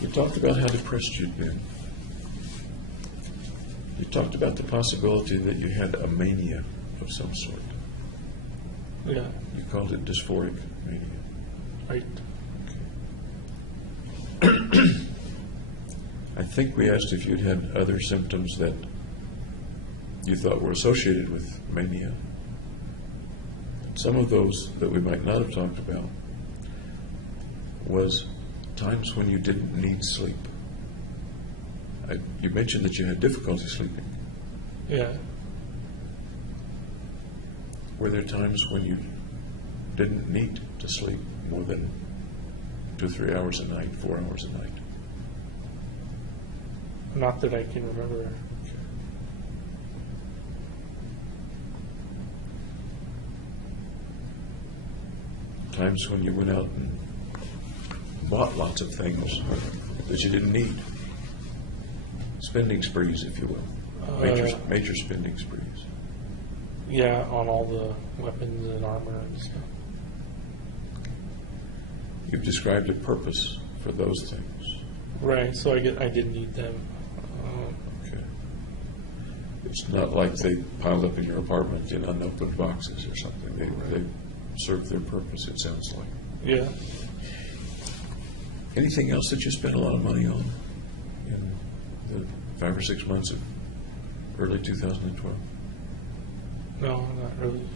You talked about how depressed you'd been. You talked about the possibility that you had a mania of some sort. Yeah. You called it dysphoric mania. Right. I think we asked if you'd had other symptoms that you thought were associated with mania. Some of those that we might not have talked about was times when you didn't need sleep. You mentioned that you had difficulty sleeping. Yeah. Were there times when you didn't need to sleep more than 2 or 3 hours a night, 4 hours a night? Not that I can remember. Times when you went out and bought lots of things that you didn't need. Spending sprees, if you will. Major spending sprees. Yeah, on all the weapons and armor and stuff. You've described a purpose for those things. Right, so I did need them. Okay. It's not like they piled up in your apartment in unopened boxes or something. They served their purpose, it sounds like. Yeah. Anything else that you spent a lot of money on in the 5 or 6 months of early 2012? No, not really.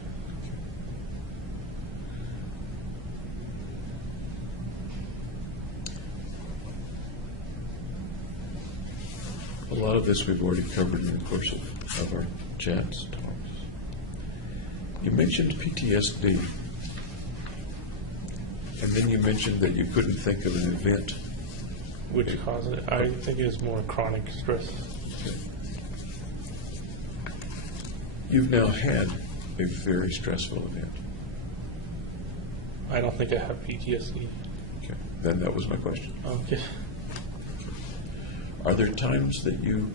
A lot of this we've already covered in the course of our chats. You mentioned PTSD, and then you mentioned that you couldn't think of an event. Which causes it? I think it's more chronic stress. You've now had a very stressful event. I don't think I have PTSD. Okay, then that was my question. Okay. Are there times that you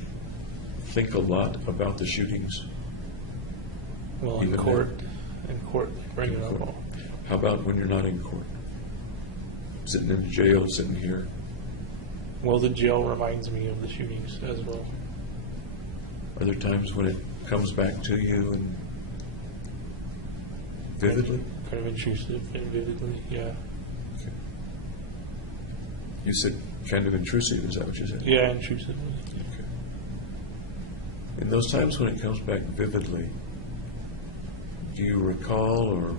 think a lot about the shootings? Well, in Even court, bring it up all. How about when you're not in court? Sitting in jail, sitting here? Well, the jail reminds me of the shootings as well. Are there times when it comes back to you and vividly? Kind of intrusive and vividly, yeah. Okay. You said kind of intrusive, is that what you said? Yeah, intrusively. Okay. In those times when it comes back vividly, do you recall or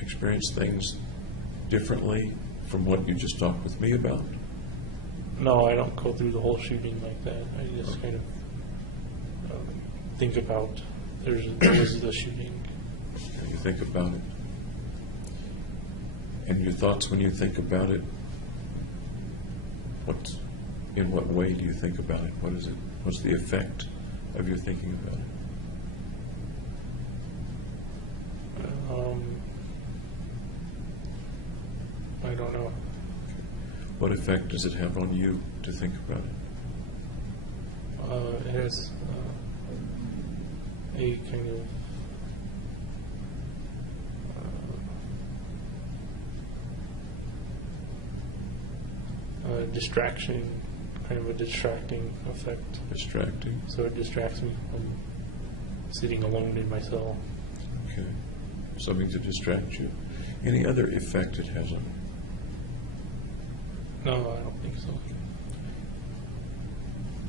experience things differently from what you just talked with me about? No, I don't go through the whole shooting like that. I just kind of think about there was the shooting. And you think about it. And your thoughts when you think about it, in what way do you think about it? What is it? What's the effect of your thinking about it? I don't know. What effect does it have on you to think about it? It has a kind of distraction, kind of a distracting effect. Distracting? So it distracts me from sitting alone in my cell. Okay. Something to distract you. Any other effect it has on you? No, I don't think so.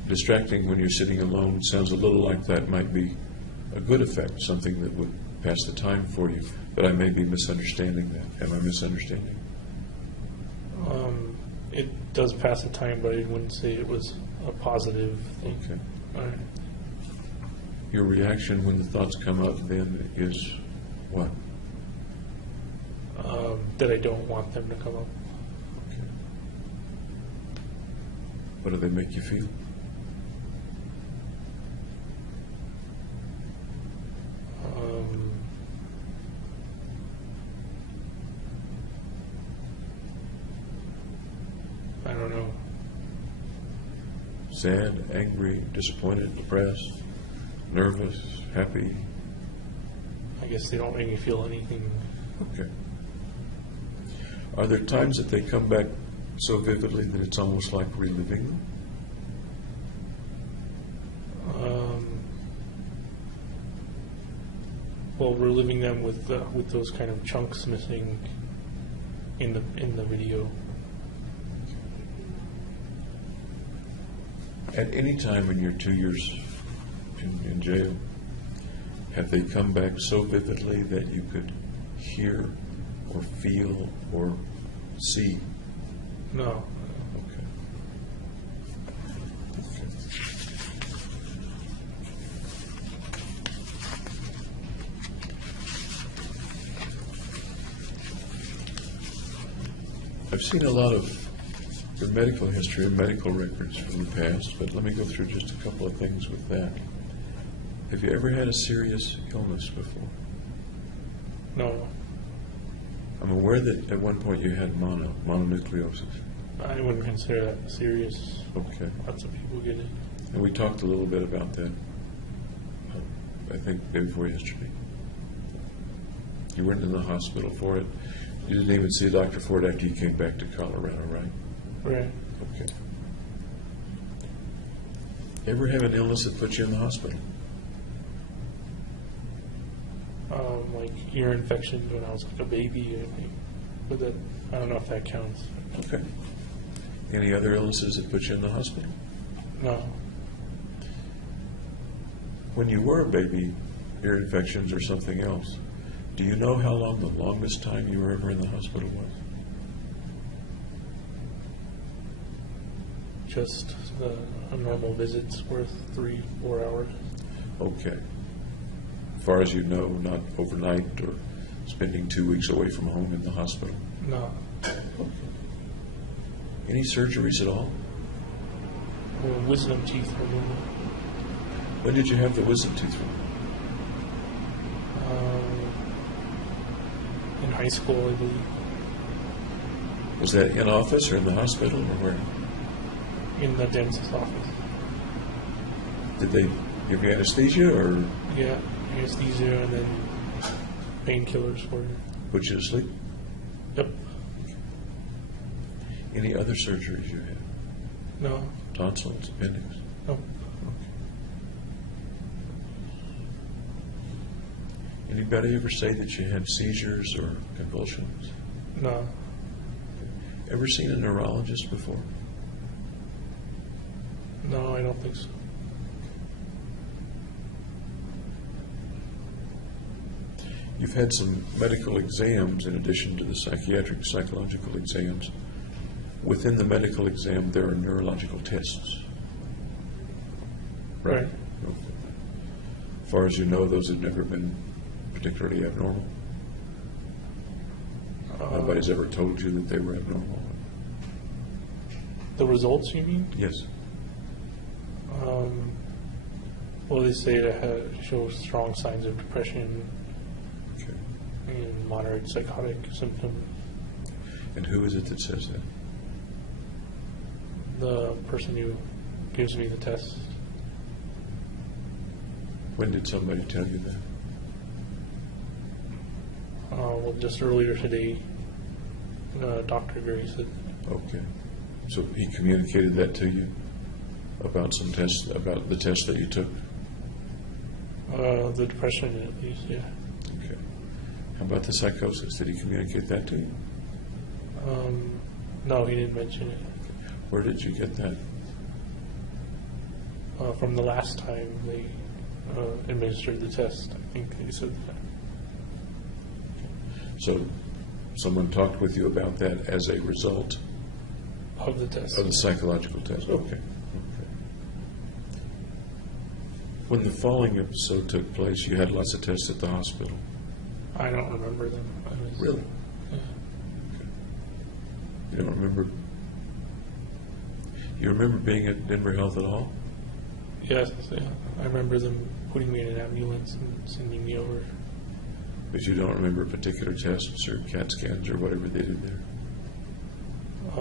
Distracting when you're sitting alone sounds a little like that might be a good effect, something that would pass the time for you. But I may be misunderstanding that. Am I misunderstanding? It does pass the time, but I wouldn't say it was a positive thing. Okay. All right. Your reaction when the thoughts come up then is what? That I don't want them to come up. Okay. What do they make you feel? I don't know. Sad, angry, disappointed, depressed, nervous, happy? I guess they don't make me feel anything. Okay. Are there times that they come back so vividly that it's almost like reliving them? Well, we're living them with those kind of chunks missing in the video. At any time in your 2 years in jail, have they come back so vividly that you could hear or feel or see? No. Okay. Okay. I've seen a lot of your medical history and medical records from the past, but let me go through just a couple of things with that. Have you ever had a serious illness before? No. I'm aware that at one point you had mononucleosis. I wouldn't consider that serious. Okay. Lots of people get it. And we talked a little bit about that, I think, day before yesterday. You weren't in the hospital for it. You didn't even see a doctor for it after you came back to Colorado, right? Right. Okay. Ever have an illness that put you in the hospital? Like ear infections when I was like a baby, I think. But that, I don't know if that counts. Okay. Any other illnesses that put you in the hospital? No. When you were a baby, ear infections or something else, do you know how long the longest time you were ever in the hospital was? Just a normal visit's worth 3-4 hours. Okay. As far as you know, not overnight or spending 2 weeks away from home in the hospital. No. Any surgeries at all? Wisdom teeth removal. When did you have the wisdom tooth removed? In high school, I believe. Was that in office or in the hospital or where? In the dentist's office. Did they give you anesthesia or Yeah, anesthesia and then painkillers for you. put you to sleep? Yep. Any other surgeries you had? No. Tonsils, appendix? No. Anybody ever say that you had seizures or convulsions? No. Ever seen a neurologist before? No, I don't think so. You've had some medical exams in addition to the psychiatric, psychological exams. Within the medical exam, there are neurological tests. Right. Okay. As far as you know, those have never been particularly abnormal. Nobody's ever told you that they were abnormal. The results, you mean? Yes. Well, they say it shows strong signs of depression Okay. and moderate psychotic symptoms. And who is it that says that? The person who gives me the test, When did somebody tell you that? well, just earlier today, Dr. Gray said, Okay. So he communicated that to you about some tests, about the test that you took? the depression at least, yeah. Okay. How about the psychosis? Did he communicate that to you? No, he didn't mention it. Where did you get that? From the last time they administered the test, I think they said that. So someone talked with you about that as a result Of the test. of the psychological test? Okay. When the falling episode took place, you had lots of tests at the hospital. I don't remember them. Really? Yeah. You don't remember? You remember being at Denver Health at all? Yes, yeah. I remember them putting me in an ambulance and sending me over. But you don't remember particular tests or CAT scans or whatever they did there?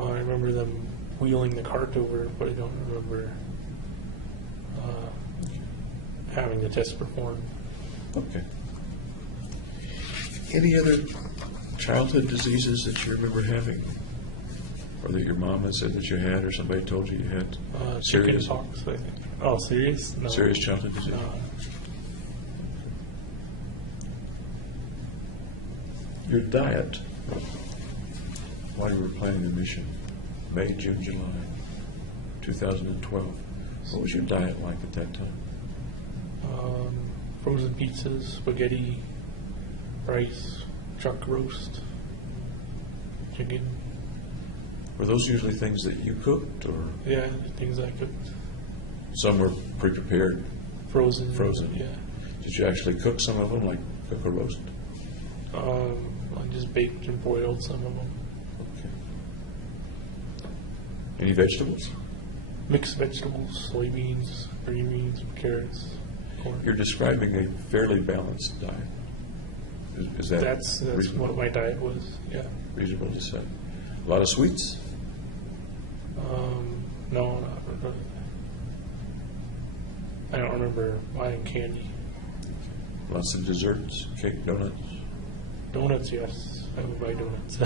I remember them wheeling the cart over, but I don't remember having the test performed. Okay. Any other childhood diseases that you remember having? Or that your mom had said that you had, or somebody told you you had? Chicken pox, I think. Oh, serious? No. Serious childhood disease? Your diet, while you were planning the mission, May, June, July, 2012, what was your diet like at that time? Frozen pizzas, spaghetti, rice, chuck roast, chicken. Were those usually things that you cooked, or Yeah, things I cooked. some were pre-prepared? Frozen. Frozen. Yeah. Did you actually cook some of them, like cook a roast? I just baked and boiled some of them. Okay. Any vegetables? Mixed vegetables, soybeans, green beans, carrots, corn. You're describing a fairly balanced diet. Is that That's reasonable? what my diet was. Yeah. Reasonable to say. A lot of sweets? No, not really. I don't remember buying candy. Lots of desserts, cake, donuts? Donuts, yes. I would buy donuts.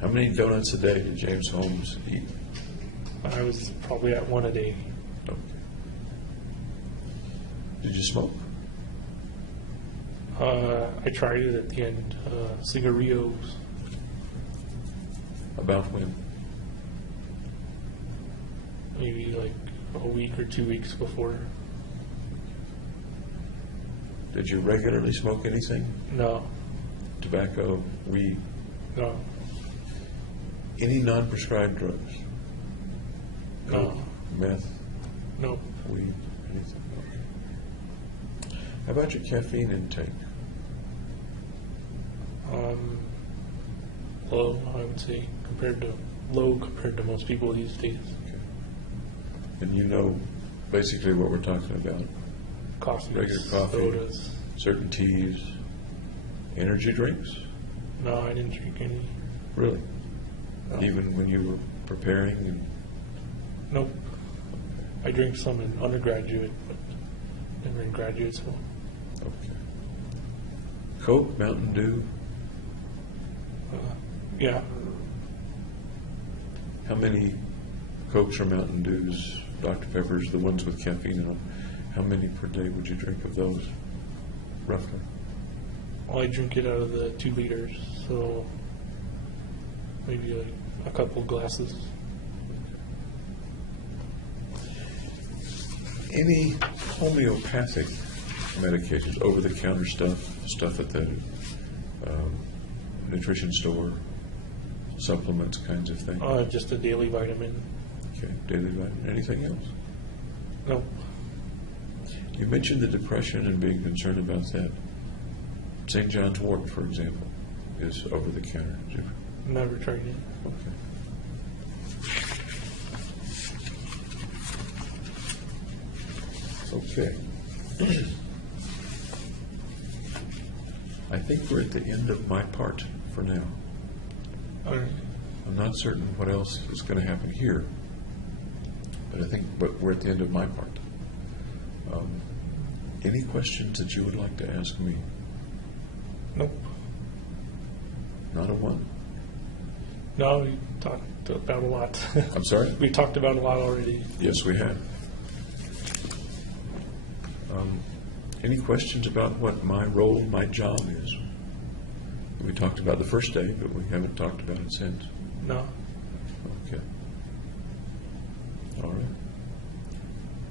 How many donuts a day did James Holmes eat? I was probably at one a day. Okay. Did you smoke? I tried it at the end. Cigarillos. About when? Maybe like a week or 2 weeks before. Did you regularly smoke anything? No, Tobacco, weed? no, Any non-prescribed drugs? No. Meth, No. weed, anything? Okay. How about your caffeine intake? Low, I would say, low compared to most people these days. Okay. And you know basically what we're talking about. Coffee, Regular coffee, sodas. certain teas, energy drinks? No, I didn't drink any. Really? No. Even when you were preparing? And Nope. I drank some in undergraduate, but never in graduate school. okay. Coke, Mountain Dew? Yeah, How many Cokes or Mountain Dews, Dr. Peppers, the ones with caffeine in them, how many per day would you drink of those, roughly? well, I drink it out of the 2 liters, so maybe like a couple glasses. Any homeopathic medications, over-the-counter stuff at the nutrition store, supplements kinds of things? Just a daily vitamin. Okay, daily vitamin. Anything else? No, You mentioned the depression and being concerned about that. St. John's wort, for example, is over-the-counter. never tried it. Okay. I think we're at the end of my part for now. All right. I'm not certain what else is going to happen here, but we're at the end of my part. Any questions that you would like to ask me? Nope. Not a one. No, we talked about a lot. I'm sorry? We talked about a lot already. Yes, we have. Any questions about what my role, my job is? We talked about the first day, but we haven't talked about it since. No. Okay. All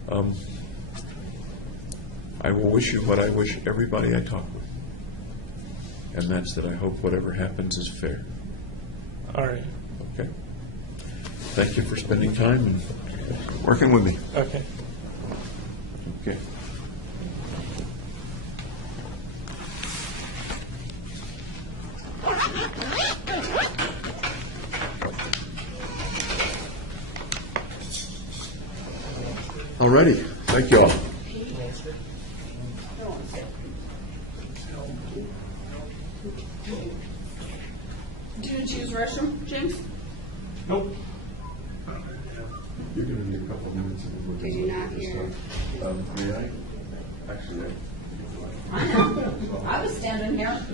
right. I will wish you what I wish everybody I talk with, and that's that I hope whatever happens is fair. All right. Okay? Thank you for spending time and working with me. Okay. Okay. All righty. Thank you all. Did you use restroom, James? Nope. You're going to need a couple of minutes. Did you not hear? May I? Actually, I know. I was standing here.